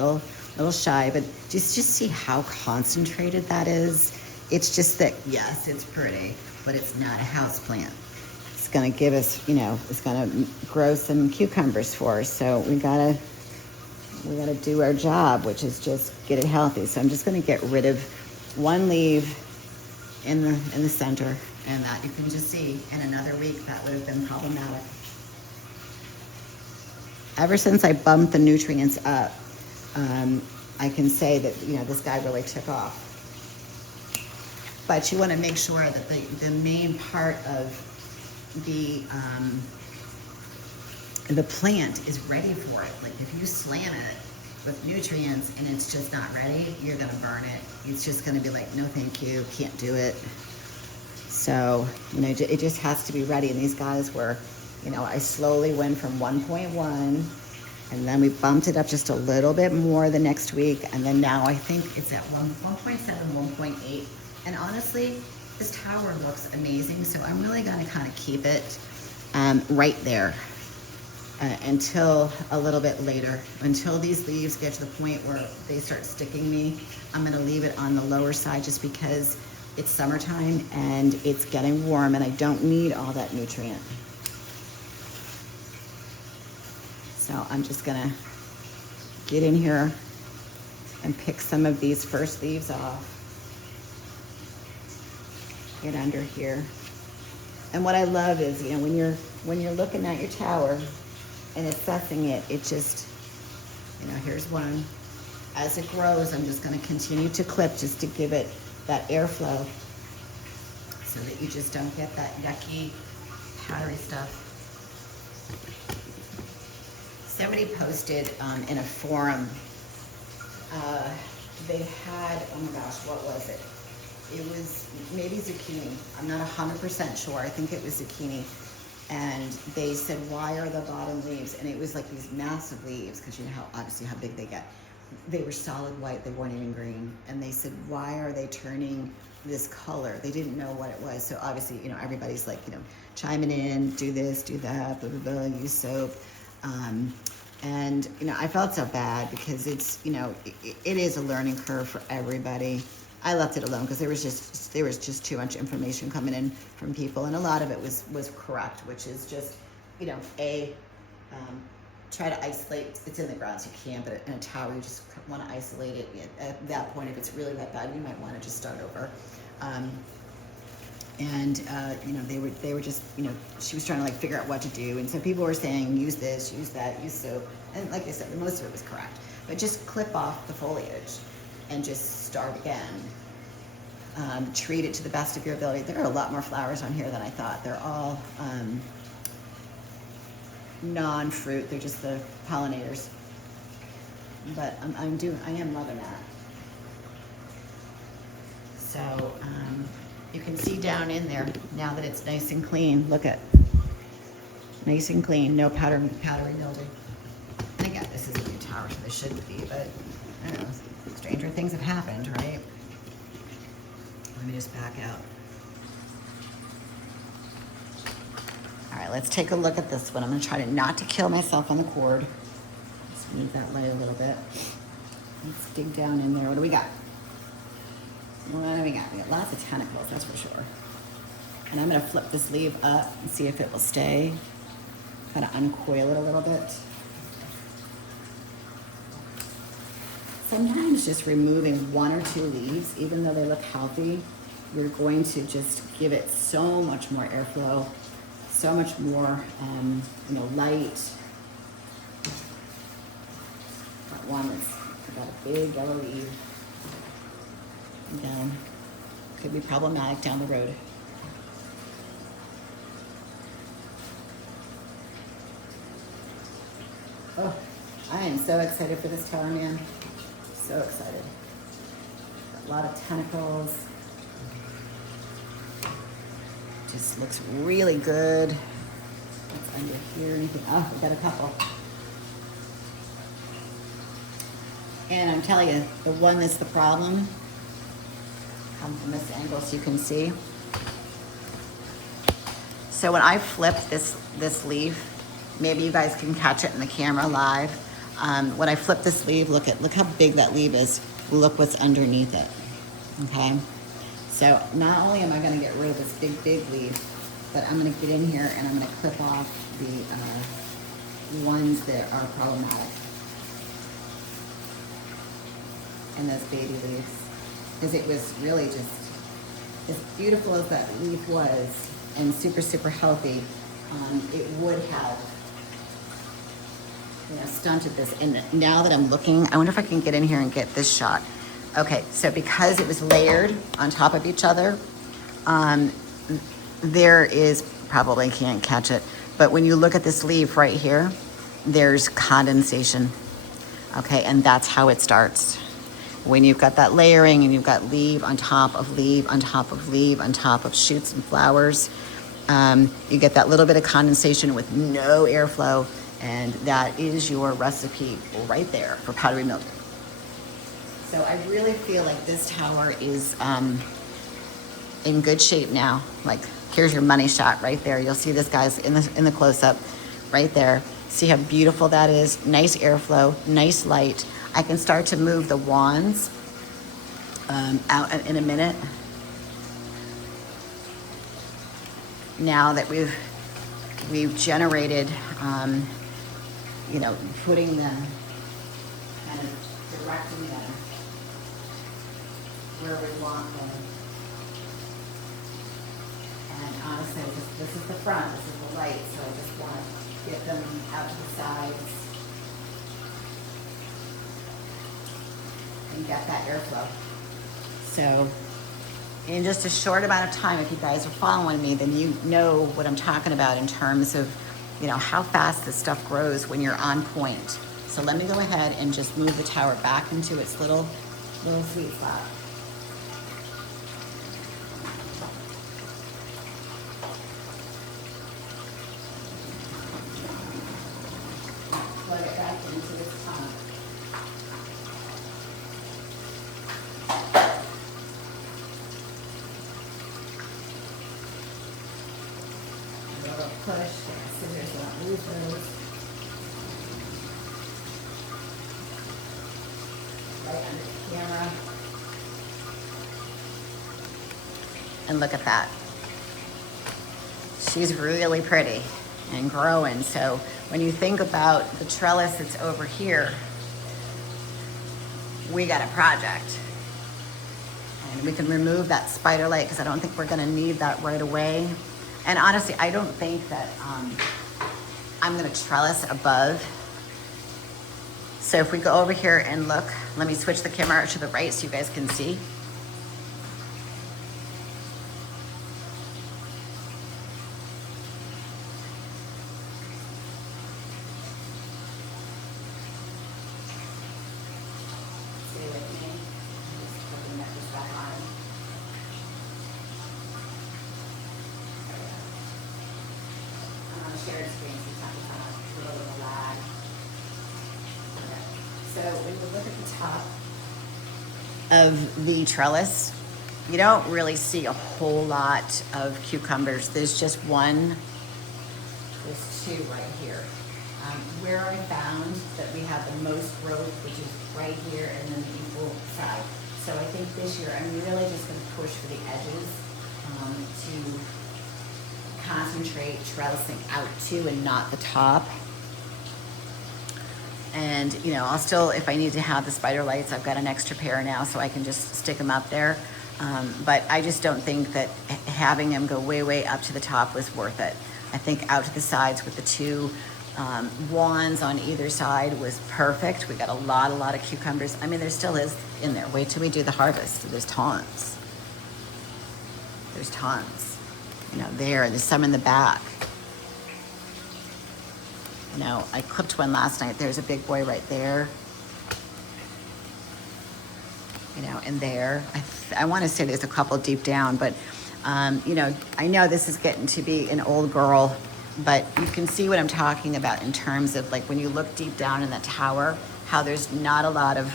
little shy, but just see how concentrated that is. It's just that, yes, it's pretty, but it's not a house plant. It's gonna give us, you know, it's gonna grow some cucumbers for us. So we gotta do our job, which is just get it healthy. So I'm just gonna get rid of one leaf in the center, and that you can just see in another week that would have been problematic. Ever since I bumped the nutrients up, I can say that, you know, this guy really took off. But you want to make sure that the main part of the plant is ready for it. Like if you slam it with nutrients and it's just not ready, you're gonna burn it. It's just gonna be like, no thank you, can't do it. So, you know, it just has to be ready. And these guys were, you know, I slowly went from 1.1, and then we bumped it up just a little bit more the next week, and then now I think it's at 1.7, 1.8. And honestly, This tower looks amazing, so I'm really gonna kind of keep it right there until a little bit later. Until these leaves get to the point where they start sticking me, I'm gonna leave it on the lower side just because it's summertime and it's getting warm and I don't need all that nutrient. So I'm just gonna get in here and pick some of these first leaves off. Get under here. And what I love is, you know, when you're looking at your tower and assessing it, it just, you know, here's one. As it grows, I'm just gonna continue to clip just to give it that airflow so that you just don't get that yucky, powdery stuff. Somebody posted in a forum, they had, oh my gosh, what was it? It was maybe zucchini. I'm not 100% sure. I think it was zucchini. And they said, why are the bottom leaves? And it was like these massive leaves, because you know how obviously how big they get. They were solid white, they weren't even green. And they said, why are they turning this color? They didn't know what it was. So obviously, you know, everybody's like, you know, chiming in, do this, do that, blah, blah, blah, use soap. And, you know, I felt so bad because it's, you know, it is a learning curve for everybody. I left it alone because there was just too much information coming in from people, and a lot of it was correct, which is just, you know, try to isolate. It's in the ground, so you can, but in a tower, you just want to isolate it. At that point, if it's really that bad, you might want to just start over. You know, they were just, you know, she was trying to like figure out what to do, and so people were saying use this, use that, use soap, and like I said, most of it was correct. But just clip off the foliage and just start again. Treat it to the best of your ability. There are a lot more flowers on here than I thought. They're all non-fruit. They're just the pollinators. But I am loving that. So you can see down in there now that it's nice and clean. Look at nice and clean, no powdery mildew. And again, this is a new tower, so this shouldn't be, but I don't know. Stranger things have happened, right? Let me just back out. All right, let's take a look at this one. I'm gonna try not to kill myself on the cord. Let's move that light a little bit. Let's dig down in there. What do we got? What do we got? We got lots of tentacles, that's for sure. And I'm gonna flip this leaf up and see if it will stay. Kind of uncoil it a little bit. Sometimes just removing one or two leaves, even though they look healthy, you're going to just give it so much more airflow, so much more, you know, light. Got one that's got a big yellow leaf. Again, could be problematic down the road. Oh, I am so excited for this tower, man. So excited. A lot of tentacles. Just looks really good. What's under here? Anything? Oh, we got a couple. And I'm telling you, the one that's the problem, come from this angle so you can see. So when I flip this leaf, maybe you guys can catch it in the camera live. When I flip this leaf, look how big that leaf is. Look what's underneath it, okay? So not only am I gonna get rid of this big leaf, but I'm gonna get in here and I'm gonna clip off the ones that are problematic. And those baby leaves. Because it was really just, as beautiful as that leaf was, and super healthy, it would have, you know, stunted this. And now that I'm looking, I wonder if I can get in here and get this shot. Okay, so because it was layered on top of each other, there is, probably can't catch it, but when you look at this leaf right here, there's condensation, okay, and that's how it starts. When you've got that layering and you've got leaf on top of leaf on top of leaf on top of shoots and flowers, you get that little bit of condensation with no airflow, and that is your recipe right there for powdery mildew. So I really feel like this tower is in good shape now. Like, here's your money shot right there. You'll see this guy's in the close-up right there. See how beautiful that is? Nice airflow, nice light. I can start to move the wands out in a minute. Now that we've generated, you know, putting them, kind of directing them where we want them. And honestly, this is the front, this is the light, so I just want to get them out to the sides and get that airflow. So in just a short amount of time, if you guys are following me, then you know what I'm talking about in terms of, you know, how fast this stuff grows when you're on point. So let me go ahead and just move the tower back into its little sweet spot. Plug it back into its top. A little push, scissors don't lose those. Right under the camera. And look at that. She's really pretty and growing. So when you think about the trellis that's over here, we got a project. And we can remove that spider light because I don't think we're gonna need that right away. And honestly, I don't think that I'm gonna trellis above. So if we go over here and look, let me switch the camera to the right so you guys can see. Stay with me. I'm just putting this back on. I'm on a shared screen, so sometimes I'm on a little lag. Okay. So when you look at the top of the trellis, you don't really see a whole lot of cucumbers. There's just one, there's two right here. Where I found that we have the most growth, which is right here and then the equal side. So I think this year I'm really just gonna push for the edges to concentrate trellising out to and not the top. And, you know, I'll still, if I need to have the spider lights, I've got an extra pair now so I can just stick them up there. But I just don't think that having them go way, way up to the top was worth it. I think out to the sides with the two wands on either side was perfect. We got a lot of cucumbers. I mean, there still is in there. Wait till we do the harvest. There's tons. There's tons. You know, there's some in the back. You know, I clipped one last night. There's a big boy right there. You know, and there. I want to say there's a couple deep down, but, you know, I know this is getting to be an old girl, but you can see what I'm talking about in terms of, like, when you look deep down in the tower, how there's not a lot of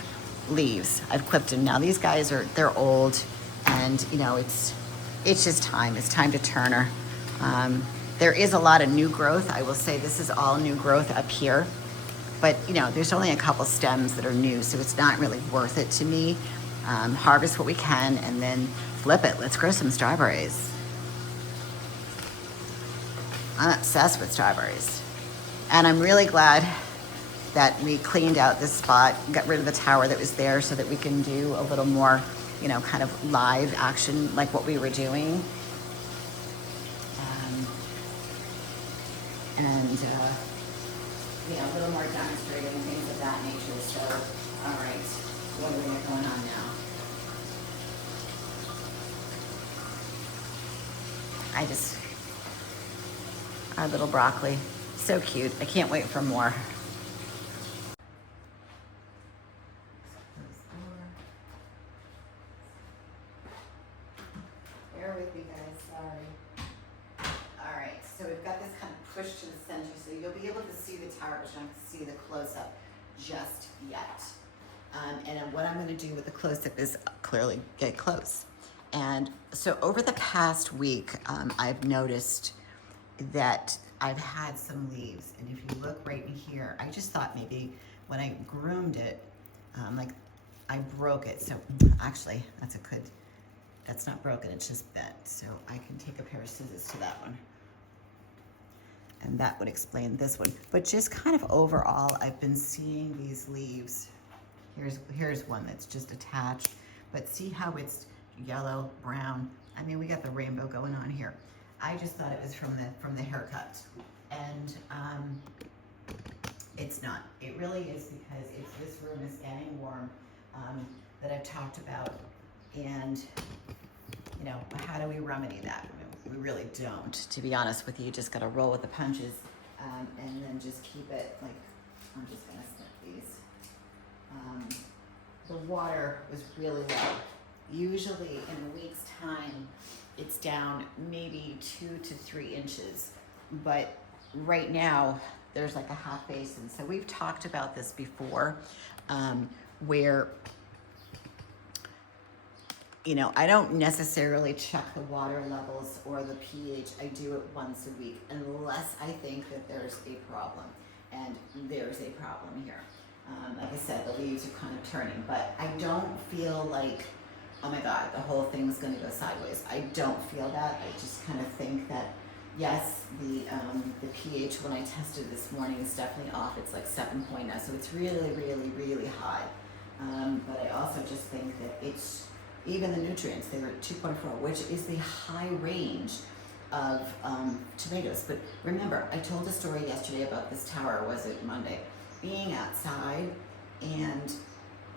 leaves. I've clipped them. Now, these guys they're old, and, you know, it's just time. It's time to turn her. There is a lot of new growth. I will say this is all new growth up here, but you know, there's only a couple stems that are new, so it's not really worth it to me. Harvest what we can and then flip it. Let's grow some strawberries. I'm obsessed with strawberries. And I'm really glad that we cleaned out this spot, got rid of the tower that was there so that we can do a little more, you know, kind of live action like what we were doing. And, you know, a little more demonstrating things of that nature. So, all right, what do we got going on now? Our little broccoli, so cute. I can't wait for more. Bear with me, guys, sorry. All right, so we've got this kind of pushed to the center, so you'll be able to see the tower, but you don't see the close-up just yet. And then what I'm gonna do with the close-up is clearly get close. And so over the past week, I've noticed that I've had some leaves. And if you look right in here, I just thought maybe when I groomed it, like I broke it. So actually, that's not broken, it's just bent. So I can take a pair of scissors to that one. And that would explain this one. But just kind of overall, I've been seeing these leaves. Here's one that's just attached, but see how it's yellow, brown. I mean, we got the rainbow going on here. I just thought it was from the haircut, and it's not. It really is because this room is getting warm, that I've talked about, and you know, how do we remedy that? We really don't, to be honest with you. You just got to roll with the punches, and then just keep it like, I'm just gonna snip these. The water was really low. Usually in a week's time, it's down maybe 2 to 3 inches, but right now there's like a half basin. So we've talked about this before, where, you know, I don't necessarily check the water levels or the pH. I do it once a week, unless I think that there's a problem, and there's a problem here. Like I said, the leaves are kind of turning, but I don't feel like, oh my God, the whole thing's gonna go sideways. I don't feel that. I just kind of think that, yes, the pH when I tested this morning is definitely off. It's like 7.0, so it's really, really, really high. But I also just think that it's, even the nutrients, they were at 2.4, which is the high range of tomatoes. But remember, I told a story yesterday about this tower, was it Monday, being outside, and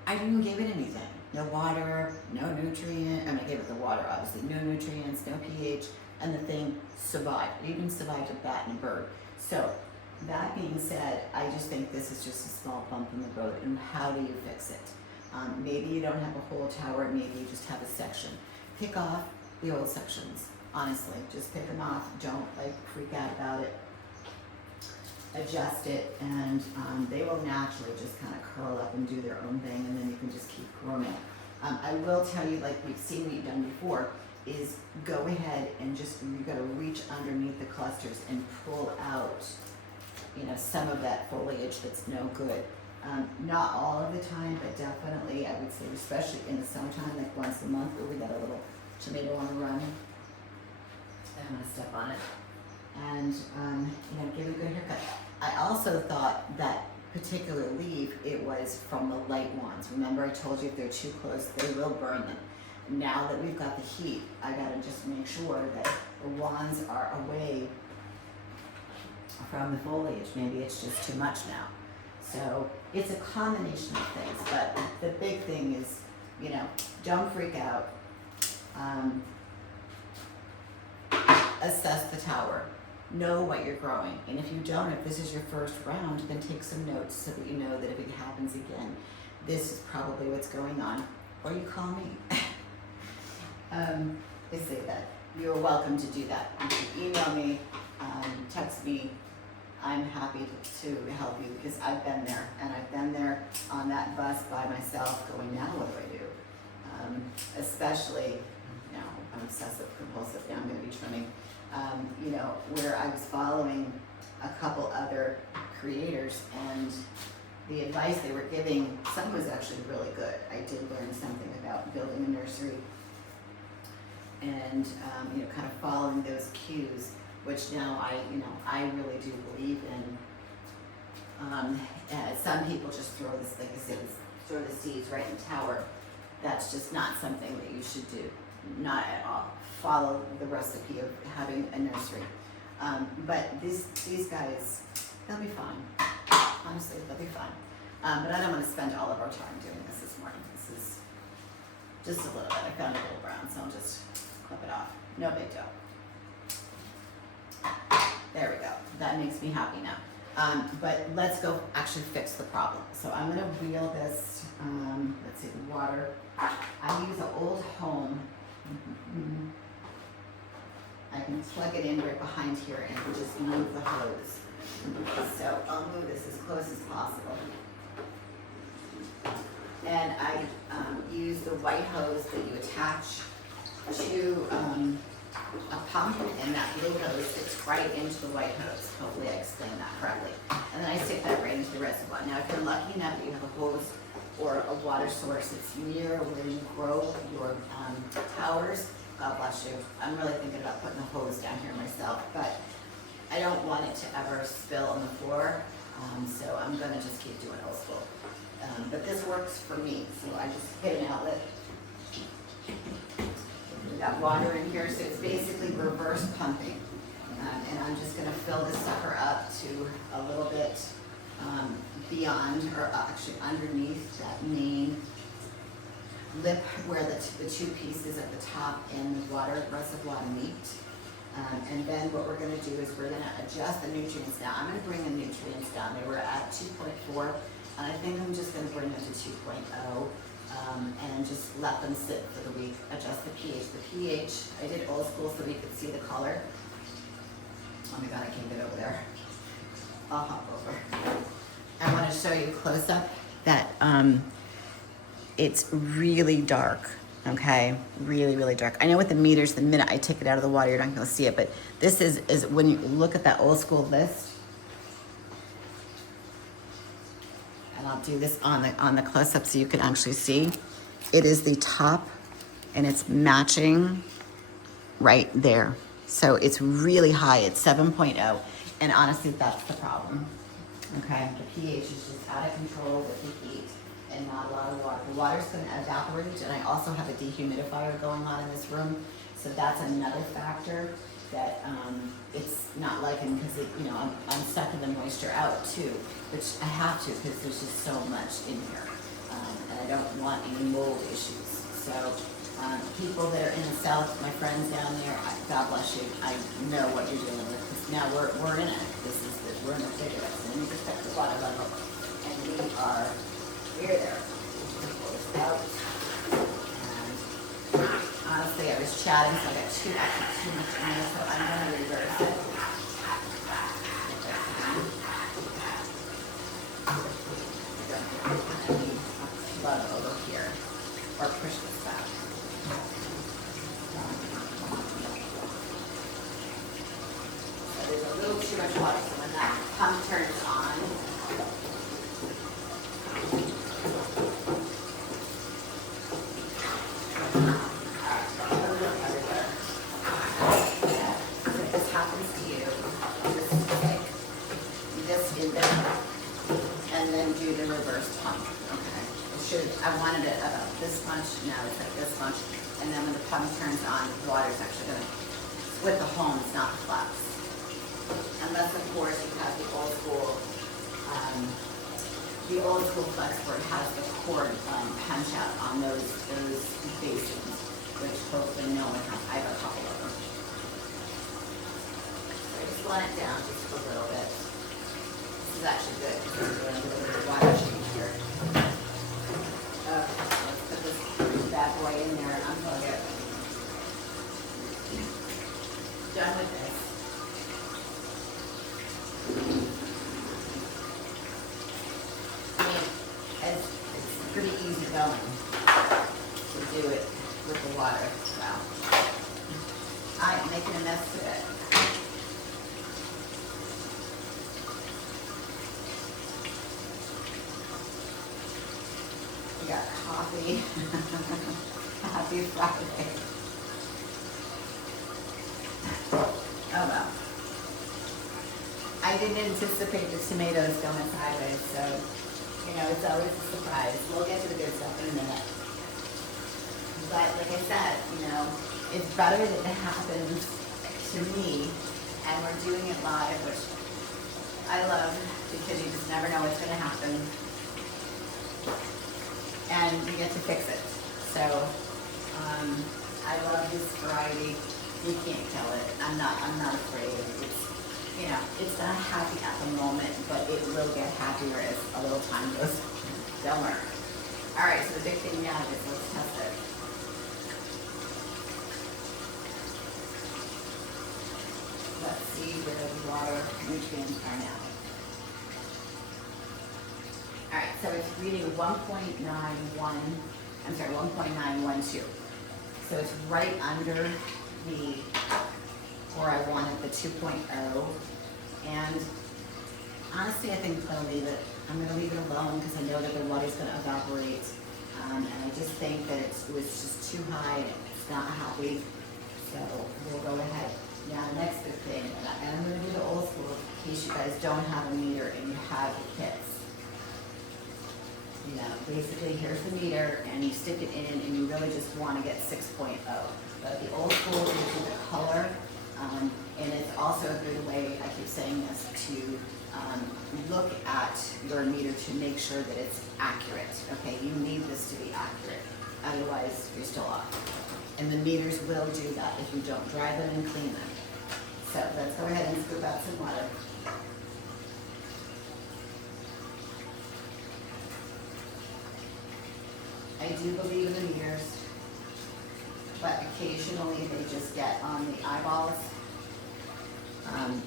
I didn't give it anything. No water, no nutrient. I mean, I gave it the water, obviously. No nutrients, no pH, and the thing survived. It even survived a bat and a bird. So, that being said, I just think this is just a small bump in the road, and how do you fix it? Maybe you don't have a whole tower, maybe you just have a section. Pick off the old sections, honestly. Just pick them off. Don't like freak out about it. Adjust it, and they will naturally just kind of curl up and do their own thing, and then you can just keep grooming. I will tell you, like we've seen what you've done before, is go ahead and just, you gotta reach underneath the clusters and pull out, you know, some of that foliage that's no good. Not all of the time, but definitely, I would say, especially in the summertime, like once a month, where we got a little tomato on the run. I'm gonna step on it. And, you know, give it a good haircut. I also thought that particular leaf, it was from the light wands. Remember, I told you if they're too close, they will burn them. Now that we've got the heat, I gotta just make sure that the wands are away from the foliage. Maybe it's just too much now. So it's a combination of things, but the big thing is, you know, don't freak out. Assess the tower. Know what you're growing. And if you don't, if this is your first round, then take some notes so that you know that if it happens again, this is probably what's going on. Or you call me. They say that. You're welcome to do that. You can email me, text me. I'm happy to help you, because I've been there, and I've been there on that bus by myself going, now what do I do? Especially, you know, I'm obsessive compulsive, now I'm gonna be trimming. You know, where I was following a couple other creators, and the advice they were giving, some was actually really good. I did learn something about building a nursery, and you know, kind of following those cues, which now I really do believe in. Some people just throw this, like I said, throw the seeds right in the tower. That's just not something that you should do, not at all. Follow the recipe of having a nursery. But these guys, they'll be fine. Honestly, they'll be fine. But I don't want to spend all of our time doing this morning. This is just a little bit. I found a little brown, so I'll just clip it off. No big deal. There we go. That makes me happy now. But let's go actually fix the problem. So I'm gonna wheel this, let's see, the water. I use an old home. I can plug it in right behind here and just move the hose. So I'll move this as close as possible. And I use the white hose that you attach to a pump, and that blue hose fits right into the white hose. Hopefully I explained that correctly. And then I stick that right into the reservoir. Now if you're lucky enough that you have a hose or a water source that's near where you grow your towers, God bless you. I'm really thinking about putting a hose down here myself, but I don't want it to ever spill on the floor, so I'm gonna just keep doing old school. But this works for me, so I just hit an outlet. We got water in here, so it's basically reverse pumping. And I'm just gonna fill this sucker up to a little bit beyond, or actually underneath that main lip where the two pieces at the top and the water reservoir meet. And then what we're gonna do is we're gonna adjust the nutrients down. I'm gonna bring the nutrients down. They were at 2.4, and I think I'm just gonna bring them to 2.0. And just let them sit for the week, adjust the pH. The pH, I did old school so we could see the color. Oh my God, I can't get over there. I'll hop over. I want to show you close up that it's really dark, okay? Really, really dark. I know with the meters, the minute I take it out of the water, you're not gonna see it, but this is when you look at that old school list, and I'll do this on the close-up so you can actually see. It is the top, and it's matching right there. So it's really high, it's 7.0, and honestly, that's the problem, okay? The pH is just out of control with the heat and not a lot of water. The water's gonna evaporate, and I also have a dehumidifier going on in this room, so that's another factor that it's not liking, because I'm sucking the moisture out too, which I have to because there's just so much in here, and I don't want any mold issues. So people that are in the south, my friends down there, God bless you, I know what you're dealing with, because now we're in it. We're in the thick of it. So let me just check the water level, and we're there. Pull this out. Honestly, I was chatting, so I got too much in there, so I'm going to reverse it. I need a flood over here, or push this back. So there's a little too much water, so when that pump turns on, I wanted it about this much, now it's like this much, and then when the pump turns on, the water is actually going to split the homes, not the flaps. Unless, of course, you have the old school flex where it has the cord punch out on those basins, which hopefully no one has. I have a couple of them. So I just want it down just a little bit. This is actually good because we're doing a little bit of water change here. Okay, let's put this bad boy in there and unplug it. Done with this. I mean, it's pretty easy going to do it with the water. Wow. I am making a mess of it. We got coffee. Happy Friday. Oh well. I didn't anticipate the tomatoes going sideways, so it's always a surprise. We'll get to the good stuff in a minute. But like I said, it's better that it happens to me and we're doing it live, which I love because you just never know what's going to happen. And you get to fix it. So I love this variety. You can't kill it. I'm not afraid. It's not happy at the moment, but it will get happier as a little time goes. Don't worry. All right, so the big thing now is let's test it. Let's see where the water nutrients are now. All right, so it's reading 1.912. So it's right under the, where I wanted the 2.0. And honestly, I think I'm gonna leave it alone because I know that the water's gonna evaporate. And I just think that it was just too high and it's not happy. So we'll go ahead. Now, the next big thing, and I'm gonna do the old school in case you guys don't have a meter and you have the kits. You know, basically here's the meter and you stick it in and you really just want to get 6.0. But the old school gives you the color, and it's also a good way, I keep saying this, to look at your meter to make sure that it's accurate. Okay, you need this to be accurate, otherwise you're still off. And the meters will do that if you don't dry them and clean them. So let's go ahead and scoop out some water. I do believe in the meters, but occasionally they just get on the eyeballs.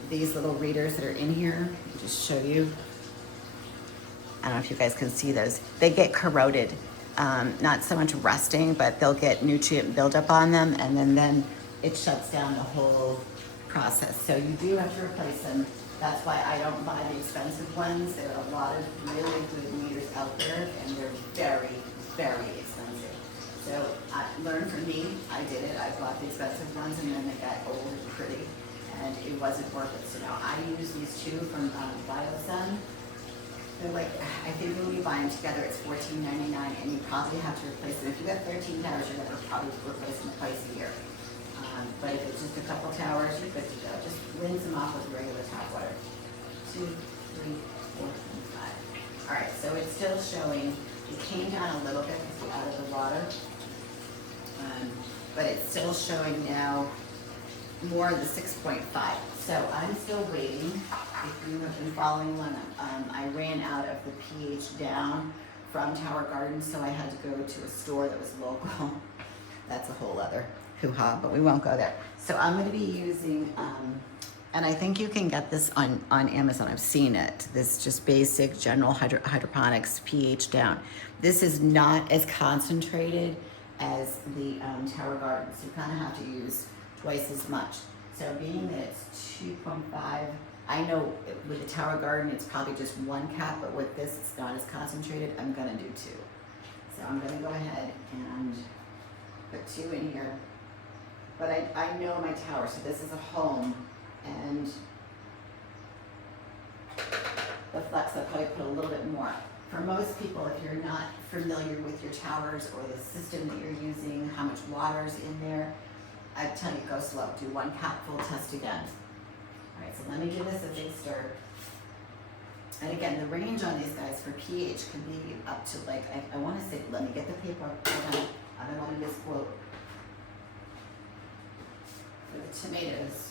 These little readers that are in here, I'll just show you. I don't know if you guys can see those. They get corroded, not so much rusting, but they'll get nutrient buildup on them, and then it shuts down the whole process. So you do have to replace them. That's why I don't buy the expensive ones. There are a lot of really good meters out there, and they're very, very expensive. So I learned from me, I did it. I bought the expensive ones, and then they got old and pretty, and it wasn't worth it. So now I use these two from BioSun. They're like, I think when you buy them together, it's $14.99, and you probably have to replace them. If you got 13 towers, you're gonna probably replace them twice a year. But if it's just a couple towers, you're good to go. Just rinse them off with regular tap water. 2, 3, 4, and 5. All right, so it's still showing. It came down a little bit because we're out of the water, but it's still showing now more of the 6.5. So I'm still waiting. If you have been following along, I ran out of the pH down from Tower Garden, so I had to go to a store that was local. That's a whole other hoo-ha, but we won't go there. So I'm going to be using, and I think you can get this on Amazon. I've seen it. This just basic general hydroponics pH down. This is not as concentrated as the Tower Garden, so you kind of have to use twice as much. So being that it's 2.5, I know with the Tower Garden it's probably just 1 cap, but with this it's not as concentrated. I'm going to do 2. So I'm going to go ahead and put 2 in here. But I know my tower, so this is a home, and the flex I'll probably put a little bit more. For most people, if you're not familiar with your towers or the system that you're using, how much water's in there, I tell you, go slow. Do 1 capful, test again. All right, so let me give this a big stir. And again, the range on these guys for pH can be up to like, I want to say, let me get the paper. Hold on. I don't want to misquote. For the tomatoes.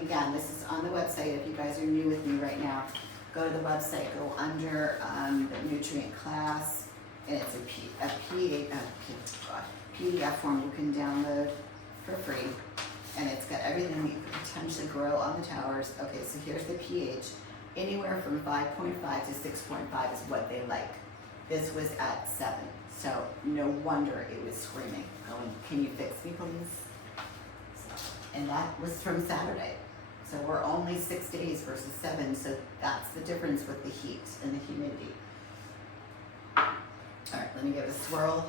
Again, this is on the website. If you guys are new with me right now, go to the website, go under the nutrient class, and it's a PDF form you can download for free, and it's got everything that you could potentially grow on the towers. Okay, so here's the pH. Anywhere from 5.5 to 6.5 is what they like. This was at 7, so no wonder it was screaming, going, "Can you fix me, please?" So, and that was from Saturday. So we're only 6 days versus 7, so that's the difference with the heat and the humidity. All right, let me give it a swirl.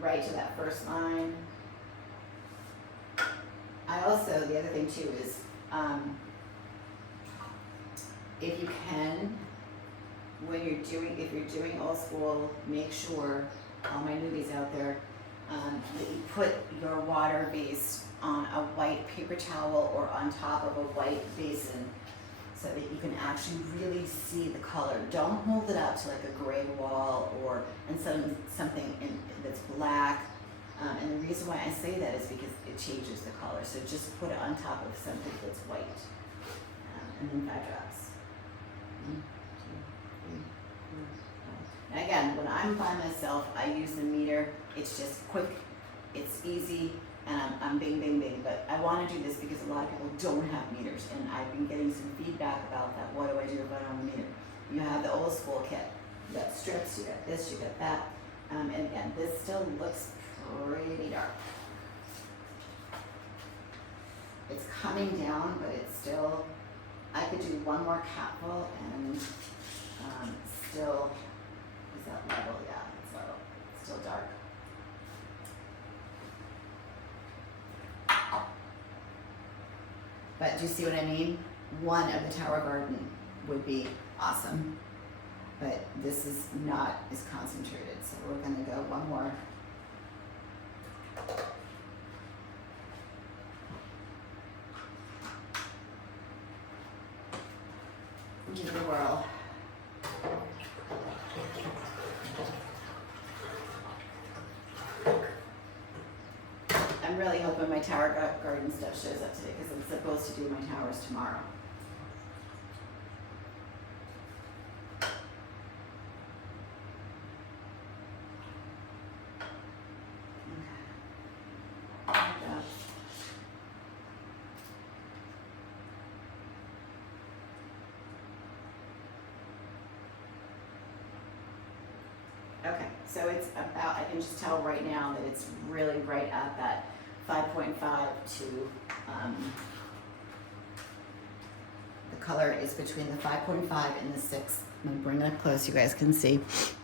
Right to that first line. I also, the other thing too is, if you can, if you're doing old school, make sure, all my newbies out there, that you put your water base on a white paper towel or on top of a white basin so that you can actually really see the color. Don't hold it up to like a gray wall or something that's black. And the reason why I say that is because it changes the color. So just put it on top of something that's white. And then 5 drops. 1, 2, 3, 4, 5. Now again, when I'm by myself, I use the meter. It's just quick. it's easy, and I'm bing, bing, bing, but I wanna do this because a lot of people don't have meters, and I've been getting some feedback about that. What do I do if I don't have a meter? You have the old school kit. You got strips, you got this, you got that. And again, this still looks pretty dark. It's coming down, but it's still, I could do one more capful and still, is that level? Yeah, it's level. It's still dark. But do you see what I mean? One of the tower garden would be awesome, but this is not as concentrated. So we're gonna go one more. Give it a whirl. I'm really hoping my tower garden stuff shows up today because I'm supposed to do my towers tomorrow. Okay, so it's about, I can just tell right now that it's really right at that 5.5 to, the color is between the 5.5 and the 6. I'm gonna bring it up close so you guys can see. It's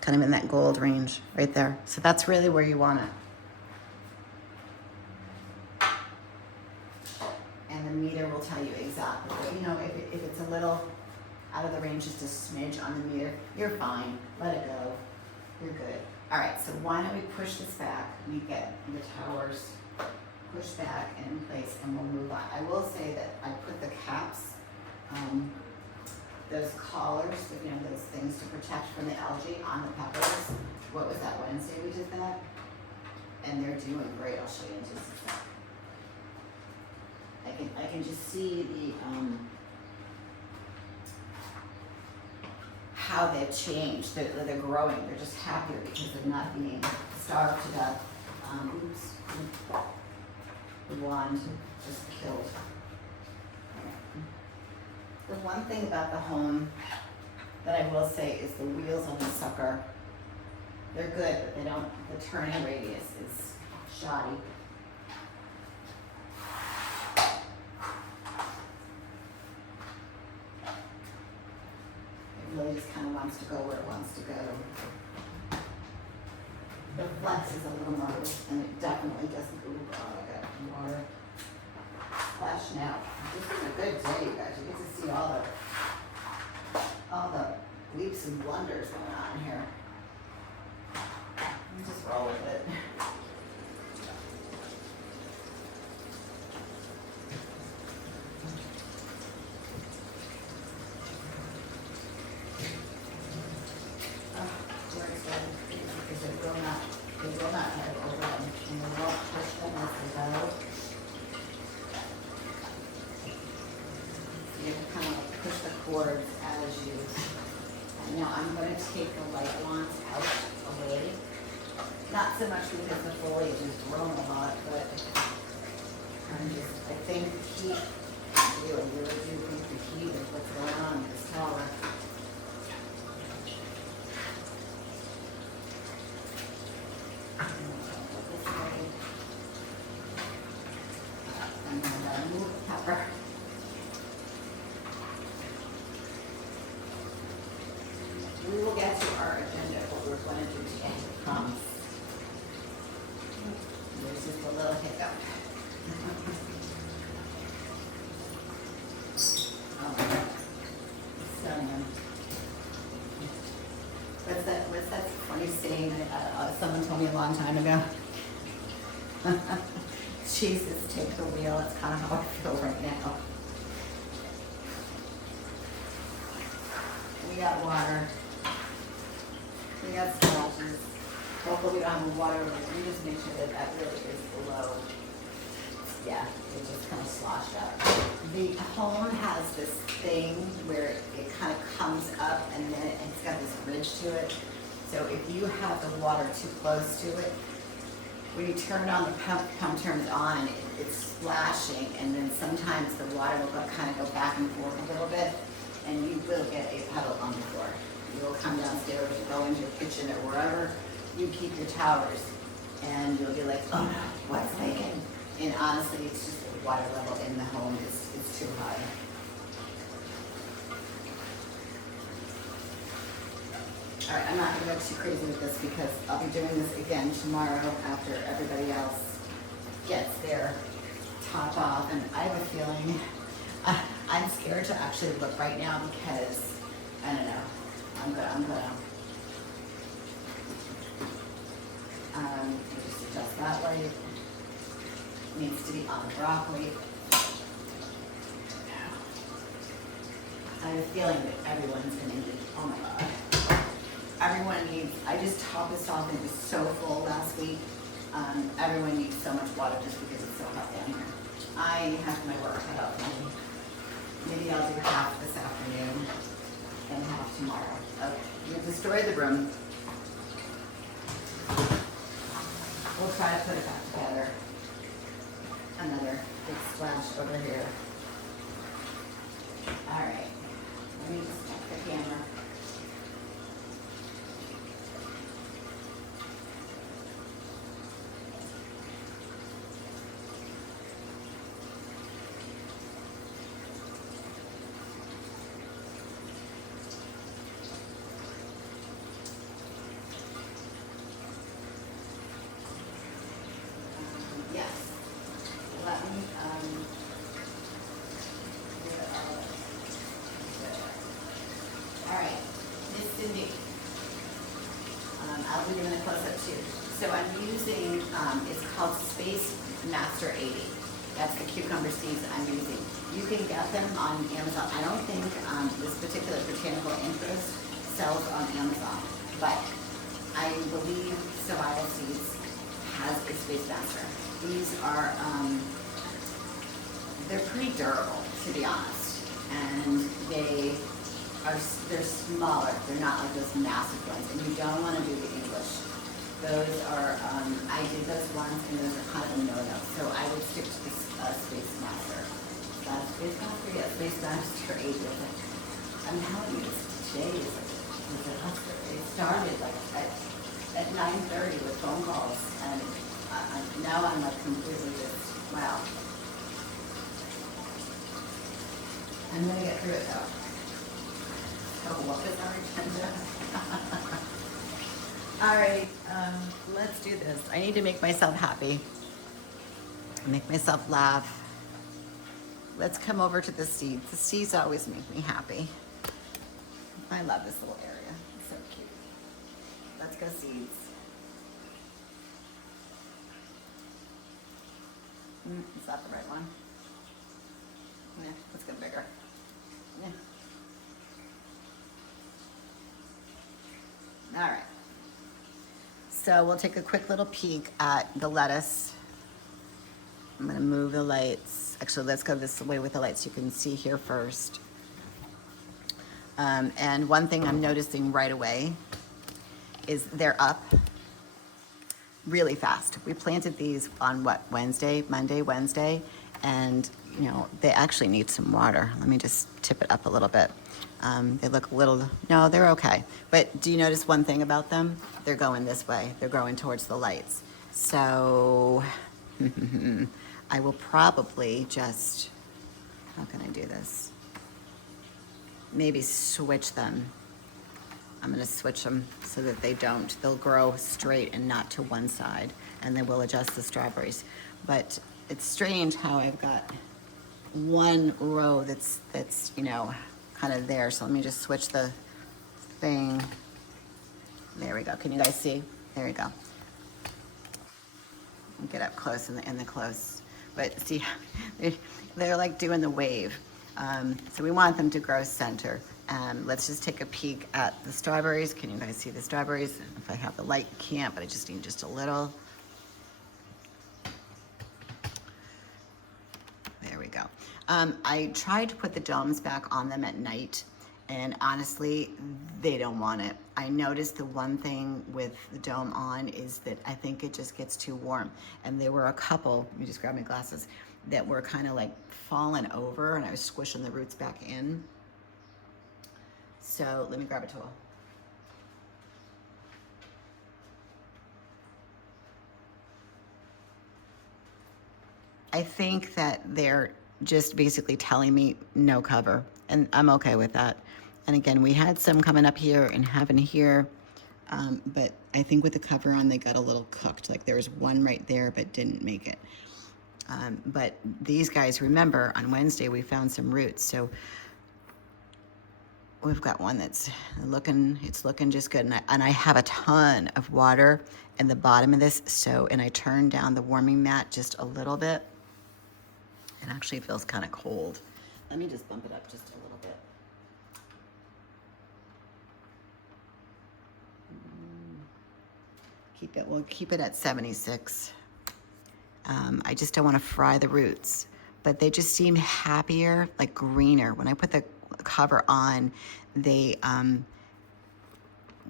kind of in that gold range right there. So that's really where you want it. And the meter will tell you exactly. You know, if it's a little out of the range, just a smidge on the meter, you're fine. Let it go. You're good. All right, so why don't we push this back? We get the towers pushed back and in place, and we'll move on. I will say that I put the caps, those collars, you know, those things to protect from the algae on the peppers. What was that, Wednesday we did that? And they're doing great. I'll show you in just a sec. I can just see the how they've changed. They're growing. They're just happier because they're not being starved to death. Oops. The wand just killed. The one thing about the home that I will say is the wheels on the sucker. They're good, but they don't. The turning radius is shoddy. Really just kind of wants to go where it wants to go. The flex is a little more, and it definitely doesn't. Ooh, oh, I got water splashing out. This is a good day, you guys. You get to see all the leaps and blunders going on here. Just roll with it. Cords as you, and now I'm going to take the light wands out away. Not so much because the foliage is grown a lot, but I think the heat, I really do think the heat is what's going on in this tower. I'm going to move the pepper. We will get to our agenda, what we're going to do today, I promise. There's just a little hiccup. What's that funny saying that someone told me a long time ago? Jesus, take the wheel. That's kind of how I feel right now. We got water. We got splashes. Hopefully we don't have the water. We just make sure that that really is below. Yeah, it just kind of sloshed out. The home has this thing where it kind of comes up and then it's got this ridge to it. So if you have the water too close to it, when you turn on the pump turns on, it's splashing, and then sometimes the water will kind of go back and forth a little bit, and you will get a puddle on the floor. You will come downstairs, go into your kitchen or wherever you keep your towers, and you'll be like, oh no, what's leaking? And honestly, it's just the water level in the home is too high. All right, I'm not going to go too crazy with this because I'll be doing this again tomorrow after everybody else gets their top off. And I have a feeling, I'm scared to actually look right now because, I don't know, I'm gonna just adjust that light. Needs to be on the broccoli. I have a feeling that everyone's going to need, oh my God. Everyone needs, I just topped this off and it was so full last week. Everyone needs so much water just because it's so hot down here. I have my work cut out for me. Maybe I'll do half this afternoon and half tomorrow. We've destroyed the room. We'll try to put it back together. Another big splash over here. All right, let me just check the camera. I'll be doing a close-up too. So I'm using, it's called Space Master 80. That's the cucumber seeds I'm using. You can get them on Amazon. I don't think this particular botanical interest sells on Amazon, but I believe Survival Seeds has a Space Master. These are, they're pretty durable, to be honest, and they're smaller. They're not like those massive ones, and you don't want to do the English. Those are, I did those ones, and those are kind of a no-no. So I would stick to this Space Master. Space Master? Yeah, Space Master 8. I'm telling you, today is a hustler. It started like at 9:30 with phone calls, and now I'm like completely just, wow. I'm going to get through it though. So what is our agenda? All right, let's do this. I need to make myself happy. Make myself laugh. Let's come over to the seeds. The seeds always make me happy. I love this little area. It's so cute. Let's go seeds. Is that the right one? Yeah, let's go bigger. Yeah. All right. So we'll take a quick little peek at the lettuce. I'm gonna move the lights. Actually, let's go this way with the lights. You can see here first. And one thing I'm noticing right away is they're up really fast. We planted these on what, Monday, Wednesday, and you know, they actually need some water. Let me just tip it up a little bit. They look a little, no, they're okay. But do you notice one thing about them? They're going this way. They're going towards the lights. So I will probably just, how can I do this? Maybe switch them. I'm gonna switch them so that they'll grow straight and not to one side, and then we'll adjust the strawberries. But it's strange how I've got one row that's you know, kind of there. So let me just switch the thing. There we go. Can you guys see? There we go. Get up close in the close. But see, they're like doing the wave. So we want them to grow center. Let's just take a peek at the strawberries. Can you guys see the strawberries? If I have the light, you can't, but I just need just a little. There we go. I tried to put the domes back on them at night, And honestly, they don't want it. I noticed the one thing with the dome on is that I think it just gets too warm. And there were a couple, let me just grab my glasses, that were kind of like falling over, and I was squishing the roots back in. So let me grab a tool. I think that they're just basically telling me no cover, and I'm okay with that. And again, we had some coming up here and having here, but I think with the cover on, they got a little cooked. Like there was one right there, but didn't make it. But these guys, remember, on Wednesday we found some roots, so we've got one that's looking, it's looking just good. And I have a ton of water in the bottom of this, so, and I turned down the warming mat just a little bit. It actually feels kind of cold. Let me just bump it up just a little bit. We'll keep it at 76. I just don't want to fry the roots, but they just seem happier, like greener. When I put the cover on, they,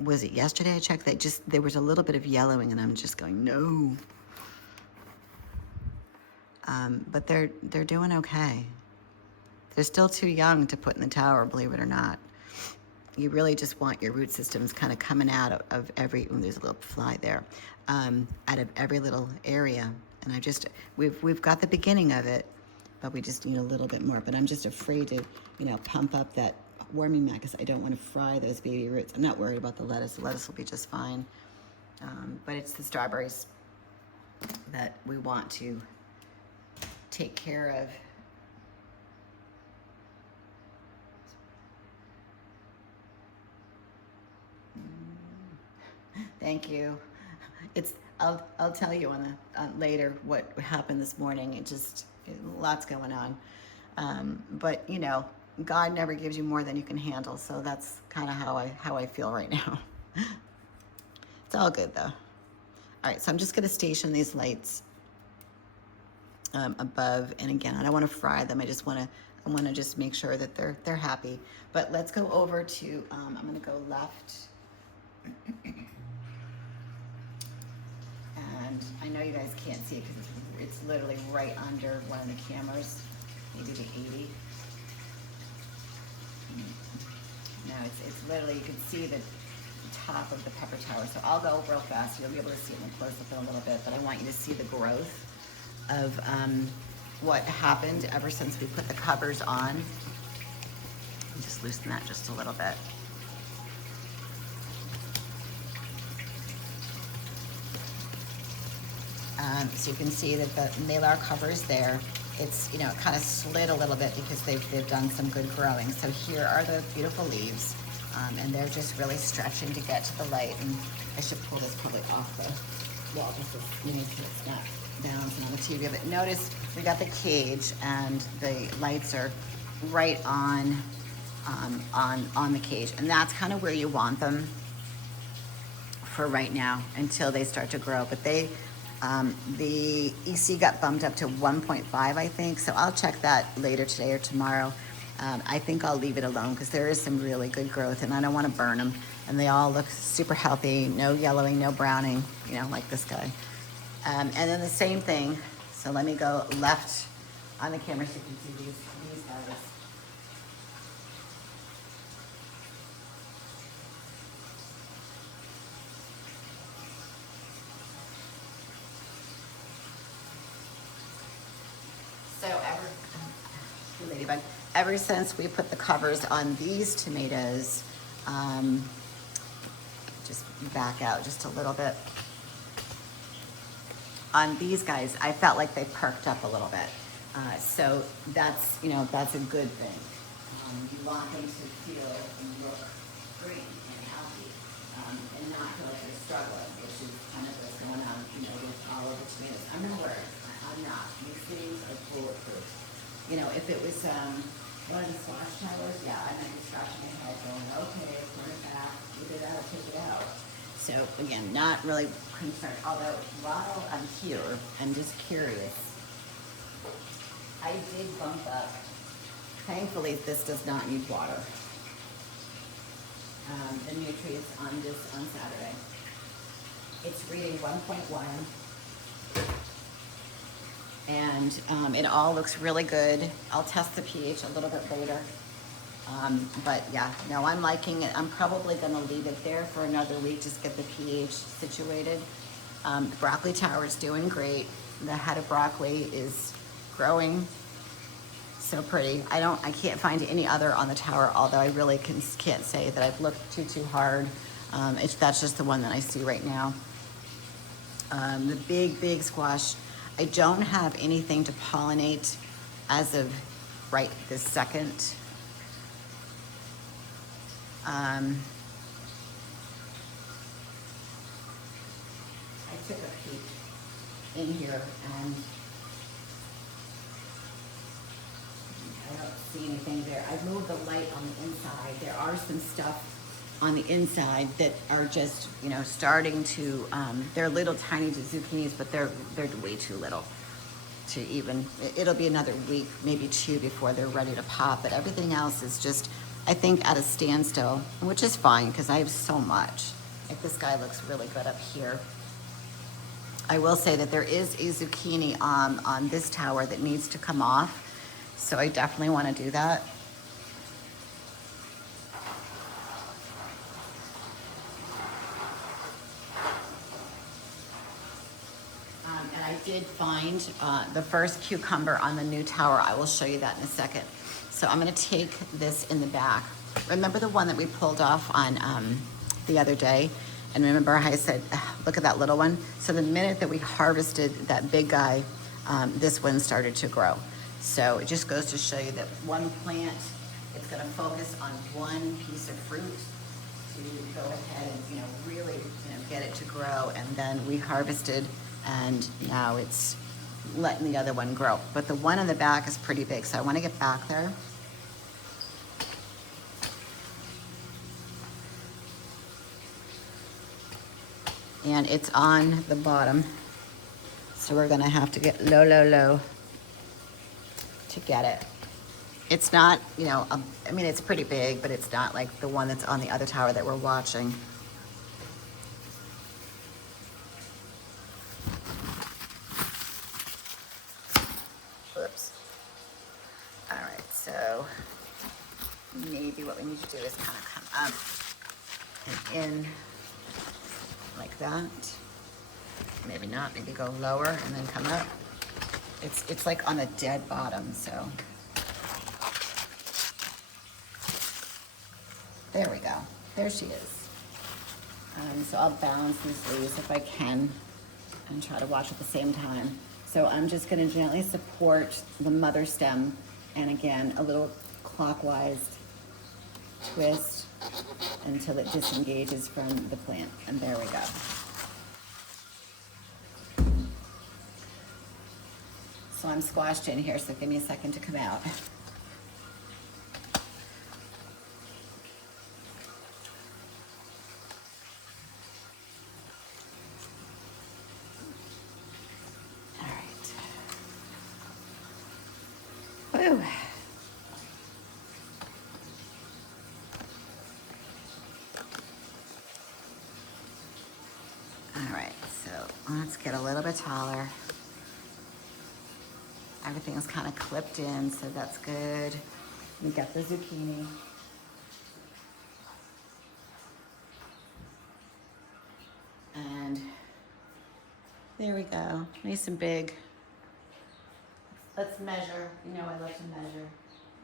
was it yesterday I checked? There was a little bit of yellowing, and I'm just going, no. But they're doing okay. They're still too young to put in the tower, believe it or not. You really just want your root systems kind of coming out of every, ooh, there's a little fly there, out of every little area. And we've got the beginning of it, but we just need a little bit more. But I'm just afraid to, pump up that warming mat because I don't want to fry those baby roots. I'm not worried about the lettuce. The lettuce will be just fine. But it's the strawberries that we want to take care of. Thank you. I'll tell you on the later what happened this morning. Lots going on. But God never gives you more than you can handle. So that's kind of how I feel right now. It's all good though. All right, so I'm just gonna station these lights above, and again, I don't want to fry them. I want to just make sure that they're happy. But let's go over to. I'm gonna go left. And I know you guys can't see it because it's literally right under one of the cameras, maybe the 80. No, it's literally, you can see the top of the pepper tower. So I'll go real fast. You'll be able to see it in the close-up in a little bit, but I want you to see the growth of what happened ever since we put the covers on. Just loosen that just a little bit. So you can see that the mylar cover is there. It's, it kind of slid a little bit because they've done some good growing. So here are the beautiful leaves, and they're just really stretching to get to the light. And I should pull this probably off the wall just so it's not balancing on the TV. But notice we got the cage, and the lights are right on the cage, and that's kind of where you want them for right now until they start to grow. But the EC got bumped up to 1.5, I think, so I'll check that later today or tomorrow. I think I'll leave it alone because there is some really good growth, and I don't want to burn them. And they all look super healthy, no yellowing, no browning, like this guy. And then the same thing, so let me go left on the camera so you can see these guys. Ever since we put the covers on these tomatoes, just back out just a little bit. On these guys, I felt like they perked up a little bit. So that's, that's a good thing. You want them to feel and look green and healthy, and not feel like they're struggling, which is kind of what's going on, with all of the tomatoes. I'm not worried. I'm not. These things are bulletproof. If it was one of the squash towers, yeah, I might be scratching my head going, okay, turn it back, get it out, take it out. So again, not really concerned. Although while I'm here, I'm just curious. I did bump up. Thankfully, this does not need water. the nutrients on Saturday. It's reading 1.1, and it all looks really good. I'll test the pH a little bit later. But yeah, no, I'm liking it. I'm probably gonna leave it there for another week, just get the pH situated. The broccoli tower is doing great. The head of broccoli is growing so pretty. I can't find any other on the tower, although I really can't say that I've looked too hard. That's just the one that I see right now. The big squash, I don't have anything to pollinate as of right this second. I took a peek in here and I don't see anything there. I've moved the light on the inside. There are some stuff on the inside that are just, starting to, they're little tiny zucchinis, but they're way too little to even, it'll be another week, maybe 2 before they're ready to pop, but everything else is just, I think, at a standstill, which is fine because I have so much. Like this guy looks really good up here. I will say that there is a zucchini on this tower that needs to come off, so I definitely want to do that. And I did find the first cucumber on the new tower. I will show you that in a second. So I'm going to take this in the back. Remember the one that we pulled off on the other day? And remember how I said, look at that little one? So the minute that we harvested that big guy, this one started to grow. So it just goes to show you that one plant, it's going to focus on one piece of fruit to go ahead and really get it to grow. And then we harvested, and now it's letting the other one grow. But the one in the back is pretty big, so I want to get back there. And it's on the bottom, so we're gonna have to get low to get it. It's not, I mean, it's pretty big, but it's not like the one that's on the other tower that we're watching. Whoops. All right, so maybe what we need to do is kind of come up and in like that. Maybe not, maybe go lower and then come up. It's like on a dead bottom, so. There we go, there she is. So I'll balance these leaves if I can and try to watch at the same time. So I'm just gonna gently support the mother stem, and again, a little clockwise twist until it disengages from the plant, and there we go. So I'm squashed in here, so give me a second to come out. All right. Woo. All right, so let's get a little bit taller. Everything's kind of clipped in, so that's good. We got the zucchini. And there we go, nice and big. Let's measure. I love to measure.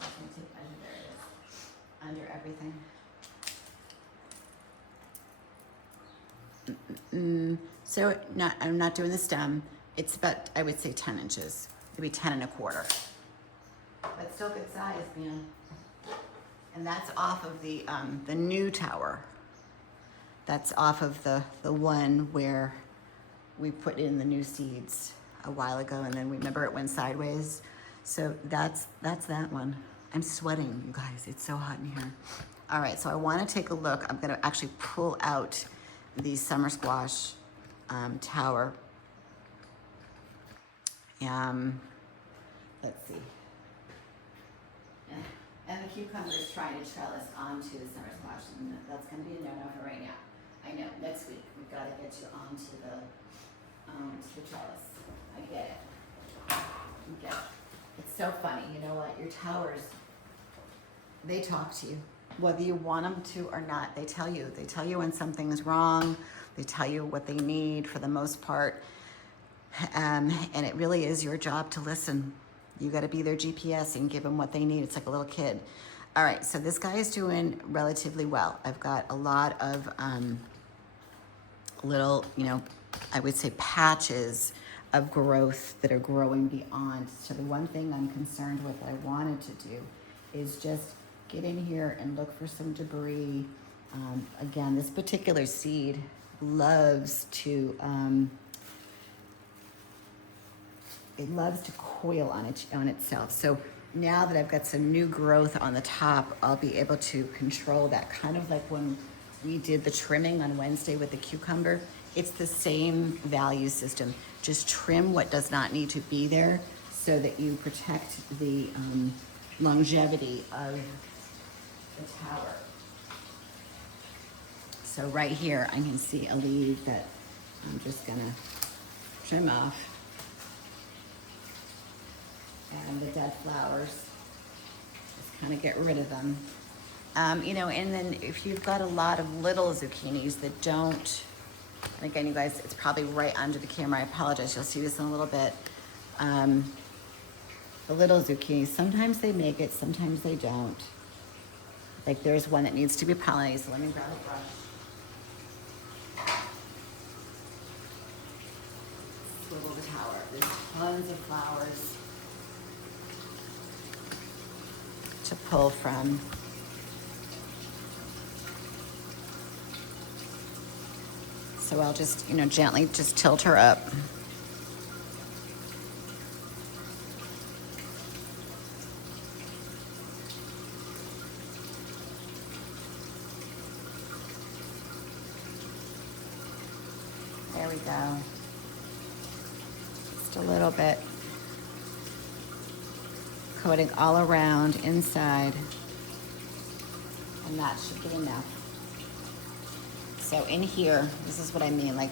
Let's take measure, there it is. Under everything. So I'm not doing the stem. It's about, I would say 10 inches. Maybe 10 1/4. But still good size, man. And that's off of the new tower. That's off of the one where we put in the new seeds a while ago, and then remember it went sideways. So that's that one. I'm sweating, you guys. It's so hot in here. All right, so I want to take a look. I'm going to actually pull out the summer squash tower. Let's see. And the cucumber is trying to trellis onto the summer squash, and that's going to be a no-no for right now. I know, next week, we've got to get you onto the trellis. I get it. I get it. It's so funny, you know what, your towers, they talk to you. Whether you want them to or not, they tell you. They tell you when something is wrong. They tell you what they need for the most part. And it really is your job to listen. You got to be their GPS and give them what they need. It's like a little kid. All right, so this guy is doing relatively well. I've got a lot of little, you know, I would say patches of growth that are growing beyond. So the one thing I'm concerned with that I wanted to do is just get in here and look for some debris. Again, this particular seed loves to, it loves to coil on itself. So now that I've got some new growth on the top, I'll be able to control that, kind of like when we did the trimming on Wednesday with the cucumber. It's the same value system. Just trim what does not need to be there so that you protect the longevity of the tower. So right here, I can see a leaf that I'm just gonna trim off. And the dead flowers, just kind of get rid of them. You know, and then if you've got a lot of little zucchinis that don't, and again, you guys, it's probably right under the camera. I apologize. You'll see this in a little bit. The little zucchinis, sometimes they make it, sometimes they don't. Like there's one that needs to be pollinated, so let me grab a brush. Swivel the tower. There's tons of flowers to pull from. So I'll just, you know, gently just tilt her up. There we go. Just a little bit. Coating all around, inside. And that should be enough. So in here, this is what I mean, like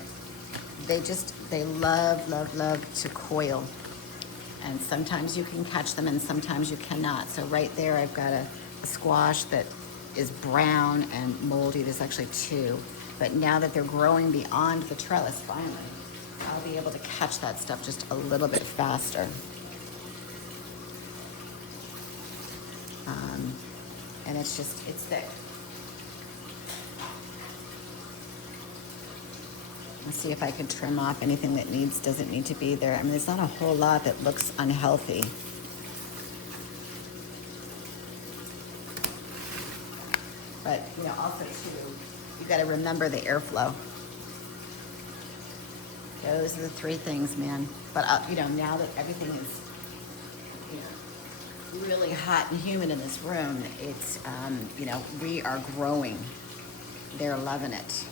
they love to coil. And sometimes you can catch them and sometimes you cannot. So right there, I've got a squash that is brown and moldy. There's actually two. But now that they're growing beyond the trellis, finally, I'll be able to catch that stuff just a little bit faster. And it's thick. Let's see if I can trim off anything that doesn't need to be there. I mean, there's not a whole lot that looks unhealthy. But, you know, also too, you got to remember the airflow. Those are the three things, man. But, you know, now that everything is, you know, really hot and humid in this room, it's, you know, we are growing. They're loving it.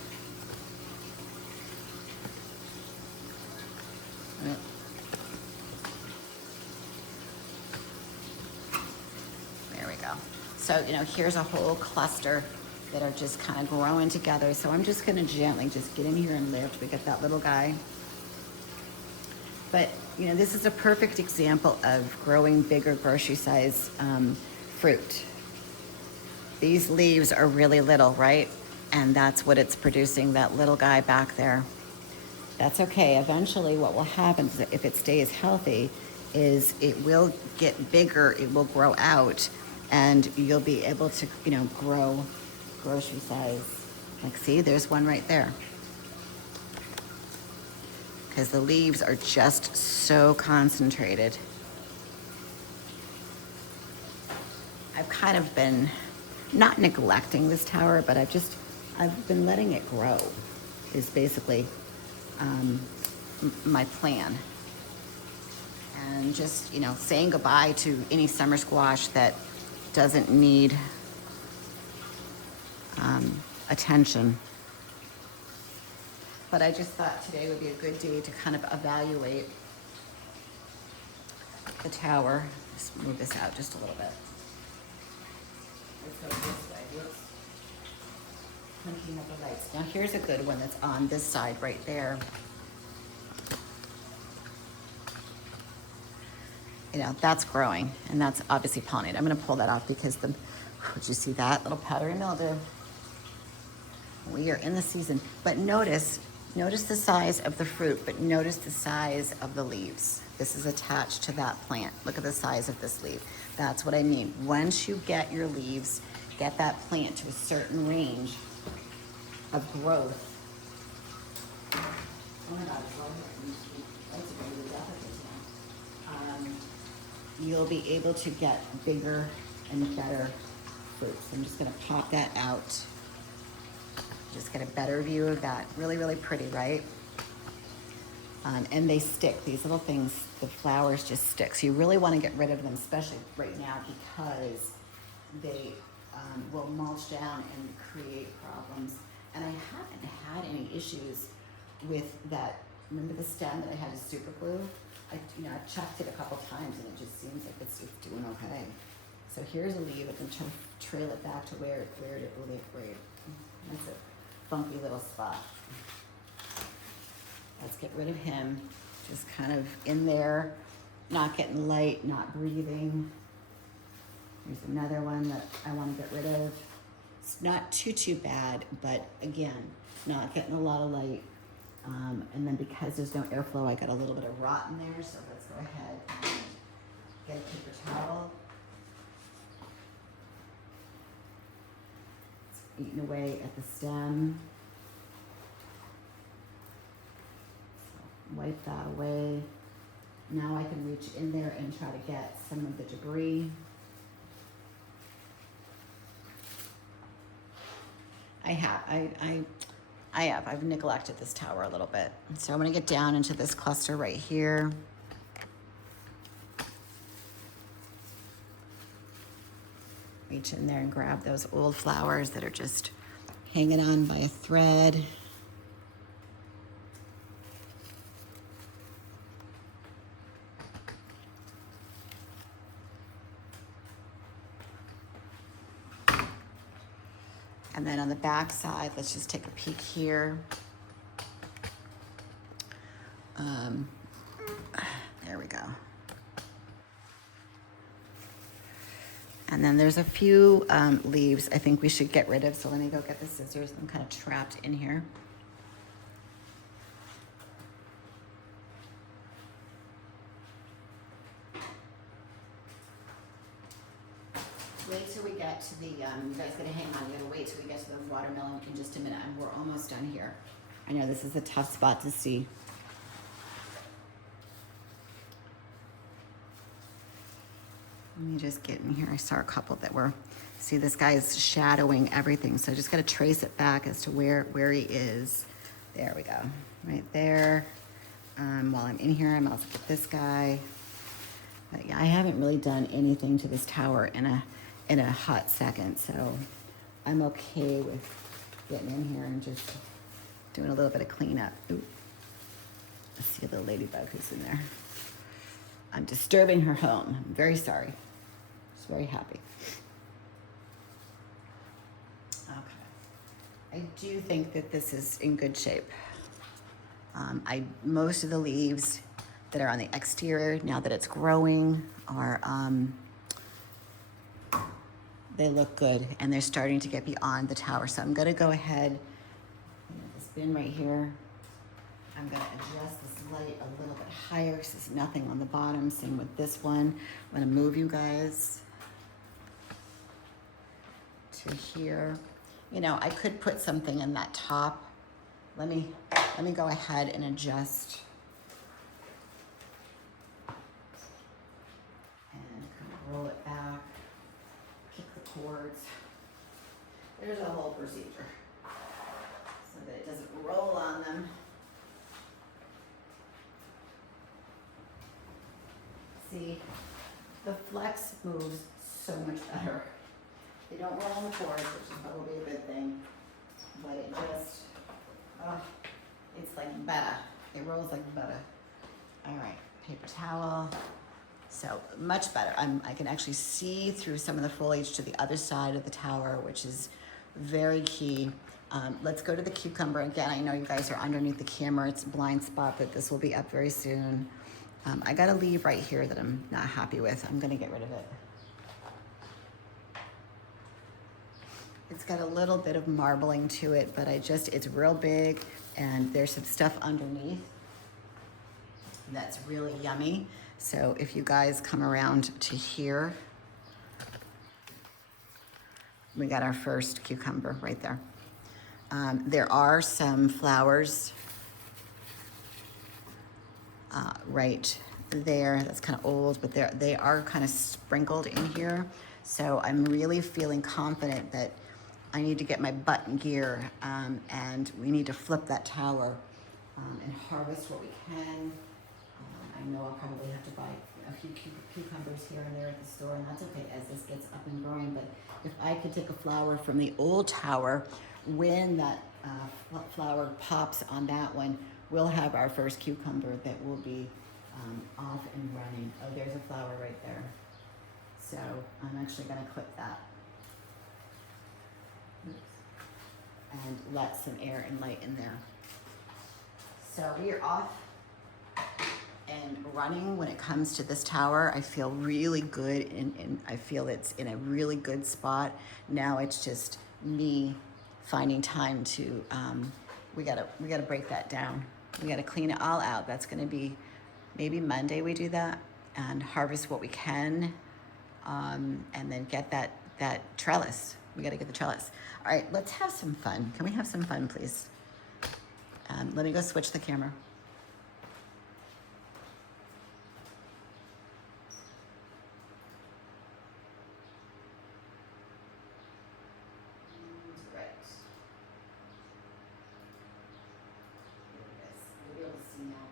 There we go. So, you know, here's a whole cluster that are just kind of growing together. So I'm just going to gently just get in here and lift. We got that little guy. But, you know, this is a perfect example of growing bigger grocery size fruit. These leaves are really little, right? And that's what it's producing, that little guy back there. That's okay. Eventually what will happen is that if it stays healthy is it will get bigger, it will grow out, and you'll be able to, you know, grow grocery size. Like, see, there's one right there. Because the leaves are just so concentrated. I've kind of been not neglecting this tower, but I've been letting it grow is basically my plan. And just, you know, saying goodbye to any summer squash that doesn't need attention. But I just thought today would be a good day to kind of evaluate the tower. Just move this out just a little bit. Let's go this way. Whoops. Clinking up the lights. Now here's a good one that's on this side right there. You know, that's growing, and that's obviously pollinated. I'm gonna pull that off because did you see that little powdery mildew? We are in the season, but notice the size of the fruit, but notice the size of the leaves. This is attached to that plant. Look at the size of this leaf. That's what I mean. Once you get your leaves, get that plant to a certain range of growth. Oh my God, it's all here. That's really delicate now. You'll be able to get bigger and better fruits. I'm just gonna pop that out. Just get a better view of that. Really, really pretty, right? And they stick, these little things, the flowers just stick. So you really wanna get rid of them, especially right now, because they will mulch down and create problems. And I haven't had any issues with that. Remember the stem that I had to super glue? I've checked it a couple times and it just seems like it's doing okay. So here's a leaf, I can trail it back to where it will be great. That's a funky little spot. Let's get rid of him. Just kind of in there, not getting light, not breathing. Here's another one that I want to get rid of. It's not too bad, but again, not getting a lot of light. And then because there's no airflow, I got a little bit of rot in there, so let's go ahead and get a paper towel. It's eating away at the stem. So wipe that away. Now I can reach in there and try to get some of the debris. I've neglected this tower a little bit. So I'm gonna get down into this cluster right here. Reach in there and grab those old flowers that are just hanging on by a thread. And then on the back side, let's just take a peek here. There we go. And then there's a few leaves I think we should get rid of. So let me go get the scissors. I'm kind of trapped in here. Wait till we get to the, you guys gotta hang on, you gotta wait till we get to the watermelon in just a minute, and we're almost done here. I know this is a tough spot to see. Let me just get in here. I saw a couple that were, see this guy's shadowing everything, so I just gotta trace it back as to where he is. There we go, right there. While I'm in here, I'm also get this guy. But yeah, I haven't really done anything to this tower in a hot second, so I'm okay with getting in here and just doing a little bit of cleanup. Ooh. I see a little ladybug who's in there. I'm disturbing her home. I'm very sorry. She's very happy. Okay. I do think that this is in good shape. Most of the leaves that are on the exterior, now that it's growing, are they look good, and they're starting to get beyond the tower. So I'm gonna go ahead, this bin right here, I'm gonna adjust this light a little bit higher because there's nothing on the bottom. Same with this one. I'm gonna move you guys to here. You know, I could put something in that top. Let me go ahead and adjust. Roll it back, kick the cords. There's a whole procedure so that it doesn't roll on them. See, the flex moves so much better. They don't roll on the cords, which is probably a good thing, but it just, it's like butter. It rolls like butter. All right, paper towel. So much better. I can actually see through some of the foliage to the other side of the tower, which is very key. Let's go to the cucumber again. I know you guys are underneath the camera. It's a blind spot, but this will be up very soon. I got a leaf right here that I'm not happy with. I'm gonna get rid of it. It's got a little bit of marbling to it, but it's real big, and there's some stuff underneath that's really yummy. So if you guys come around to here, we got our first cucumber right there. There are some flowers right there. That's kind of old, but they are kind of sprinkled in here. So I'm really feeling confident that I need to get my butt in gear, and we need to flip that tower and harvest what we can. I know I'll probably have to buy a few cucumbers here and there at the store, and that's okay as this gets up and growing. But if I could take a flower from the old tower, when that flower pops on that one, we'll have our first cucumber that will be off and running. Oh, there's a flower right there. So I'm actually gonna clip that. And let some air and light in there. So we are off and running when it comes to this tower. I feel really good, and I feel it's in a really good spot. Now it's just me finding time to, we gotta break that down. We gotta clean it all out. That's gonna be maybe Monday we do that, and harvest what we can, and then get that trellis. We gotta get the trellis. All right, let's have some fun. Can we have some fun, please? Let me go switch the camera. Right. There it is. You'll be able to see now.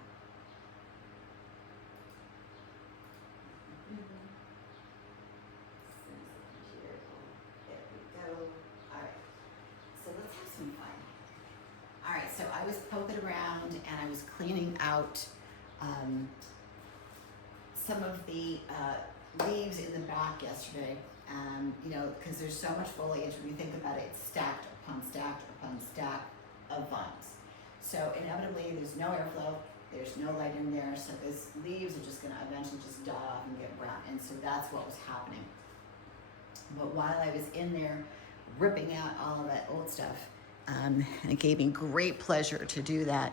There we go. All right. So let's have some fun. All right, so I was poking around and I was cleaning out some of the leaves in the back yesterday. You know, because there's so much foliage. When you think about it, it's stacked upon stack of vines. So inevitably, there's no airflow. There's no light in there. So those leaves are just going to eventually just die off and get brown. And so that's what was happening. But while I was in there ripping out all of that old stuff, and it gave me great pleasure to do that,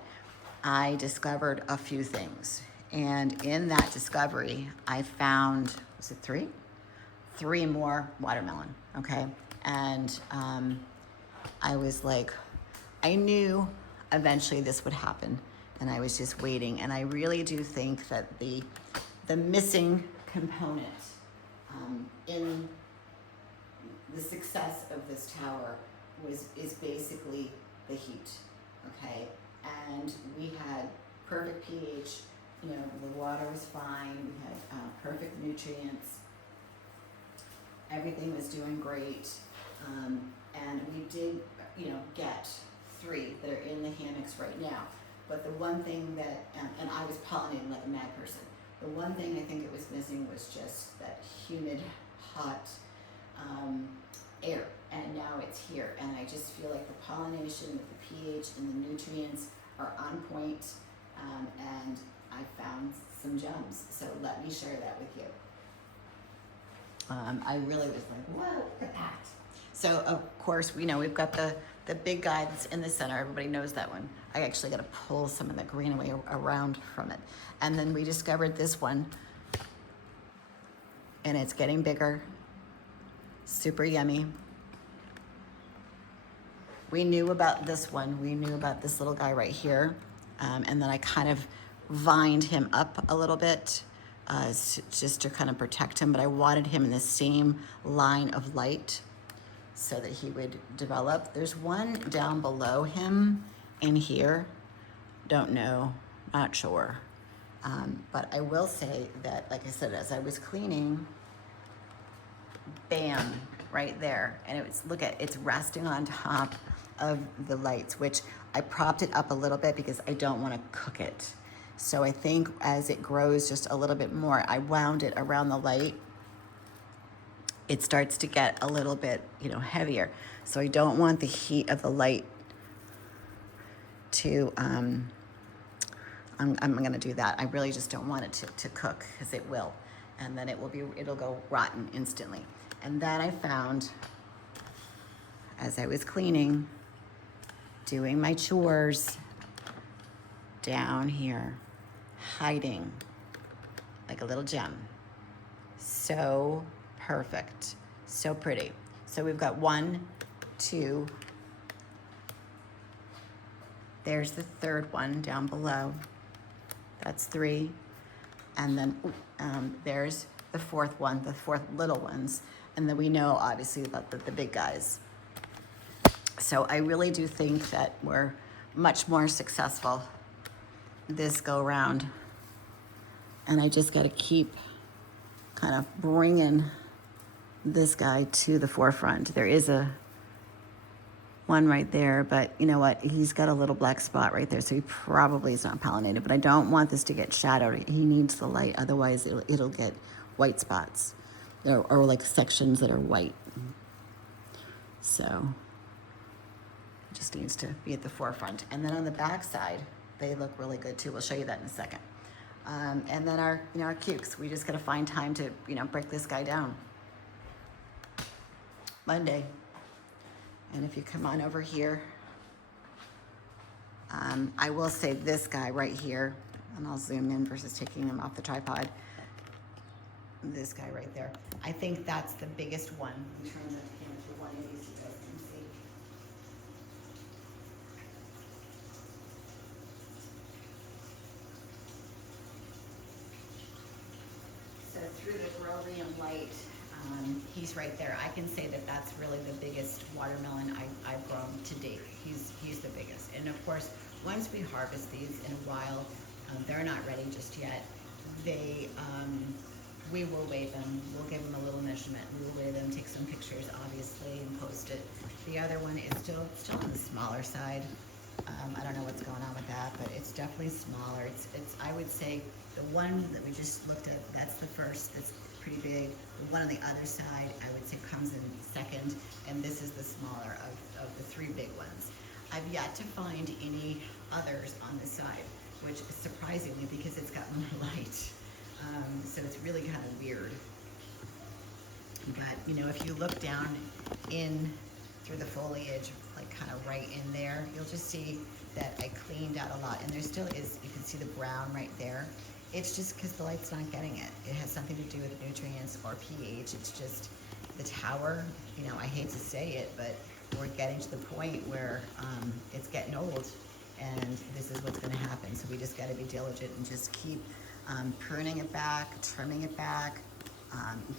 I discovered a few things. And in that discovery, I found, was it three? 3 more watermelon, okay? And I was like, I knew eventually this would happen, and I was just waiting. And I really do think that the missing component in the success of this tower is basically the heat, okay? And we had perfect pH, you know, the water was fine, we had perfect nutrients, everything was doing great, and we did, you know, get 3 that are in the hammocks right now. But the one thing that, and I was pollinating like a mad person, the one thing I think it was missing was just that humid, hot air. And now it's here, and I just feel like the pollination with the pH and the nutrients are on point, and I found some gems. So let me share that with you. I really was like, whoa, look at that. So of course, we know we've got the big guy that's in the center. Everybody knows that one. I actually got to pull some of the green away around from it. And then we discovered this one, and it's getting bigger, super yummy. We knew about this one. We knew about this little guy right here. And then I kind of vined him up a little bit just to kind of protect him. But I wanted him in the same line of light so that he would develop. There's one down below him in here. Don't know, not sure. But I will say that, like I said, as I was cleaning, bam, right there. And it's resting on top of the lights, which I propped it up a little bit because I don't want to cook it. So I think as it grows just a little bit more, I wound it around the light, it starts to get a little bit, heavier. So I don't want the heat of the light to, I'm gonna do that. I really just don't want it to cook, because it will. And then it'll go rotten instantly. And then I found, as I was cleaning, doing my chores, down here, hiding like a little gem. So perfect, so pretty. So we've got 1, 2, there's the third one down below. That's 3. And then there's the fourth one, the 4th little ones. And then we know obviously about the big guys. So I really do think that we're much more successful this go round. And I just got to keep kind of bringing this guy to the forefront. There is a one right there, but you know what? He's got a little black spot right there, so he probably is not pollinated. But I don't want this to get shadowed. He needs the light, otherwise it'll get white spots, or like sections that are white. So it just needs to be at the forefront. And then on the back side, they look really good too. We'll show you that in a second. And then our cukes, we just got to find time to break this guy down. Monday. And if you come on over here, I will say this guy right here, and I'll zoom in versus taking him off the tripod. This guy right there. I think that's the biggest one in terms of one of these you guys can see. So through the Growroom light, he's right there. I can say that that's really the biggest watermelon I've grown to date. He's the biggest. And of course, once we harvest these in a while, they're not ready just yet. We will weigh them. We'll give them a little measurement. We will weigh them, take some pictures, obviously, and post it. The other one is still on the smaller side. I don't know what's going on with that, but it's definitely smaller. It's I would say the one that we just looked at, that's the first. That's pretty big. The one on the other side, I would say, comes in second, and this is the smaller of the 3 big ones. I've yet to find any others on this side, which is surprisingly, because it's got more light. So it's really kind of weird. But if you look down in through the foliage, like kind of right in there, you'll just see that I cleaned out a lot. And there still is, you can see the brown right there. It's just because the light's not getting it. It has something to do with nutrients or pH. It's just the tower, I hate to say it, but we're getting to the point where it's getting old, and this is what's going to happen. So we just got to be diligent and just keep pruning it back, trimming it back,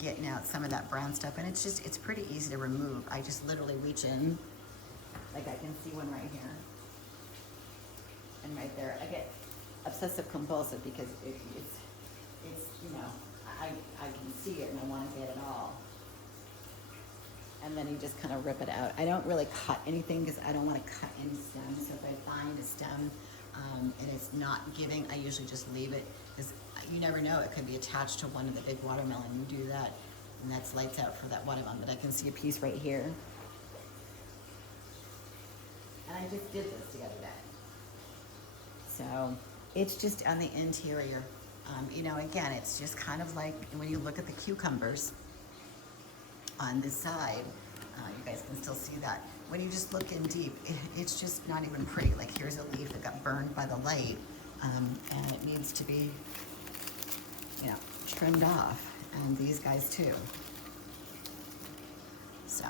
getting out some of that brown stuff. And it's pretty easy to remove. I just literally reach in, like I can see one right here. And right there, I get obsessive compulsive because it's I can see it and I want to get it all. And then you just kind of rip it out. I don't really cut anything because I don't want to cut any stems. So if I find a stem and it's not giving, I usually just leave it, because you never know, it could be attached to one of the big watermelon. You do that, and that's lights out for that watermelon. But I can see a piece right here. And I just did this the other day. So it's just on the interior. Again, it's just kind of like when you look at the cucumbers on this side, you guys can still see that. When you just look in deep, it's just not even pretty. Like here's a leaf that got burned by the light, and it needs to be, trimmed off. And these guys too. So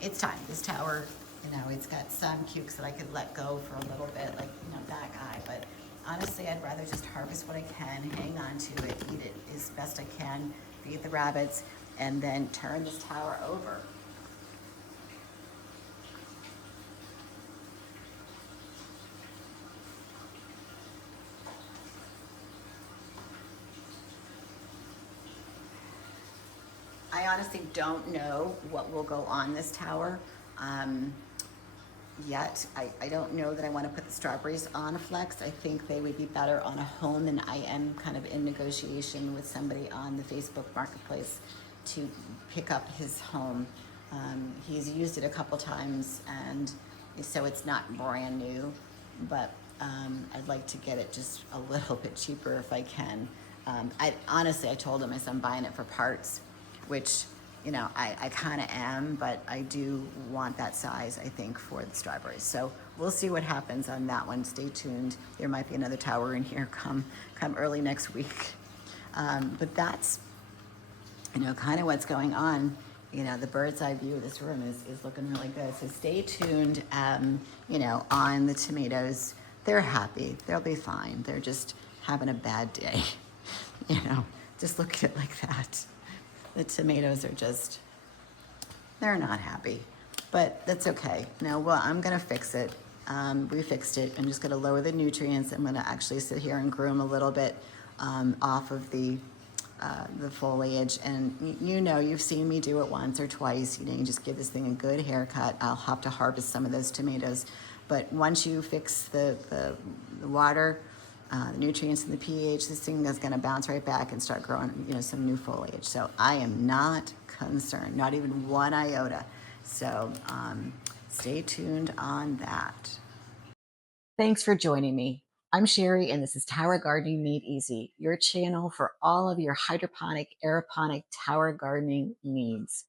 it's time. This tower, it's got some cukes that I could let go for a little bit, like, that guy. But honestly, I'd rather just harvest what I can, hang on to it, eat it as best I can, feed the rabbits, and then turn this tower over. I honestly don't know what will go on this tower. yet. I don't know that I want to put the strawberries on a flex. I think they would be better on a home, and I am kind of in negotiation with somebody on the Facebook marketplace to pick up his home. He's used it a couple times, and so it's not brand new, but I'd like to get it just a little bit cheaper if I can. I honestly, I told him I said I'm buying it for parts, which I kind of am, but I do want that size, I think, for the strawberries. So we'll see what happens on that one. Stay tuned. There might be another tower in here come early next week. But that's kind of what's going on. The bird's eye view of this room is looking really good. So stay tuned, on the tomatoes. They're happy. They'll be fine. They're just having a bad day. you know, just look at it like that. The tomatoes are just, they're not happy, but that's okay. No, well, I'm gonna fix it. We fixed it. I'm just gonna lower the nutrients. I'm gonna actually sit here and groom a little bit off of the foliage. And you've seen me do it once or twice. You just give this thing a good haircut. I'll have to harvest some of those tomatoes. But once you fix the water, the nutrients and the pH, this thing is going to bounce right back and start growing, some new foliage. So I am not concerned, not even one iota. So stay tuned on that. Thanks for joining me. I'm Sherry, and this is Tower Gardening Made Easy, your channel for all of your hydroponic, aeroponic tower gardening needs.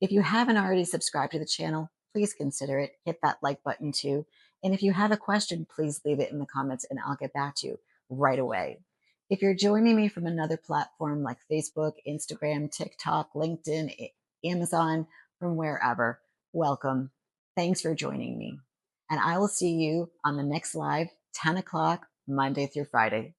If you haven't already subscribed to the channel, please consider it. Hit that like button too. And if you have a question, please leave it in the comments and I'll get back to you right away. If you're joining me from another platform like Facebook, Instagram, TikTok, LinkedIn, Amazon, from wherever, welcome. Thanks for joining me. And I will see you on the next live, 10 o'clock, Monday through Friday.